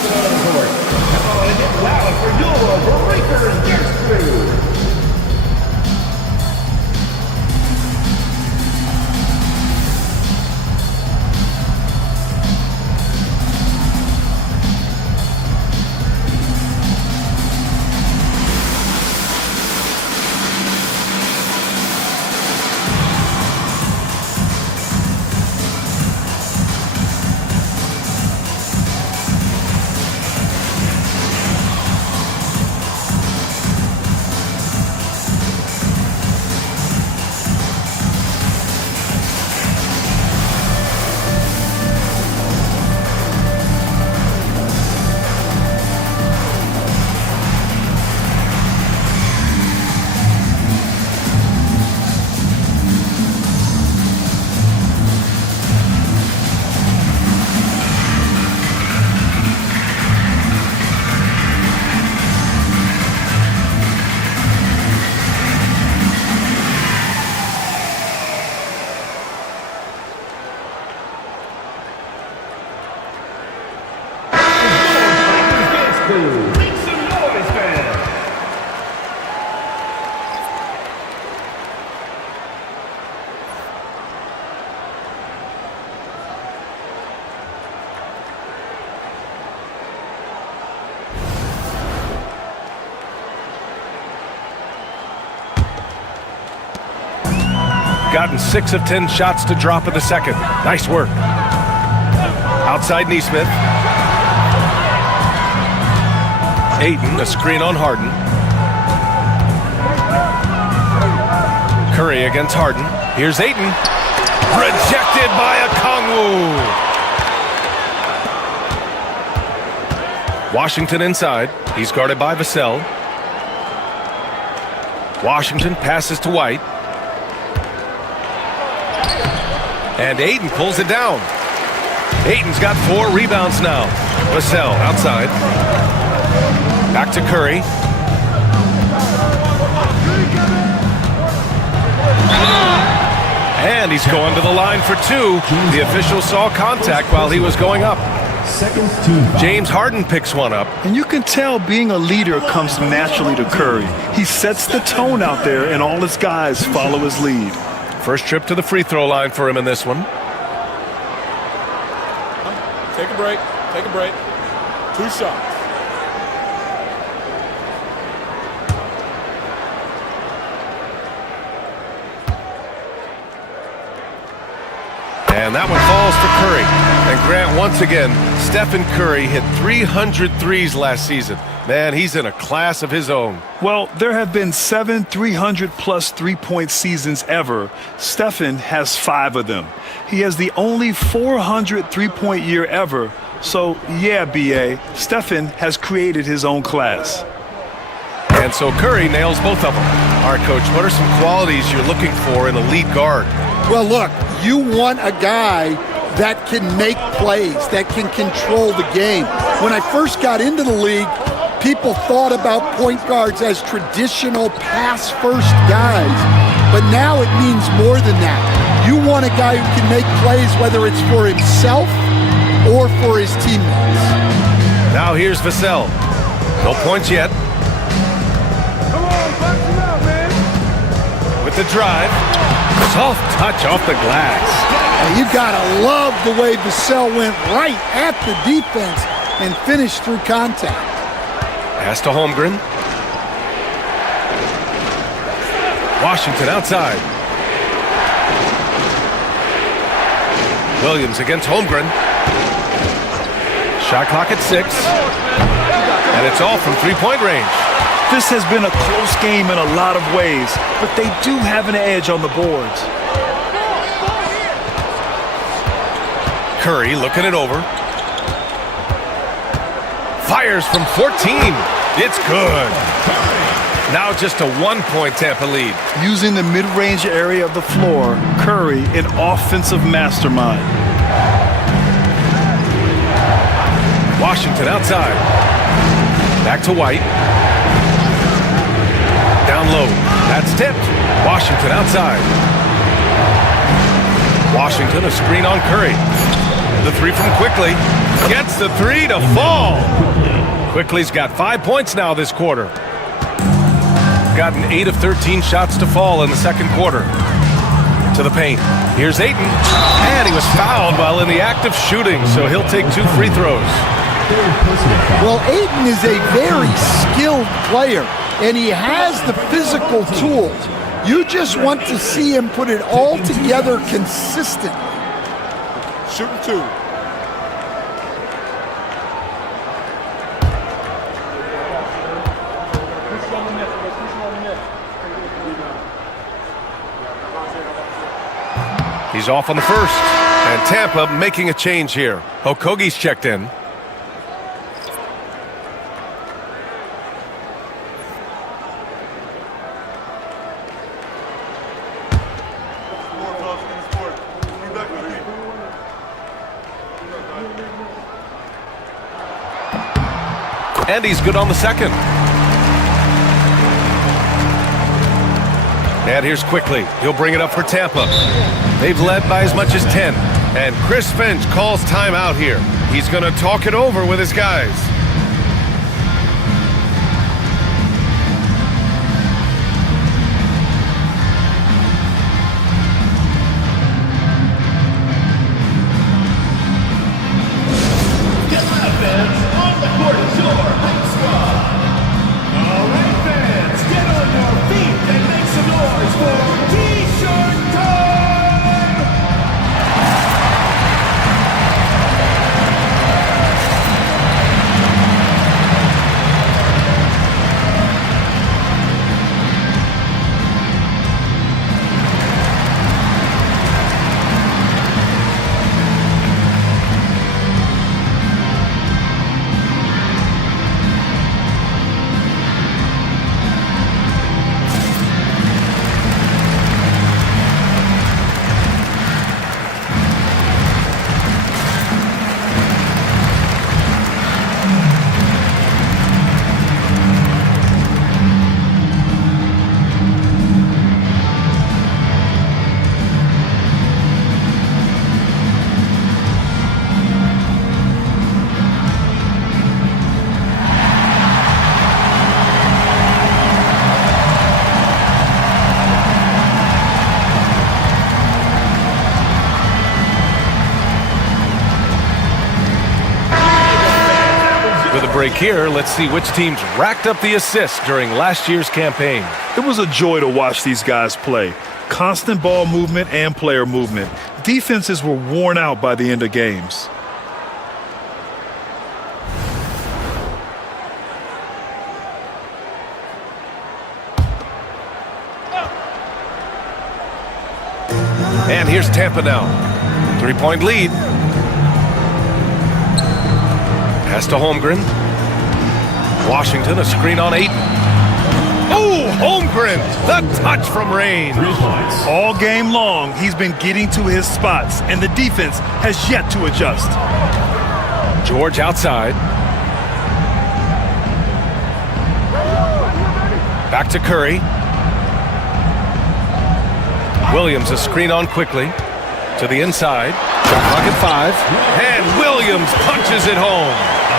Gotten 6 of 10 shots to drop in the second. Nice work. Outside Neesmith. Ayton, a screen on Harden. Curry against Harden. Here's Ayton. Rejected by Okongwu. Washington inside. He's guarded by Vassell. Washington passes to White. And Ayton pulls it down. Ayton's got 4 rebounds now. Vassell outside. Back to Curry. And he's going to the line for 2. The official saw contact while he was going up. James Harden picks one up. And you can tell being a leader comes naturally to Curry. He sets the tone out there, and all his guys follow his lead. First trip to the free throw line for him in this one. Take a break. Take a break. 2 shots. And that one falls for Curry. And Grant, once again, Stephen Curry hit 300 threes last season. Man, he's in a class of his own. Well, there have been 7 300-plus three-point seasons ever. Stephen has 5 of them. He has the only 400 three-point year ever. So, yeah, B.A., Stephen has created his own class. And so Curry nails both of them. All right, Coach, what are some qualities you're looking for in a lead guard? Well, look, you want a guy that can make plays, that can control the game. When I first got into the league, people thought about point guards as traditional pass-first guys. But now it means more than that. You want a guy who can make plays, whether it's for himself or for his teammates. Now here's Vassell. No points yet. With the drive. Soft touch off the glass. You gotta love the way Vassell went right at the defense and finished through contact. Pass to Holmgren. Washington outside. Williams against Holmgren. Shot clock at 6. And it's all from three-point range. This has been a close game in a lot of ways, but they do have an edge on the boards. Curry looking it over. Fires from 14. It's good. Now just a 1-point Tampa lead. Using the mid-range area of the floor, Curry, an offensive mastermind. Washington outside. Back to White. Down low. That's tipped. Washington outside. Washington, a screen on Curry. The 3 from Quickly. Gets the 3 to fall. Quickly's got 5 points now this quarter. Gotten 8 of 13 shots to fall in the second quarter. To the paint. Here's Ayton. And he was fouled while in the act of shooting, so he'll take 2 free throws. Well, Ayton is a very skilled player, and he has the physical tools. You just want to see him put it all together consistently. Shooting 2. He's off on the first. And Tampa making a change here. Okogie's checked in. And he's good on the second. And here's Quickly. He'll bring it up for Tampa. They've led by as much as 10. And Chris Finch calls timeout here. He's going to talk it over with his guys. Get on your feet and make some noise for T-Shirt Time! break here. Let's see which teams racked up the assists during last year's campaign. It was a joy to watch these guys play. Constant ball movement and player movement. Defenses were worn out by the end of games. And here's Tampa now. 3-point lead. Pass to Holmgren. Washington, a screen on Ayton. Oh, Holmgren, the touch from range. All game long, he's been getting to his spots, and the defense has yet to adjust. George outside. Back to Curry. Williams, a screen on quickly. To the inside. Shot clock at 5. And Williams punches it home.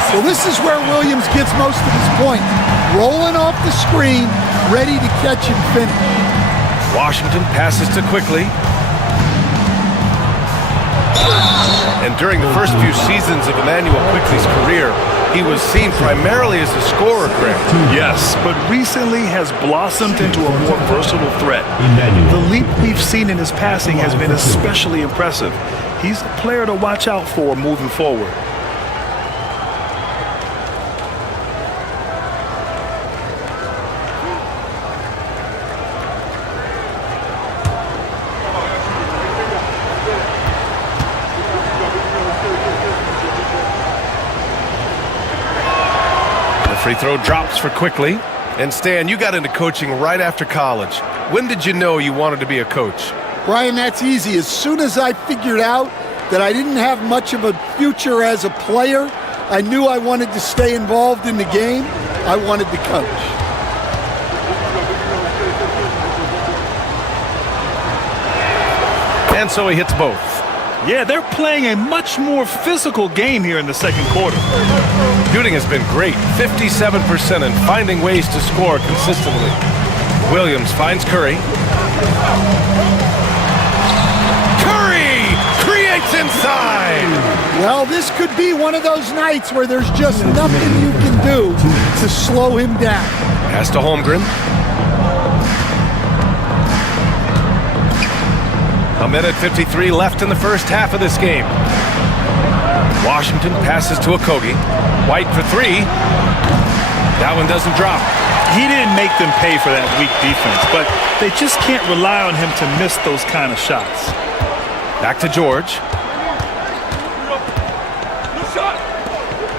Well, this is where Williams gets most of his points. Rolling off the screen, ready to catch and finish. Washington passes to Quickly. And during the first few seasons of Emmanuel Quickly's career, he was seen primarily as a scorer, Greg. Yes, but recently has blossomed into a more versatile threat. The leap we've seen in his passing has been especially impressive. He's a player to watch out for moving forward. Free throw drops for Quickly. And Stan, you got into coaching right after college. When did you know you wanted to be a coach? Brian, that's easy. As soon as I figured out that I didn't have much of a future as a player, I knew I wanted to stay involved in the game. I wanted to coach. And so he hits both. Yeah, they're playing a much more physical game here in the second quarter. Shooting has been great, 57%, and finding ways to score consistently. Williams finds Curry. Curry creates inside. Well, this could be one of those nights where there's just nothing you can do to slow him down. Pass to Holmgren. A minute 53 left in the first half of this game. Washington passes to Okogie. White for 3. That one doesn't drop. He didn't make them pay for that weak defense, but they just can't rely on him to miss those kind of shots. Back to George.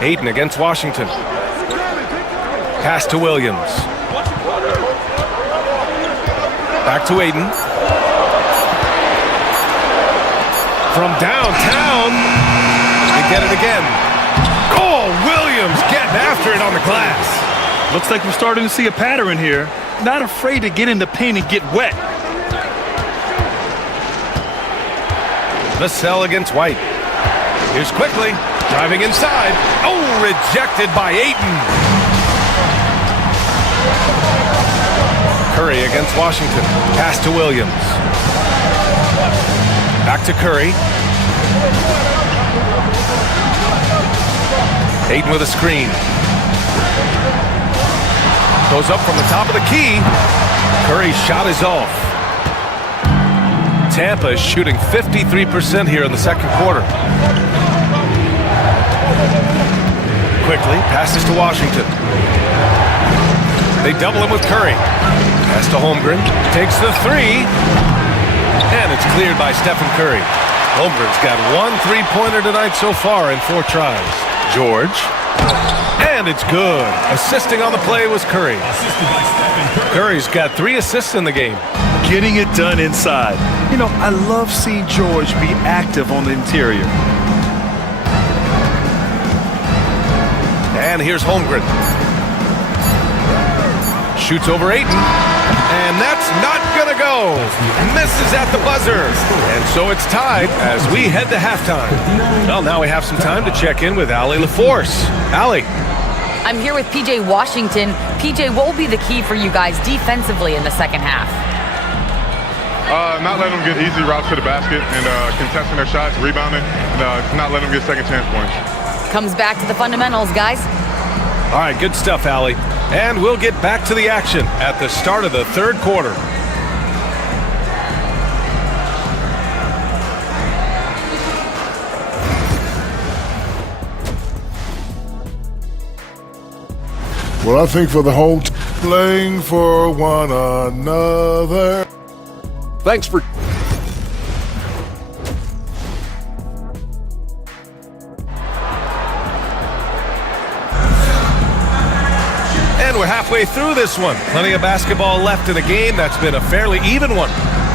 Ayton against Washington. Pass to Williams. Back to Ayton. From downtown, they get it again. Oh, Williams getting after it on the glass. Looks like we're starting to see a pattern here. Not afraid to get in the paint and get wet. Vassell against White. Here's Quickly, driving inside. Oh, rejected by Ayton. Curry against Washington. Pass to Williams. Back to Curry. Ayton with a screen. Goes up from the top of the key. Curry's shot is off. Tampa is shooting 53% here in the second quarter. Quickly passes to Washington. They double him with Curry. Pass to Holmgren. Takes the 3. And it's cleared by Stephen Curry. Holmgren's got 1 3-pointer tonight so far in 4 tries. George. And it's good. Assisting on the play was Curry. Curry's got 3 assists in the game. Getting it done inside. You know, I love seeing George be active on the interior. And here's Holmgren. Shoots over Ayton. And that's not gonna go. Misses at the buzzer. And so it's tied as we head to halftime. Well, now we have some time to check in with Allie LaForce. Allie. I'm here with PJ Washington. PJ, what will be the key for you guys defensively in the second half? Not letting them get easy routes to the basket and contesting their shots, rebounding, and not letting them get second chance points. Comes back to the fundamentals, guys. All right, good stuff, Allie. And we'll get back to the action at the start of the third quarter. Well, I think for the whole playing for one another. Thanks for... And we're halfway through this one. Plenty of basketball left in a game that's been a fairly even one.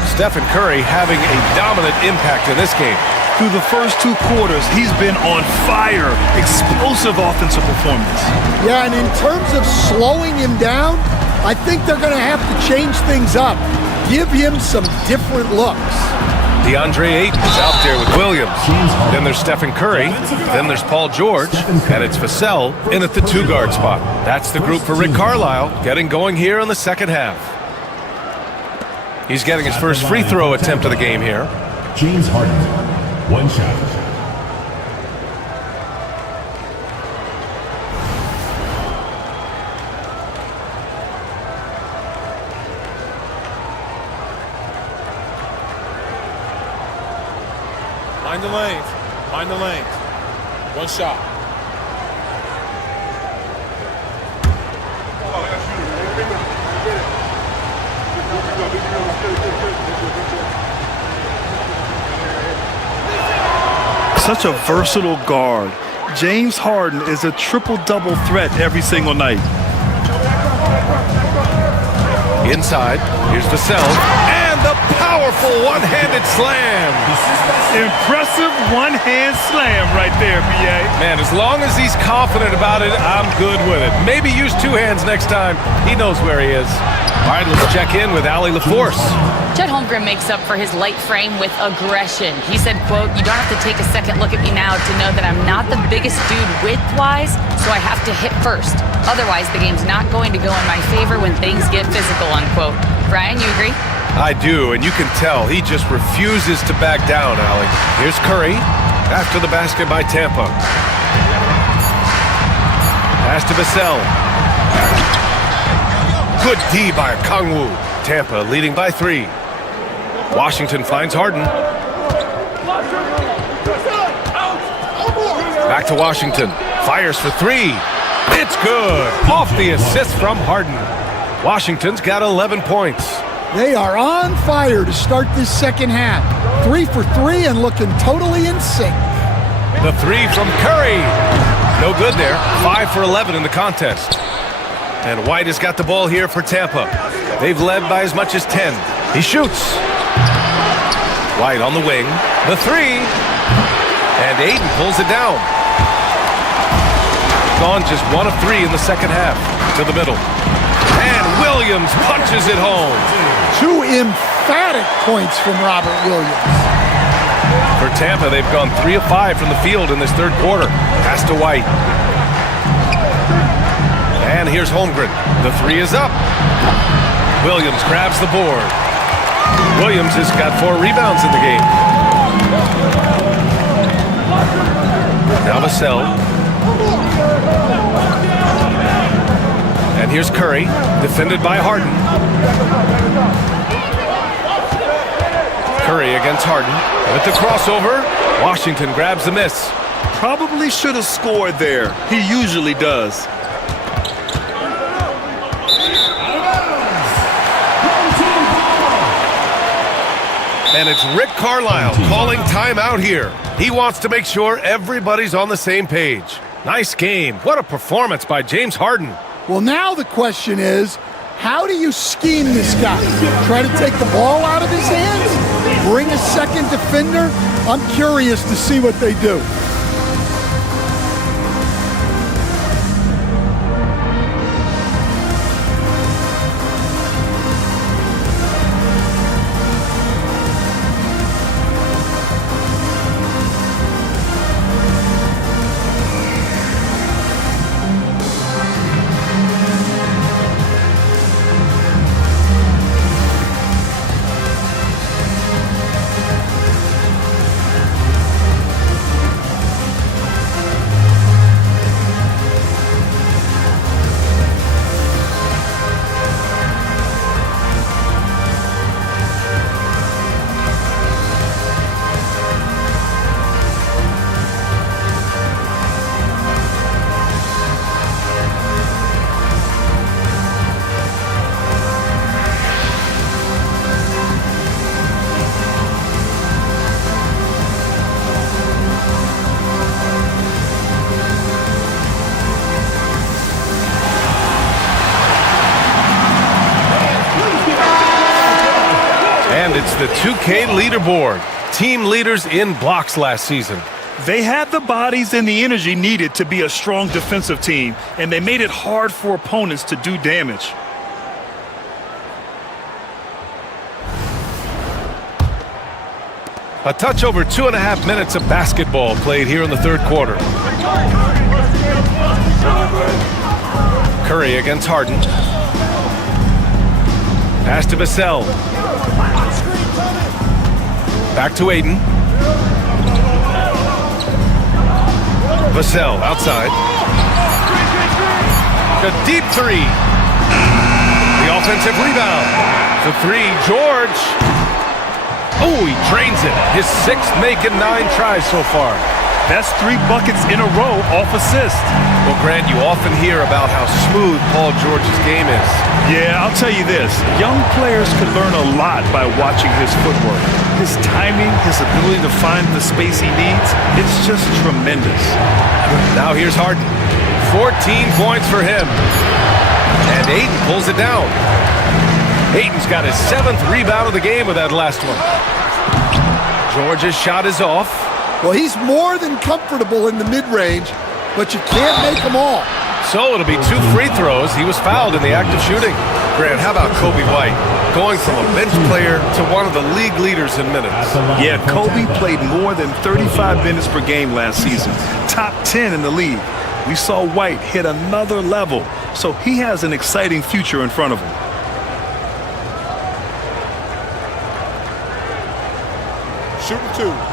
Stephen Curry having a dominant impact in this game. Through the first 2 quarters, he's been on fire. Explosive offensive performance. Yeah, and in terms of slowing him down, I think they're going to have to change things up. Give him some different looks. DeAndre Ayton is out there with Williams. Then there's Stephen Curry. Then there's Paul George. And it's Vassell in at the 2-guard spot. That's the group for Rick Carlisle getting going here in the second half. He's getting his first free throw attempt of the game here. James Harden, 1 shot. Mind the lanes. Mind the lanes. 1 shot. Such a versatile guard. James Harden is a triple-double threat every single night. Inside, here's Vassell. And the powerful one-handed slam. Impressive one-hand slam right there, B.A. Man, as long as he's confident about it, I'm good with it. Maybe use 2 hands next time. He knows where he is. All right, let's check in with Allie LaForce. Chet Holmgren makes up for his light frame with aggression. He said, quote, "You don't have to take a second look at me now to know that I'm not the biggest dude width-wise, so I have to hit first. Otherwise, the game's not going to go in my favor when things get physical," unquote. Brian, you agree? I do, and you can tell he just refuses to back down, Allie. Here's Curry after the basket by Tampa. Pass to Vassell. Good D by Kongwu. Tampa leading by 3. Washington finds Harden. Back to Washington. Fires for 3. It's good. Off the assist from Harden. Washington's got 11 points. They are on fire to start this second half. 3 for 3 and looking totally in sync. The 3 from Curry. No good there. 5 for 11 in the contest. And White has got the ball here for Tampa. They've led by as much as 10. He shoots. White on the wing. The 3. And Ayton pulls it down. Gone just 1 of 3 in the second half. To the middle. And Williams punches it home. 2 emphatic points from Robert Williams. For Tampa, they've gone 3 of 5 from the field in this third quarter. Pass to White. And here's Holmgren. The 3 is up. Williams grabs the board. Williams has got 4 rebounds in the game. Now Vassell. And here's Curry, defended by Harden. Curry against Harden. With the crossover, Washington grabs the miss. Probably should have scored there. He usually does. And it's Rick Carlisle calling timeout here. He wants to make sure everybody's on the same page. Nice game. What a performance by James Harden. Well, now the question is, how do you scheme this guy? Try to take the ball out of his hands? Bring a second defender? I'm curious to see what they do. And it's the 2K leaderboard. Team leaders in blocks last season. They had the bodies and the energy needed to be a strong defensive team, and they made it hard for opponents to do damage. A touch over 2.5 minutes of basketball played here in the third quarter. Curry against Harden. Pass to Vassell. Back to Ayton. Vassell outside. The deep three. The offensive rebound. The three, George. Oh, he drains it. His 6th make in 9 tries so far. That's 3 buckets in a row off assist. Well, Grant, you often hear about how smooth Paul George's game is. Yeah, I'll tell you this. Young players could learn a lot by watching his footwork. His timing, his ability to find the space he needs, it's just tremendous. Now here's Harden. 14 points for him. And Ayton pulls it down. Ayton's got his 7th rebound of the game with that last one. George's shot is off. Well, he's more than comfortable in the mid-range, but you can't make them all. So it'll be 2 free throws. He was fouled in the act of shooting. Grant, how about Kobe White? Going from a bench player to one of the league leaders in minutes. Yeah, Kobe played more than 35 minutes per game last season. Top 10 in the league. We saw White hit another level, so he has an exciting future in front of him. Shooting 2.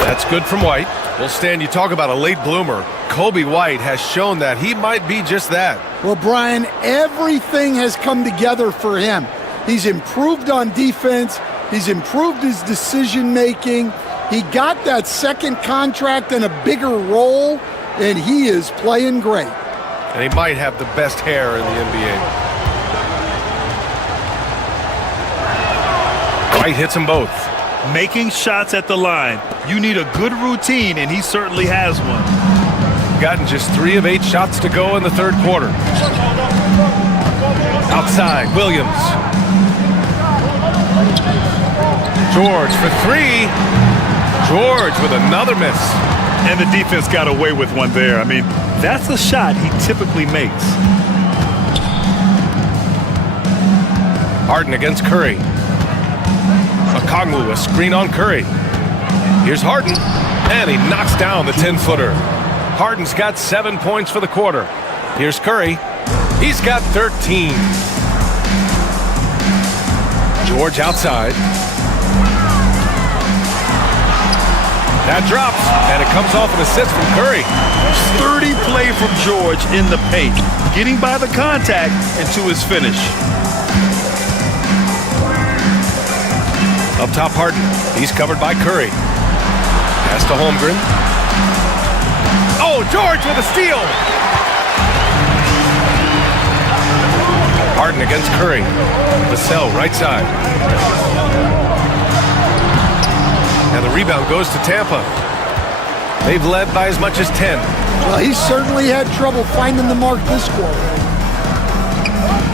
That's good from White. Well, Stan, you talk about a late bloomer. Kobe White has shown that he might be just that. Well, Brian, everything has come together for him. He's improved on defense. He's improved his decision-making. He got that 2nd contract and a bigger role, and he is playing great. And he might have the best hair in the NBA. White hits them both. Making shots at the line. You need a good routine, and he certainly has one. Gotten just 3 of 8 shots to go in the third quarter. Outside, Williams. George for 3. George with another miss. And the defense got away with one there. I mean, that's a shot he typically makes. Harden against Curry. Okongwu, a screen on Curry. Here's Harden, and he knocks down the 10-footer. Harden's got 7 points for the quarter. Here's Curry. He's got 13. George outside. That drops, and it comes off an assist from Curry. Sturdy play from George in the paint, getting by the contact and to his finish. Up top, Harden. He's covered by Curry. Pass to Holmgren. Oh, George with a steal! Harden against Curry. Vassell, right side. And the rebound goes to Tampa. They've led by as much as 10. Well, he certainly had trouble finding the mark this quarter.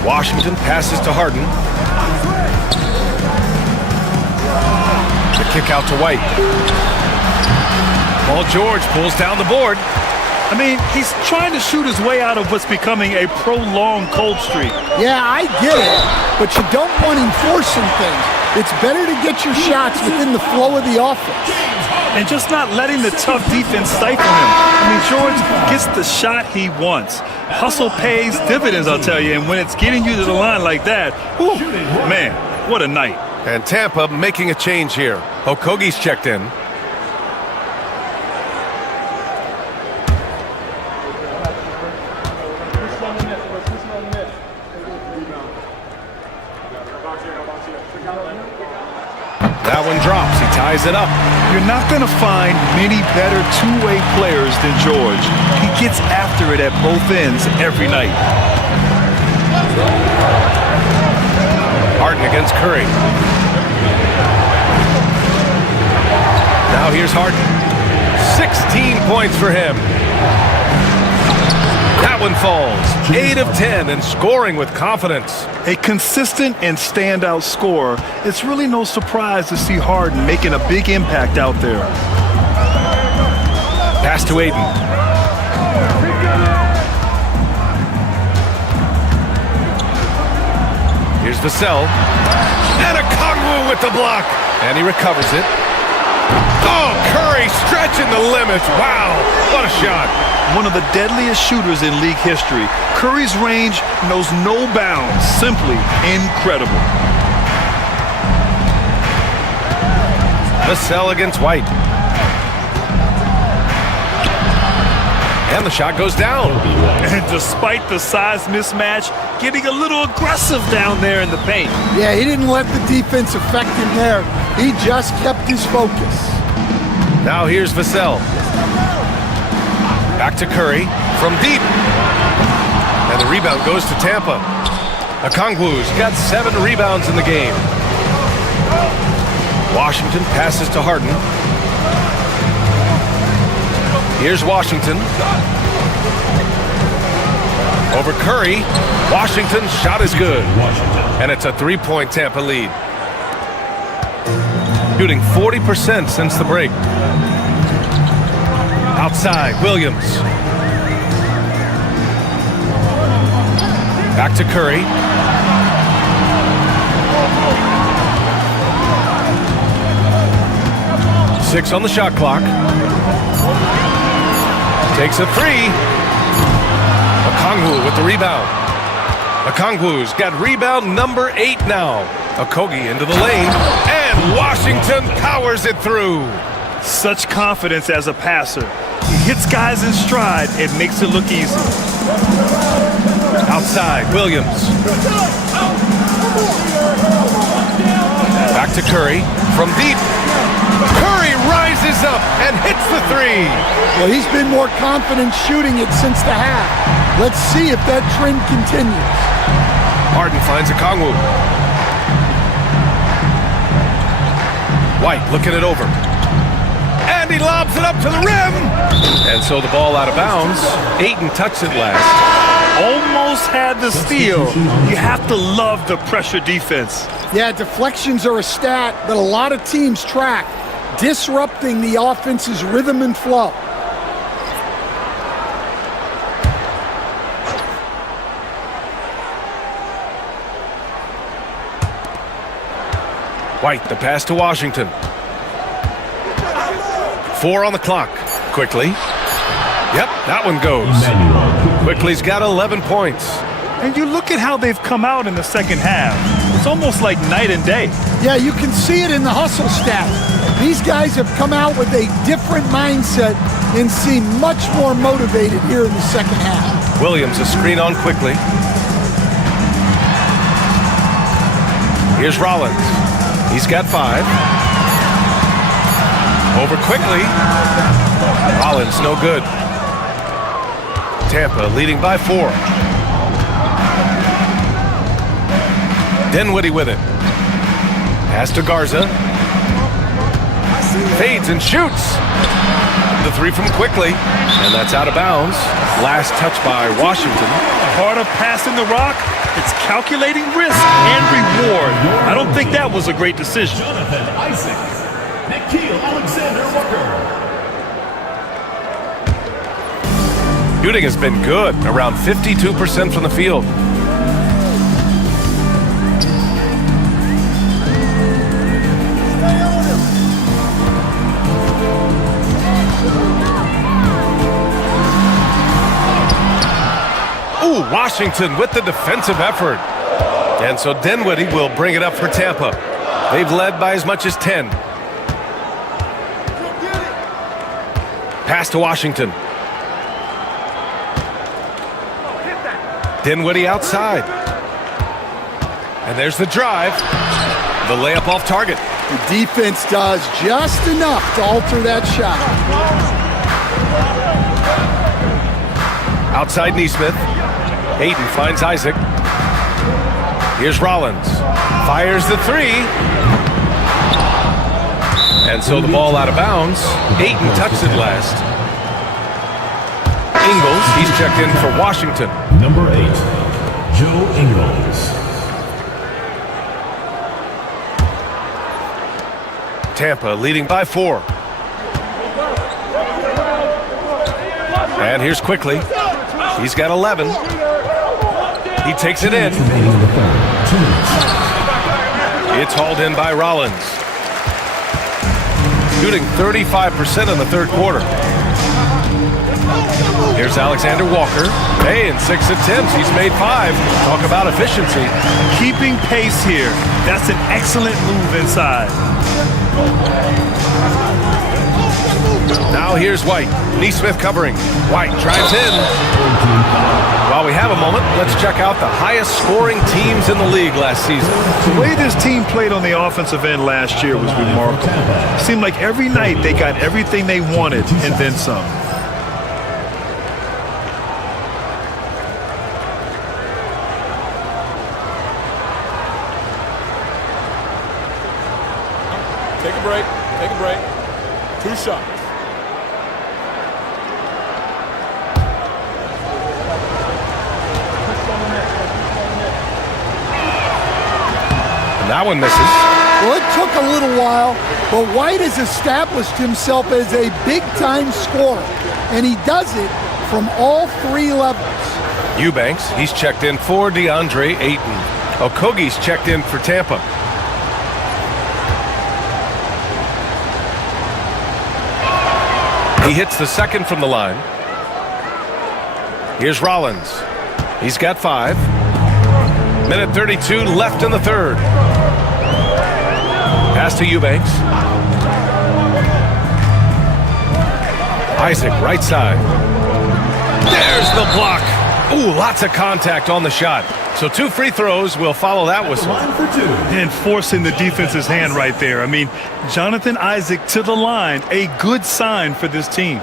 Washington passes to Harden. The kick out to White. Paul George pulls down the board. I mean, he's trying to shoot his way out of what's becoming a prolonged cold streak. Yeah, I get it, but you don't want him forcing things. It's better to get your shots within the flow of the offense. And just not letting the tough defense stifle him. I mean, George gets the shot he wants. Hustle pays dividends, I'll tell you, and when it's getting you to the line like that, whew, man, what a night. And Tampa making a change here. Okogie's checked in. That one drops. He ties it up. You're not going to find many better two-way players than George. He gets after it at both ends every night. Harden against Curry. Now here's Harden. 16 points for him. That one falls. 8 of 10 and scoring with confidence. A consistent and standout scorer. It's really no surprise to see Harden making a big impact out there. Pass to Aiden. Here's Vassell. And a Kongwu with the block. And he recovers it. Oh, Curry stretching the limits. Wow, what a shot. One of the deadliest shooters in league history. Curry's range knows no bounds. Simply incredible. Vassell against White. And the shot goes down. And despite the size mismatch, getting a little aggressive down there in the paint. Yeah, he didn't let the defense affect him there. He just kept his focus. Now here's Vassell. Back to Curry from deep. And the rebound goes to Tampa. Okongwu's got 7 rebounds in the game. Washington passes to Harden. Here's Washington. Over Curry. Washington's shot is good. And it's a 3-point Tampa lead. Shooting 40% since the break. Outside, Williams. Back to Curry. Six on the shot clock. Takes a 3. Okongwu with the rebound. Okongwu's got rebound number 8 now. Okogie into the lane, and Washington powers it through. Such confidence as a passer. He hits guys in stride and makes it look easy. Outside, Williams. Back to Curry from deep. Curry rises up and hits the 3. Well, he's been more confident shooting it since the half. Let's see if that trend continues. Harden finds Okongwu. White looking it over. And he lobs it up to the rim. And so the ball out of bounds. Ayton touched it last. Almost had the steal. You have to love the pressure defense. Yeah, deflections are a stat that a lot of teams track, disrupting the offense's rhythm and flow. White, the pass to Washington. 4 on the clock. Quickly. Yep, that one goes. Quickly's got 11 points. And you look at how they've come out in the second half. It's almost like night and day. Yeah, you can see it in the hustle stat. These guys have come out with a different mindset and seem much more motivated here in the second half. Williams, a screen on Quickly. Here's Rollins. He's got 5. Over Quickly. Rollins, no good. Tampa leading by 4. Dinwiddie with it. Pass to Garza. Fades and shoots. The 3 from Quickly. And that's out of bounds. Last touch by Washington. Part of passing the rock, it's calculating risk and reward. I don't think that was a great decision. Jonathan Isaac. Nikhil Alexander-Walker. Shooting has been good, around 52% from the field. Ooh, Washington with the defensive effort. And so Dinwiddie will bring it up for Tampa. They've led by as much as 10. Pass to Washington. Dinwiddie outside. And there's the drive. The layup off target. The defense does just enough to alter that shot. Outside Nesmith. Ayton finds Isaac. Here's Rollins. Fires the 3. And so the ball out of bounds. Ayton touched it last. Ingles, he's checked in for Washington. Number 8, Joe Ingles. Tampa leading by 4. And here's Quickly. He's got 11. He takes it in. It's hauled in by Rollins. Shooting 35% in the third quarter. Here's Alexander Walker. Hey, in 6 attempts, he's made 5. Talk about efficiency. Keeping pace here. That's an excellent move inside. Now here's White. Neesmith covering. White drives in. While we have a moment, let's check out the highest scoring teams in the league last season. The way this team played on the offensive end last year was remarkable. Seemed like every night they got everything they wanted and then some. Take a break. Take a break. 2 shots. And that one misses. Well, it took a little while, but White has established himself as a big-time scorer, and he does it from all 3 levels. Eubanks, he's checked in for DeAndre Ayton. Okogie's checked in for Tampa. He hits the second from the line. Here's Rollins. He's got 5. Minute 32 left in the third. Pass to Eubanks. Isaac, right side. There's the block. Ooh, lots of contact on the shot. So 2 free throws will follow that whistle. And forcing the defense's hand right there. I mean, Jonathan Isaac to the line, a good sign for this team.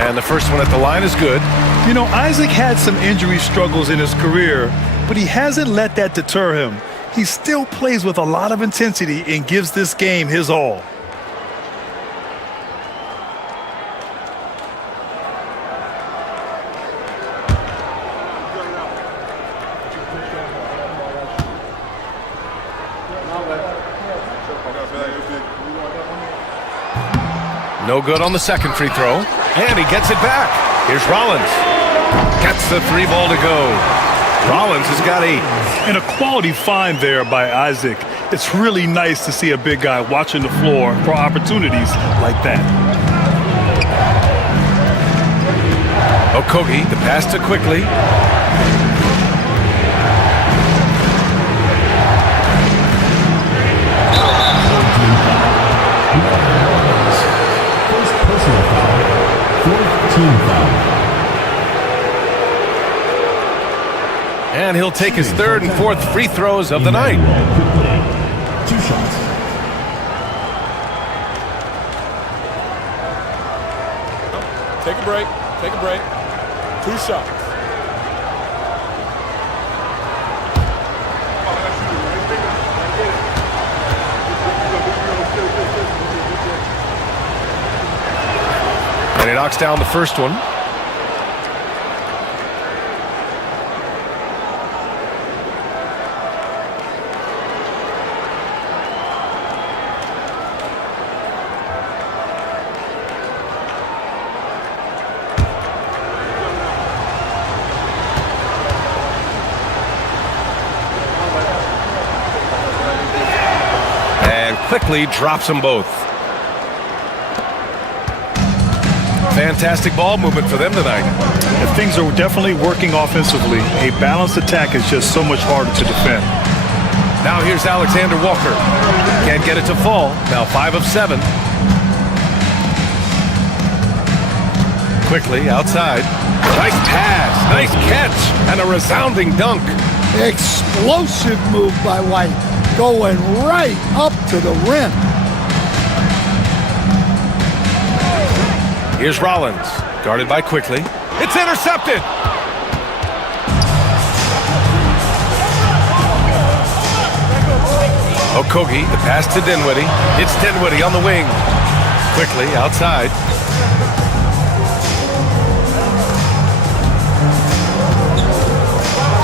And the first one at the line is good. You know, Isaac had some injury struggles in his career, but he hasn't let that deter him. He still plays with a lot of intensity and gives this game his all. No good on the second free throw. And he gets it back. Here's Rollins. Gets the 3 ball to go. Rollins has got 8. And a quality find there by Isaac. It's really nice to see a big guy watching the floor for opportunities like that. Okogie, the pass to Quickly. And he'll take his 3rd and 4th free throws of the night. 2 shots. Take a break. Take a break. 2 shots. And he knocks down the first one. Quickly drops them both. Fantastic ball movement for them tonight. And things are definitely working offensively. A balanced attack is just so much harder to defend. Now here's Alexander Walker. Can't get it to fall. Now 5 of 7. Quickly outside. Nice pass, nice catch, and a resounding dunk. Explosive move by White, going right up to the rim. Here's Rollins, guarded by Quickly. It's intercepted. Okogie, the pass to Dinwiddie. It's Dinwiddie on the wing. Quickly outside.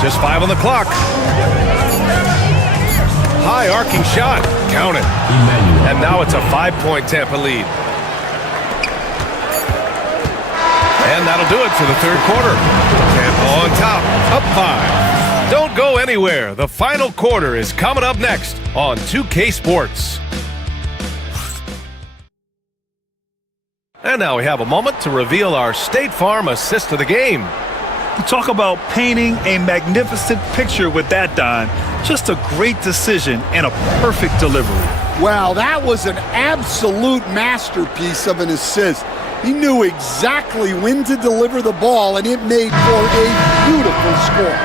Just 5 on the clock. High arcing shot. Count it. And now it's a 5-point Tampa lead. And that'll do it for the third quarter. Tampa on top, up 5. Don't go anywhere. The final quarter is coming up next on 2K Sports. And now we have a moment to reveal our State Farm assist of the game. You talk about painting a magnificent picture with that, Don. Just a great decision and a perfect delivery. Wow, that was an absolute masterpiece of an assist. He knew exactly when to deliver the ball, and it made for a beautiful score.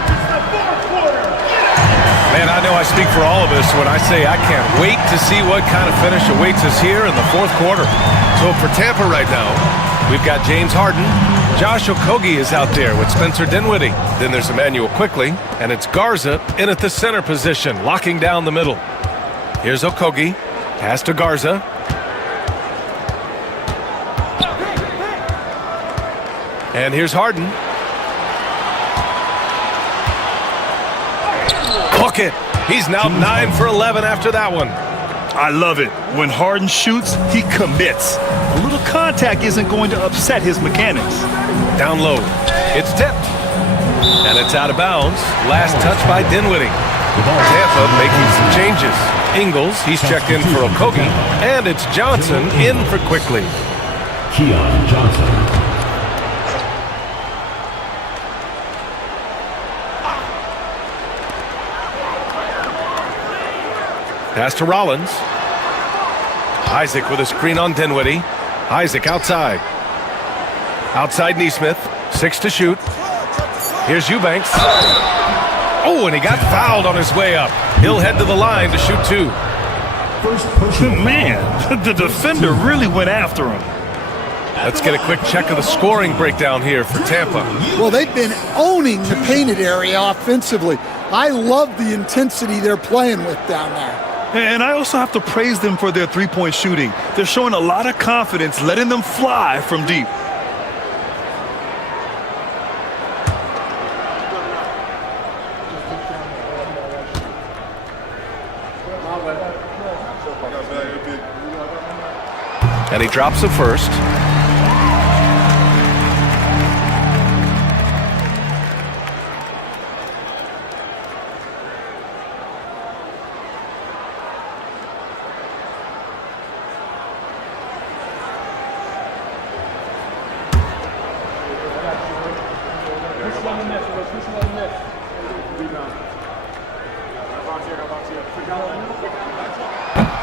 Man, I know I speak for all of us when I say I can't wait to see what kind of finish awaits us here in the fourth quarter. So for Tampa right now, we've got James Harden. Josh Okogie is out there with Spencer Dinwiddie. Then there's Emmanuel Quickly, and it's Garza in at the center position, locking down the middle. Here's Okogie, pass to Garza. And here's Harden. Book it. He's now 9 for 11 after that one. I love it. When Harden shoots, he commits. A little contact isn't going to upset his mechanics. Down low. It's tipped. And it's out of bounds. Last touch by Dinwiddie. Tampa making some changes. Ingles, he's checked in for Okogie. And it's Johnson in for Quickly. Keon Johnson. Pass to Rollins. Isaac with a screen on Dinwiddie. Isaac outside. Outside Neesmith. 6 to shoot. Here's Eubanks. Oh, and he got fouled on his way up. He'll head to the line to shoot 2. Man, the defender really went after him. Let's get a quick check of the scoring breakdown here for Tampa. Well, they've been owning the painted area offensively. I love the intensity they're playing with down there. And I also have to praise them for their three-point shooting. They're showing a lot of confidence, letting them fly from deep. And he drops it first.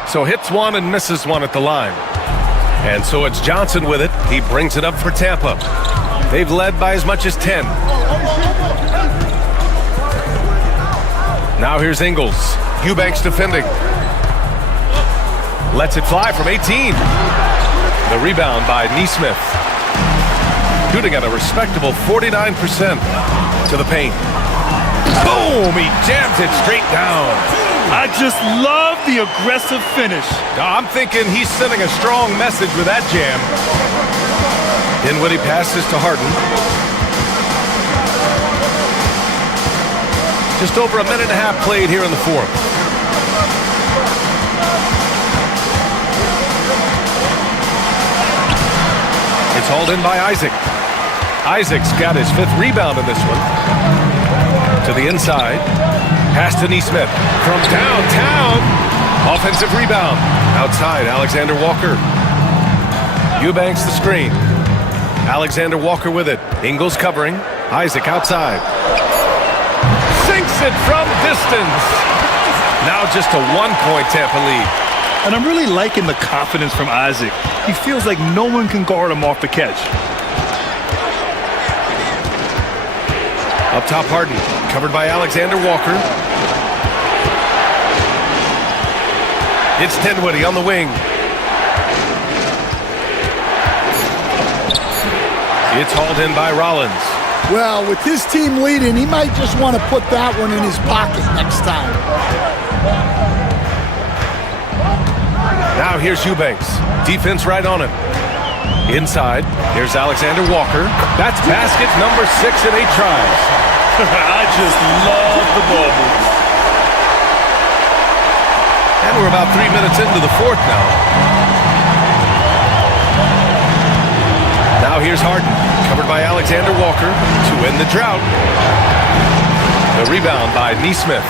So hits one and misses one at the line. And so it's Johnson with it. He brings it up for Tampa. They've led by as much as 10. Now here's Ingles. Eubanks defending. Lets it fly from 18. The rebound by Neesmith. Shooting at a respectable 49% to the paint. Boom! He jams it straight down. I just love the aggressive finish. I'm thinking he's sending a strong message with that jam. Dinwiddie passes to Harden. Just over a minute and a half played here in the fourth. It's hauled in by Isaac. Isaac's got his 5th rebound in this one. To the inside. Pass to Neesmith. From downtown. Offensive rebound. Outside, Alexander Walker. Eubanks the screen. Alexander Walker with it. Ingles covering. Isaac outside. Sinks it from distance. Now just a 1-point Tampa lead. And I'm really liking the confidence from Isaac. He feels like no one can guard him off the catch. Up top, Harden, covered by Alexander Walker. It's Dinwiddie on the wing. It's hauled in by Rollins. Well, with his team leading, he might just want to put that one in his pocket next time. Now here's Eubanks. Defense right on him. Inside, here's Alexander Walker. That's basket number 6 in 8 tries. I just love the ball movement. And we're about 3 minutes into the fourth now. Now here's Harden, covered by Alexander Walker to end the drought. The rebound by Nesmith.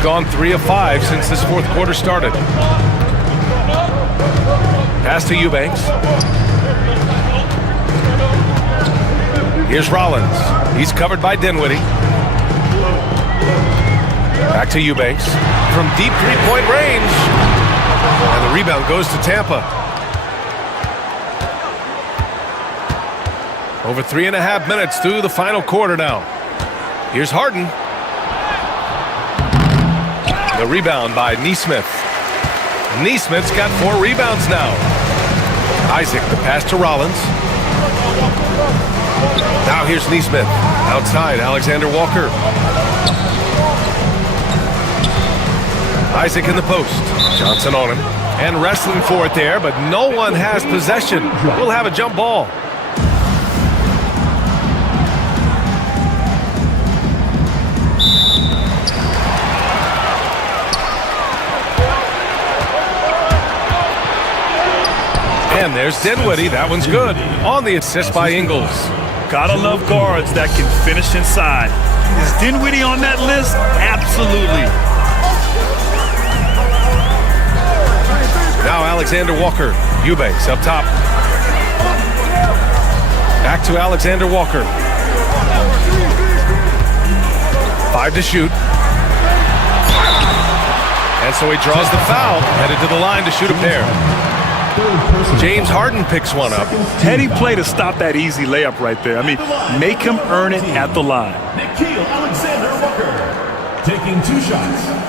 Gone 3 of 5 since this fourth quarter started. Pass to Eubanks. Here's Rollins. He's covered by Dinwiddie. Back to Eubanks. From deep three-point range. And the rebound goes to Tampa. Over 3.5 minutes through the final quarter now. Here's Harden. The rebound by Nesmith. Nesmith's got 4 rebounds now. Isaac, the pass to Rollins. Now here's Nesmith. Outside, Alexander Walker. Isaac in the post. Johnson on him. And wrestling for it there, but no one has possession. We'll have a jump ball. And there's Dinwiddie. That one's good. On the assist by Ingles. Gotta love guards that can finish inside. Is Dinwiddie on that list? Absolutely. Now Alexander Walker. Eubanks up top. Back to Alexander Walker. 5 to shoot. And so he draws the foul. Headed to the line to shoot a pair. James Harden picks one up. Heady play to stop that easy layup right there. I mean, make him earn it at the line. Nikhil Alexander Walker taking 2 shots.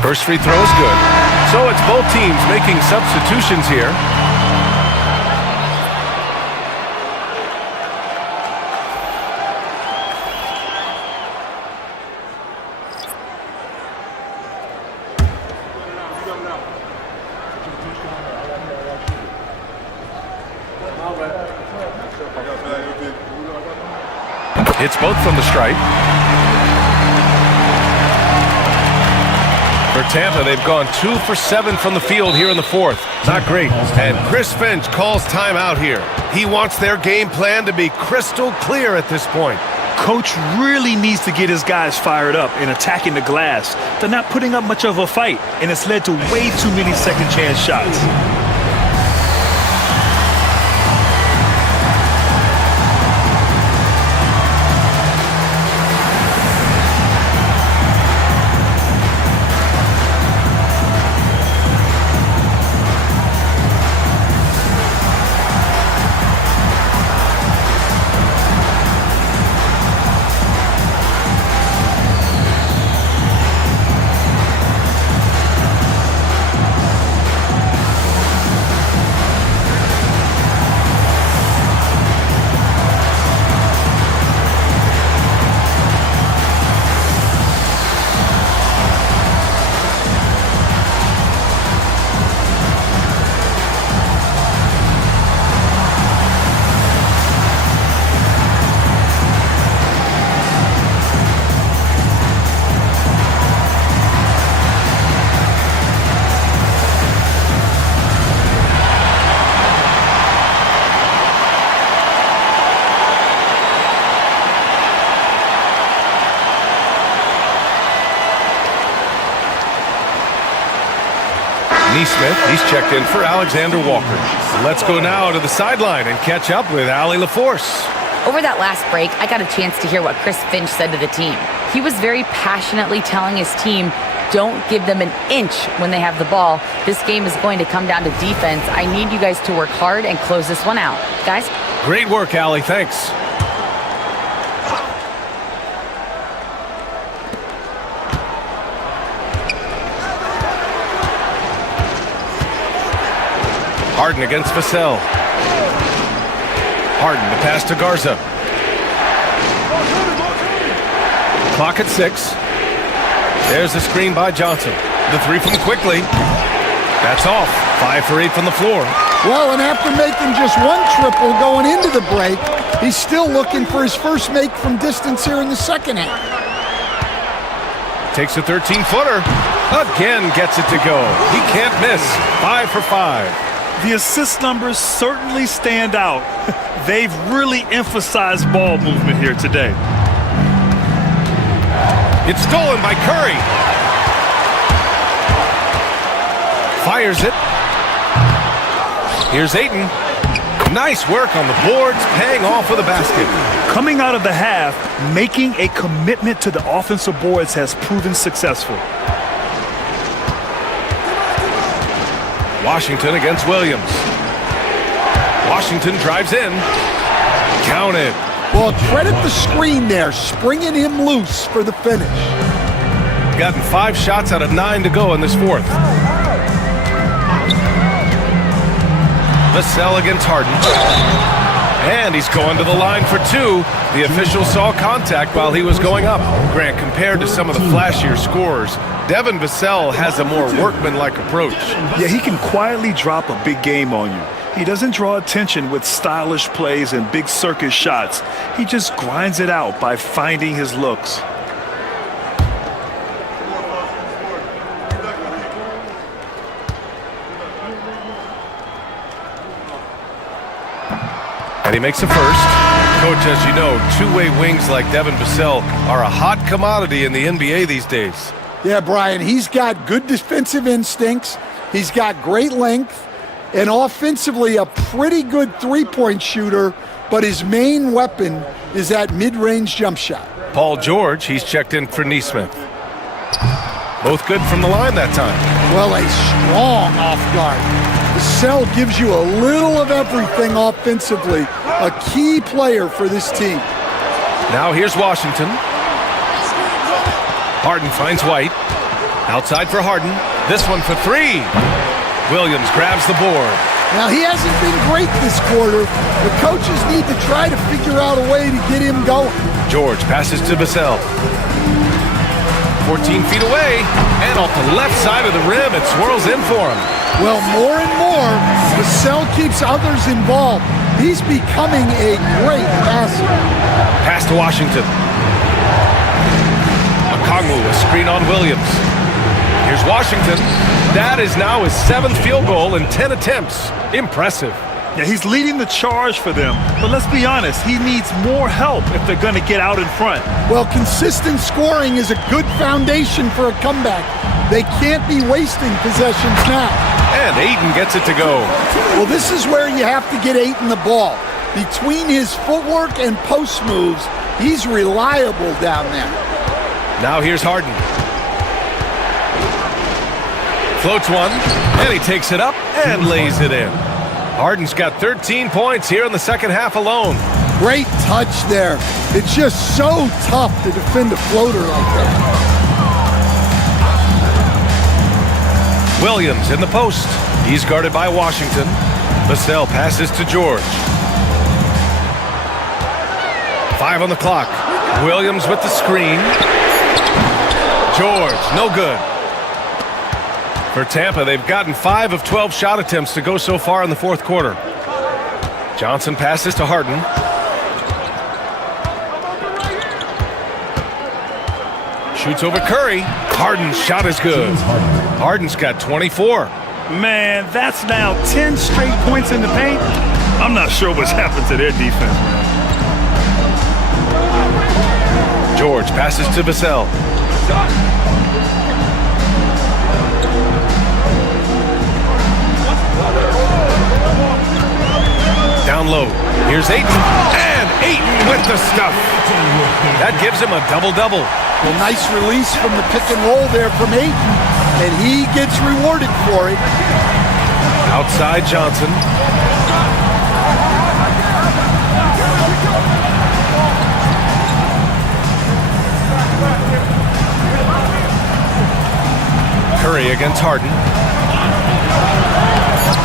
First free throw is good. So it's both teams making substitutions here. It's both from the stripe. For Tampa, they've gone 2 for 7 from the field here in the fourth. Not great. And Chris Finch calls timeout here. He wants their game plan to be crystal clear at this point. Coach really needs to get his guys fired up and attacking the glass. They're not putting up much of a fight, and it's led to way too many second chance shots. Neesmith, he's checked in for Alexander Walker. Let's go now to the sideline and catch up with Allie LaForce. Over that last break, I got a chance to hear what Chris Finch said to the team. He was very passionately telling his team, don't give them an inch when they have the ball. This game is going to come down to defense. I need you guys to work hard and close this one out. Guys? Great work, Allie. Thanks. Harden against Vassell. Harden, the pass to Garza. Clock at 6. There's the screen by Johnson. The three from Quickly. That's off. 5 for 8 from the floor. Well, and after making just one triple going into the break, he's still looking for his first make from distance here in the second half. Takes a 13-footer. Again gets it to go. He can't miss. 5 for 5. The assist numbers certainly stand out. They've really emphasized ball movement here today. It's stolen by Curry. Fires it. Here's Ayton. Nice work on the boards, paying off with a basket. Coming out of the half, making a commitment to the offensive boards has proven successful. Washington against Williams. Washington drives in. Counted. Well, credit the screen there, springing him loose for the finish. Gotten 5 shots out of 9 to go in this fourth. Vassell against Harden. And he's going to the line for 2. The official saw contact while he was going up. Grant, compared to some of the flashier scorers, Devin Vassell has a more workmanlike approach. Yeah, he can quietly drop a big game on you. He doesn't draw attention with stylish plays and big circus shots. He just grinds it out by finding his looks. And he makes a first. Coach, as you know, two-way wings like Devin Vassell are a hot commodity in the NBA these days. Yeah, Brian, he's got good defensive instincts. He's got great length. And offensively, a pretty good three-point shooter. But his main weapon is that mid-range jump shot. Paul George, he's checked in for Neesmith. Both good from the line that time. Well, a strong off guard. Vassell gives you a little of everything offensively. A key player for this team. Now here's Washington. Harden finds White. Outside for Harden. This one for 3. Williams grabs the board. Now, he hasn't been great this quarter. The coaches need to try to figure out a way to get him going. George passes to Vassell. 14 feet away, and off the left side of the rim, it swirls in for him. Well, more and more, Vassell keeps others involved. He's becoming a great passer. Pass to Washington. Okongwu, a screen on Williams. Here's Washington. That is now his 7th field goal in 10 attempts. Impressive. Yeah, he's leading the charge for them. But let's be honest, he needs more help if they're going to get out in front. Well, consistent scoring is a good foundation for a comeback. They can't be wasting possessions now. And Ayton gets it to go. Well, this is where you have to get Ayton the ball. Between his footwork and post moves, he's reliable down there. Now here's Harden. Floats one, and he takes it up and lays it in. Harden's got 13 points here in the second half alone. Great touch there. It's just so tough to defend a floater like that. Williams in the post. He's guarded by Washington. Vassell passes to George. 5 on the clock. Williams with the screen. George, no good. For Tampa, they've gotten 5 of 12 shot attempts to go so far in the fourth quarter. Johnson passes to Harden. Shoots over Curry. Harden's shot is good. Harden's got 24. Man, that's now 10 straight points in the paint. I'm not sure what's happened to their defense, man. George passes to Vassell. unload. Here's Ayton, and Ayton with the stuff. That gives him a double-double. Well, nice release from the pick and roll there from Ayton, and he gets rewarded for it. Outside Johnson. Curry against Harden.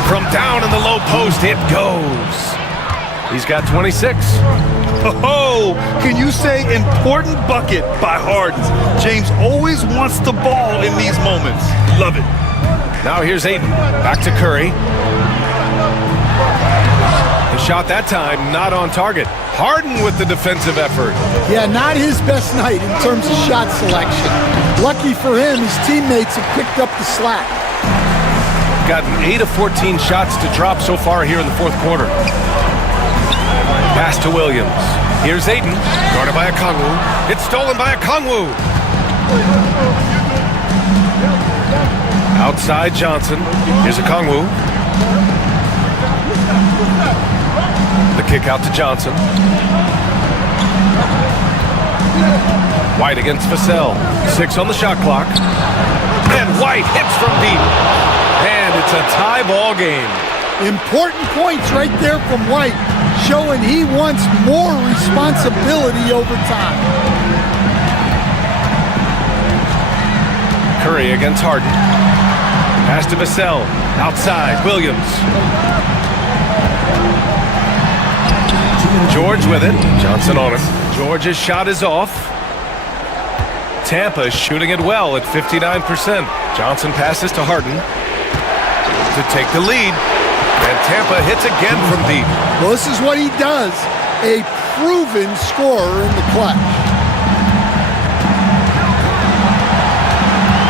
From down in the low post, it goes. He's got 26. Oh, can you say important bucket by Harden? James always wants the ball in these moments. Love it. Now here's Ayton. Back to Curry. The shot that time not on target. Harden with the defensive effort. Yeah, not his best night in terms of shot selection. Lucky for him, his teammates have picked up the slack. Gotten 8 of 14 shots to drop so far here in the fourth quarter. Pass to Williams. Here's Ayton, guarded by Okongwu. It's stolen by Okongwu. Outside Johnson. Here's Okongwu. The kick out to Johnson. White against Vassell. 6 on the shot clock. And White hits from deep. And it's a tie ball game. Important points right there from White, showing he wants more responsibility over time. Curry against Harden. Pass to Vassell. Outside, Williams. George with it. Johnson on him. George's shot is off. Tampa is shooting it well at 59%. Johnson passes to Harden to take the lead. And Tampa hits again from deep. Well, this is what he does. A proven scorer in the clutch.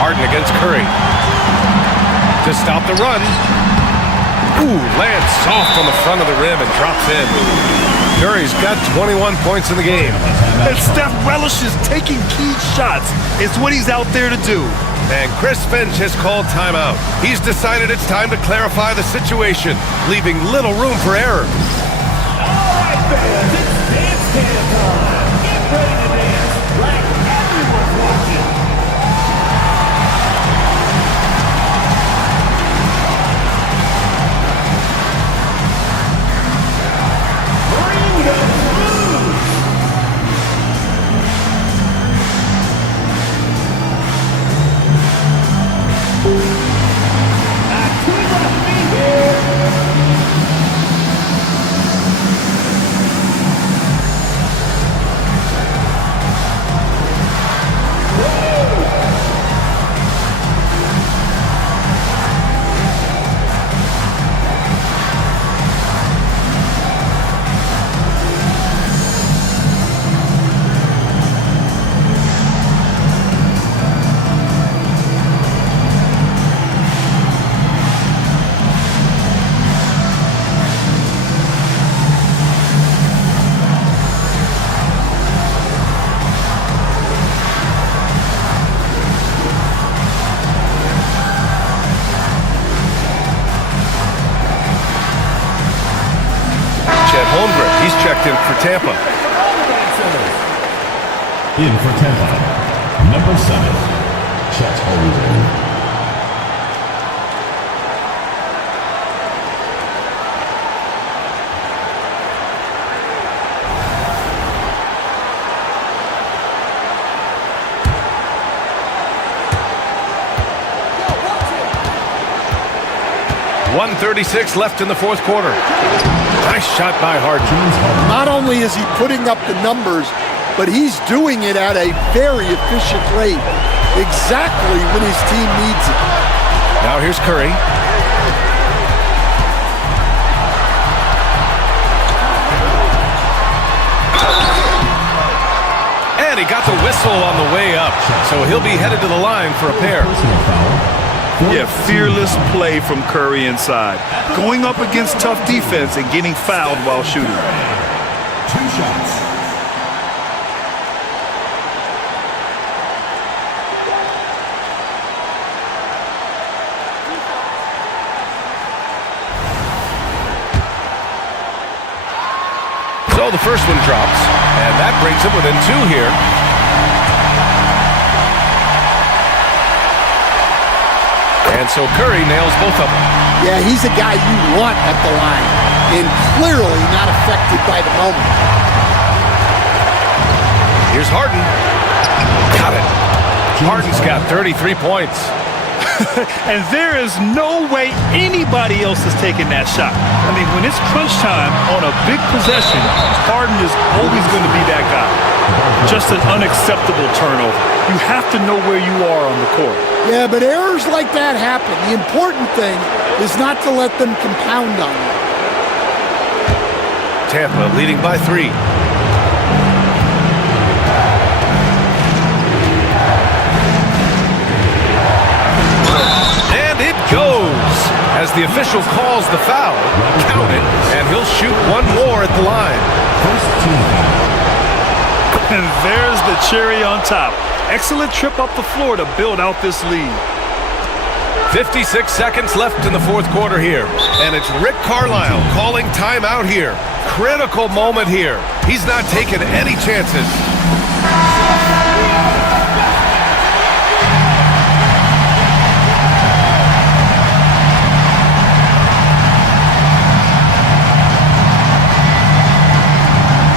Harden against Curry. To stop the run. Ooh, lands soft on the front of the rim and drops in. Curry's got 21 points in the game. And Steph relishes taking key shots. It's what he's out there to do. And Chris Finch has called timeout. He's decided it's time to clarify the situation, leaving little room for error. All right, fans, it's dance time. Get ready to dance like everyone's watching. Bring the blues. He's checked in for Tampa. In for Tampa, number 7, Chet Holmgren. .136 left in the fourth quarter. Nice shot by Harden. Not only is he putting up the numbers, but he's doing it at a very efficient rate, exactly when his team needs it. Now here's Curry. And he got the whistle on the way up, so he'll be headed to the line for a pair. Yeah, fearless play from Curry inside. Going up against tough defense and getting fouled while shooting. 2 shots. So the first one drops, and that brings him within 2 here. And so Curry nails both of them. Yeah, he's a guy you want at the line, and clearly not affected by the moment. Here's Harden. Got it. Harden's got 33 points. And there is no way anybody else is taking that shot. I mean, when it's crunch time on a big possession, Harden is always going to be that guy. Just an unacceptable turnover. You have to know where you are on the court. Yeah, but errors like that happen. The important thing is not to let them compound on you. Tampa leading by 3. And it goes as the official calls the foul. Count it, and he'll shoot one more at the line. And there's the cherry on top. Excellent trip up the floor to build out this lead. 56 seconds left in the fourth quarter here. And it's Rick Carlisle calling timeout here. Critical moment here. He's not taking any chances.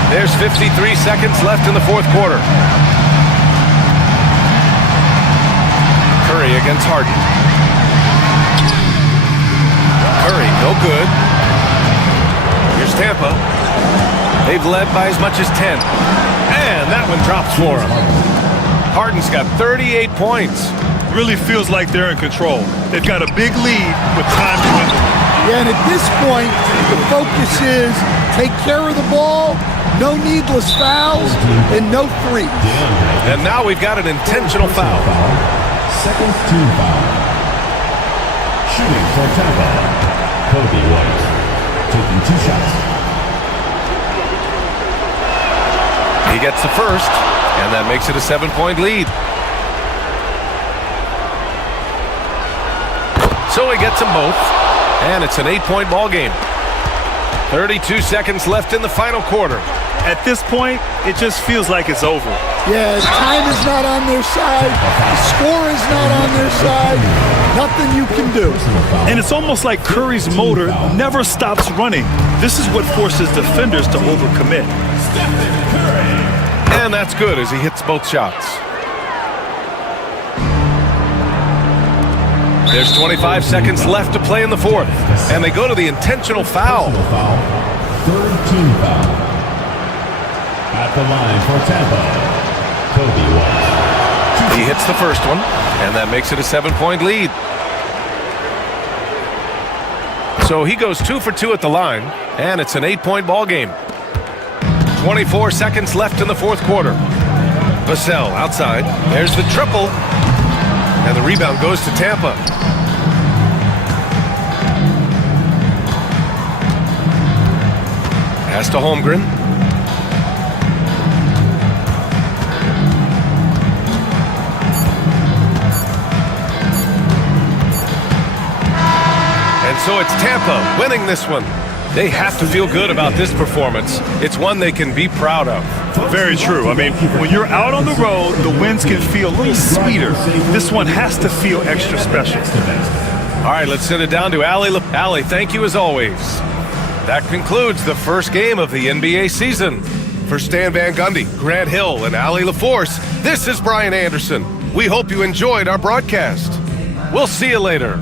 There's 53 seconds left in the fourth quarter. Curry against Harden. Curry, no good. Here's Tampa. They've led by as much as 10. And that one drops for him. Harden's got 38 points. Really feels like they're in control. They've got a big lead with time to win. Yeah, and at this point, the focus is take care of the ball, no needless fouls, and no threes. And now we've got an intentional foul. Second team foul. Shooting for Tampa, Kobe White. Taking 2 shots. He gets the first, and that makes it a 7-point lead. So he gets them both, and it's an 8-point ball game. 32 seconds left in the final quarter. At this point, it just feels like it's over. Yeah, time is not on their side. The score is not on their side. Nothing you can do. And it's almost like Curry's motor never stops running. This is what forces defenders to overcommit. And that's good as he hits both shots. There's 25 seconds left to play in the fourth, and they go to the intentional foul. Third team foul. At the line for Tampa, Kobe White. He hits the first one, and that makes it a 7-point lead. So he goes 2 for 2 at the line, and it's an 8-point ball game. 24 seconds left in the fourth quarter. Vassell outside. There's the triple, and the rebound goes to Tampa. Pass to Holmgren. And so it's Tampa winning this one. They have to feel good about this performance. It's one they can be proud of. Very true. I mean, when you're out on the road, the wins can feel a little sweeter. This one has to feel extra special. All right, let's send it down to Allie, thank you as always. That concludes the first game of the NBA season. For Stan Van Gundy, Grant Hill, and Allie LaForce, this is Brian Anderson. We hope you enjoyed our broadcast. We'll see you later.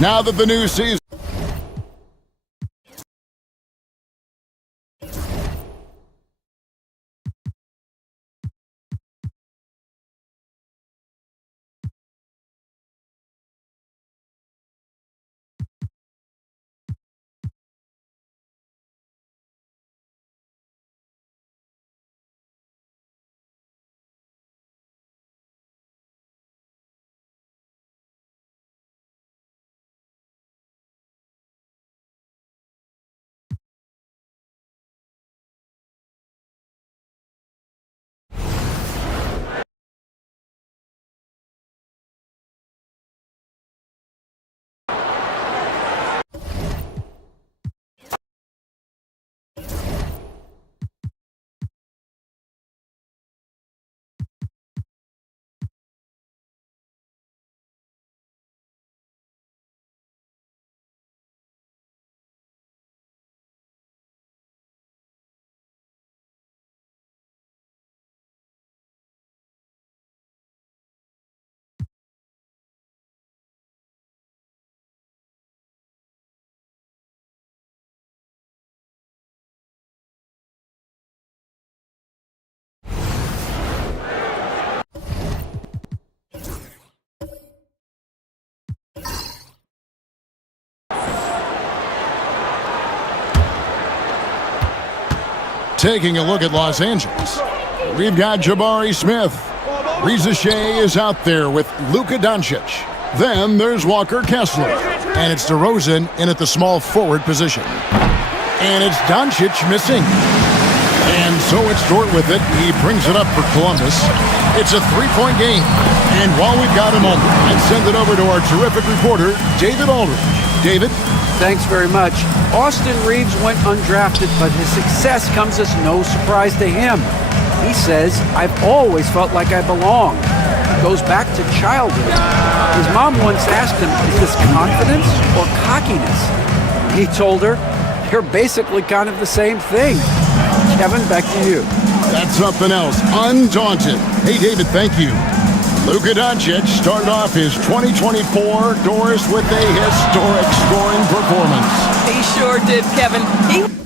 Now that the new season taking a look at Los Angeles. We've got Jabari Smith. Reza Shea is out there with Luka Doncic. Then there's Walker Kessler. And it's DeRozan in at the small forward position. And it's Doncic missing. And so it's Dort with it. He brings it up for Columbus. It's a three-point game. And while we've got a moment, I'd send it over to our terrific reporter, David Aldridge. David? Thanks very much. Austin Reeves went undrafted, but his success comes as no surprise to him. He says, I've always felt like I belong. It goes back to childhood. His mom once asked him, is this confidence or cockiness? He told her, you're basically kind of the same thing. Kevin, back to you. That's something else. Undaunted. Hey, David, thank you. Luka Doncic started off his 2024 doors with a historic scoring performance. He sure did, Kevin. He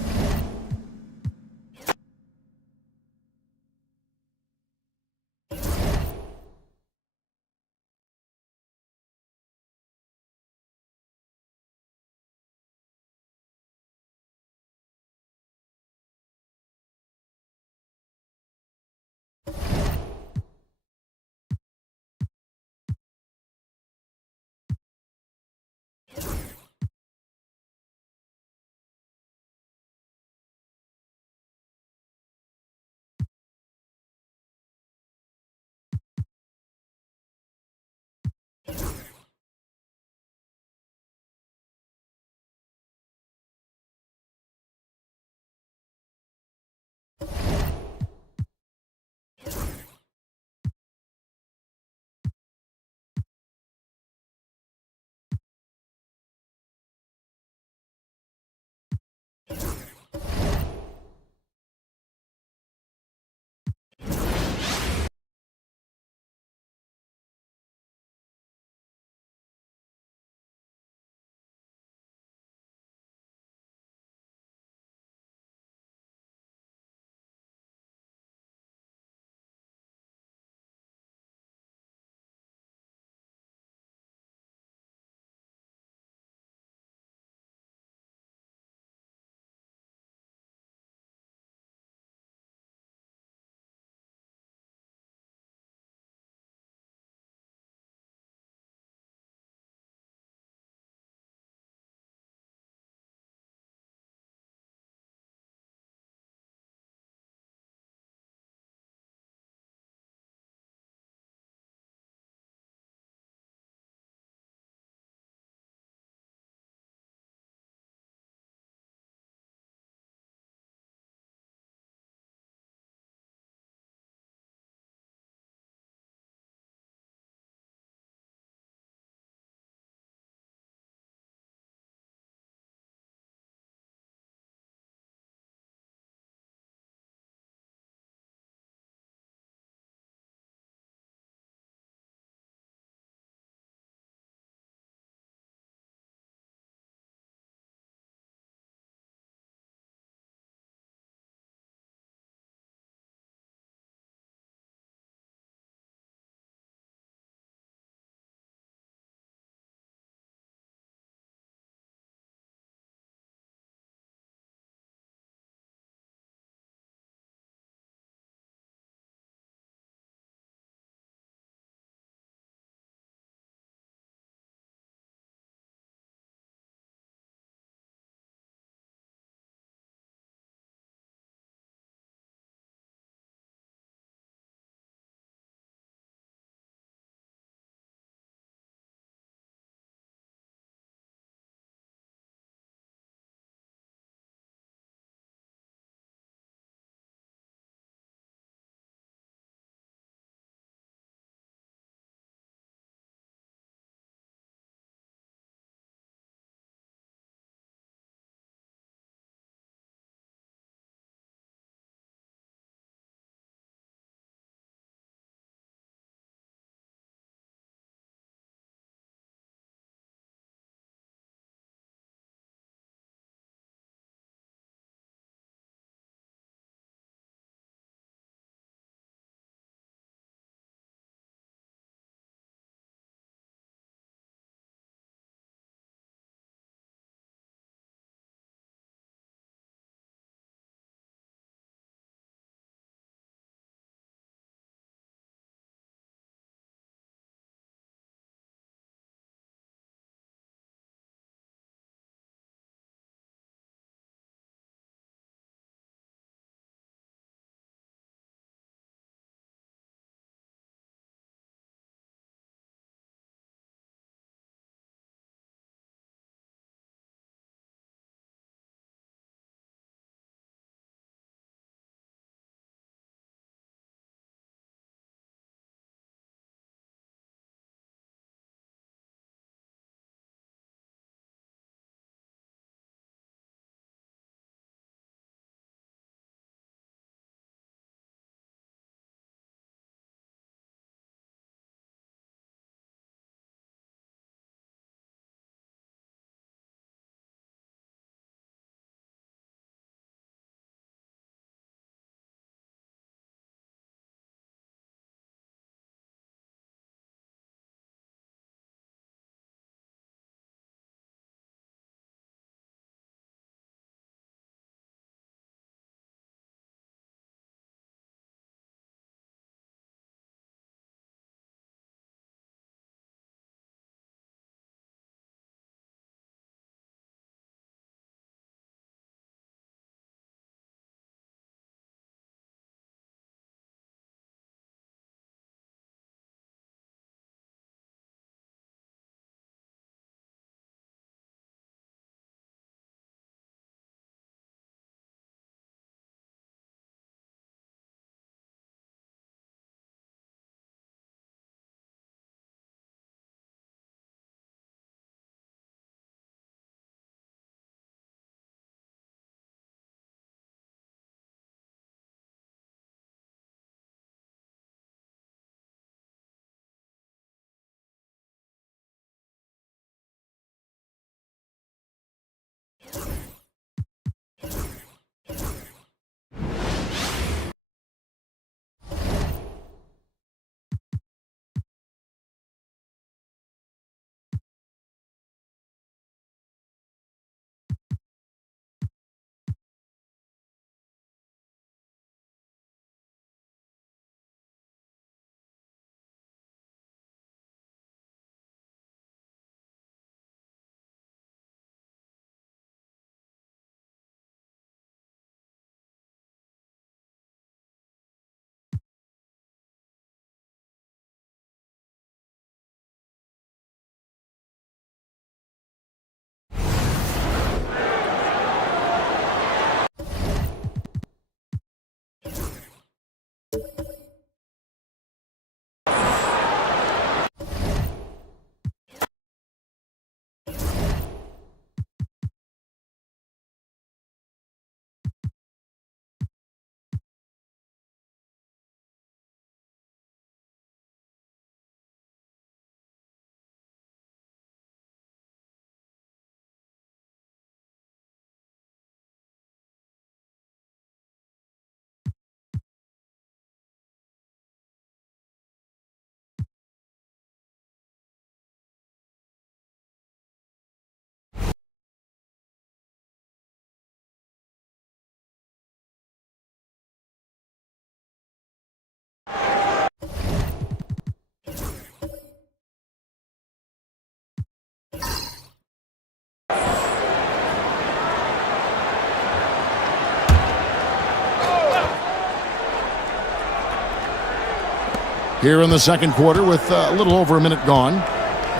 here in the second quarter with a little over a minute gone.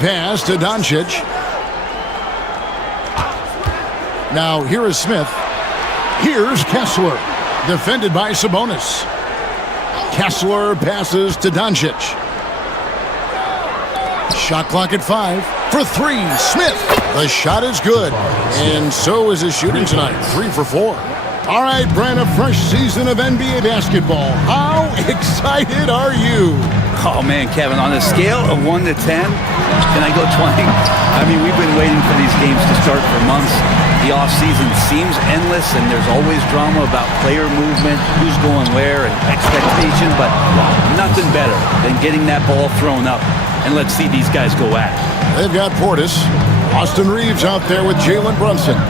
Pass to Doncic. Now here is Smith. Here's Kessler. Defended by Sabonis. Kessler passes to Doncic. Shot clock at 5. For 3, Smith. The shot is good. And so is his shooting tonight. 3 for 4. All right, Brent, a fresh season of NBA basketball. How excited are you? Oh, man, Kevin, on a scale of 1 to 10, can I go 20? I mean, we've been waiting for these games to start for months. The offseason seems endless, and there's always drama about player movement, who's going where, and expectation, but nothing better than getting that ball thrown up. And let's see these guys go at it. They've got Portis. Austin Reeves out there with Jalen Brunson.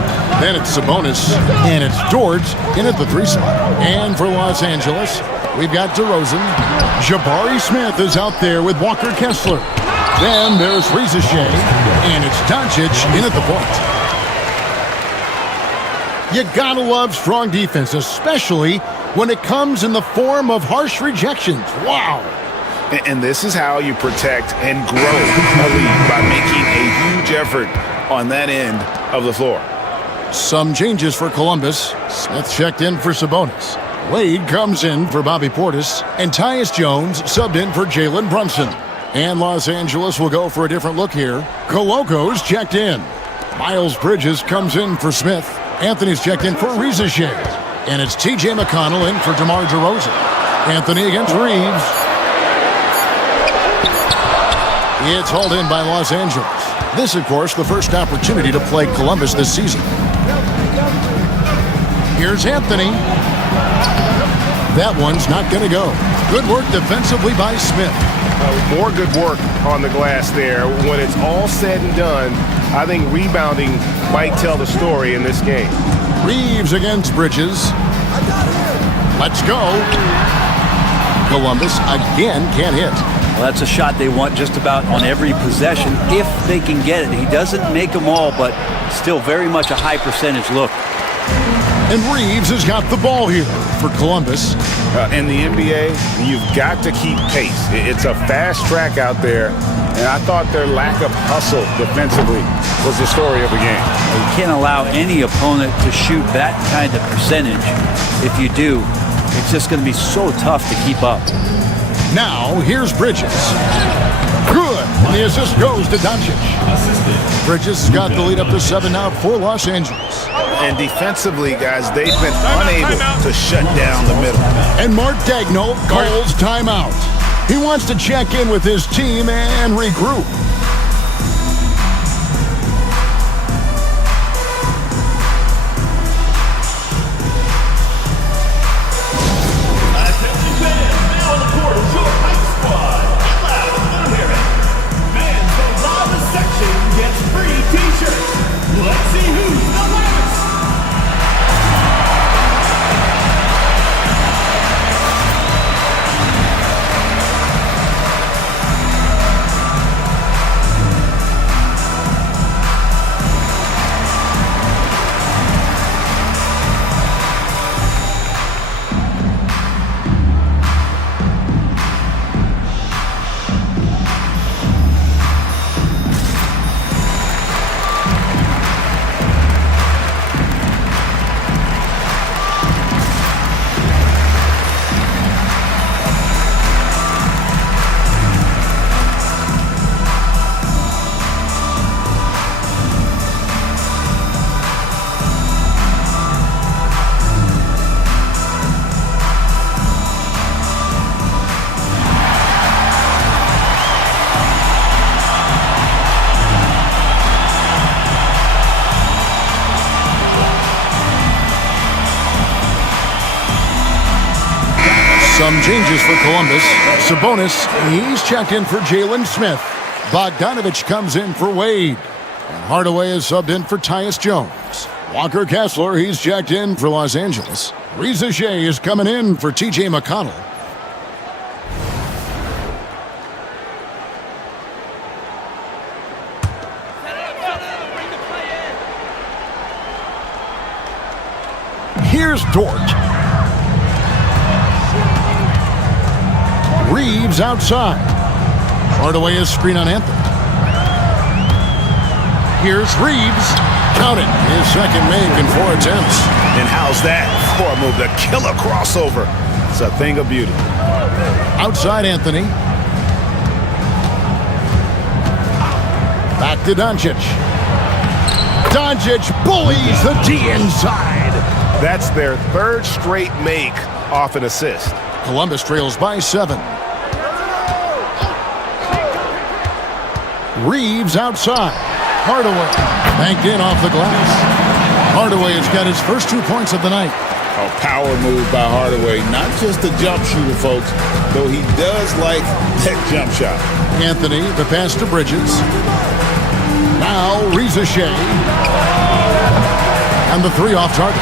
Then it's Sabonis, and it's George in at the 3 slot. And for Los Angeles, we've got DeRozan. Jabari Smith is out there with Walker Kessler. Then there's Reza Shea, and it's Doncic in at the point. You gotta love strong defense, especially when it comes in the form of harsh rejections. Wow. And this is how you protect and grow a lead, by making a huge effort on that end of the floor. Some changes for Columbus. Smith checked in for Sabonis. Wade comes in for Bobby Portis. And Tyus Jones subbed in for Jalen Brunson. And Los Angeles will go for a different look here. Coloco's checked in. Miles Bridges comes in for Smith. Anthony's checked in for Reza Shea. And it's T.J. McConnell in for DeMar DeRozan. Anthony against Reeves. It's hauled in by Los Angeles. This, of course, the first opportunity to play Columbus this season. Here's Anthony. That one's not going to go. Good work defensively by Smith. More good work on the glass there. When it's all said and done, I think rebounding might tell the story in this game. Reeves against Bridges. Let's go. Columbus again can't hit. Well, that's a shot they want just about on every possession if they can get it. He doesn't make them all, but still very much a high percentage look. And Reeves has got the ball here for Columbus. In the NBA, you've got to keep pace. It's a fast track out there, and I thought their lack of hustle defensively was the story of the game. You can't allow any opponent to shoot that kind of percentage. If you do, it's just going to be so tough to keep up. Now, here's Bridges. Good. And the assist goes to Doncic. Bridges has got the lead up to 7 now for Los Angeles. And defensively, guys, they've been unable to shut down the middle. And Mark Daigneault calls timeout. He wants to check in with his team and regroup. Some changes for Columbus. Sabonis, he's checked in for Jalen Smith. Bogdanovich comes in for Wade. And Hardaway is subbed in for Tyus Jones. Walker Kessler, he's checked in for Los Angeles. Reza Shea is coming in for T.J. McConnell. Here's Dort. Reeves outside. Hardaway is screen on Anthony. Here's Reeves. Count it. His second make in 4 attempts. And how's that for a move? The killer crossover. It's a thing of beauty. Outside Anthony. Back to Doncic. Doncic bullies the D inside. That's their 3rd straight make off an assist. Columbus trails by 7. Reeves outside. Hardaway banked in off the glass. Hardaway has got his first 2 points of the night. A power move by Hardaway. Not just a jump shooter, folks, though he does like that jump shot. Anthony, the pass to Bridges. Now Reza Shea. And the 3 off target.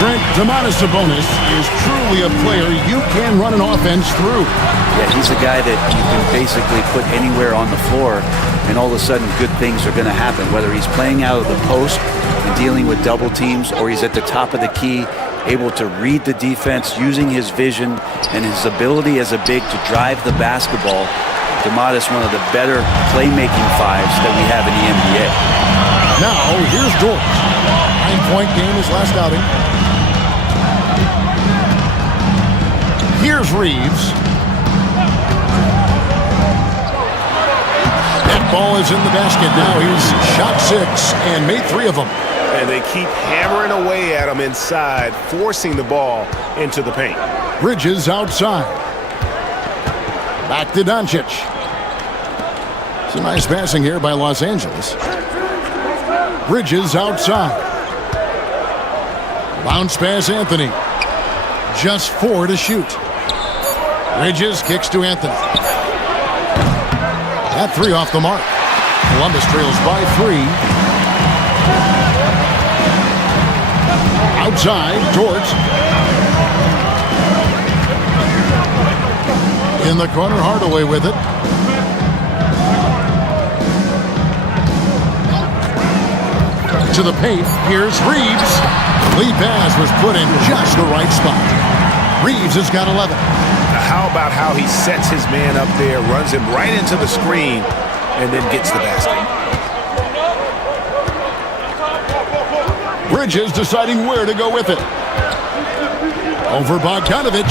Brent, Domantas Sabonis is truly a player you can run an offense through. Yeah, he's a guy that you can basically put anywhere on the floor, and all of a sudden good things are going to happen, whether he's playing out of the post and dealing with double teams, or he's at the top of the key, able to read the defense, using his vision and his ability as a big to drive the basketball. Domantas, one of the better playmaking 5s that we have in the NBA. Now, here's Dort. 9-point game his last outing. Here's Reeves. That ball is in the basket now. He's shot 6 and made 3 of them. And they keep hammering away at him inside, forcing the ball into the paint. Bridges outside. Back to Doncic. Some nice passing here by Los Angeles. Bridges outside. Bounce pass Anthony. Just 4 to shoot. Bridges kicks to Anthony. That 3 off the mark. Columbus trails by 3. Outside, Dort. In the corner, Hardaway with it. To the paint, here's Reeves. Lead pass was put in just the right spot. Reeves has got 11. How about how he sets his man up there, runs him right into the screen, and then gets the basket. Bridges deciding where to go with it. Over Bogdanovic.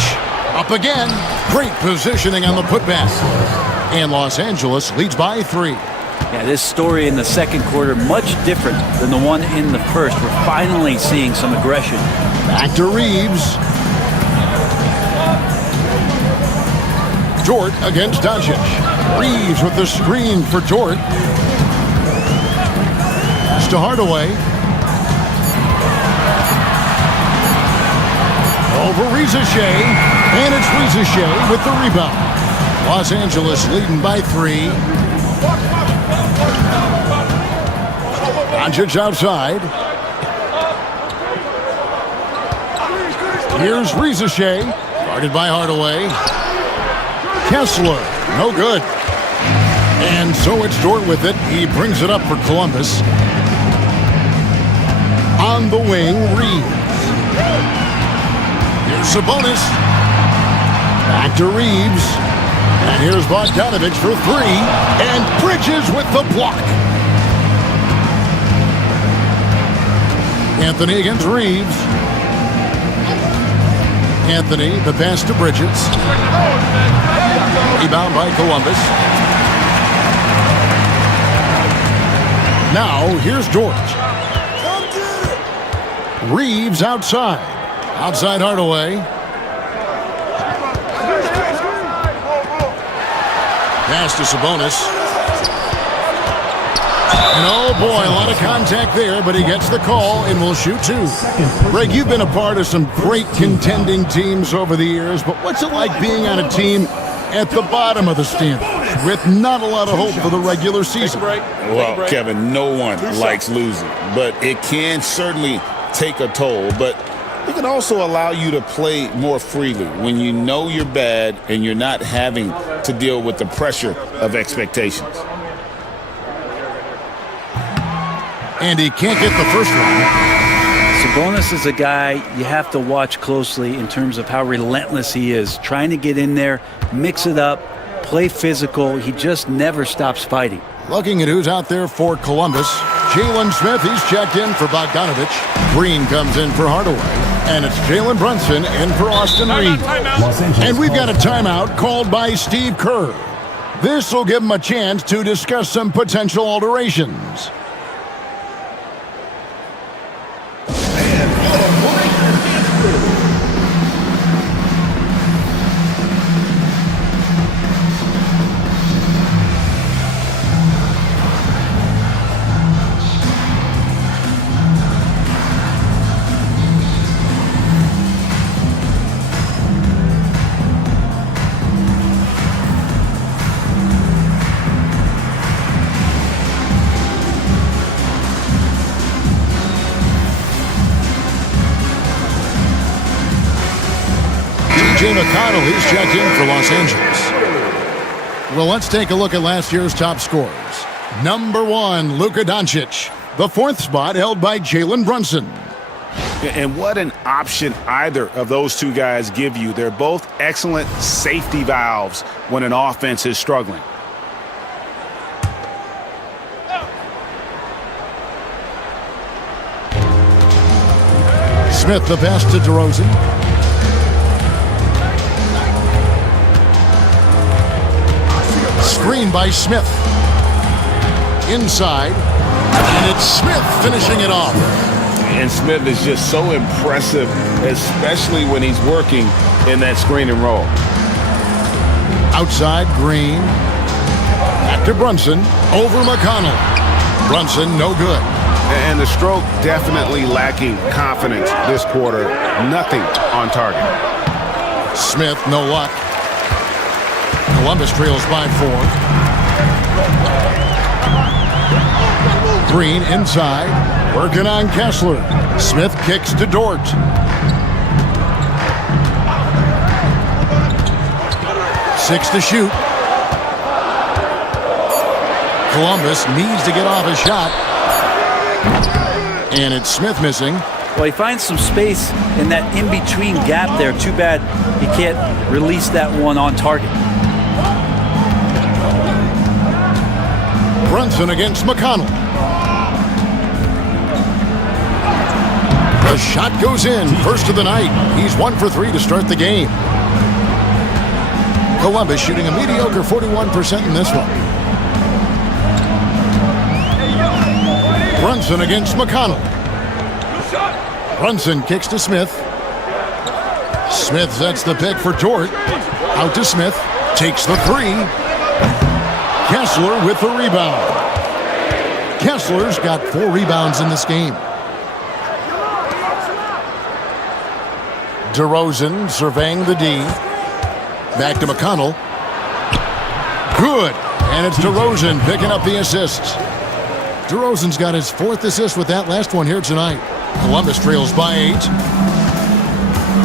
Up again. Great positioning on the putback. And Los Angeles leads by 3. Yeah, this story in the second quarter, much different than the one in the first. We're finally seeing some aggression. Back to Reeves. Dort against Doncic. Reeves with the screen for Dort. Pass to Hardaway. Over Reza Shea. And it's Reza Shea with the rebound. Los Angeles leading by 3. Doncic outside. Here's Reza Shea. Guarded by Hardaway. Kessler, no good. And so it's Dort with it. He brings it up for Columbus. On the wing, Reeves. Here's Sabonis. Back to Reeves. And here's Bogdanovic for 3. And Bridges with the block. Anthony against Reeves. Anthony, the pass to Bridges. Rebound by Columbus. Now, here's Dort. Reeves outside. Outside Hardaway. Pass to Sabonis. And oh boy, a lot of contact there, but he gets the call and will shoot 2. Greg, you've been a part of some great contending teams over the years, but what's it like being on a team at the bottom of the standings with not a lot of hope for the regular season? Well, Kevin, no one likes losing, but it can certainly take a toll. But it can also allow you to play more freely when you know you're bad and you're not having to deal with the pressure of expectations. And he can't get the first one. Sabonis is a guy you have to watch closely in terms of how relentless he is, trying to get in there, mix it up, play physical. He just never stops fighting. Looking at who's out there for Columbus, Jalen Smith, he's checked in for Bogdanovich. Green comes in for Hardaway. And it's Jalen Brunson in for Austin Reed. And we've got a timeout called by Steve Kerr. This will give him a chance to discuss some potential alterations. McConnell, he's checked in for Los Angeles. Well, let's take a look at last year's top scorers. Number 1, Luka Doncic. The 4th spot held by Jalen Brunson. And what an option either of those two guys give you. They're both excellent safety valves when an offense is struggling. Smith the pass to DeRozan. Screen by Smith. Inside. And it's Smith finishing it off. And Smith is just so impressive, especially when he's working in that screen and roll. Outside, Green. Back to Brunson. Over McConnell. Brunson, no good. And the stroke definitely lacking confidence this quarter. Nothing on target. Smith, no luck. Columbus trails by 4. Green inside. Working on Kessler. Smith kicks to Dort. Six to shoot. Columbus needs to get off a shot. And it's Smith missing. Well, he finds some space in that in-between gap there. Too bad he can't release that one on target. Brunson against McConnell. The shot goes in. First of the night. He's 1 for 3 to start the game. Columbus shooting a mediocre 41% in this one. Brunson against McConnell. Brunson kicks to Smith. Smith sets the pick for Dort. Out to Smith. Takes the 3. Kessler with the rebound. Kessler's got 4 rebounds in this game. DeRozan surveying the D. Back to McConnell. Good. And it's DeRozan picking up the assists. DeRozan's got his 4th assist with that last one here tonight. Columbus trails by 8.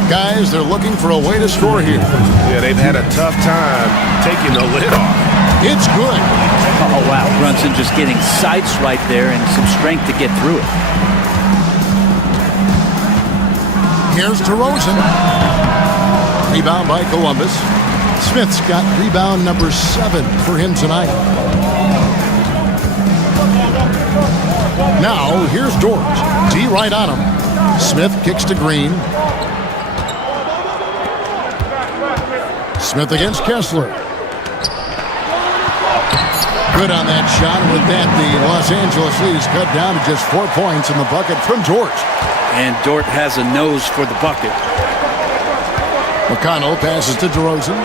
Guys, they're looking for a way to score here. Yeah, they've had a tough time taking the lid off. It's good. Oh, wow. Brunson just getting sideswiped there and some strength to get through it. Here's DeRozan. Rebound by Columbus. Smith's got rebound number 7 for him tonight. Now, here's Dort. D right on him. Smith kicks to Green. Smith against Kessler. Good on that shot. With that, the Los Angeles lead is cut down to just 4 points in the bucket from Dort. And Dort has a nose for the bucket. McConnell passes to DeRozan.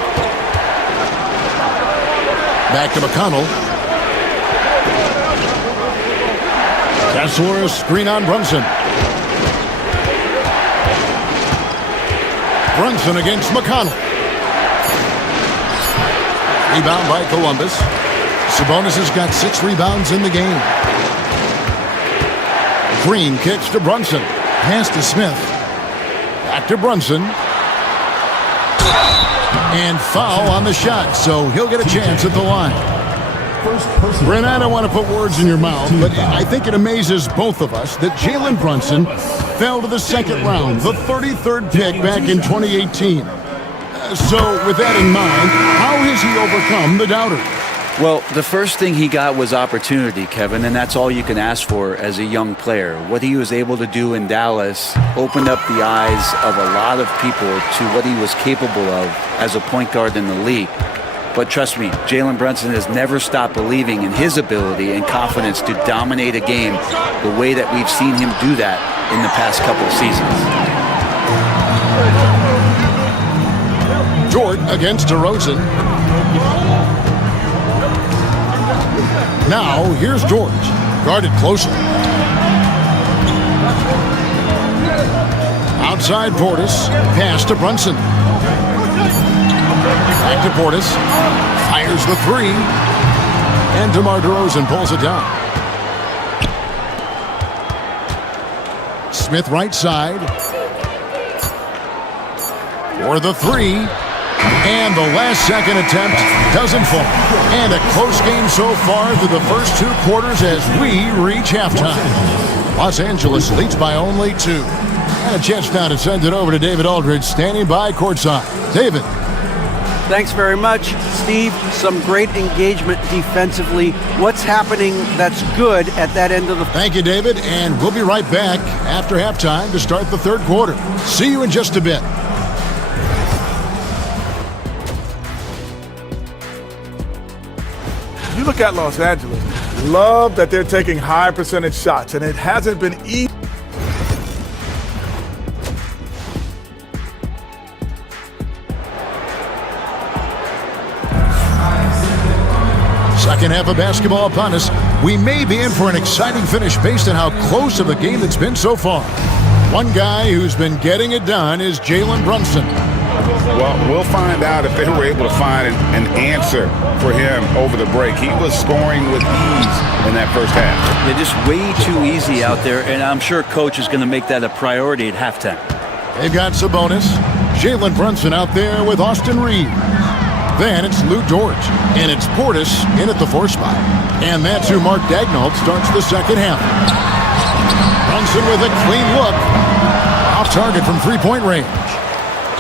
Back to McConnell. Kessler, screen on Brunson. Brunson against McConnell. Rebound by Columbus. Sabonis has got 6 rebounds in the game. Green kicks to Brunson. Pass to Smith. Back to Brunson. And foul on the shot, so he'll get a chance at the line. Brent, I don't want to put words in your mouth, but I think it amazes both of us that Jalen Brunson fell to the second round, the 33rd pick back in 2018. So with that in mind, how has he overcome the doubters? Well, the first thing he got was opportunity, Kevin, and that's all you can ask for as a young player. What he was able to do in Dallas opened up the eyes of a lot of people to what he was capable of as a point guard in the league. But trust me, Jalen Brunson has never stopped believing in his ability and confidence to dominate a game the way that we've seen him do that in the past couple of seasons. Dort against DeRozan. Now, here's Dort, guarded closely. Outside Portis, pass to Brunson. Back to Portis, fires the three, and DeMar DeRozan pulls it down. Smith right side, for the three. And the last second attempt doesn't fall. And a close game so far through the first two quarters as we reach halftime. Los Angeles leads by only 2. And a chance now to send it over to David Aldridge, standing by courtside. David. Thanks very much, Steve. Some great engagement defensively. What's happening that's good at that end of the... Thank you, David. And we'll be right back after halftime to start the third quarter. See you in just a bit. You look at Los Angeles, love that they're taking high percentage shots, and it hasn't been easy. Second half of basketball upon us. We may be in for an exciting finish based on how close of a game it's been so far. One guy who's been getting it done is Jalen Brunson. Well, we'll find out if they were able to find an answer for him over the break. He was scoring with ease in that first half. They're just way too easy out there, and I'm sure Coach is going to make that a priority at halftime. They've got Sabonis, Jalen Brunson out there with Austin Reeves. Then it's Lou Dort, and it's Portis in at the 4 spot. And that's who Mark Daigneault starts the second half. Brunson with a clean look. Off target from three-point range.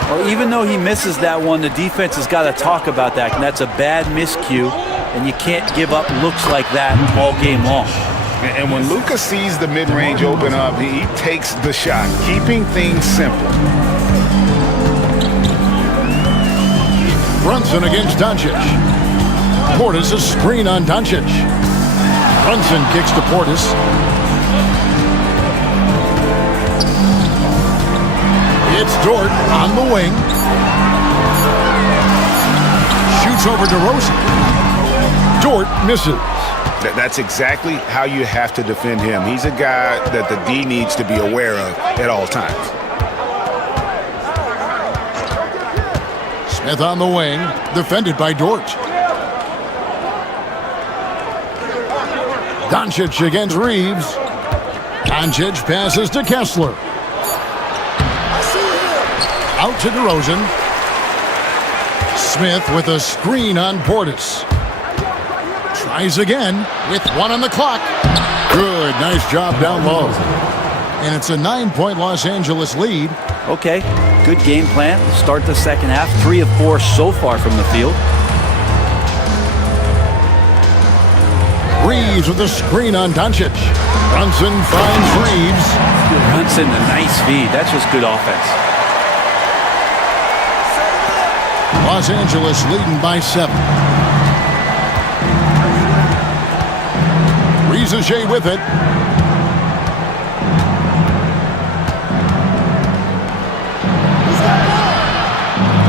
Well, even though he misses that one, the defense has got to talk about that, and that's a bad miscue, and you can't give up looks like that all game long. And when Luka sees the mid-range open up, he takes the shot, keeping things simple. Brunson against Doncic. Portis a screen on Doncic. Brunson kicks to Portis. It's Dort on the wing. Shoots over DeRozan. Dort misses. That's exactly how you have to defend him. He's a guy that the D needs to be aware of at all times. Smith on the wing, defended by Dort. Doncic against Reeves. Doncic passes to Kessler. Out to DeRozan. Smith with a screen on Portis. Tries again with 1 on the clock. Good, nice job down low. And it's a 9-point Los Angeles lead. Okay, good game plan. Start the second half. 3 of 4 so far from the field. Reeves with a screen on Doncic. Brunson finds Reeves. Brunson, a nice feed. That's just good offense. Los Angeles leading by 7. Rizachet with it.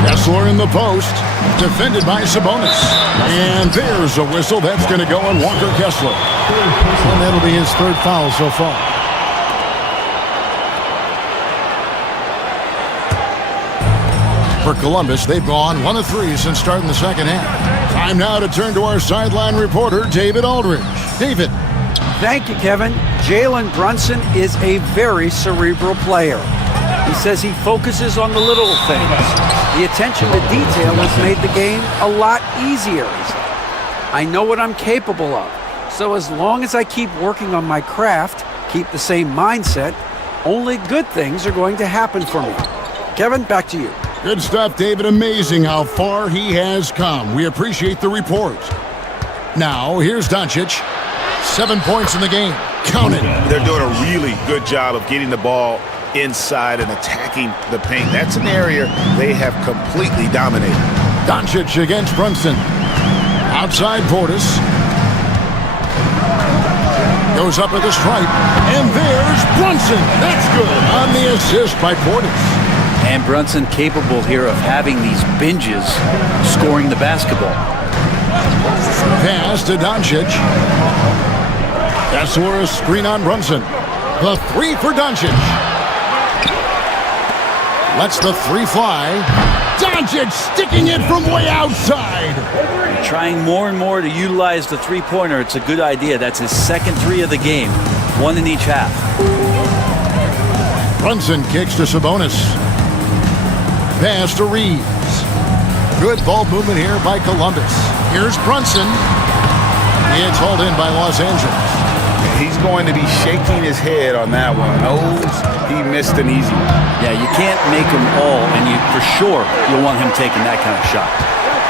Kessler in the post, defended by Sabonis. And there's a whistle that's going to go on Walker Kessler. And that'll be his 3rd foul so far. For Columbus, they've gone 1 of 3 since starting the second half. Time now to turn to our sideline reporter, David Aldridge. David. Thank you, Kevin. Jalen Brunson is a very cerebral player. He says he focuses on the little things. The attention to detail has made the game a lot easier, he said. I know what I'm capable of. So as long as I keep working on my craft, keep the same mindset, only good things are going to happen for me. Kevin, back to you. Good stuff, David. Amazing how far he has come. We appreciate the report. Now, here's Doncic. 7 points in the game. Count it. They're doing a really good job of getting the ball inside and attacking the paint. That's an area they have completely dominated. Doncic against Brunson. Outside Portis. Goes up at the stripe. And there's Brunson. That's good on the assist by Portis. And Brunson capable here of having these binges scoring the basketball. Pass to Doncic. Kessler screen on Brunson. The three for Doncic. Lets the three fly. Doncic sticking it from way outside. Trying more and more to utilize the three-pointer. It's a good idea. That's his second three of the game. One in each half. Brunson kicks to Sabonis. Pass to Reeves. Good ball movement here by Columbus. Here's Brunson. It's hauled in by Los Angeles. He's going to be shaking his head on that one. Knows he missed an easy one. Yeah, you can't make them all, and you for sure you'll want him taking that kind of shot.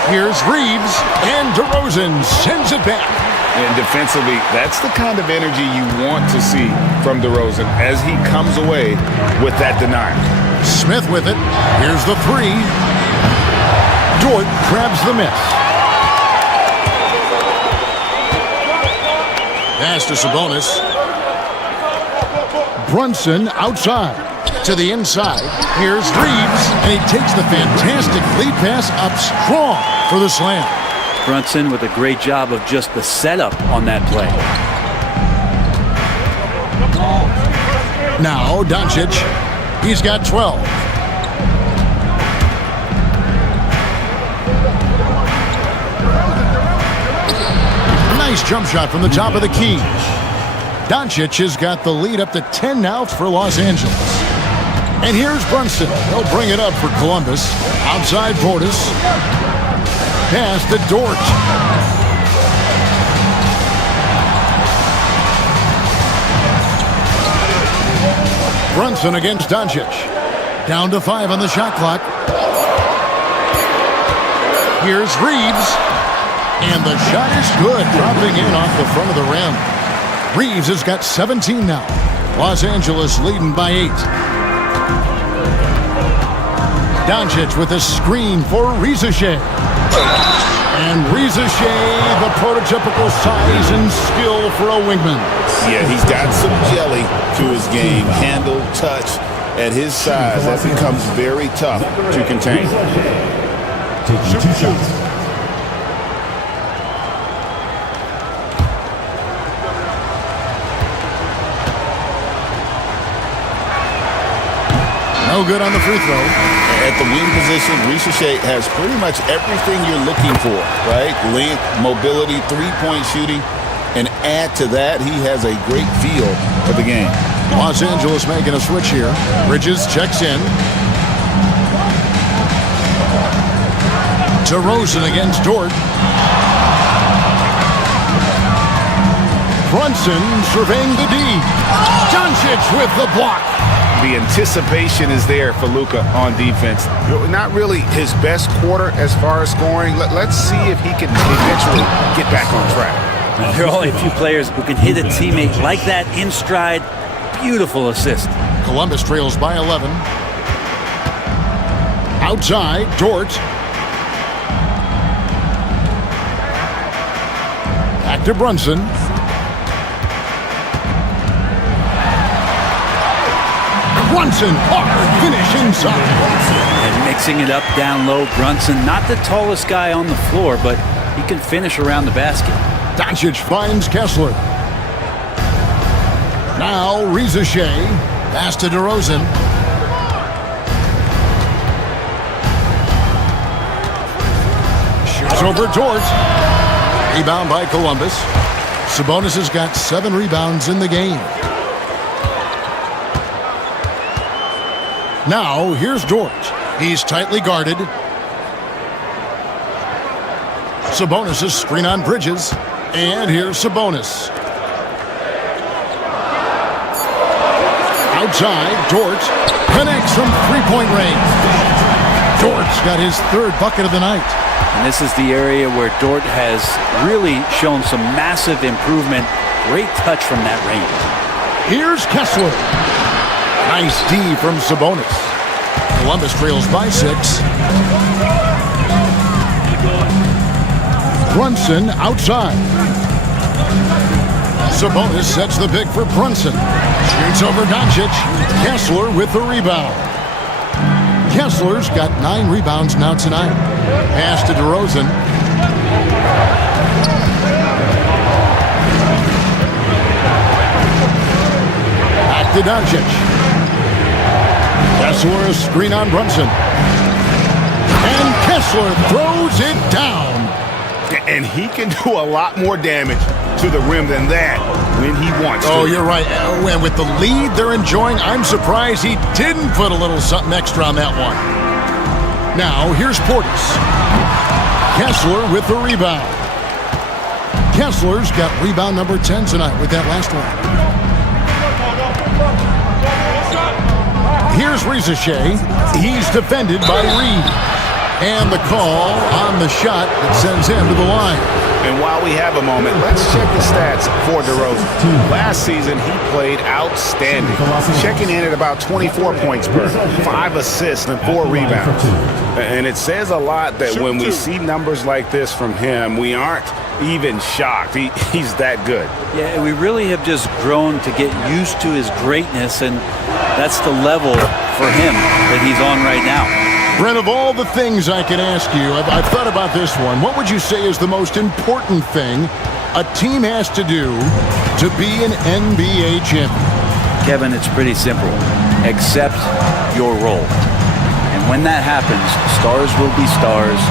Here's Reeves, and DeRozan sends it back. And defensively, that's the kind of energy you want to see from DeRozan as he comes away with that denial. Smith with it. Here's the three. Dort grabs the miss. Pass to Sabonis. Brunson outside. To the inside. Here's Reeves, and he takes the fantastic lead pass up strong for the slam. Brunson with a great job of just the setup on that play. Now Doncic. He's got 12. Nice jump shot from the top of the key. Doncic has got the lead up to 10 now for Los Angeles. And here's Brunson. He'll bring it up for Columbus. Outside Portis. Pass to Dort. Brunson against Doncic. Down to 5 on the shot clock. Here's Reeves. And the shot is good. Dropping in off the front of the rim. Reeves has got 17 now. Los Angeles leading by 8. Doncic with a screen for Rizachet. And Rizachet, the prototypical size and skill for a wingman. Yeah, he's got some jelly to his game. Handle, touch. At his size, that becomes very tough to contain. Shoot. No good on the free throw. At the wing position, Rizachet has pretty much everything you're looking for, right? Length, mobility, three-point shooting, and add to that, he has a great feel for the game. Los Angeles making a switch here. Bridges checks in. DeRozan against Dort. Brunson surveying the D. Doncic with the block. The anticipation is there for Luka on defense. Not really his best quarter as far as scoring. Let's see if he can eventually get back on track. There are only a few players who can hit a teammate like that in stride. Beautiful assist. Columbus trails by 11. Outside, Dort. Back to Brunson. Brunson, hard finish inside. And mixing it up down low, Brunson, not the tallest guy on the floor, but he can finish around the basket. Doncic finds Kessler. Now Rizachet. Pass to DeRozan. Shoots over Dort. Rebound by Columbus. Sabonis has got 7 rebounds in the game. Now, here's Dort. He's tightly guarded. Sabonis' screen on Bridges. And here's Sabonis. Outside, Dort connects from three-point range. Dort's got his third bucket of the night. And this is the area where Dort has really shown some massive improvement. Great touch from that range. Here's Kessler. Nice D from Sabonis. Columbus trails by 6. Brunson outside. Sabonis sets the pick for Brunson. Shoots over Doncic. Kessler with the rebound. Kessler's got 9 rebounds now tonight. Pass to DeRozan. Back to Doncic. Kessler a screen on Brunson. And Kessler throws it down. And he can do a lot more damage to the rim than that when he wants to. Oh, you're right. And with the lead they're enjoying, I'm surprised he didn't put a little something extra on that one. Now, here's Portis. Kessler with the rebound. Kessler's got rebound number 10 tonight with that last one. Here's Rizachet. He's defended by Reed. And the call on the shot that sends him to the line. And while we have a moment, let's check the stats for DeRozan. Last season, he played outstanding, checking in at about 24 points per, 5 assists and 4 rebounds. And it says a lot that when we see numbers like this from him, we aren't even shocked. He's that good. Yeah, we really have just grown to get used to his greatness, and that's the level for him that he's on right now. Brent, of all the things I can ask you, I've thought about this one. What would you say is the most important thing a team has to do to be an NBA champion? Kevin, it's pretty simple. Accept your role. And when that happens, stars will be stars,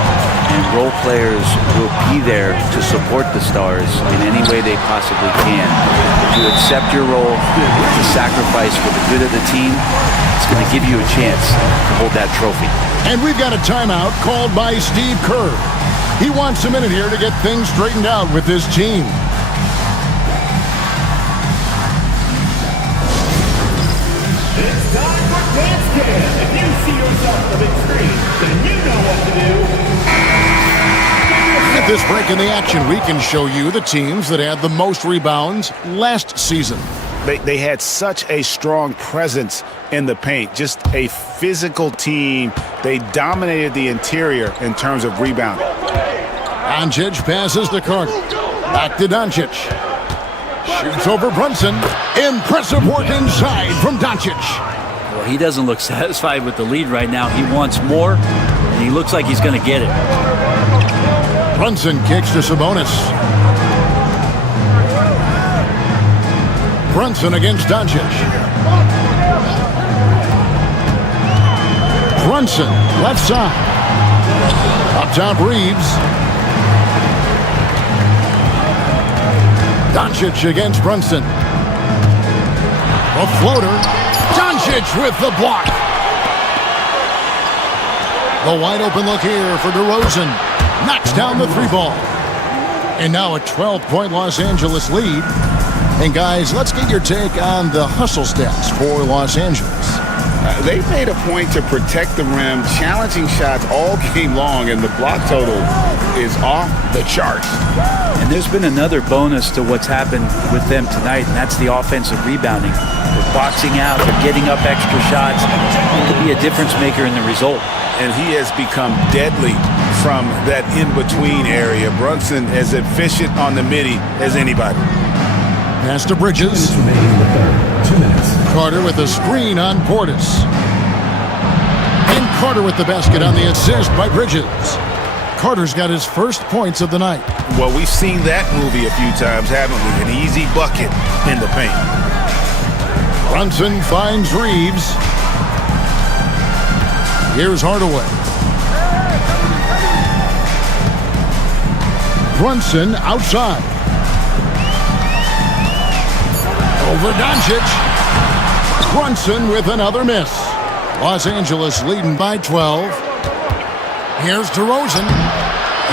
and role players will be there to support the stars in any way they possibly can. If you accept your role, to sacrifice for the good of the team, it's going to give you a chance to hold that trophy. And we've got a timeout called by Steve Kerr. He wants a minute here to get things straightened out with his team. It's time for Dance Cam. If you see yourself on the big screen, then you know what to do. At this break in the action, we can show you the teams that had the most rebounds last season. They had such a strong presence in the paint, just a physical team. They dominated the interior in terms of rebounding. Doncic passes to Carter. Back to Doncic. Shoots over Brunson. Impressive work inside from Doncic. Well, he doesn't look satisfied with the lead right now. He wants more, and he looks like he's going to get it. Brunson kicks to Sabonis. Brunson against Doncic. Brunson, left side. Up top, Reeves. Doncic against Brunson. A floater. Doncic with the block. The wide open look here for DeRozan. Knocks down the 3-ball. And now a 12-point Los Angeles lead. And guys, let's get your take on the hustle stats for Los Angeles. They've made a point to protect the rim, challenging shots all game long, and the block total is off the charts. And there's been another bonus to what's happened with them tonight, and that's the offensive rebounding. They're boxing out, they're getting up extra shots. It could be a difference maker in the result. And he has become deadly from that in-between area. Brunson as efficient on the midi as anybody. Pass to Bridges. Carter with a screen on Portis. And Carter with the basket on the assist by Bridges. Carter's got his first points of the night. Well, we've seen that movie a few times, haven't we? An easy bucket in the paint. Brunson finds Reeves. Here's Hardaway. Brunson outside. Over Doncic. Brunson with another miss. Los Angeles leading by 12. Here's DeRozan.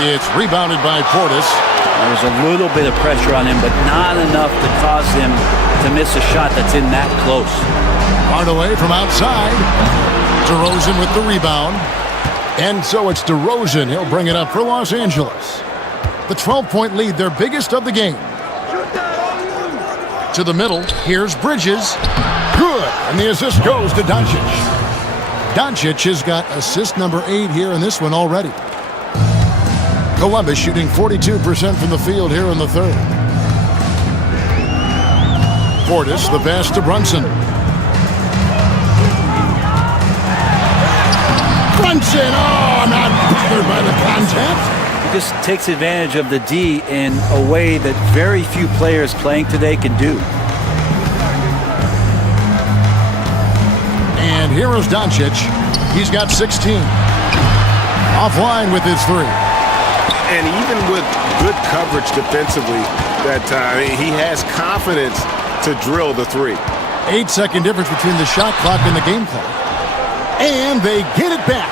It's rebounded by Portis. There was a little bit of pressure on him, but not enough to cause him to miss a shot that's in that close. Hardaway from outside. DeRozan with the rebound. And so it's DeRozan. He'll bring it up for Los Angeles. The 12-point lead, their biggest of the game. To the middle, here's Bridges. Good, and the assist goes to Doncic. Doncic has got assist number 8 here in this one already. Columbus shooting 42% from the field here in the third. Portis, the pass to Brunson. Brunson, not bothered by the contact. He just takes advantage of the D in a way that very few players playing today can do. And here is Doncic. He's got 16. Offline with his 3. And even with good coverage defensively that time, he has confidence to drill the 3. 8-second difference between the shot clock and the game clock. And they get it back.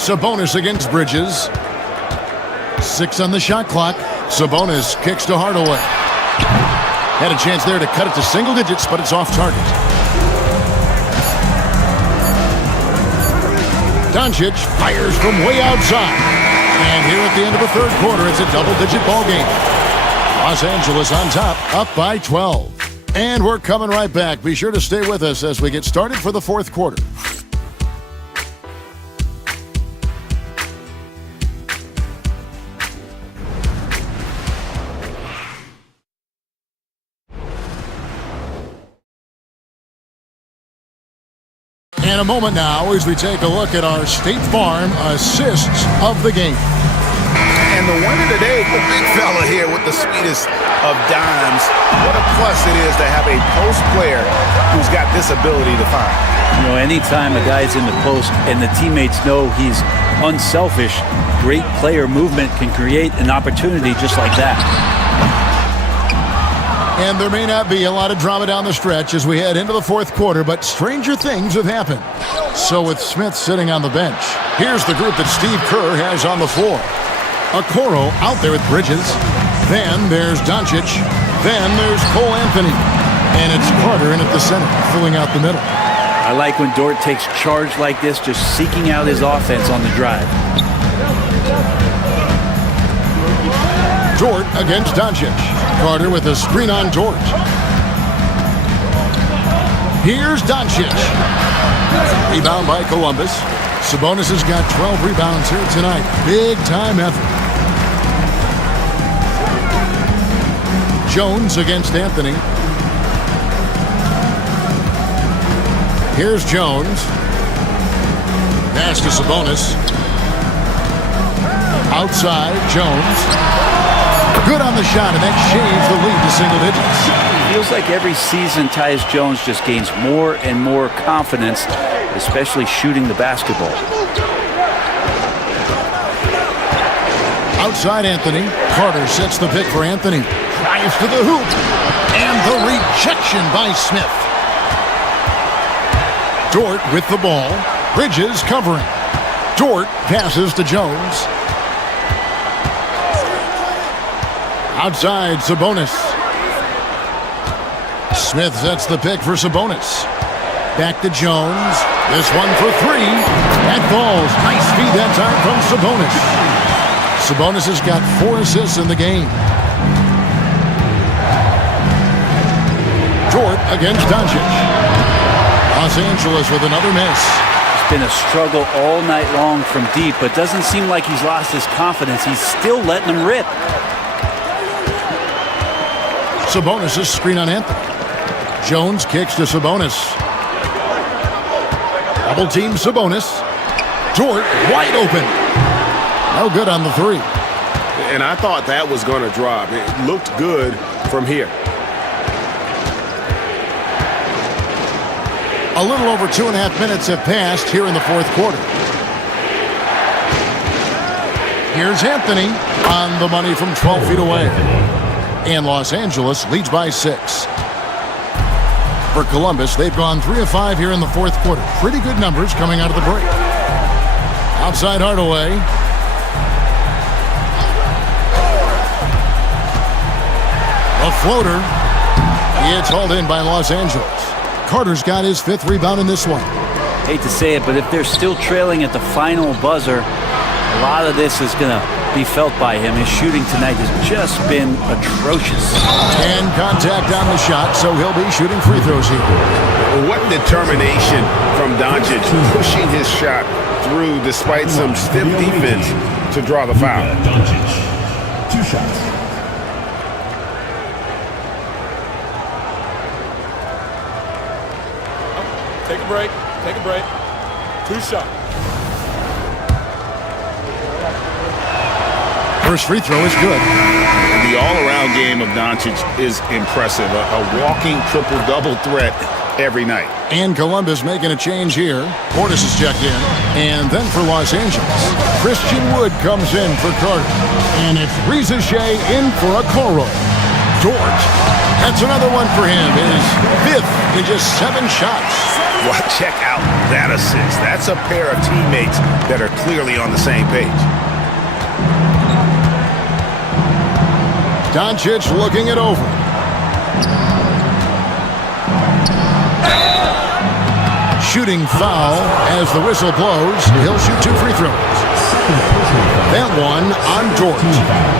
Sabonis against Bridges. 6 on the shot clock. Sabonis kicks to Hardaway. Had a chance there to cut it to single digits, but it's off target. Doncic fires from way outside. And here at the end of the third quarter, it's a double-digit ball game. Los Angeles on top, up by 12. And we're coming right back. Be sure to stay with us as we get started for the fourth quarter. In a moment now as we take a look at our State Farm assists of the game. And the winner today, the big fella here with the sweetest of dimes. What a plus it is to have a post player who's got this ability to find. You know, anytime a guy's in the post and the teammates know he's unselfish, great player movement can create an opportunity just like that. And there may not be a lot of drama down the stretch as we head into the fourth quarter, but stranger things have happened. So with Smith sitting on the bench, here's the group that Steve Kerr has on the floor. Okoro out there with Bridges. Then there's Doncic. Then there's Cole Anthony. And it's Carter in at the center, filling out the middle. I like when Dort takes charge like this, just seeking out his offense on the drive. Dort against Doncic. Carter with a screen on Dort. Here's Doncic. Rebound by Columbus. Sabonis has got 12 rebounds here tonight. Big time effort. Jones against Anthony. Here's Jones. Pass to Sabonis. Outside, Jones. Good on the shot, and that shaves the lead to single digits. It feels like every season Tyus Jones just gains more and more confidence, especially shooting the basketball. Outside Anthony. Carter sets the pick for Anthony. Drives to the hoop. And the rejection by Smith. Dort with the ball. Bridges covering. Dort passes to Jones. Outside, Sabonis. Smith sets the pick for Sabonis. Back to Jones. This one for 3. That falls. Nice feed that time from Sabonis. Sabonis has got 4 assists in the game. Dort against Doncic. Los Angeles with another miss. It's been a struggle all night long from deep, but doesn't seem like he's lost his confidence. He's still letting them rip. Sabonis' screen on Anthony. Jones kicks to Sabonis. Double team Sabonis. Dort wide open. No good on the 3. And I thought that was going to drop. It looked good from here. A little over 2.5 minutes have passed here in the fourth quarter. Here's Anthony on the money from 12 feet away. And Los Angeles leads by 6. For Columbus, they've gone 3 of 5 here in the fourth quarter. Pretty good numbers coming out of the break. Outside Hardaway. A floater. It's hauled in by Los Angeles. Carter's got his 5th rebound in this one. Hate to say it, but if they're still trailing at the final buzzer, a lot of this is going to be felt by him. His shooting tonight has just been atrocious. And contact on the shot, so he'll be shooting free throws here. What determination from Doncic, pushing his shot through despite some stiff defense to draw the foul. Doncic, 2 shots. Take a break. Take a break. 2 shots. First free throw is good. The all-around game of Doncic is impressive. A walking triple-double threat every night. And Columbus making a change here. Portis is checked in. And then for Los Angeles, Christian Wood comes in for Carter. And it's Rizachet in for a Coro. Dort. That's another one for him. His 5th in just 7 shots. Well, check out that assist. That's a pair of teammates that are clearly on the same page. Doncic looking it over. Shooting foul as the whistle blows. He'll shoot 2 free throws. That one on Dort.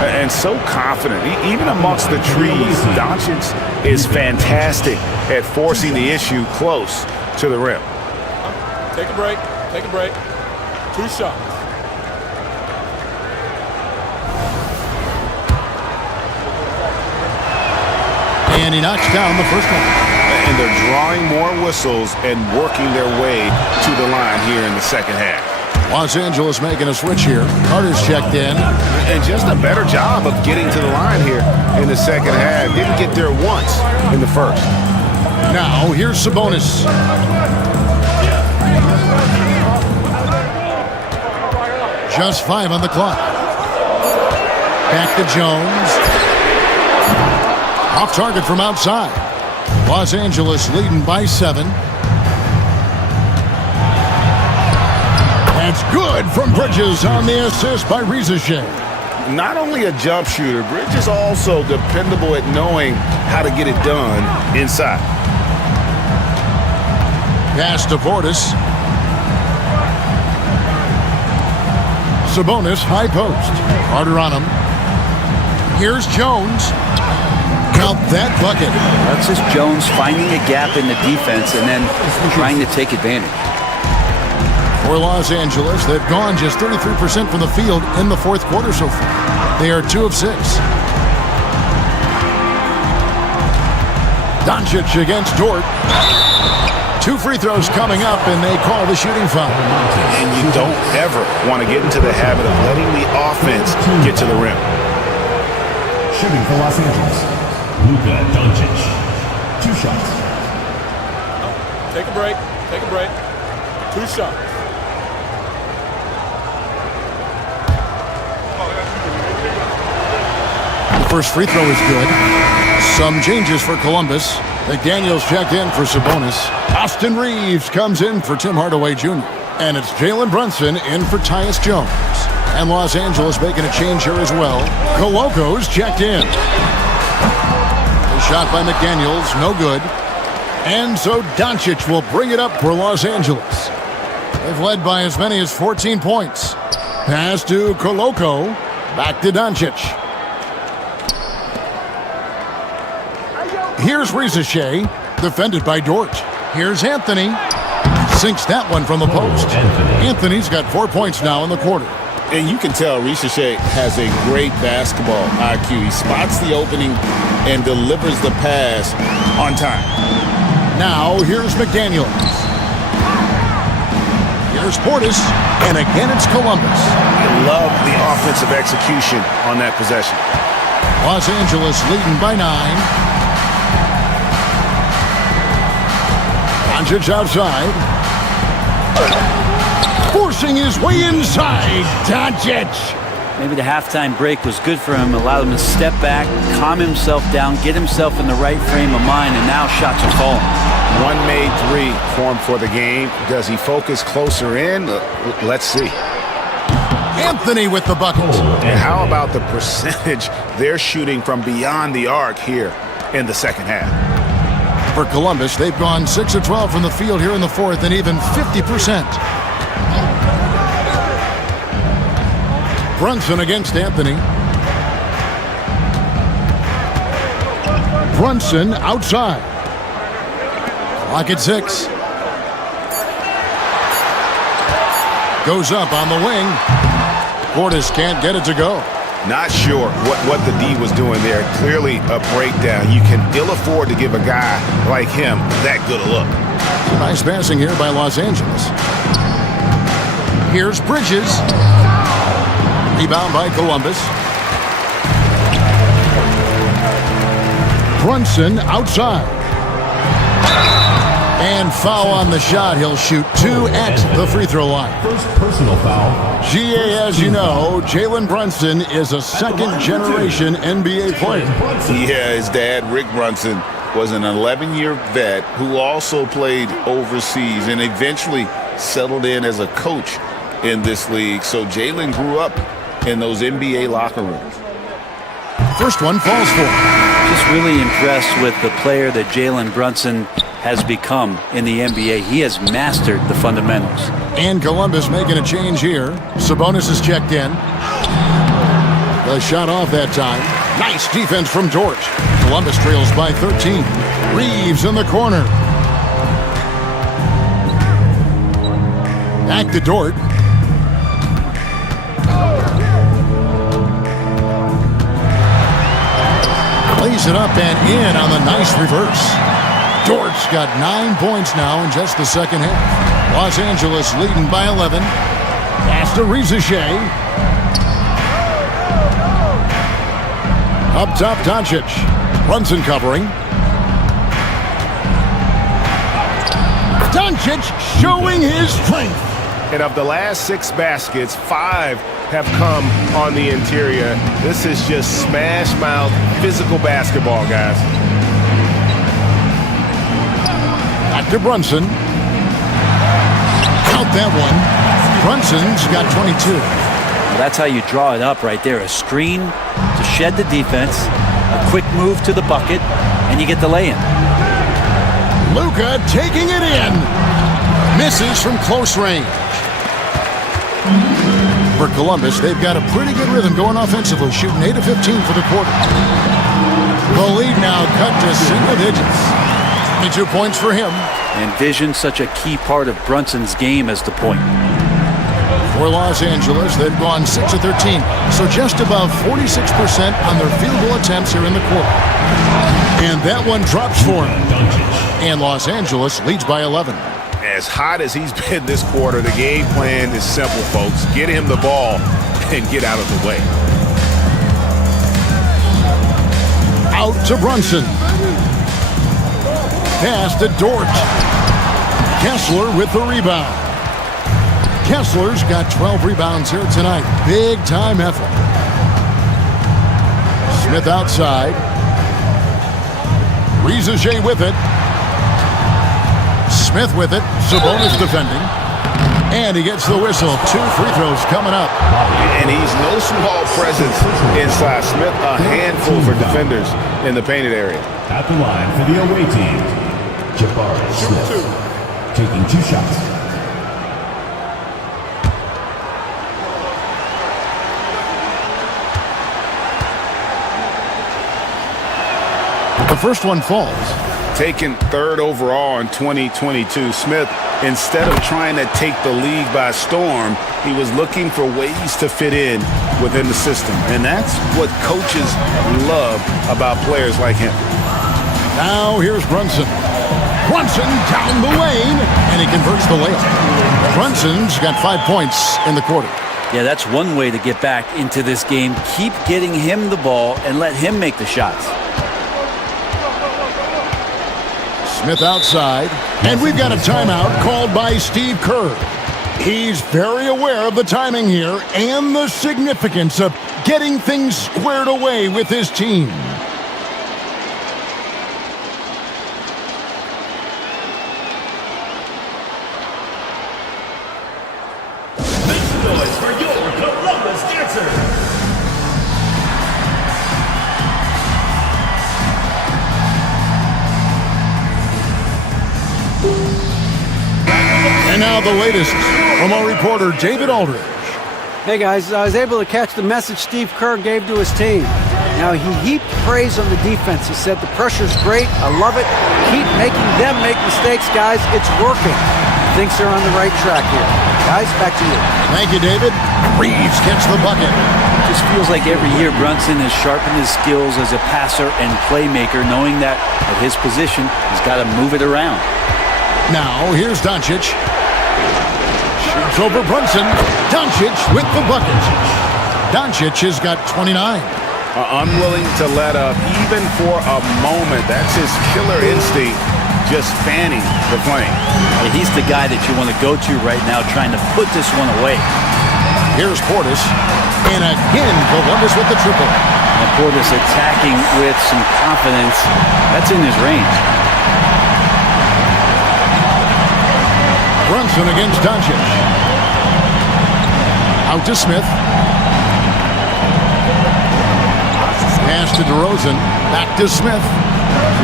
And so confident. Even amongst the trees, Doncic is fantastic at forcing the issue close to the rim. Take a break. Take a break. 2 shots. And he knocks down the first one. And they're drawing more whistles and working their way to the line here in the second half. Los Angeles making a switch here. Carter's checked in. And just a better job of getting to the line here in the second half. Didn't get there once in the first. Now, here's Sabonis. Just 5 on the clock. Back to Jones. Off target from outside. Los Angeles leading by 7. That's good from Bridges on the assist by Rizachet. Not only a jump shooter, Bridges also dependable at knowing how to get it done inside. Pass to Portis. Sabonis, high post. Carter on him. Here's Jones. Count that bucket. That's just Jones finding a gap in the defense and then trying to take advantage. For Los Angeles, they've gone just 33% from the field in the 4th quarter so far. They are 2 of 6. Doncic against Dort. 2 free throws coming up, and they call the shooting foul. And you don't ever want to get into the habit of letting the offense get to the rim. Shooting for Los Angeles, Luka Doncic, 2 shots. Take a break. Take a break. 2 shots. The first free throw is good. Some changes for Columbus. McDaniels checked in for Sabonis. Austin Reeves comes in for Tim Hardaway Jr. And it's Jalen Brunson in for Tyus Jones. And Los Angeles making a change here as well. Coloco's checked in. The shot by McDaniels, no good. And so Doncic will bring it up for Los Angeles. They've led by as many as 14 points. Pass to Coloco. Back to Doncic. Here's Rizachet, defended by Dort. Here's Anthony. Sinks that one from the post. Anthony's got 4 points now in the quarter. And you can tell Rizachet has a great basketball IQ. He spots the opening and delivers the pass on time. Now, here's McDaniels. Here's Portis, and again it's Columbus. I love the offensive execution on that possession. Los Angeles leading by 9. Doncic outside. Forcing his way inside. Doncic. Maybe the halftime break was good for him. Allowed him to step back, calm himself down, get himself in the right frame of mind, and now shots are falling. One made 3 for him for the game. Does he focus closer in? Let's see. Anthony with the bucket. And how about the percentage they're shooting from beyond the arc here in the second half? For Columbus, they've gone 6 of 12 from the field here in the fourth and even 50%. Brunson against Anthony. Brunson outside. Clock at 6. Goes up on the wing. Portis can't get it to go. Not sure what the D was doing there. Clearly a breakdown. You can ill afford to give a guy like him that good a look. Nice passing here by Los Angeles. Here's Bridges. Rebound by Columbus. Brunson outside. And foul on the shot. He'll shoot 2 at the free throw line. First personal foul. GA, as you know, Jalen Brunson is a second-generation NBA player. Yeah, his dad, Rick Brunson, was an 11-year vet who also played overseas and eventually settled in as a coach in this league. So Jalen grew up in those NBA locker rooms. First one falls for him. Just really impressed with the player that Jalen Brunson has become in the NBA. He has mastered the fundamentals. And Columbus making a change here. Sabonis is checked in. The shot off that time. Nice defense from Dort. Columbus trails by 13. Reeves in the corner. Back to Dort. Lays it up and in on the nice reverse. Dort's got 9 points now in just the second half. Los Angeles leading by 11. Pass to Rizichet. Up top, Doncic. Brunson covering. Doncic showing his strength. And of the last 6 baskets, 5 have come on the interior. This is just smash mouth physical basketball, guys. Back to Brunson. Count that one. Brunson's got 22. Well, that's how you draw it up right there. A screen to shed the defense, a quick move to the bucket, and you get the lay-in. Luka taking it in. Misses from close range. For Columbus, they've got a pretty good rhythm going offensively, shooting 8 of 15 for the quarter. The lead now cut to single digits. 22 points for him. And vision, such a key part of Brunson's game as the point. For Los Angeles, they've gone 6 of 13, so just above 46% on their field goal attempts here in the quarter. And that one drops for him. And Los Angeles leads by 11. As hot as he's been this quarter, the game plan is simple, folks. Get him the ball and get out of the way. Out to Brunson. Pass to Dort. Kessler with the rebound. Kessler's got 12 rebounds here tonight. Big time effort. Smith outside. Rizichet with it. Smith with it. Sabonis defending. And he gets the whistle. 2 free throws coming up. And he's no small presence inside. Smith, a handful for defenders in the painted area. At the line for the away team, Jabari Smith, taking 2 shots. The first one falls. Taken 3rd overall in 2022, Smith, instead of trying to take the league by storm, he was looking for ways to fit in within the system. And that's what coaches love about players like him. Now here's Brunson. Brunson down the lane, and he converts the layup. Brunson's got 5 points in the quarter. Yeah, that's one way to get back into this game. Keep getting him the ball and let him make the shots. Smith outside, and we've got a timeout called by Steve Kerr. He's very aware of the timing here and the significance of getting things squared away with his team. Make some noise for your now the latest from our reporter, David Aldridge. Hey guys, I was able to catch the message Steve Kerr gave to his team. Now, he heaped praise on the defense. He said, the pressure's great, I love it. Keep making them make mistakes, guys. It's working. Thinks they're on the right track here. Guys, back to you. Thank you, David. Reeves gets the bucket. Just feels like every year Brunson has sharpened his skills as a passer and playmaker, knowing that at his position, he's got to move it around. Now, here's Doncic. Shoots over Brunson. Doncic with the bucket. Doncic has got 29. Unwilling to let up even for a moment. That's his killer instinct, just fanning the flame. He's the guy that you want to go to right now, trying to put this one away. Here's Portis. And again, Columbus with the triple. And Portis attacking with some confidence. That's in his range. Brunson against Doncic. Out to Smith. Pass to DeRozan. Back to Smith.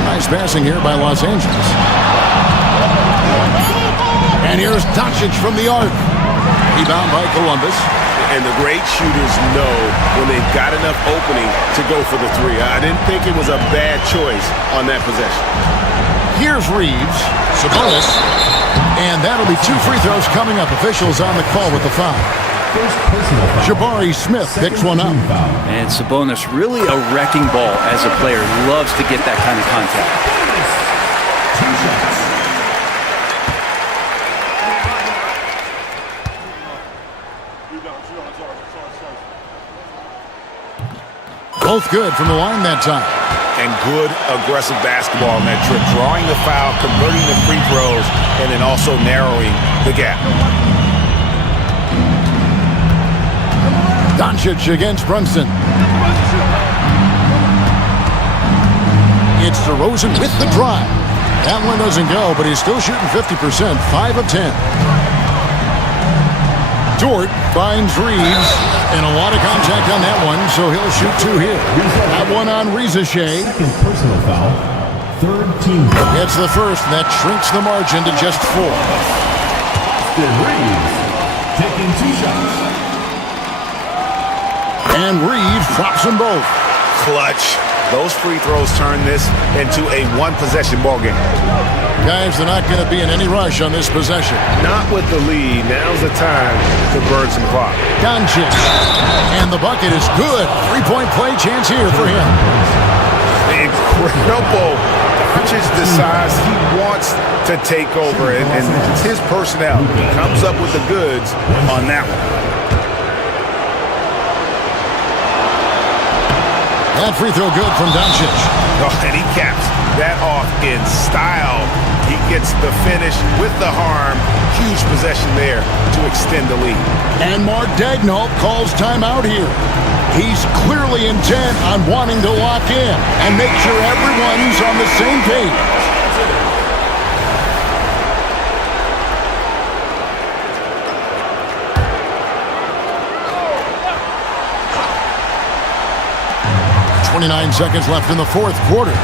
Nice passing here by Los Angeles. And here's Doncic from the arc. Rebound by Columbus. And the great shooters know when they've got enough opening to go for the three. I didn't think it was a bad choice on that possession. Here's Reeves. Sabonis. And that'll be 2 free throws coming up. Officials on the call with the foul. Jabari Smith picks one up. And Sabonis, really a wrecking ball as a player. Loves to get that kind of contact. Both good from the line that time. And good aggressive basketball on that trip. Drawing the foul, converting the free throws, and then also narrowing the gap. Doncic against Brunson. It's DeRozan with the drive. That one doesn't go, but he's still shooting 50%, 5 of 10. Dort finds Reeves, and a lot of contact on that one, so he'll shoot 2 here. That one on Rizachet. Second personal foul. Third team foul. It's the first, and that shrinks the margin to just 4. Reeves taking 2 shots. And Reeves drops them both. Clutch. Those free throws turn this into a one-possession ball game. Guys, they're not going to be in any rush on this possession. Not with the lead. Now's the time to burn some clock. Doncic. And the bucket is good. 3-point play chance here for him. Incredible. Doncic decides he wants to take over, and it's his personnel. He comes up with the goods on that one. That free throw good from Doncic. Oh, and he caps that off in style. He gets the finish with the harm. Huge possession there to extend the lead. And Mark Daigneault calls timeout here. He's clearly intent on wanting to lock in and make sure everyone's on the same page. .29 seconds left in the 4th quarter.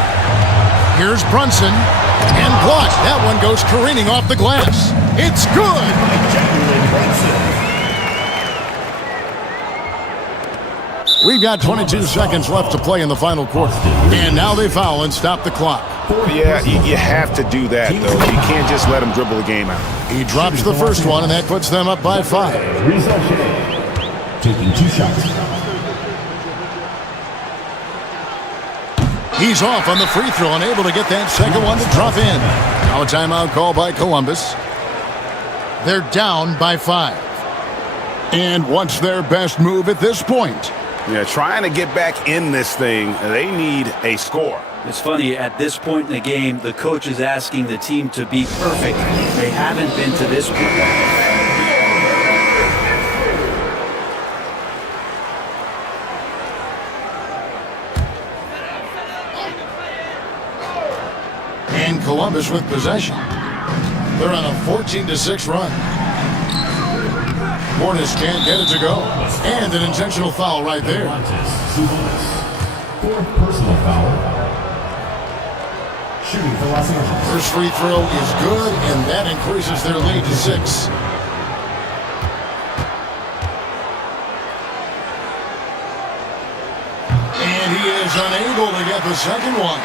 Here's Brunson, and blocked. That one goes careening off the glass. It's good! We've got 22 seconds left to play in the final quarter. And now they foul and stop the clock. Yeah, you have to do that, though. You can't just let them dribble the game out. He drops the first one, and that puts them up by 5. Taking 2 shots. He's off on the free throw, unable to get that second one to drop in. Now a timeout call by Columbus. They're down by 5. And what's their best move at this point? Yeah, trying to get back in this thing, they need a score. It's funny, at this point in the game, the coach is asking the team to be perfect. They haven't been to this point. And Columbus with possession. They're on a 14-6 run. Portis can't get it to go. And an intentional foul right there. 4th personal foul. First free throw is good, and that increases their lead to 6. And he is unable to get the second one.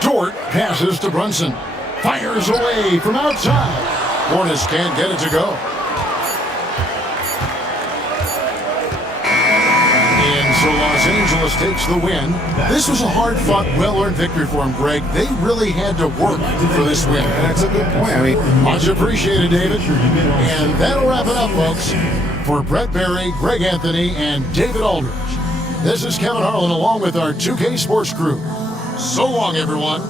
Dort passes to Brunson. Fires away from outside. Hornets can't get it to go. And so Los Angeles takes the win. This was a hard-fought, well-earned victory for them, Greg. They really had to work for this win. That's a good point. I mean, much appreciated, David. And that'll wrap it up, folks. For Brett Berry, Greg Anthony, and David Aldridge, this is Kevin Harlan along with our 2K Sports crew. So long, everyone.